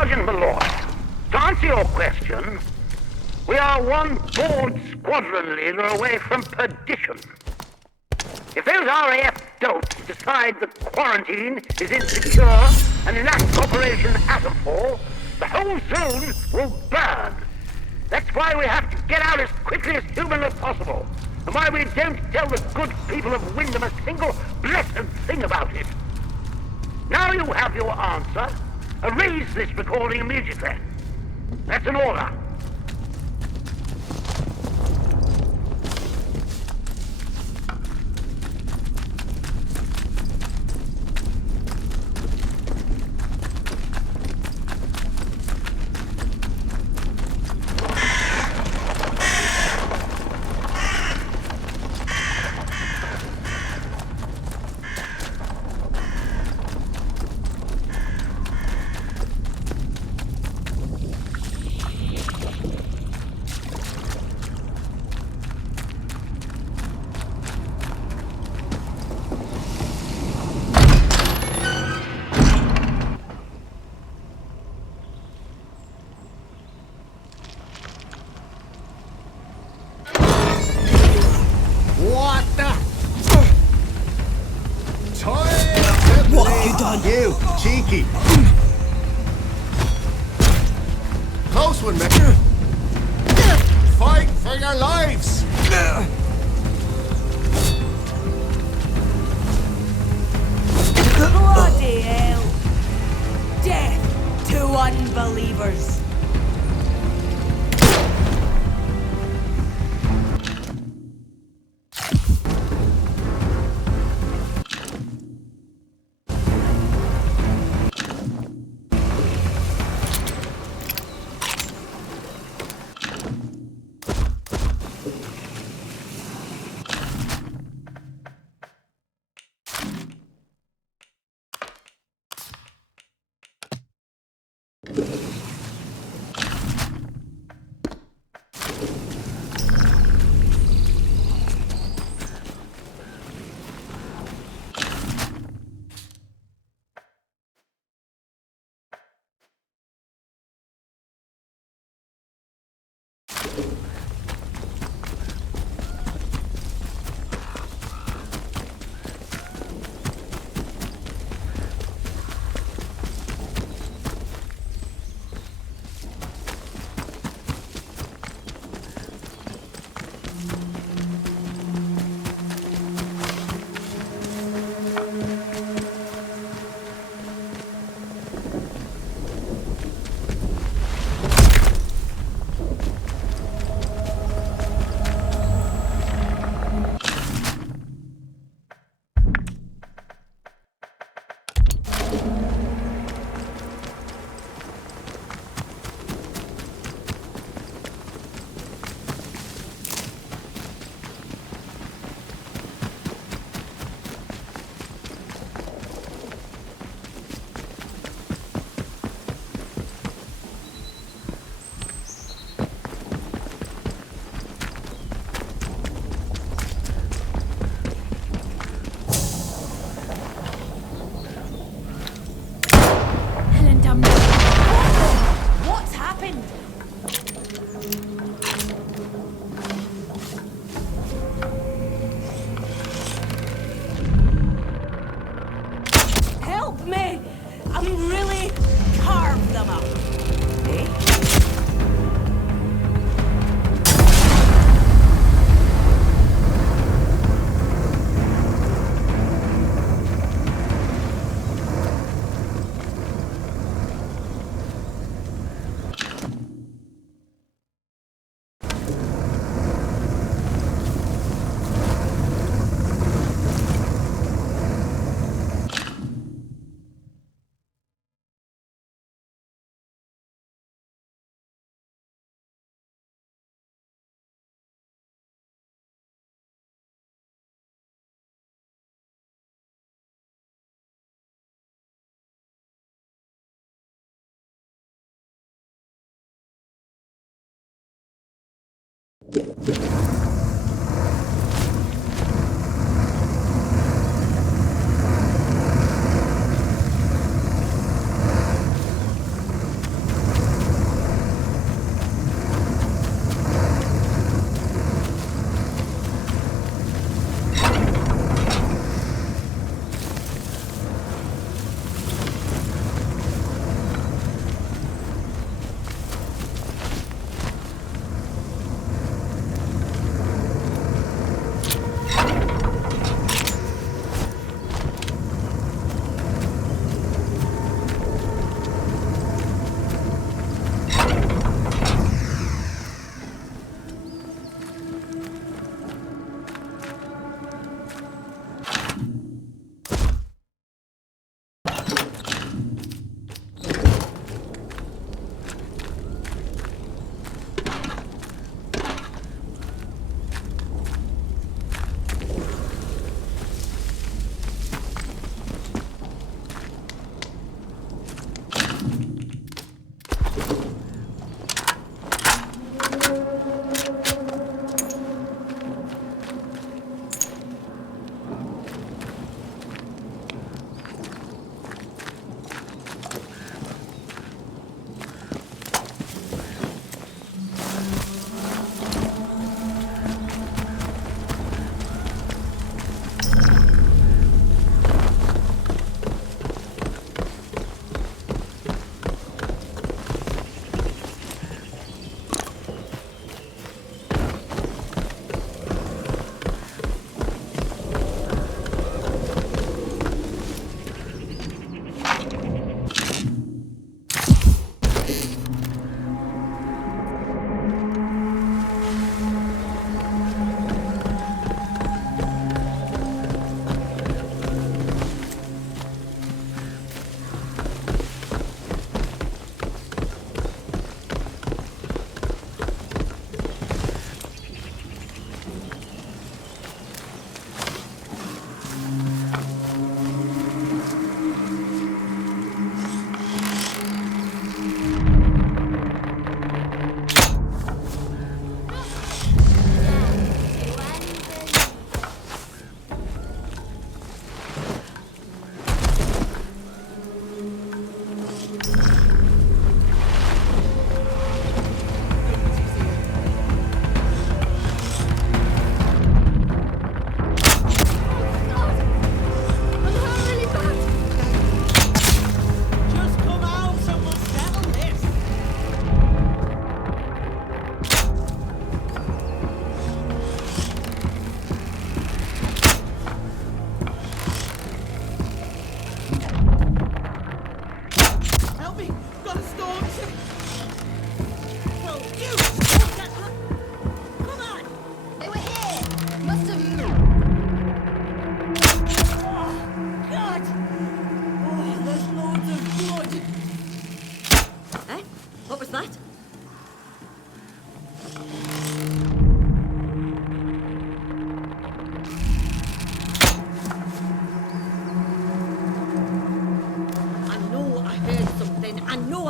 Sergeant Malloy, to answer your question, we are one bored squadron leader away from perdition. If those RAF dolts decide the quarantine is insecure and enact Operation Atomfall, the whole zone will burn. That's why we have to get out as quickly as humanly possible, and why we don't tell the good people of Wyndham a single blessed thing about it. Now you have your answer. Erase this recording immediately. That's an order. You, cheeky. Close one, mate. Fight for your lives. Bloody hell. Death to unbelievers.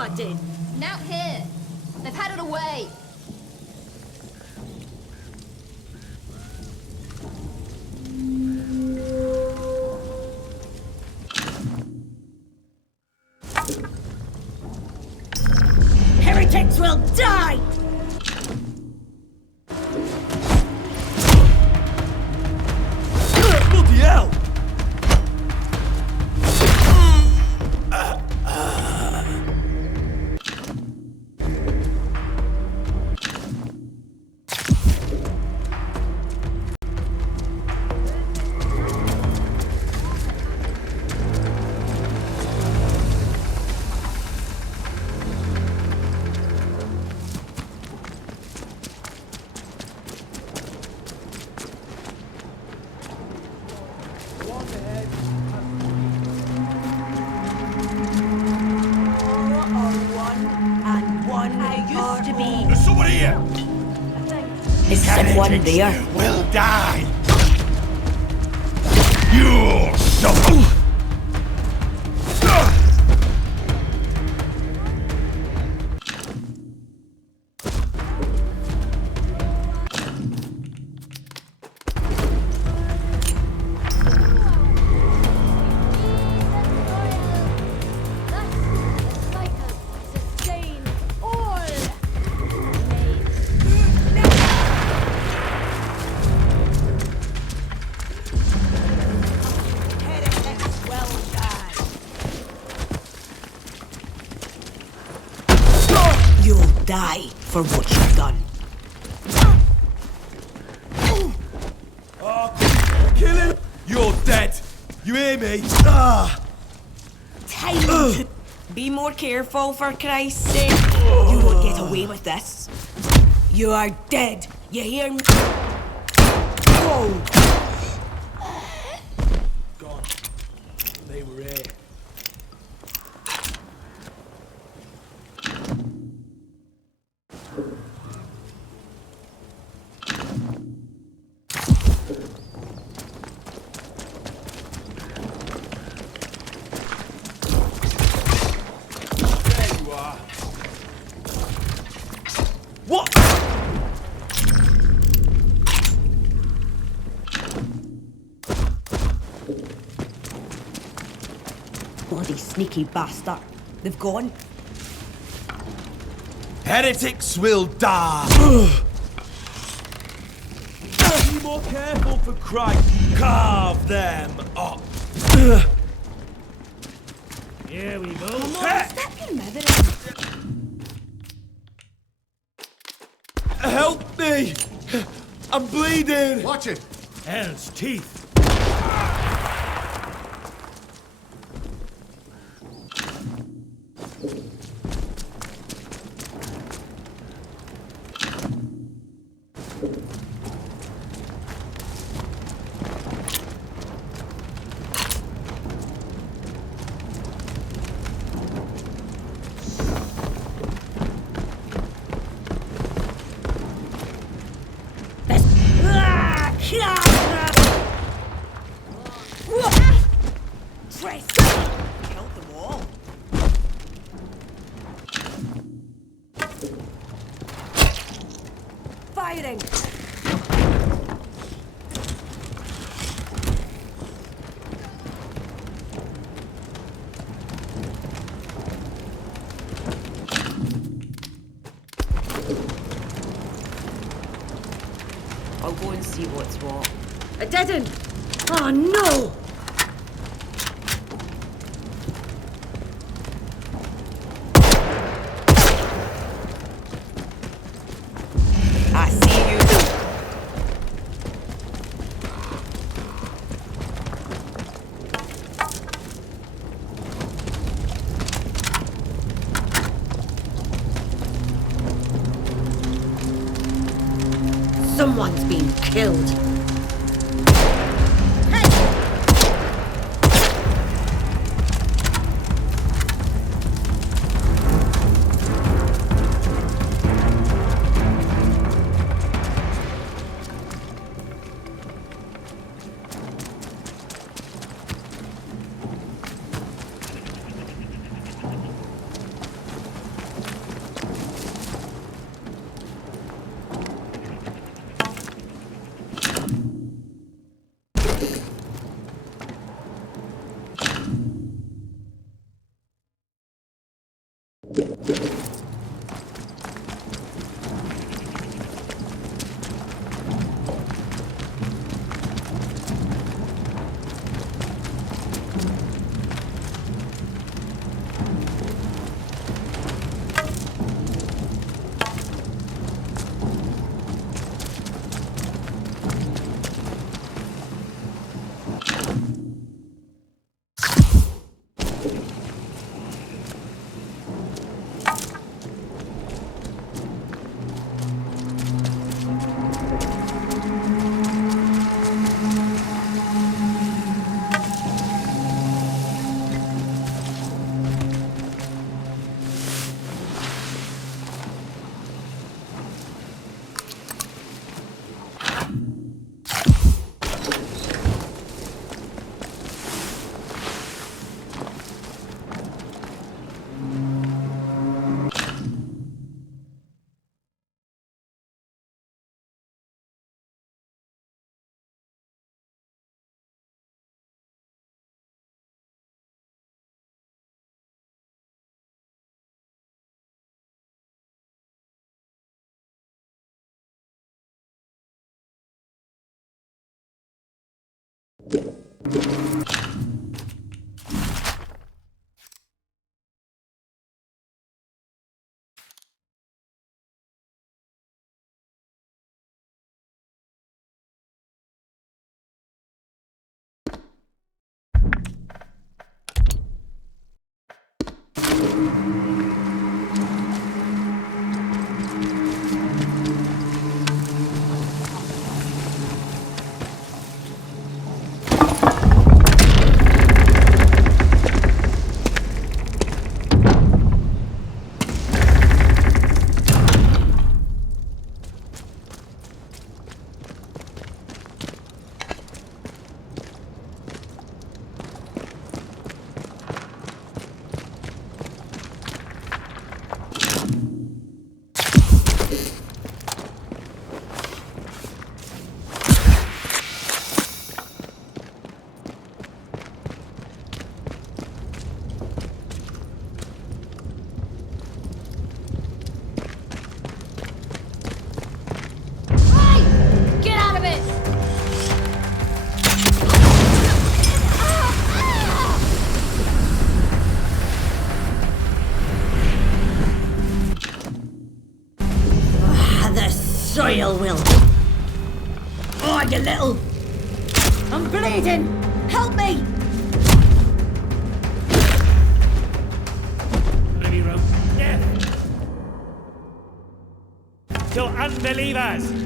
I did. Now here. They've had it away. Heretics will die! Bloody hell! One there. Will die. You'll suffer. Die for what you've done. Oh, kill him! You're dead! You hear me? Time to be more careful, for Christ's sake. You won't get away with this. You are dead. You hear me? Whoa! Gone. They were here. Bloody sneaky bastard. They've gone. Heretics will die! Be more careful, for Christ! Carve them up! Here we go. Come on, step your mother in. Help me! I'm bleeding! Watch it! Hell's teeth. Firing! I'll go and see what's what. I didn't! Oh no! I see you. Someone's been killed. Soil will. Oh, you little. I'm bleeding. Help me. To unbelievers.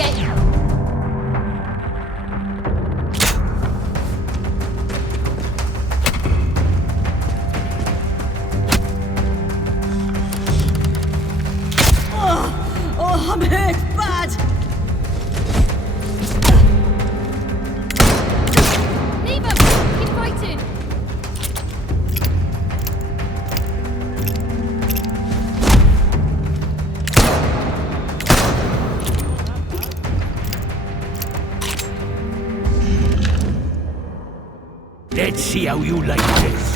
get you. Oh, I'm hurt bad. Leave him! He's fighting! Let's see how you like this.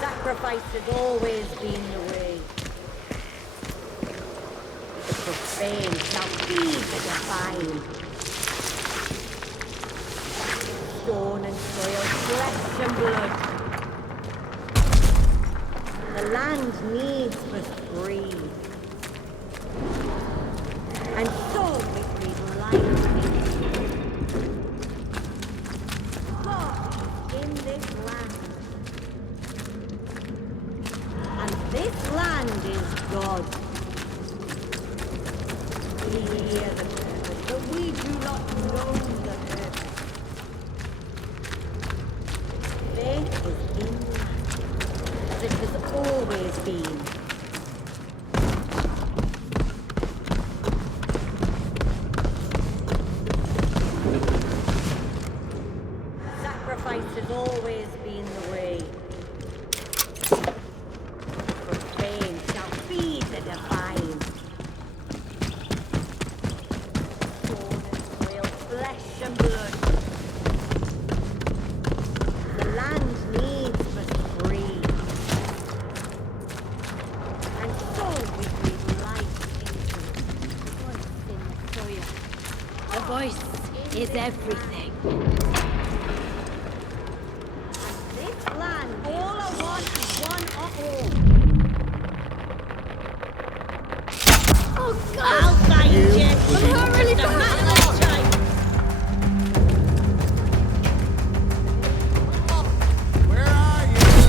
Sacrifice has always been the way. The profane shall feed the divine. Stone and soil, flesh and blood. The land needs must breathe. And so we breathe life. God is in this land. This land is God's. We hear the purpose, but we do not know the purpose. Faith is in land, as it has always been. Sacrifice has always been the way. Is everything. This land, all I want is one all. Oh God! I'll find you. I'm hurt really bad. Where are you?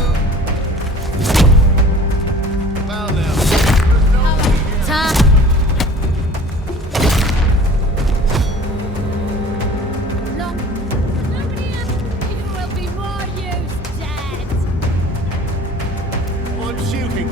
Well now. Nobody else. You will be more use dead. I'm shooting.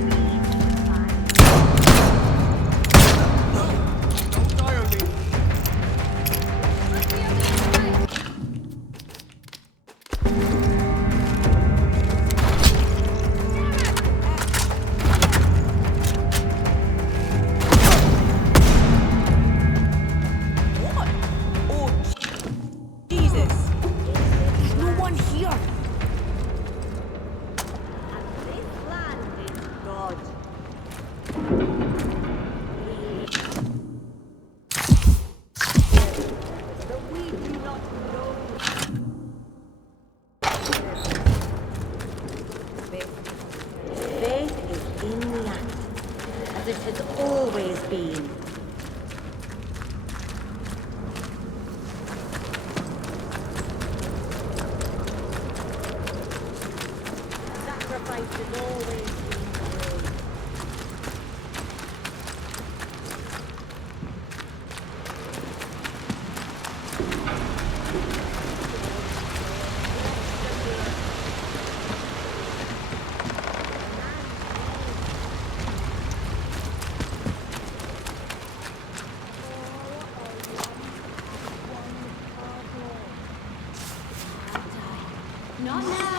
Not now.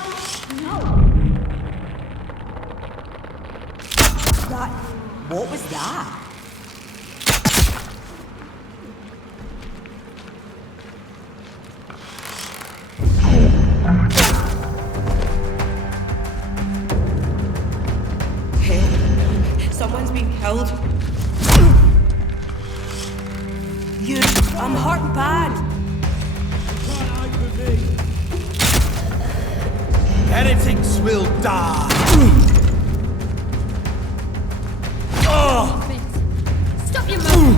No. What was that? Help. Someone's been killed. I'm hurt bad. Heretics will die. Stop your move.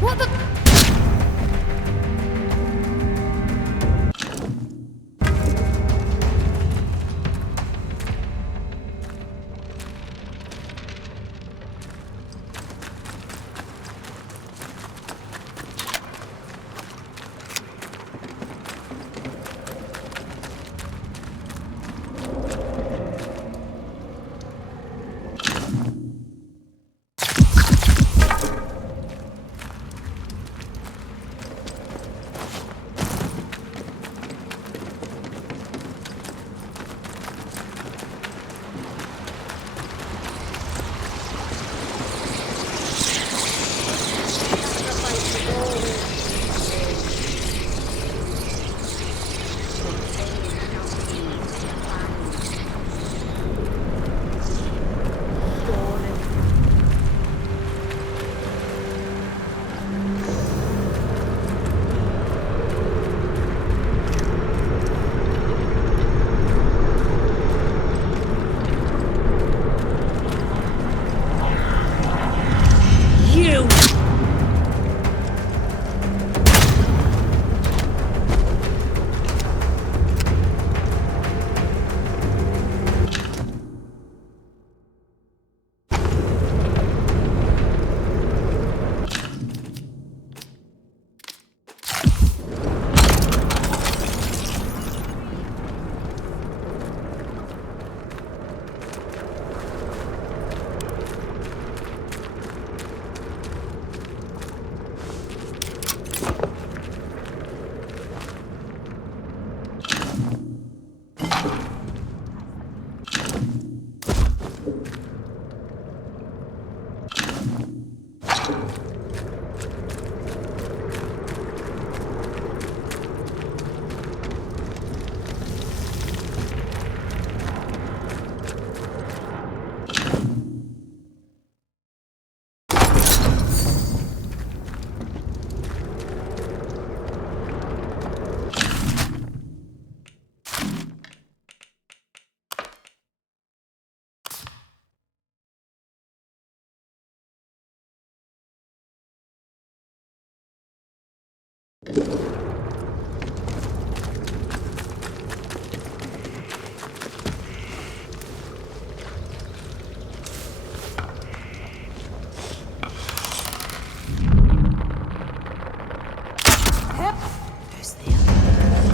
What the?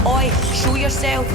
Oi, show yourself.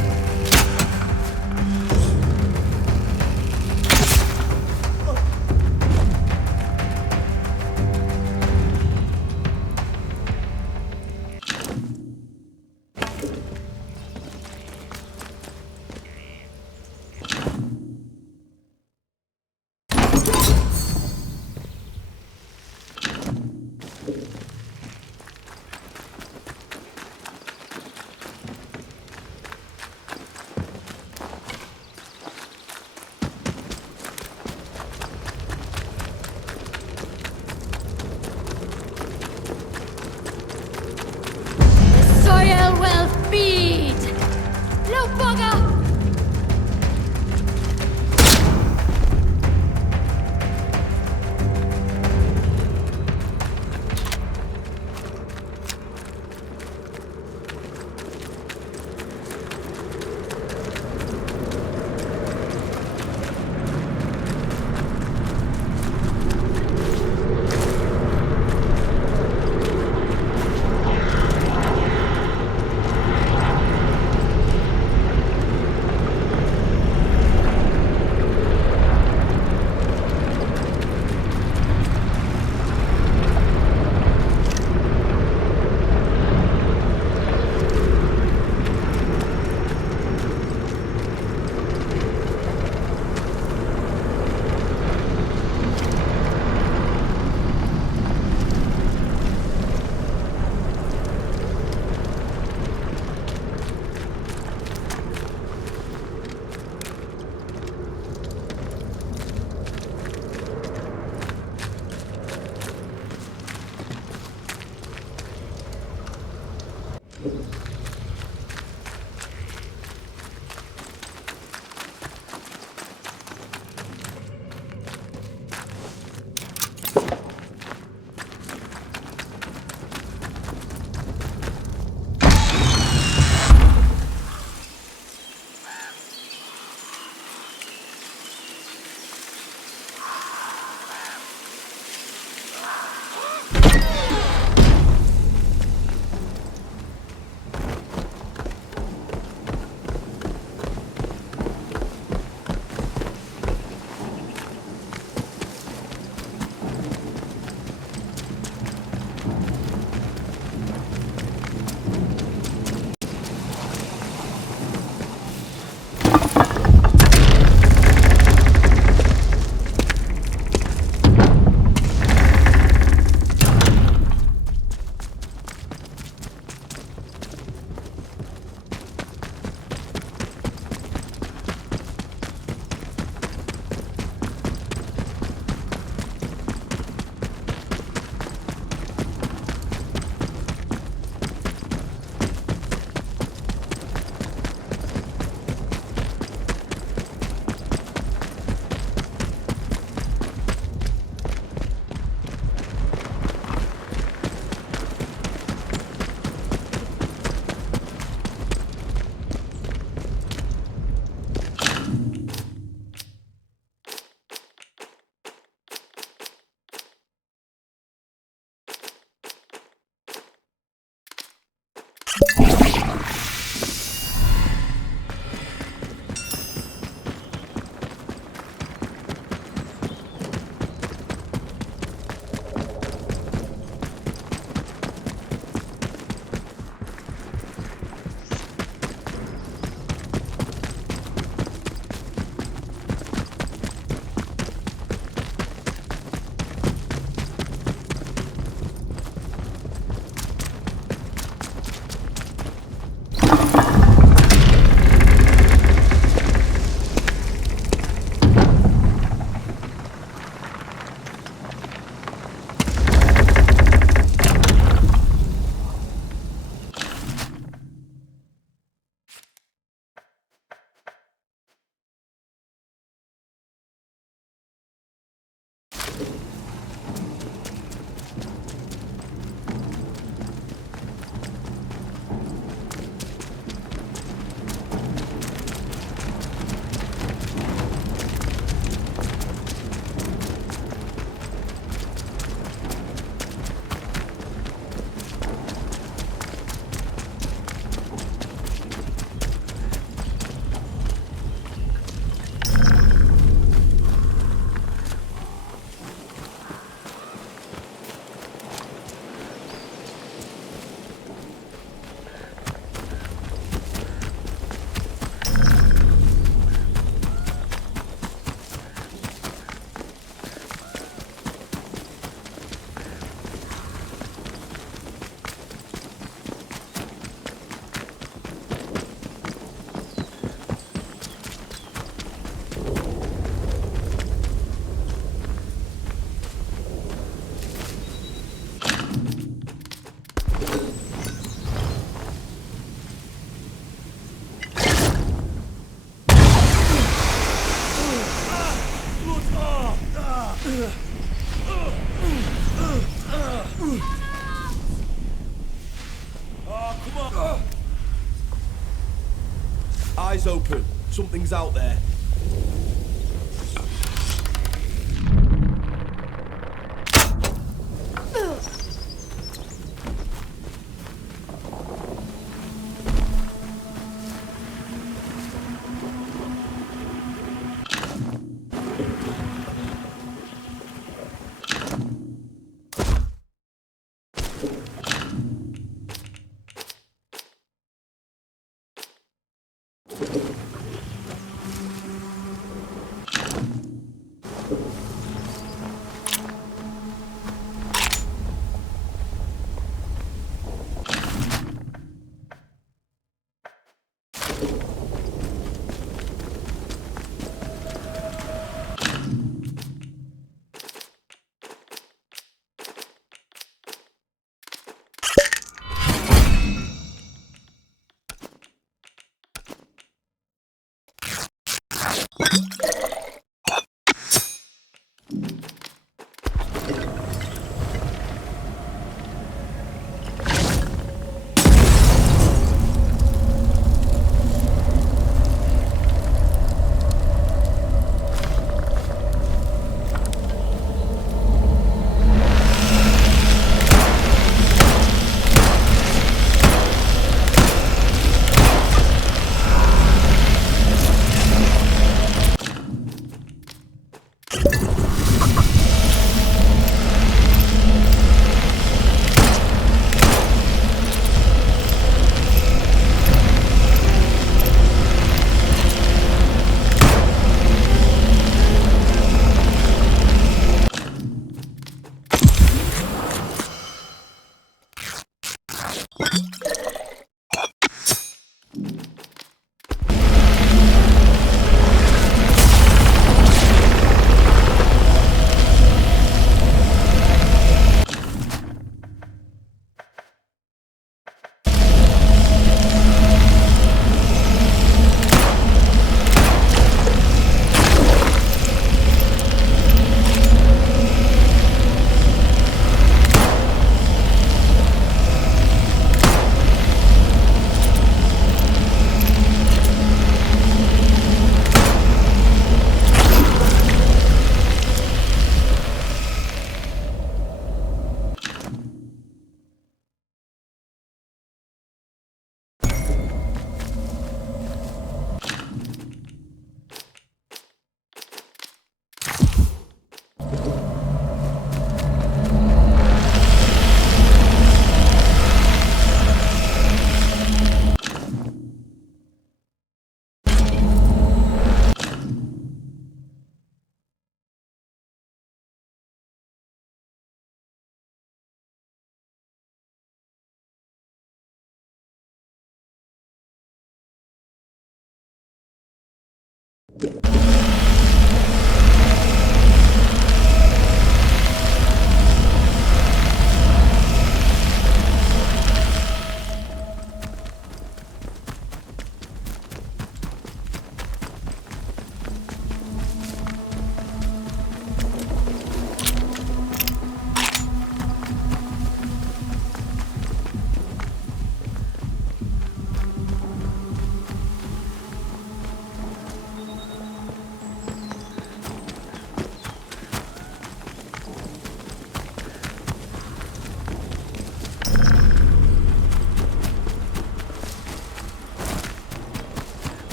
eyes open. Something's out there.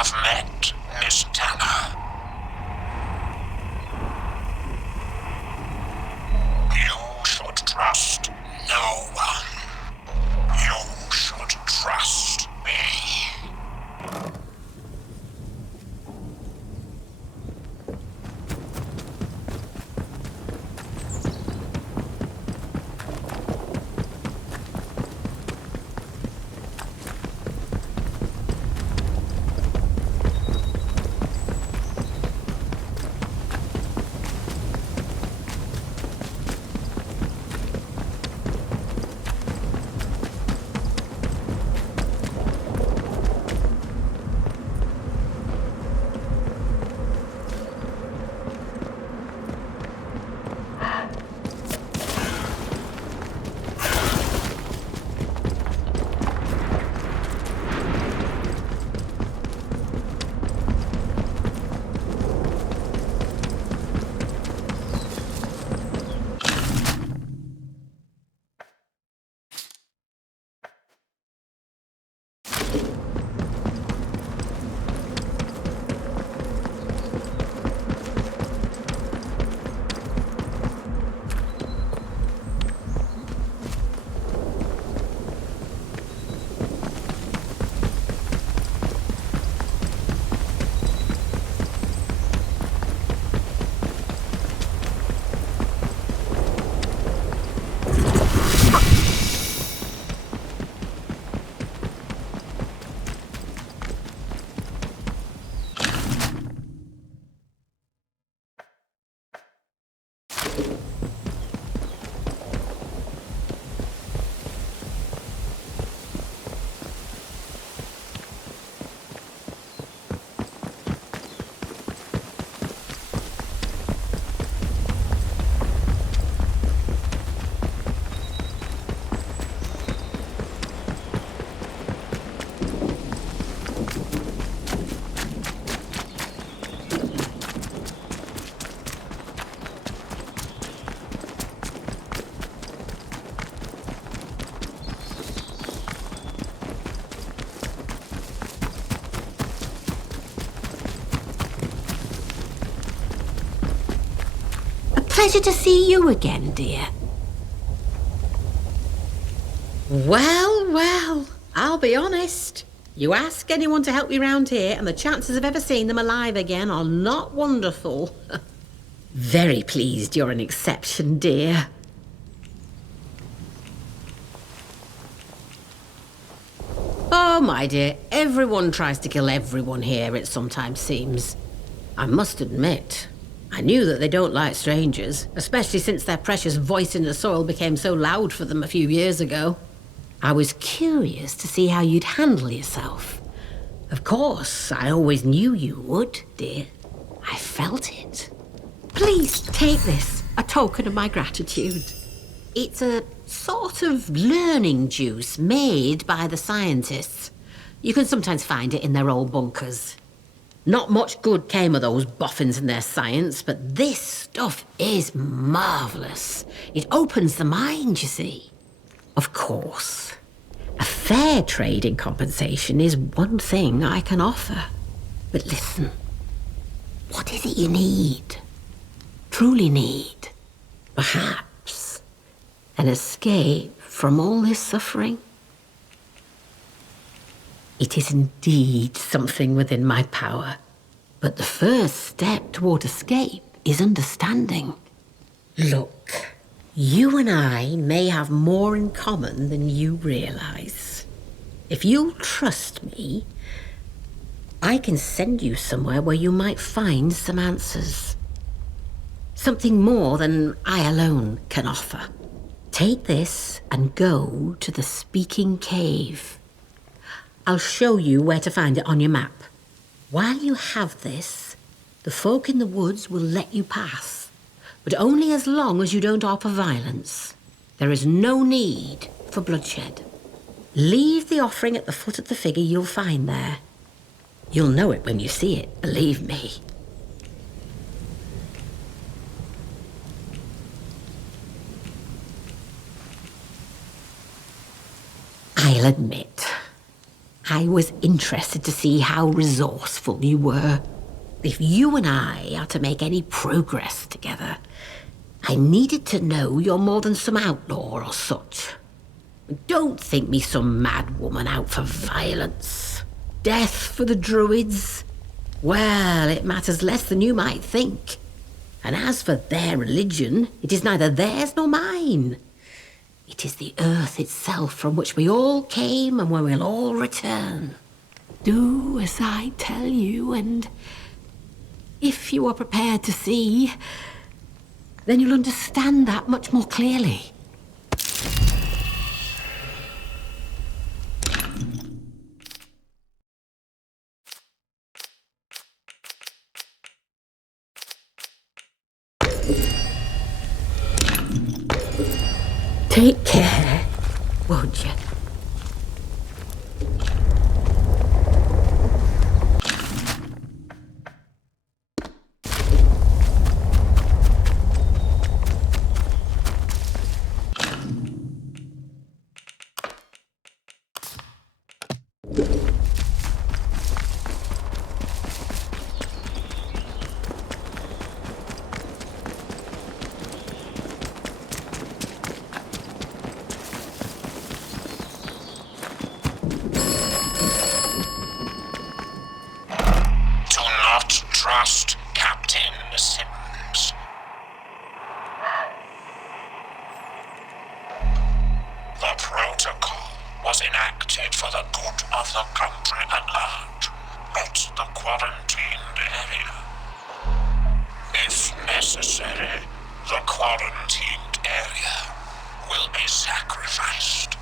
have met Miss Tanner. You should trust no one. You should trust me. Pleasure to see you again, dear. Well, I'll be honest. You ask anyone to help you round here, and the chances of ever seeing them alive again are not wonderful. Very pleased you're an exception, dear. Oh, my dear, everyone tries to kill everyone here, it sometimes seems. I must admit, I knew that they don't like strangers, especially since their precious voice in the soil became so loud for them a few years ago. I was curious to see how you'd handle yourself. Of course, I always knew you would, dear. I felt it. Please take this, a token of my gratitude. It's a sort of learning juice made by the scientists. You can sometimes find it in their old bunkers. Not much good came of those boffins and their science, but this stuff is marvellous. It opens the mind, you see. Of course, a fair trade in compensation is one thing I can offer. But listen, what is it you need? Truly need? Perhaps an escape from all this suffering? It is indeed something within my power. But the first step toward escape is understanding. Look, you and I may have more in common than you realize. If you'll trust me, I can send you somewhere where you might find some answers. Something more than I alone can offer. Take this and go to the Speaking Cave. I'll show you where to find it on your map. While you have this, the folk in the woods will let you pass, but only as long as you don't offer violence. There is no need for bloodshed. Leave the offering at the foot of the figure you'll find there. You'll know it when you see it, believe me. I'll admit, I was interested to see how resourceful you were. If you and I are to make any progress together, I needed to know you're more than some outlaw or such. Don't think me some mad woman out for violence. Death for the druids? Well, it matters less than you might think. And as for their religion, it is neither theirs nor mine. It is the earth itself from which we all came and where we'll all return. Do as I tell you, and if you are prepared to see, then you'll understand that much more clearly. Take care, won't you? Trust Captain Sims. The protocol was enacted for the good of the country at large, not the quarantined area. If necessary, the quarantined area will be sacrificed.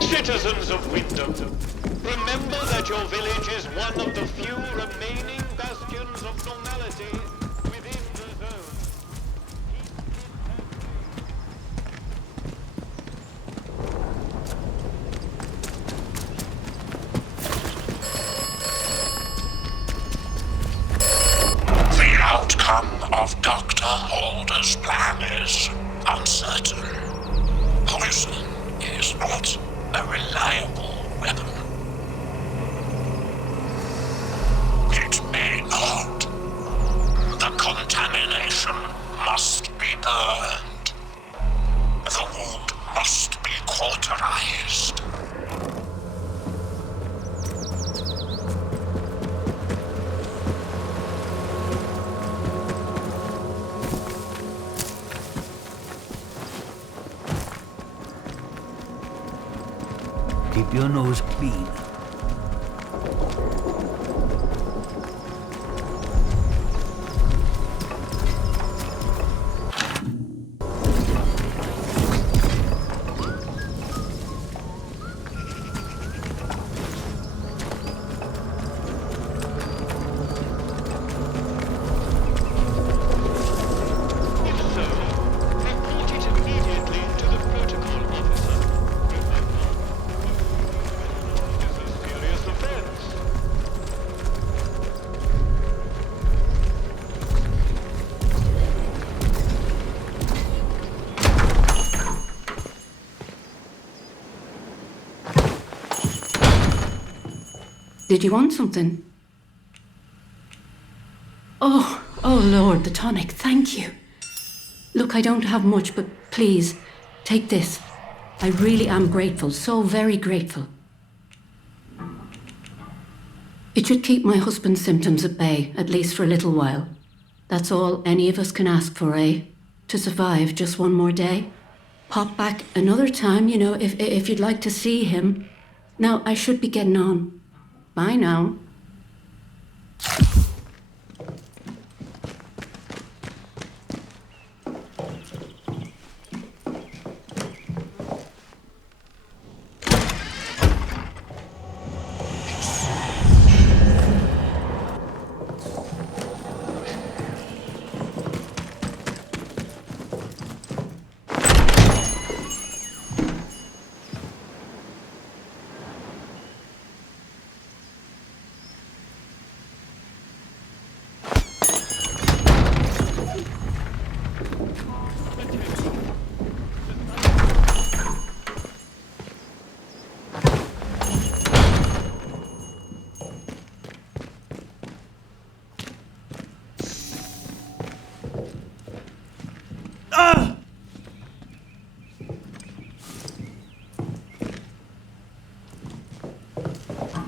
Citizens of Wyndham, remember that your village is one of the few remaining bastions of normality within the zone. The outcome of Dr. Holder's plan is uncertain. Poison is not a reliable weapon. It may not. The contamination must be burned. The wood must be cauterized. Keep your nose clean. Did you want something? Oh, Lord, the tonic, thank you. Look, I don't have much, but please, take this. I really am grateful, so very grateful. It should keep my husband's symptoms at bay, at least for a little while. That's all any of us can ask for, eh? To survive just one more day. Pop back another time, you know, if you'd like to see him. Now, I should be getting on. Bye now.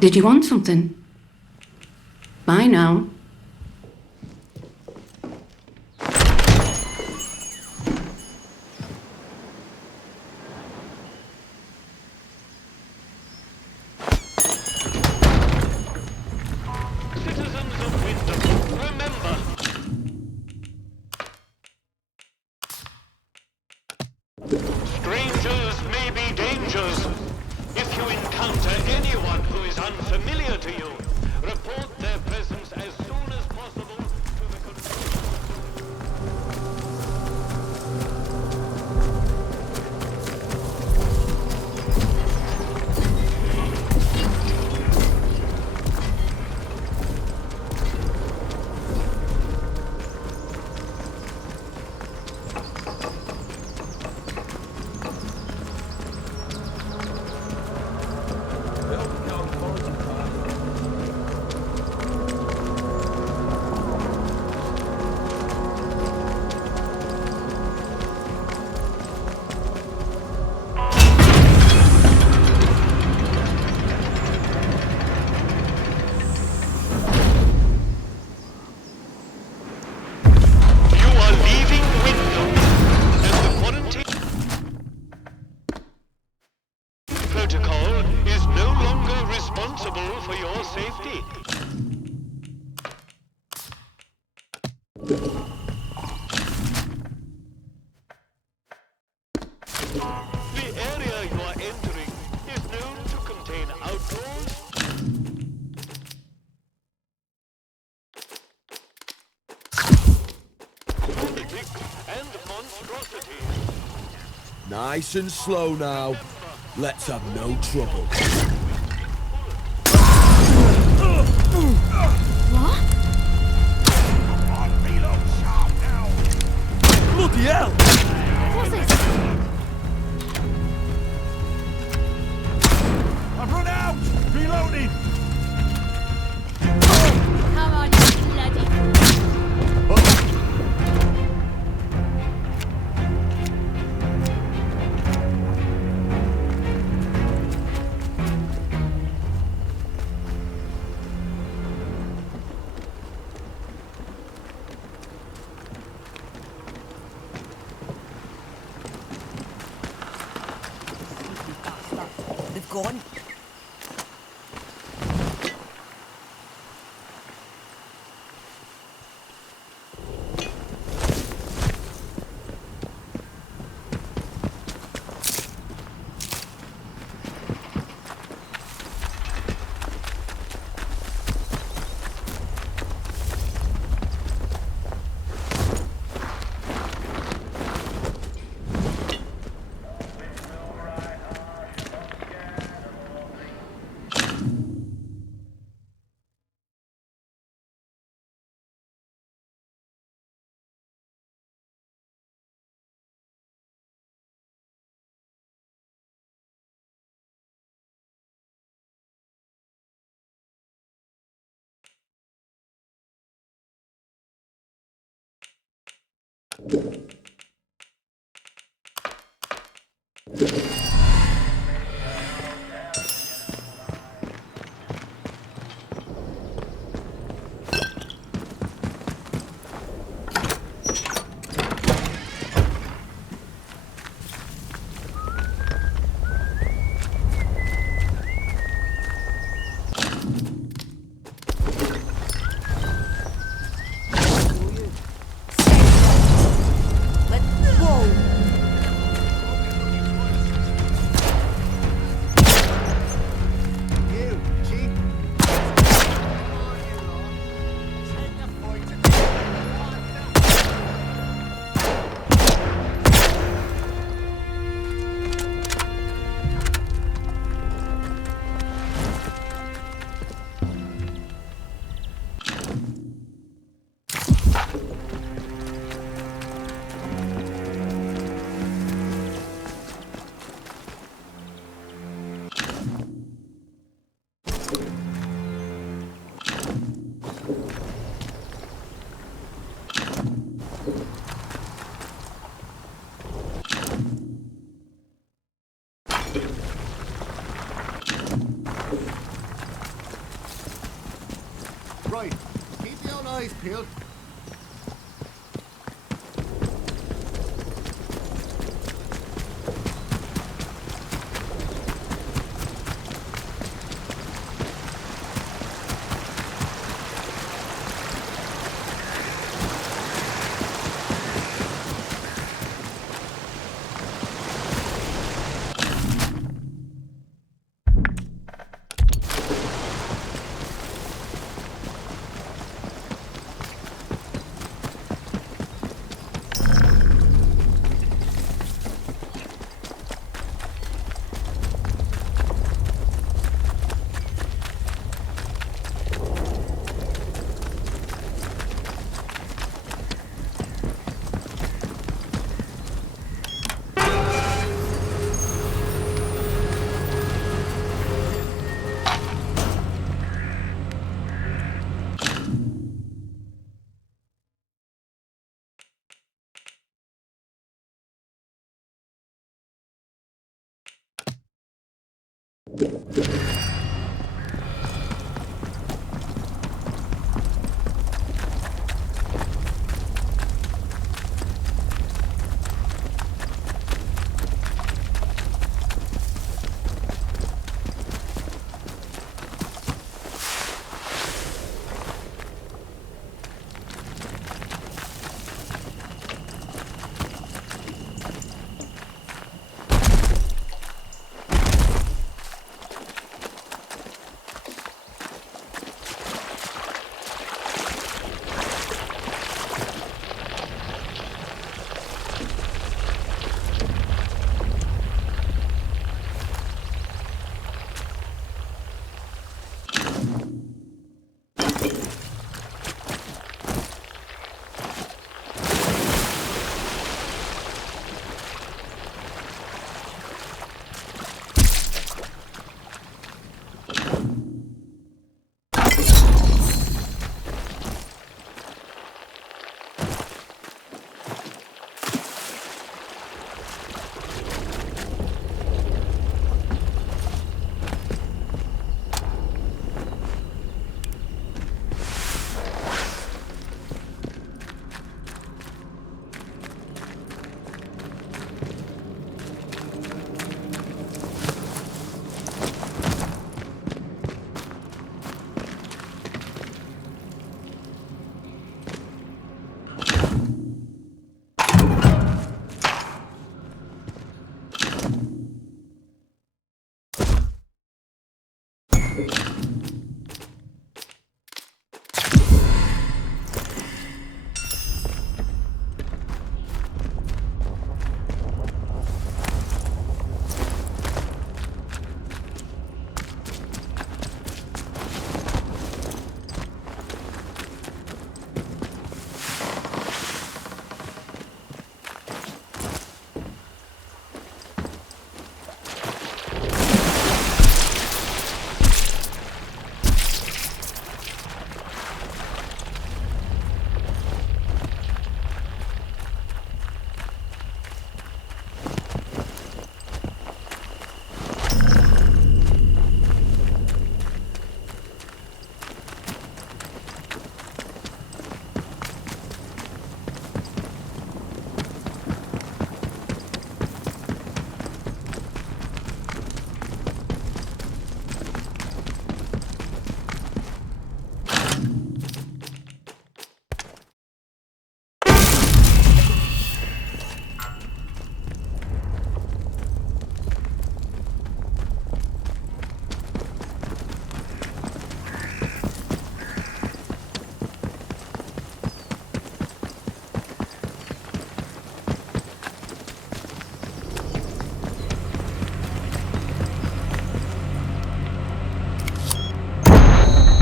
Did you want something? Bye now. Citizens of Wyndham, remember. Strangers may be dangers. If you encounter anyone who is unfamiliar to you, report their presence as soon as possible to the protocol is no longer responsible for your safety. The area you are entering is known to contain outlaws, and monstrosities. Nice and slow now. Let's have no trouble. What? Bloody hell! What's this? I've run out! Reloading! Come on, you bloody... gone. Right, keep your eyes peeled.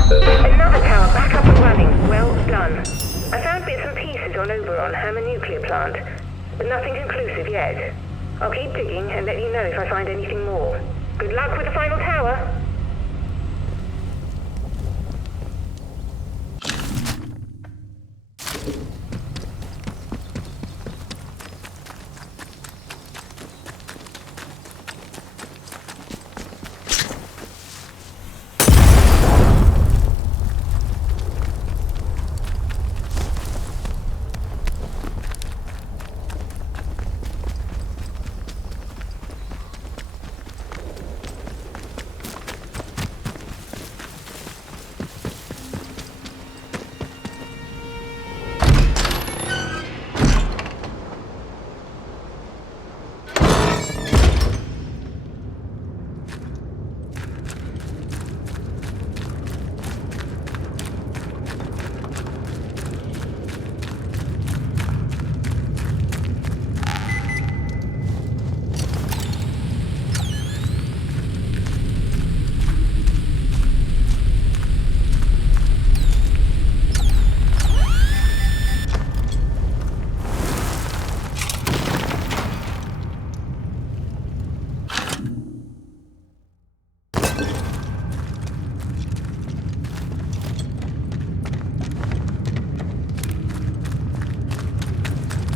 Another tower back up and running. Well done. I found bits and pieces on Oberon Ham nuclear plant, but nothing conclusive yet. I'll keep digging and let you know if I find anything more. Good luck with the final tower.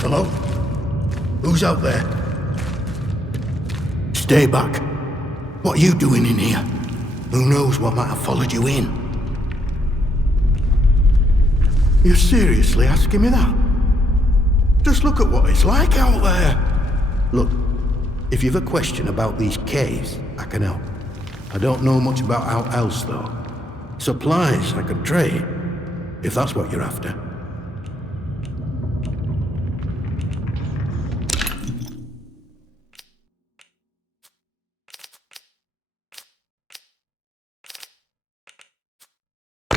Hello? Who's out there? Stay back. What are you doing in here? Who knows what might have followed you in? You're seriously asking me that? Just look at what it's like out there. Look, if you've a question about these caves, I can help. I don't know much about out else, though. Supplies I could trade, if that's what you're after.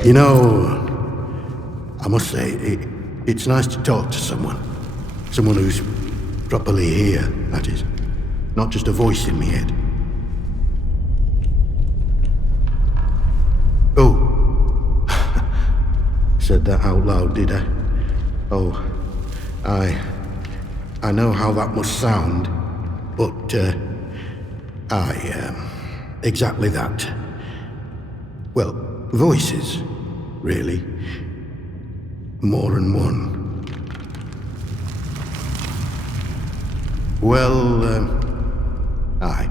You know, I must say, it's nice to talk to someone. Someone who's properly here, that is. Not just a voice in my head. Oh. Said that out loud, did I? Oh. I know how that must sound, but, exactly that. Well, voices, really. More than one. Well, aye.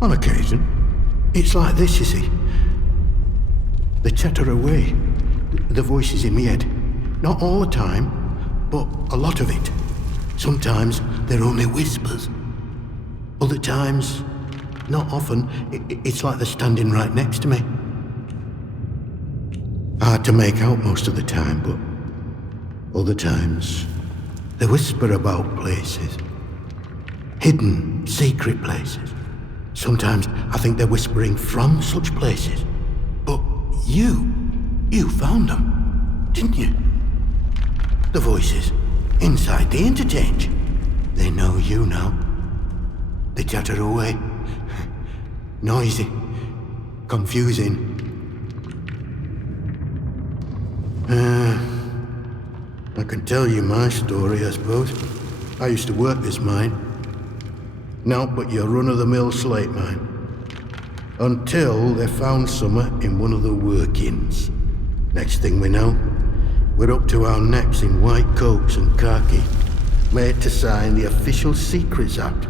On occasion. It's like this, you see. They chatter away. The voices in my head. Not all the time, but a lot of it. Sometimes they're only whispers. Other times, not often, it's like they're standing right next to me. Hard to make out most of the time, but other times, they whisper about places. Hidden, secret places. Sometimes I think they're whispering from such places. But you found them, didn't you? The voices inside the interchange. They know you now. They chatter away. Noisy. Confusing. I can tell you my story, I suppose. I used to work this mine. Not but your run-of-the-mill slate mine. Until they found summer in one of the workings. Next thing we know, we're up to our necks in white coats and khaki, made to sign the Official Secrets Act,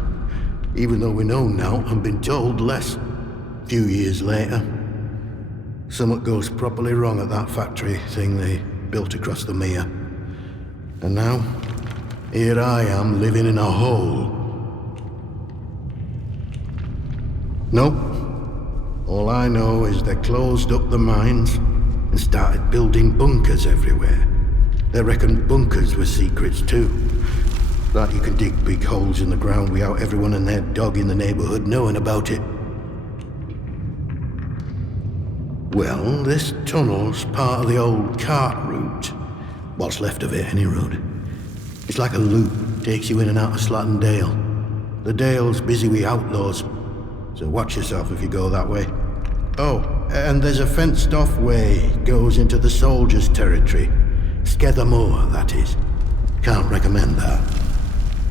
even though we know now and been told less. Few years later, something goes properly wrong at that factory thing they built across the mere. And now, here I am living in a hole. Nope. All I know is they closed up the mines and started building bunkers everywhere. They reckoned bunkers were secrets too. That you can dig big holes in the ground without everyone and their dog in the neighborhood knowing about it. Well, this tunnel's part of the old cart route. What's left of it, any road. It's like a loop, takes you in and out of Slattendale. The Dale's busy with outlaws, so watch yourself if you go that way. Oh, and there's a fenced-off way goes into the soldiers' territory. Skethermoor, that is. Can't recommend that.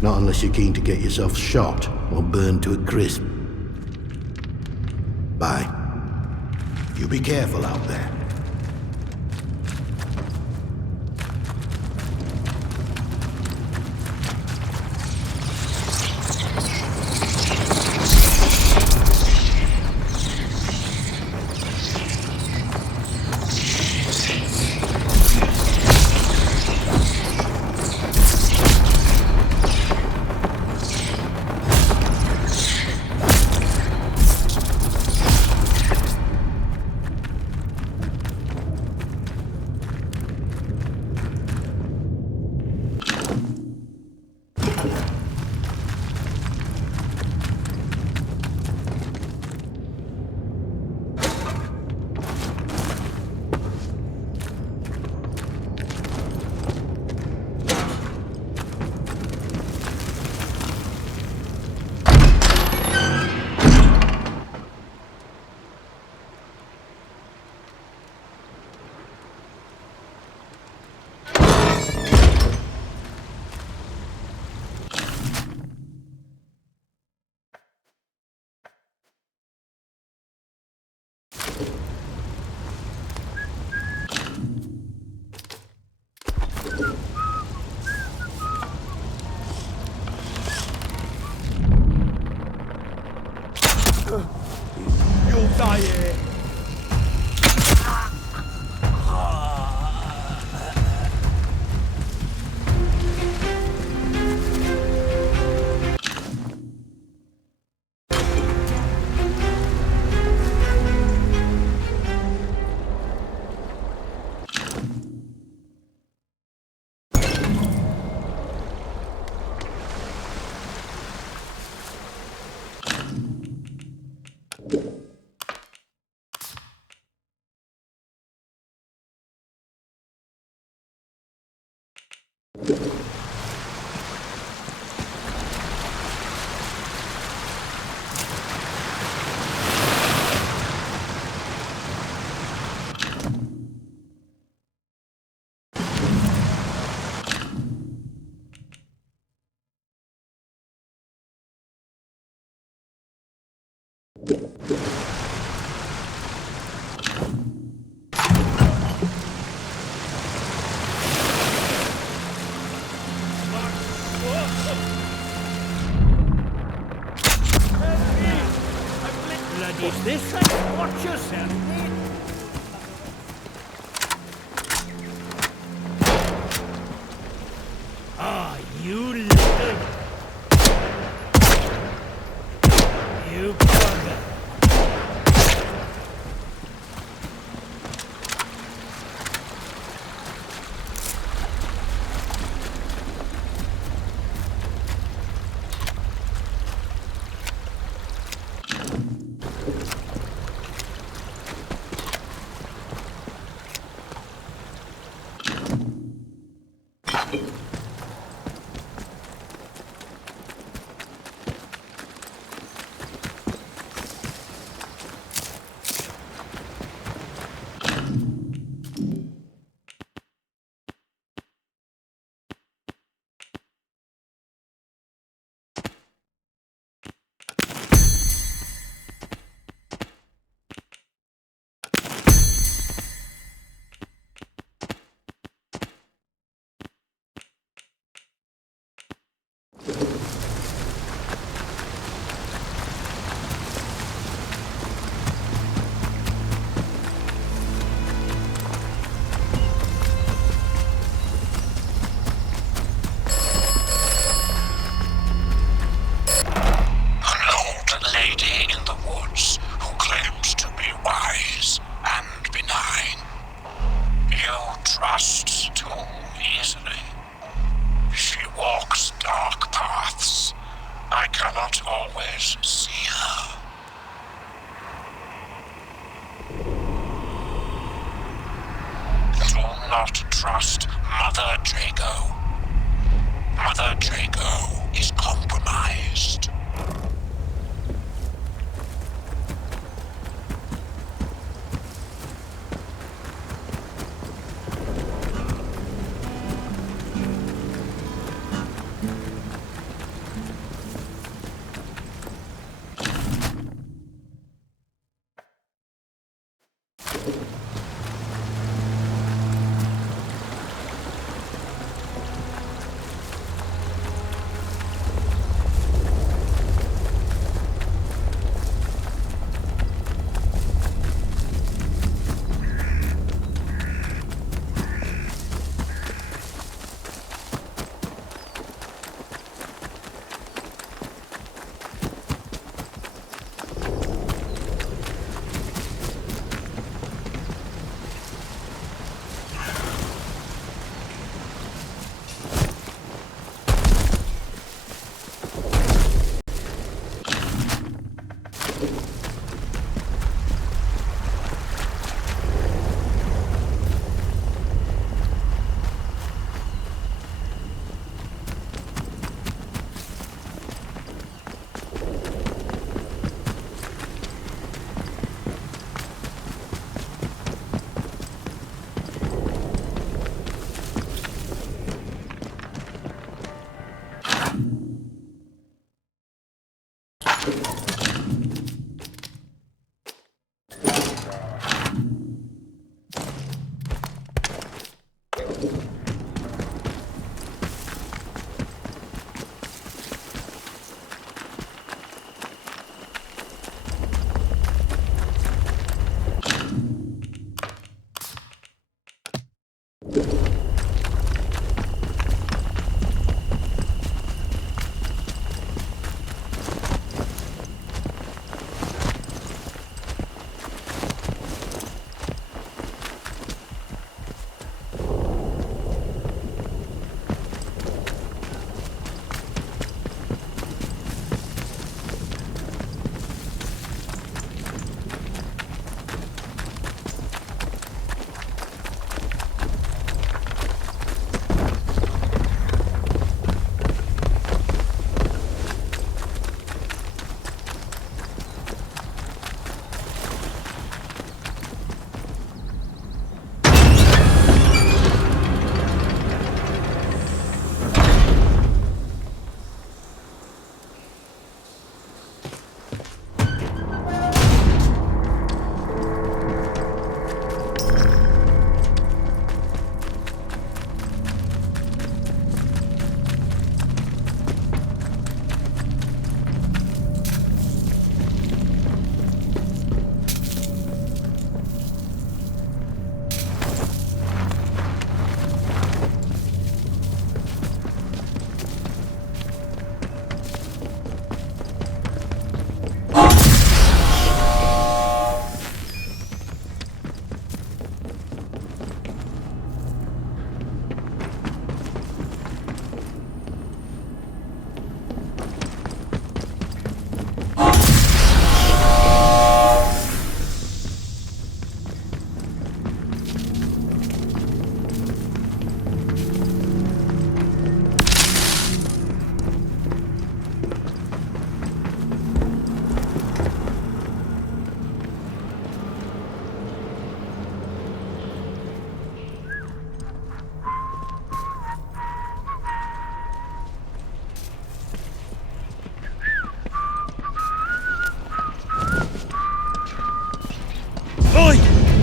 Not unless you're keen to get yourself shot or burned to a crisp. Bye. You be careful out there. You'll die here. Is this? Watch yourself. Ah, you little... You bugger. eyes see her. Do not trust Mother Jago. Mother Jago is compromised.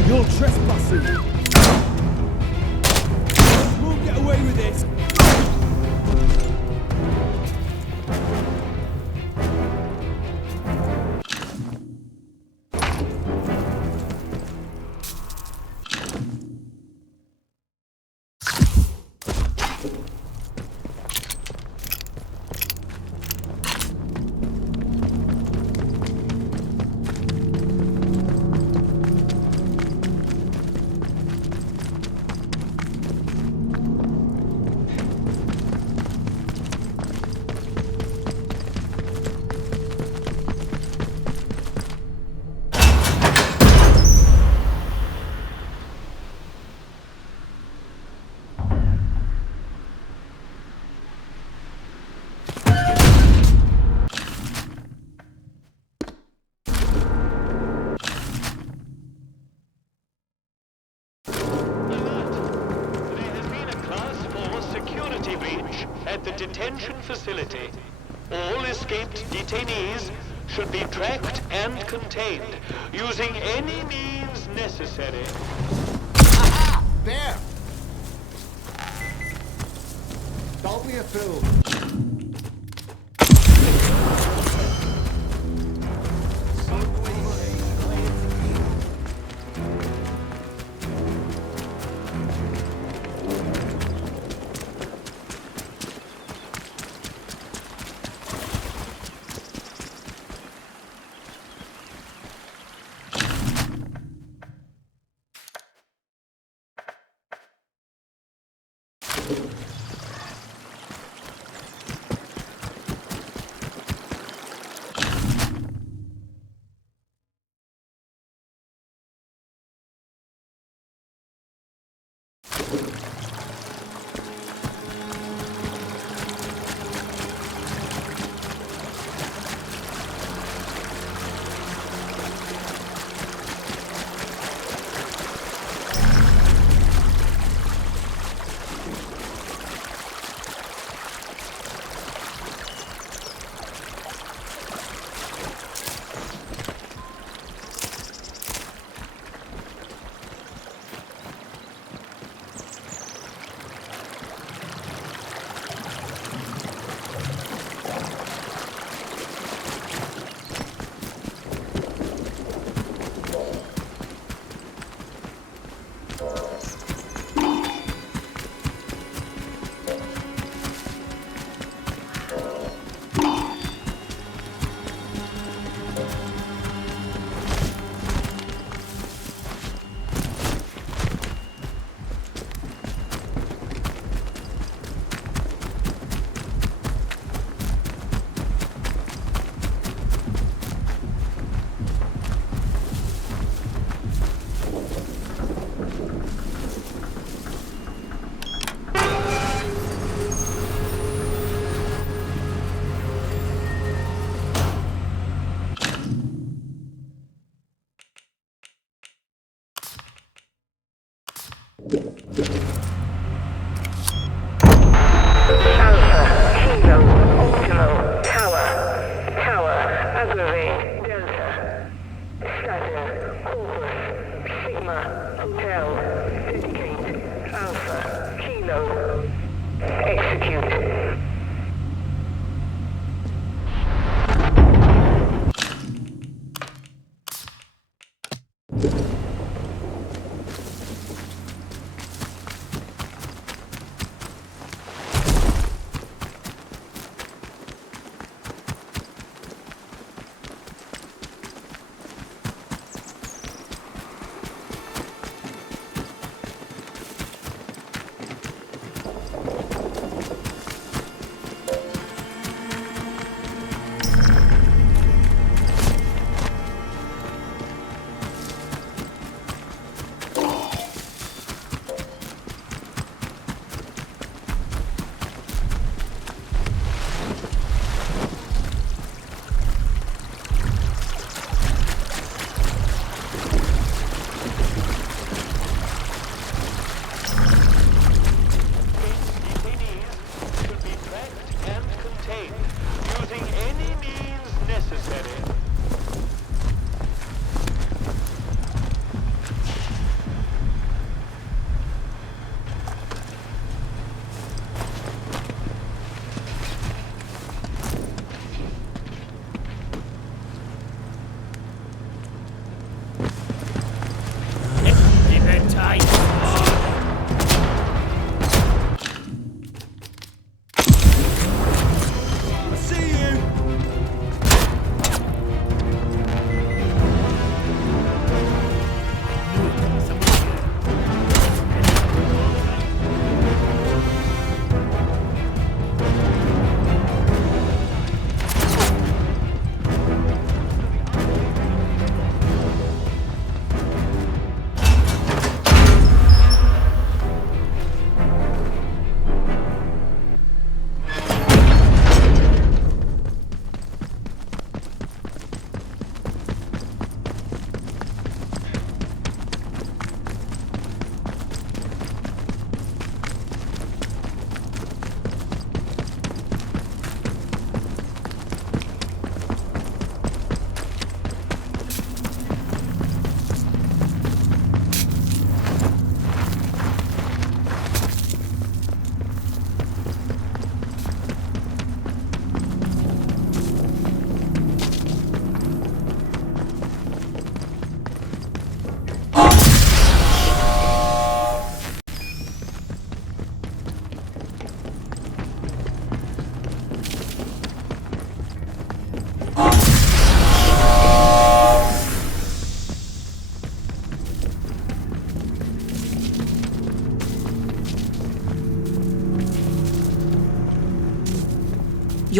You're trespassing. Won't get away with it. detention facility. All escaped detainees should be tracked and contained using any means necessary. Aha! There! Don't be a fool.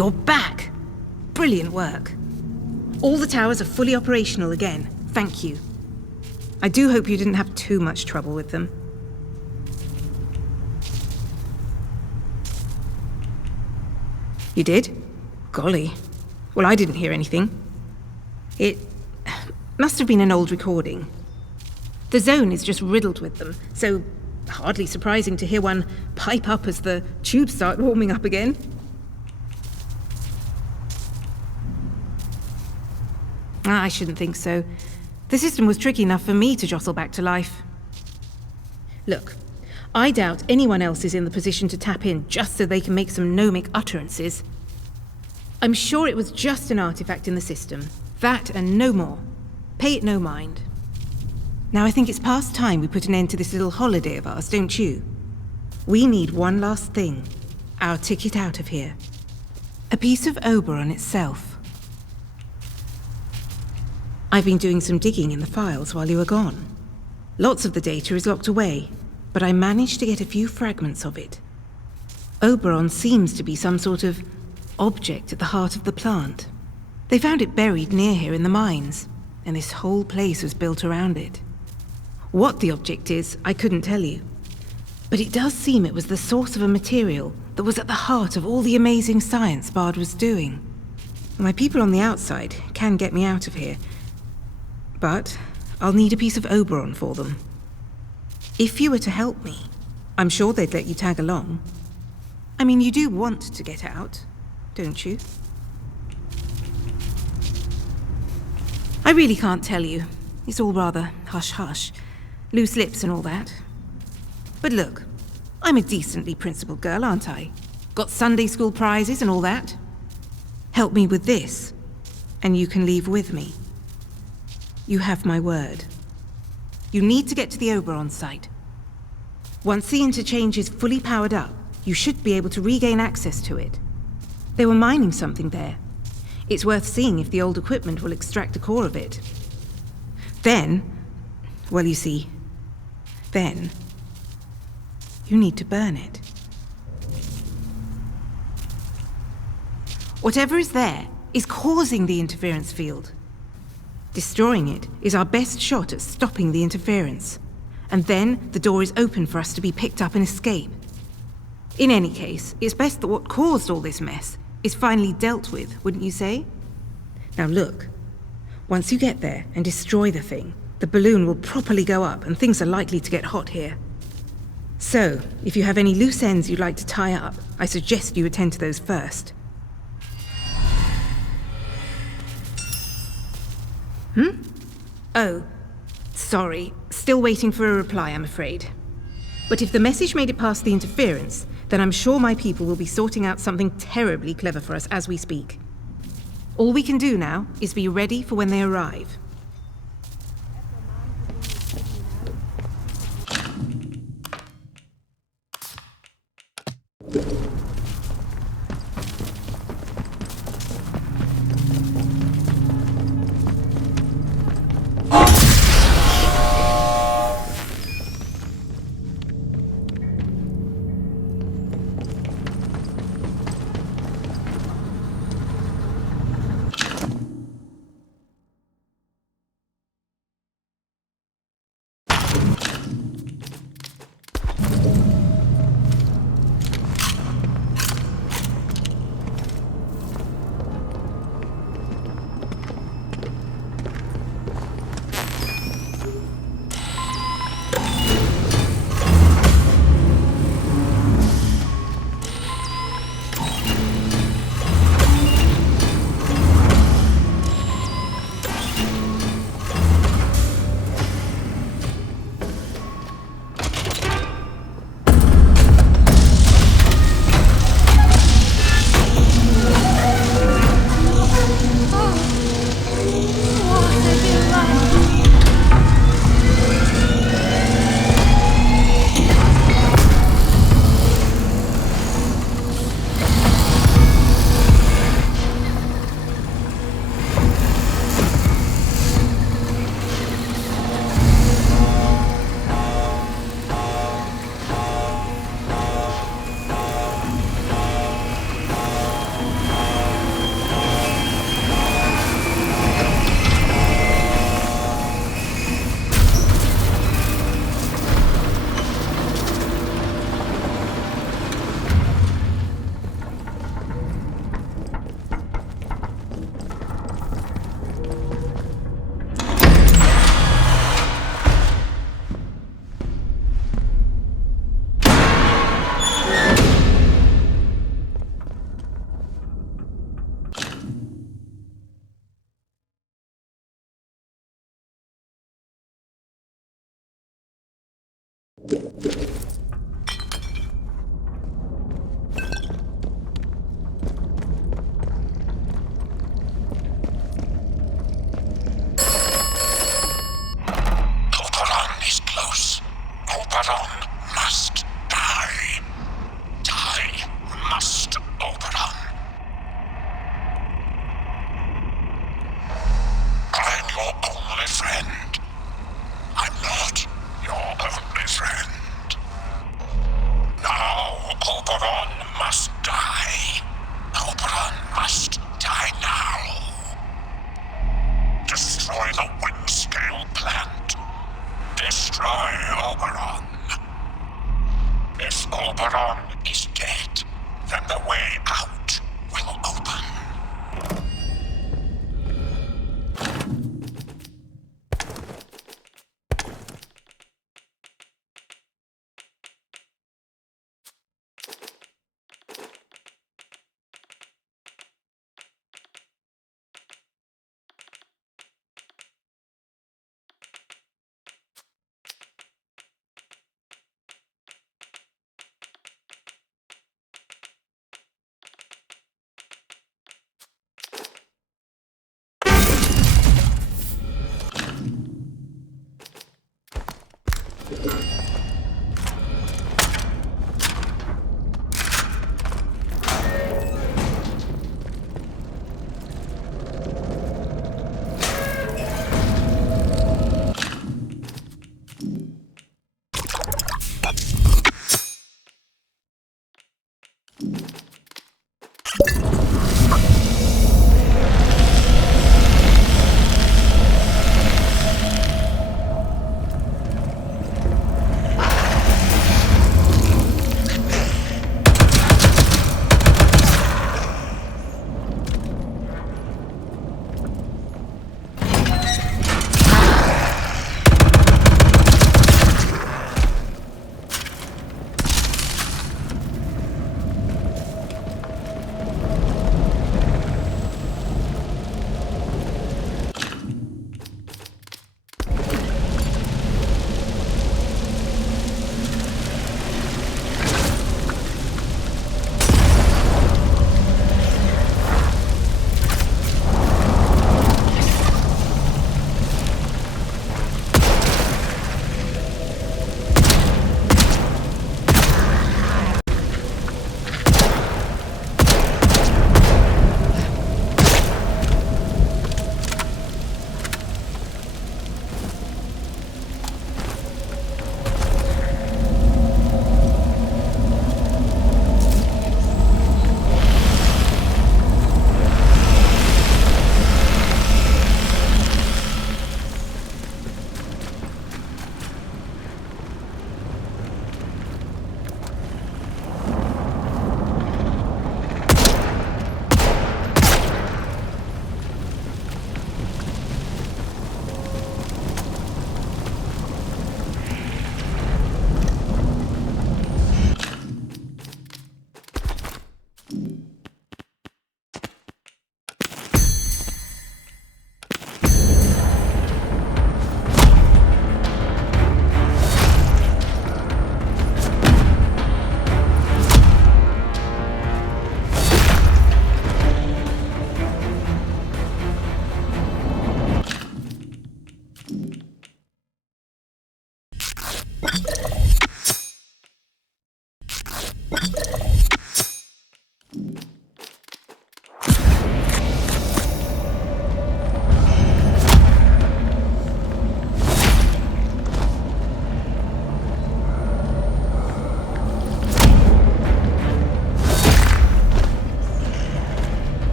You're back! Brilliant work. All the towers are fully operational again. Thank you. I do hope you didn't have too much trouble with them. You did? Golly. Well, I didn't hear anything. It must have been an old recording. The zone is just riddled with them, so hardly surprising to hear one pipe up as the tubes start warming up again. I shouldn't think so. The system was tricky enough for me to jostle back to life. Look, I doubt anyone else is in the position to tap in just so they can make some gnomic utterances. I'm sure it was just an artifact in the system. That and no more. Pay it no mind. Now I think it's past time we put an end to this little holiday of ours, don't you? We need one last thing. Our ticket out of here. A piece of Oberon itself. I've been doing some digging in the files while you were gone. Lots of the data is locked away, but I managed to get a few fragments of it. Oberon seems to be some sort of object at the heart of the plant. They found it buried near here in the mines, and this whole place was built around it. What the object is, I couldn't tell you. But it does seem it was the source of a material that was at the heart of all the amazing science Bard was doing. My people on the outside can get me out of here, but I'll need a piece of Oberon for them. If you were to help me, I'm sure they'd let you tag along. I mean, you do want to get out, don't you? I really can't tell you. It's all rather hush-hush. Loose lips and all that. But look, I'm a decently principled girl, aren't I? Got Sunday school prizes and all that. Help me with this, and you can leave with me. You have my word. You need to get to the Oberon site. Once the interchange is fully powered up, you should be able to regain access to it. They were mining something there. It's worth seeing if the old equipment will extract the core of it. Then, well, you see, then you need to burn it. Whatever is there is causing the interference field. Destroying it is our best shot at stopping the interference. And then the door is open for us to be picked up and escape. In any case, it's best that what caused all this mess is finally dealt with, wouldn't you say? Now look, once you get there and destroy the thing, the balloon will properly go up and things are likely to get hot here. So, if you have any loose ends you'd like to tie up, I suggest you attend to those first. Oh, sorry. Still waiting for a reply, I'm afraid. But if the message made it past the interference, then I'm sure my people will be sorting out something terribly clever for us as we speak. All we can do now is be ready for when they arrive. Oberon is close. Oberon must die. Die must, Oberon. I'm your only friend. I'm not your only friend. Now, Oberon must die. Oberon must die now. Destroy the Windscale plant. Destroy Oberon. If Oberon is dead, then the way out will open.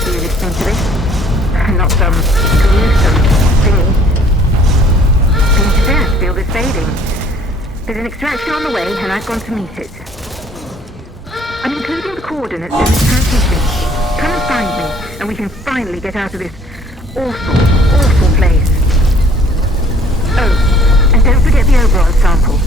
for you listening to this. Not some gruesome thingy. Been to death, feel this fading. There's an extraction on the way, and I've gone to meet it. I'm including the coordinates in this transmission. Come and find me, and we can finally get out of this awful, awful place. Oh, and don't forget the Oberon sample.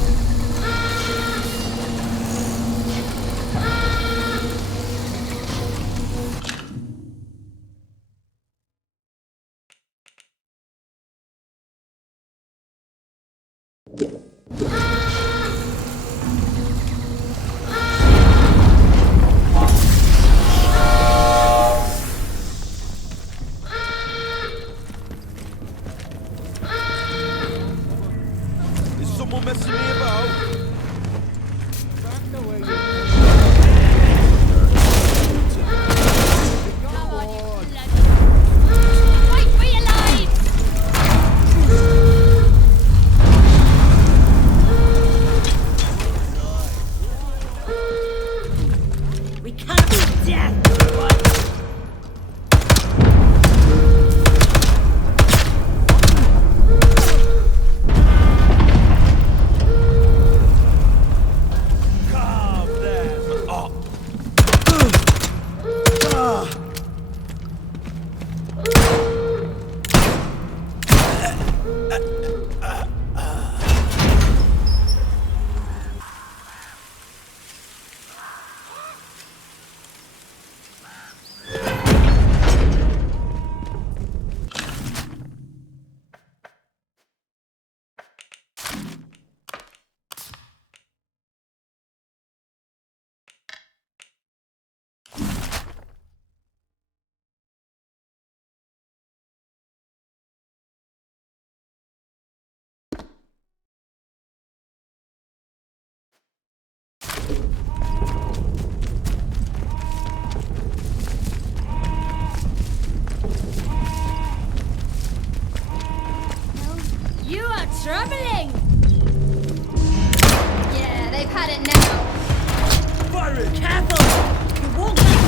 Troubling! Yeah, they've had it now. Fire it! Careful! You won't get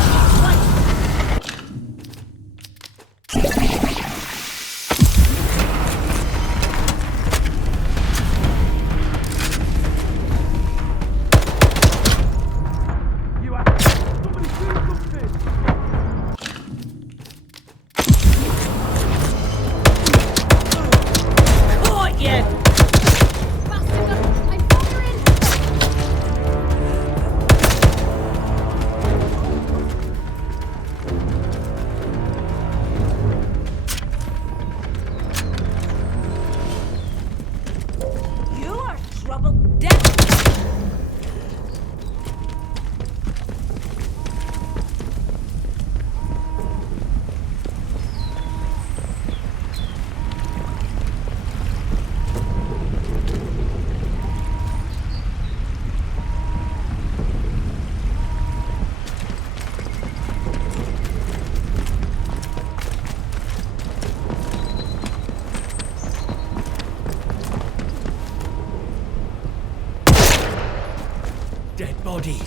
Dead body.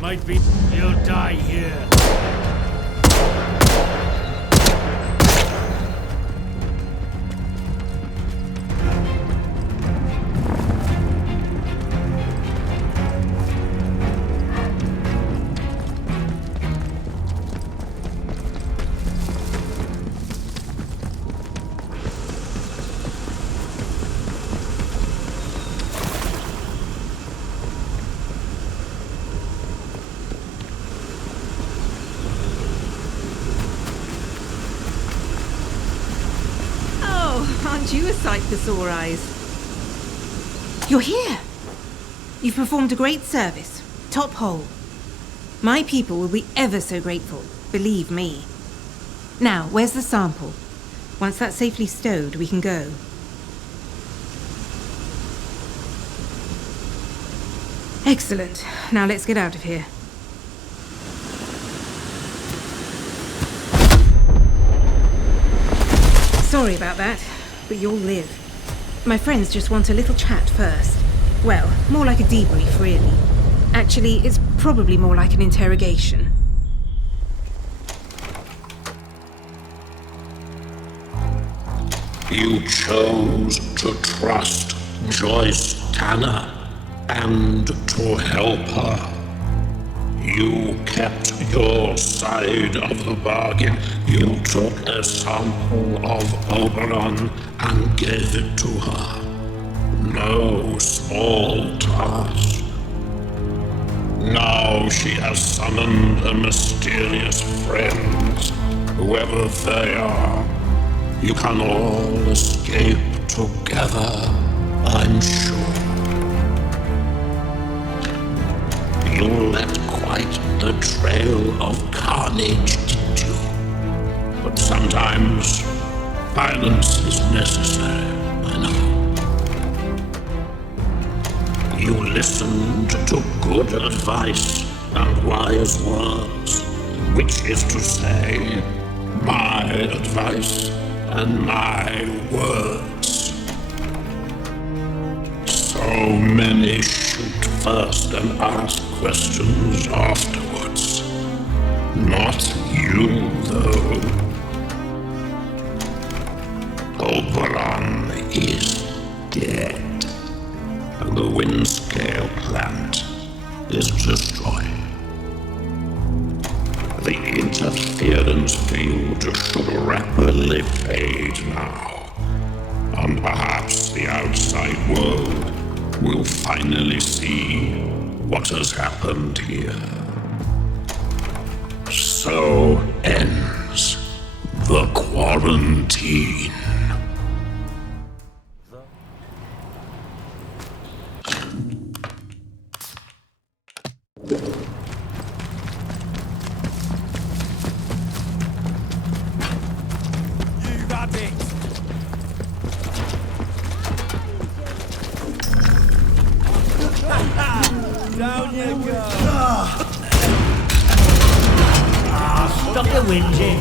Might be. You'll die here. Aren't you a sight for sore eyes? You're here! You've performed a great service. Top hole. My people will be ever so grateful, believe me. Now, where's the sample? Once that's safely stowed, we can go. Excellent. Now let's get out of here. Sorry about that, but you'll live. My friends just want a little chat first. Well, more like a debrief, really. Actually, it's probably more like an interrogation. You chose to trust Joyce Tanner and to help her. You kept your side of the bargain. You took a sample of Oberon and gave it to her. No small task. Now she has summoned a mysterious friends. Whoever they are, you can all escape together, I'm sure. You left quite the trail of carnage, didn't you? But sometimes violence is necessary, I know. You listened to good advice and wise words, which is to say, my advice and my words. So many shoot first and ask questions afterwards. Not you, though. Oberon is dead. And the Windscale plant is destroyed. The interference field should rapidly fade now, and perhaps the outside world will finally see what has happened here. So ends the quarantine. Down you go! Stop your whinging!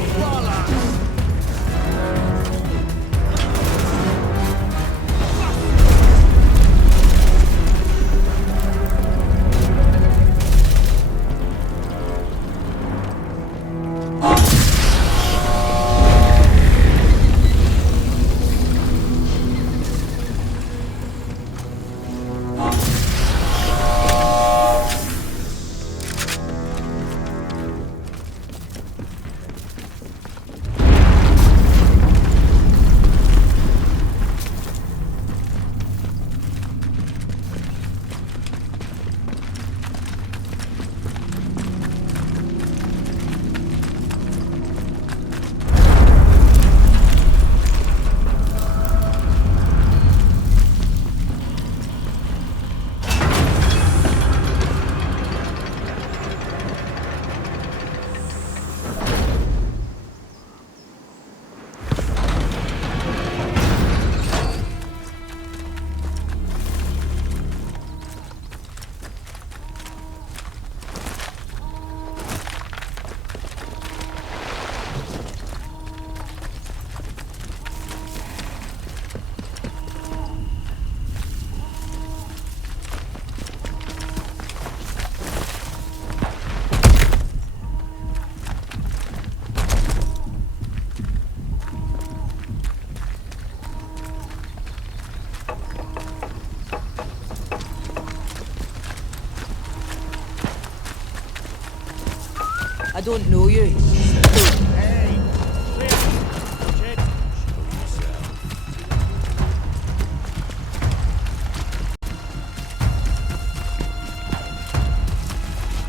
I don't know you.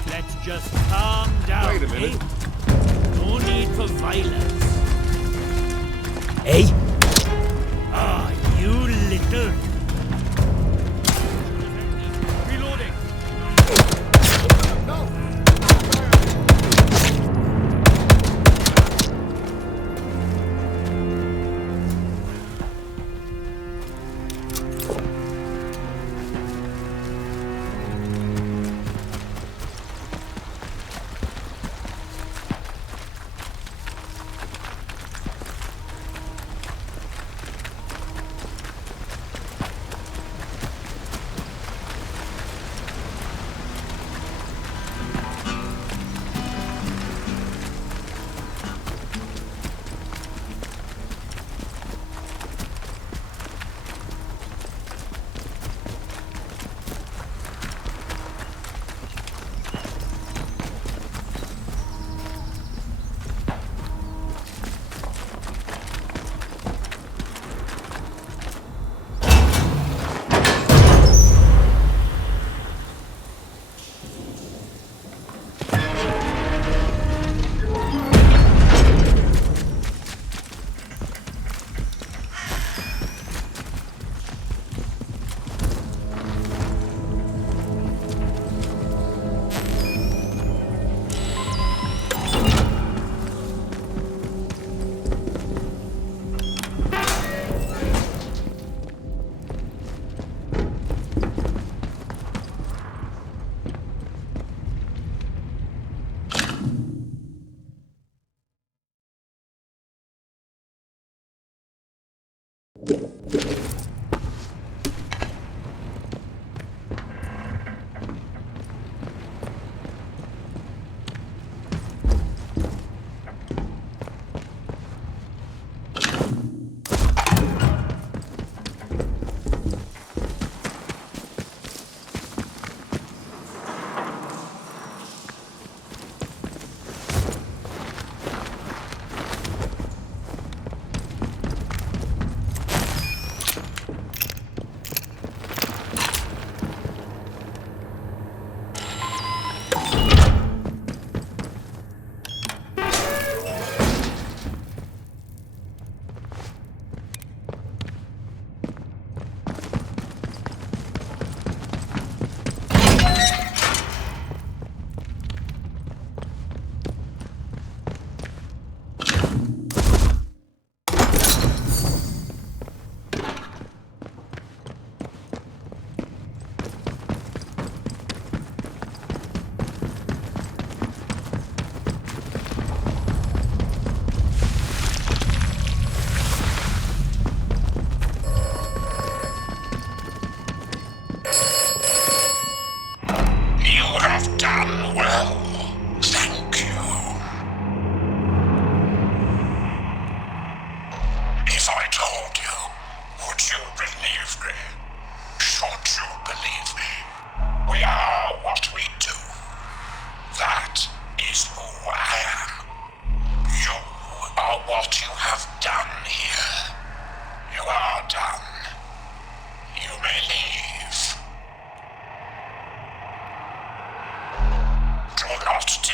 Let's just calm down. Wait a minute. No need for violence. Hey? Ah, you little... Reloading. No!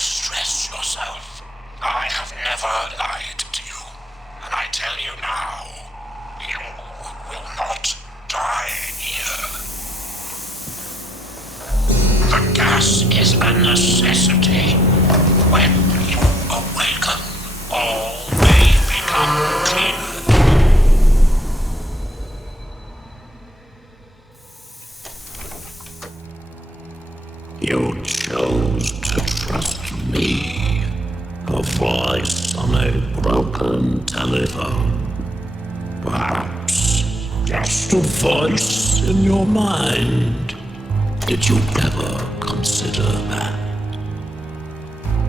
distress yourself. I have never lied to you, and I tell you now, you will not die here. The gas is a necessity. When you awaken, all may become clear. You chose to trust me, a voice on a broken telephone. Perhaps just a voice in your mind. Did you ever consider that?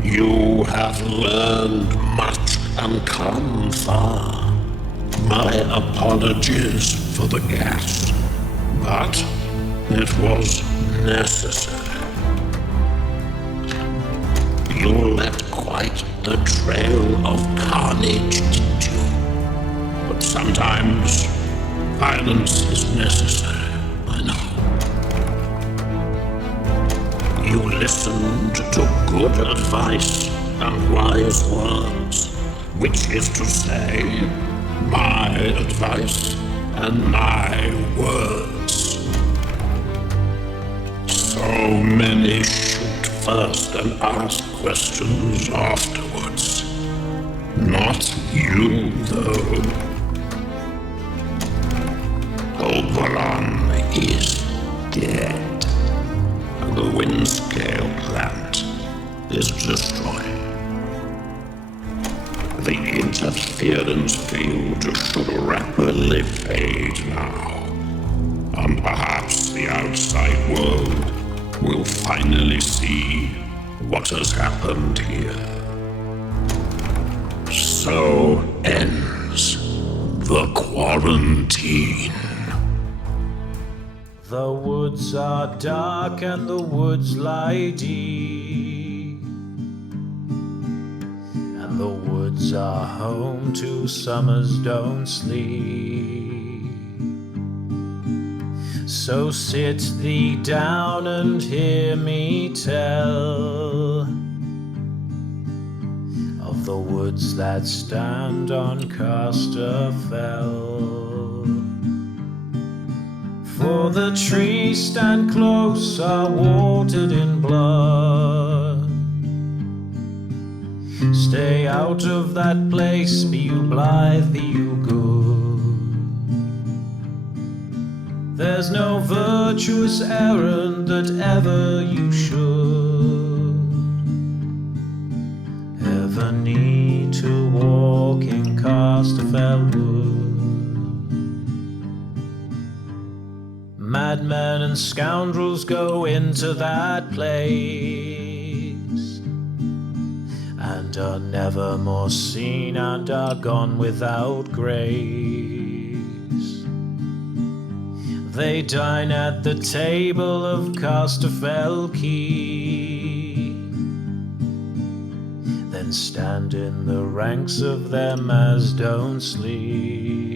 You have learned much and come far. My apologies for the gas, but it was necessary. You left quite a trail of carnage, didn't you? But sometimes violence is necessary, I know. You listened to good advice and wise words, which is to say, my advice and my words. So many shoot first and ask questions afterwards. Not you, though. Oberon is dead. The Windscale plant is destroyed. The interference field should rapidly fade now, and perhaps the outside world will finally see what has happened here. So ends the quarantine. The woods are dark and the woods lie deep, and the woods are home to summers don't sleep. So sit thee down and hear me tell of the woods that stand on Casterfell. For the trees stand close, are watered in blood. Stay out of that place, be you blithe, be you good. There's no virtuous errand that ever you should ever need to walk in Casterfell wood. Madmen and scoundrels go into that place and are never more seen and are gone without grace. They dine at the table of Casterfell Quay, then stand in the ranks of them as don't sleep.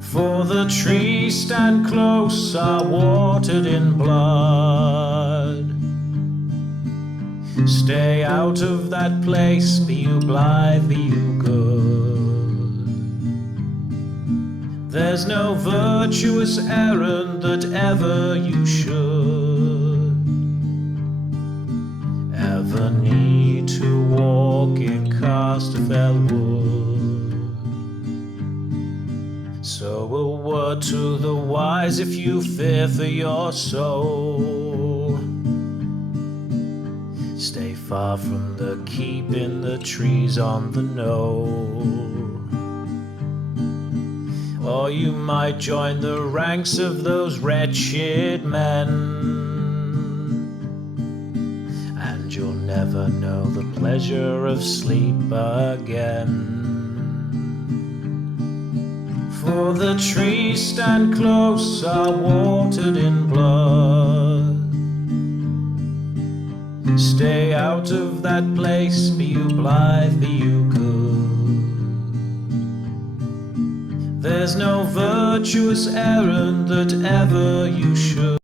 For the trees stand close, are watered in blood. Stay out of that place, be you blithe, be you good. There's no virtuous errand that ever you should ever need to walk in Casterfell wood. So a word to the wise if you fear for your soul. Stay far from the keep in the trees on the knoll. Or you might join the ranks of those wretched men, and you'll never know the pleasure of sleep again. For the trees stand close, are watered in blood. Stay out of that place, be you blithe, be you good. There's no virtuous errand that ever you should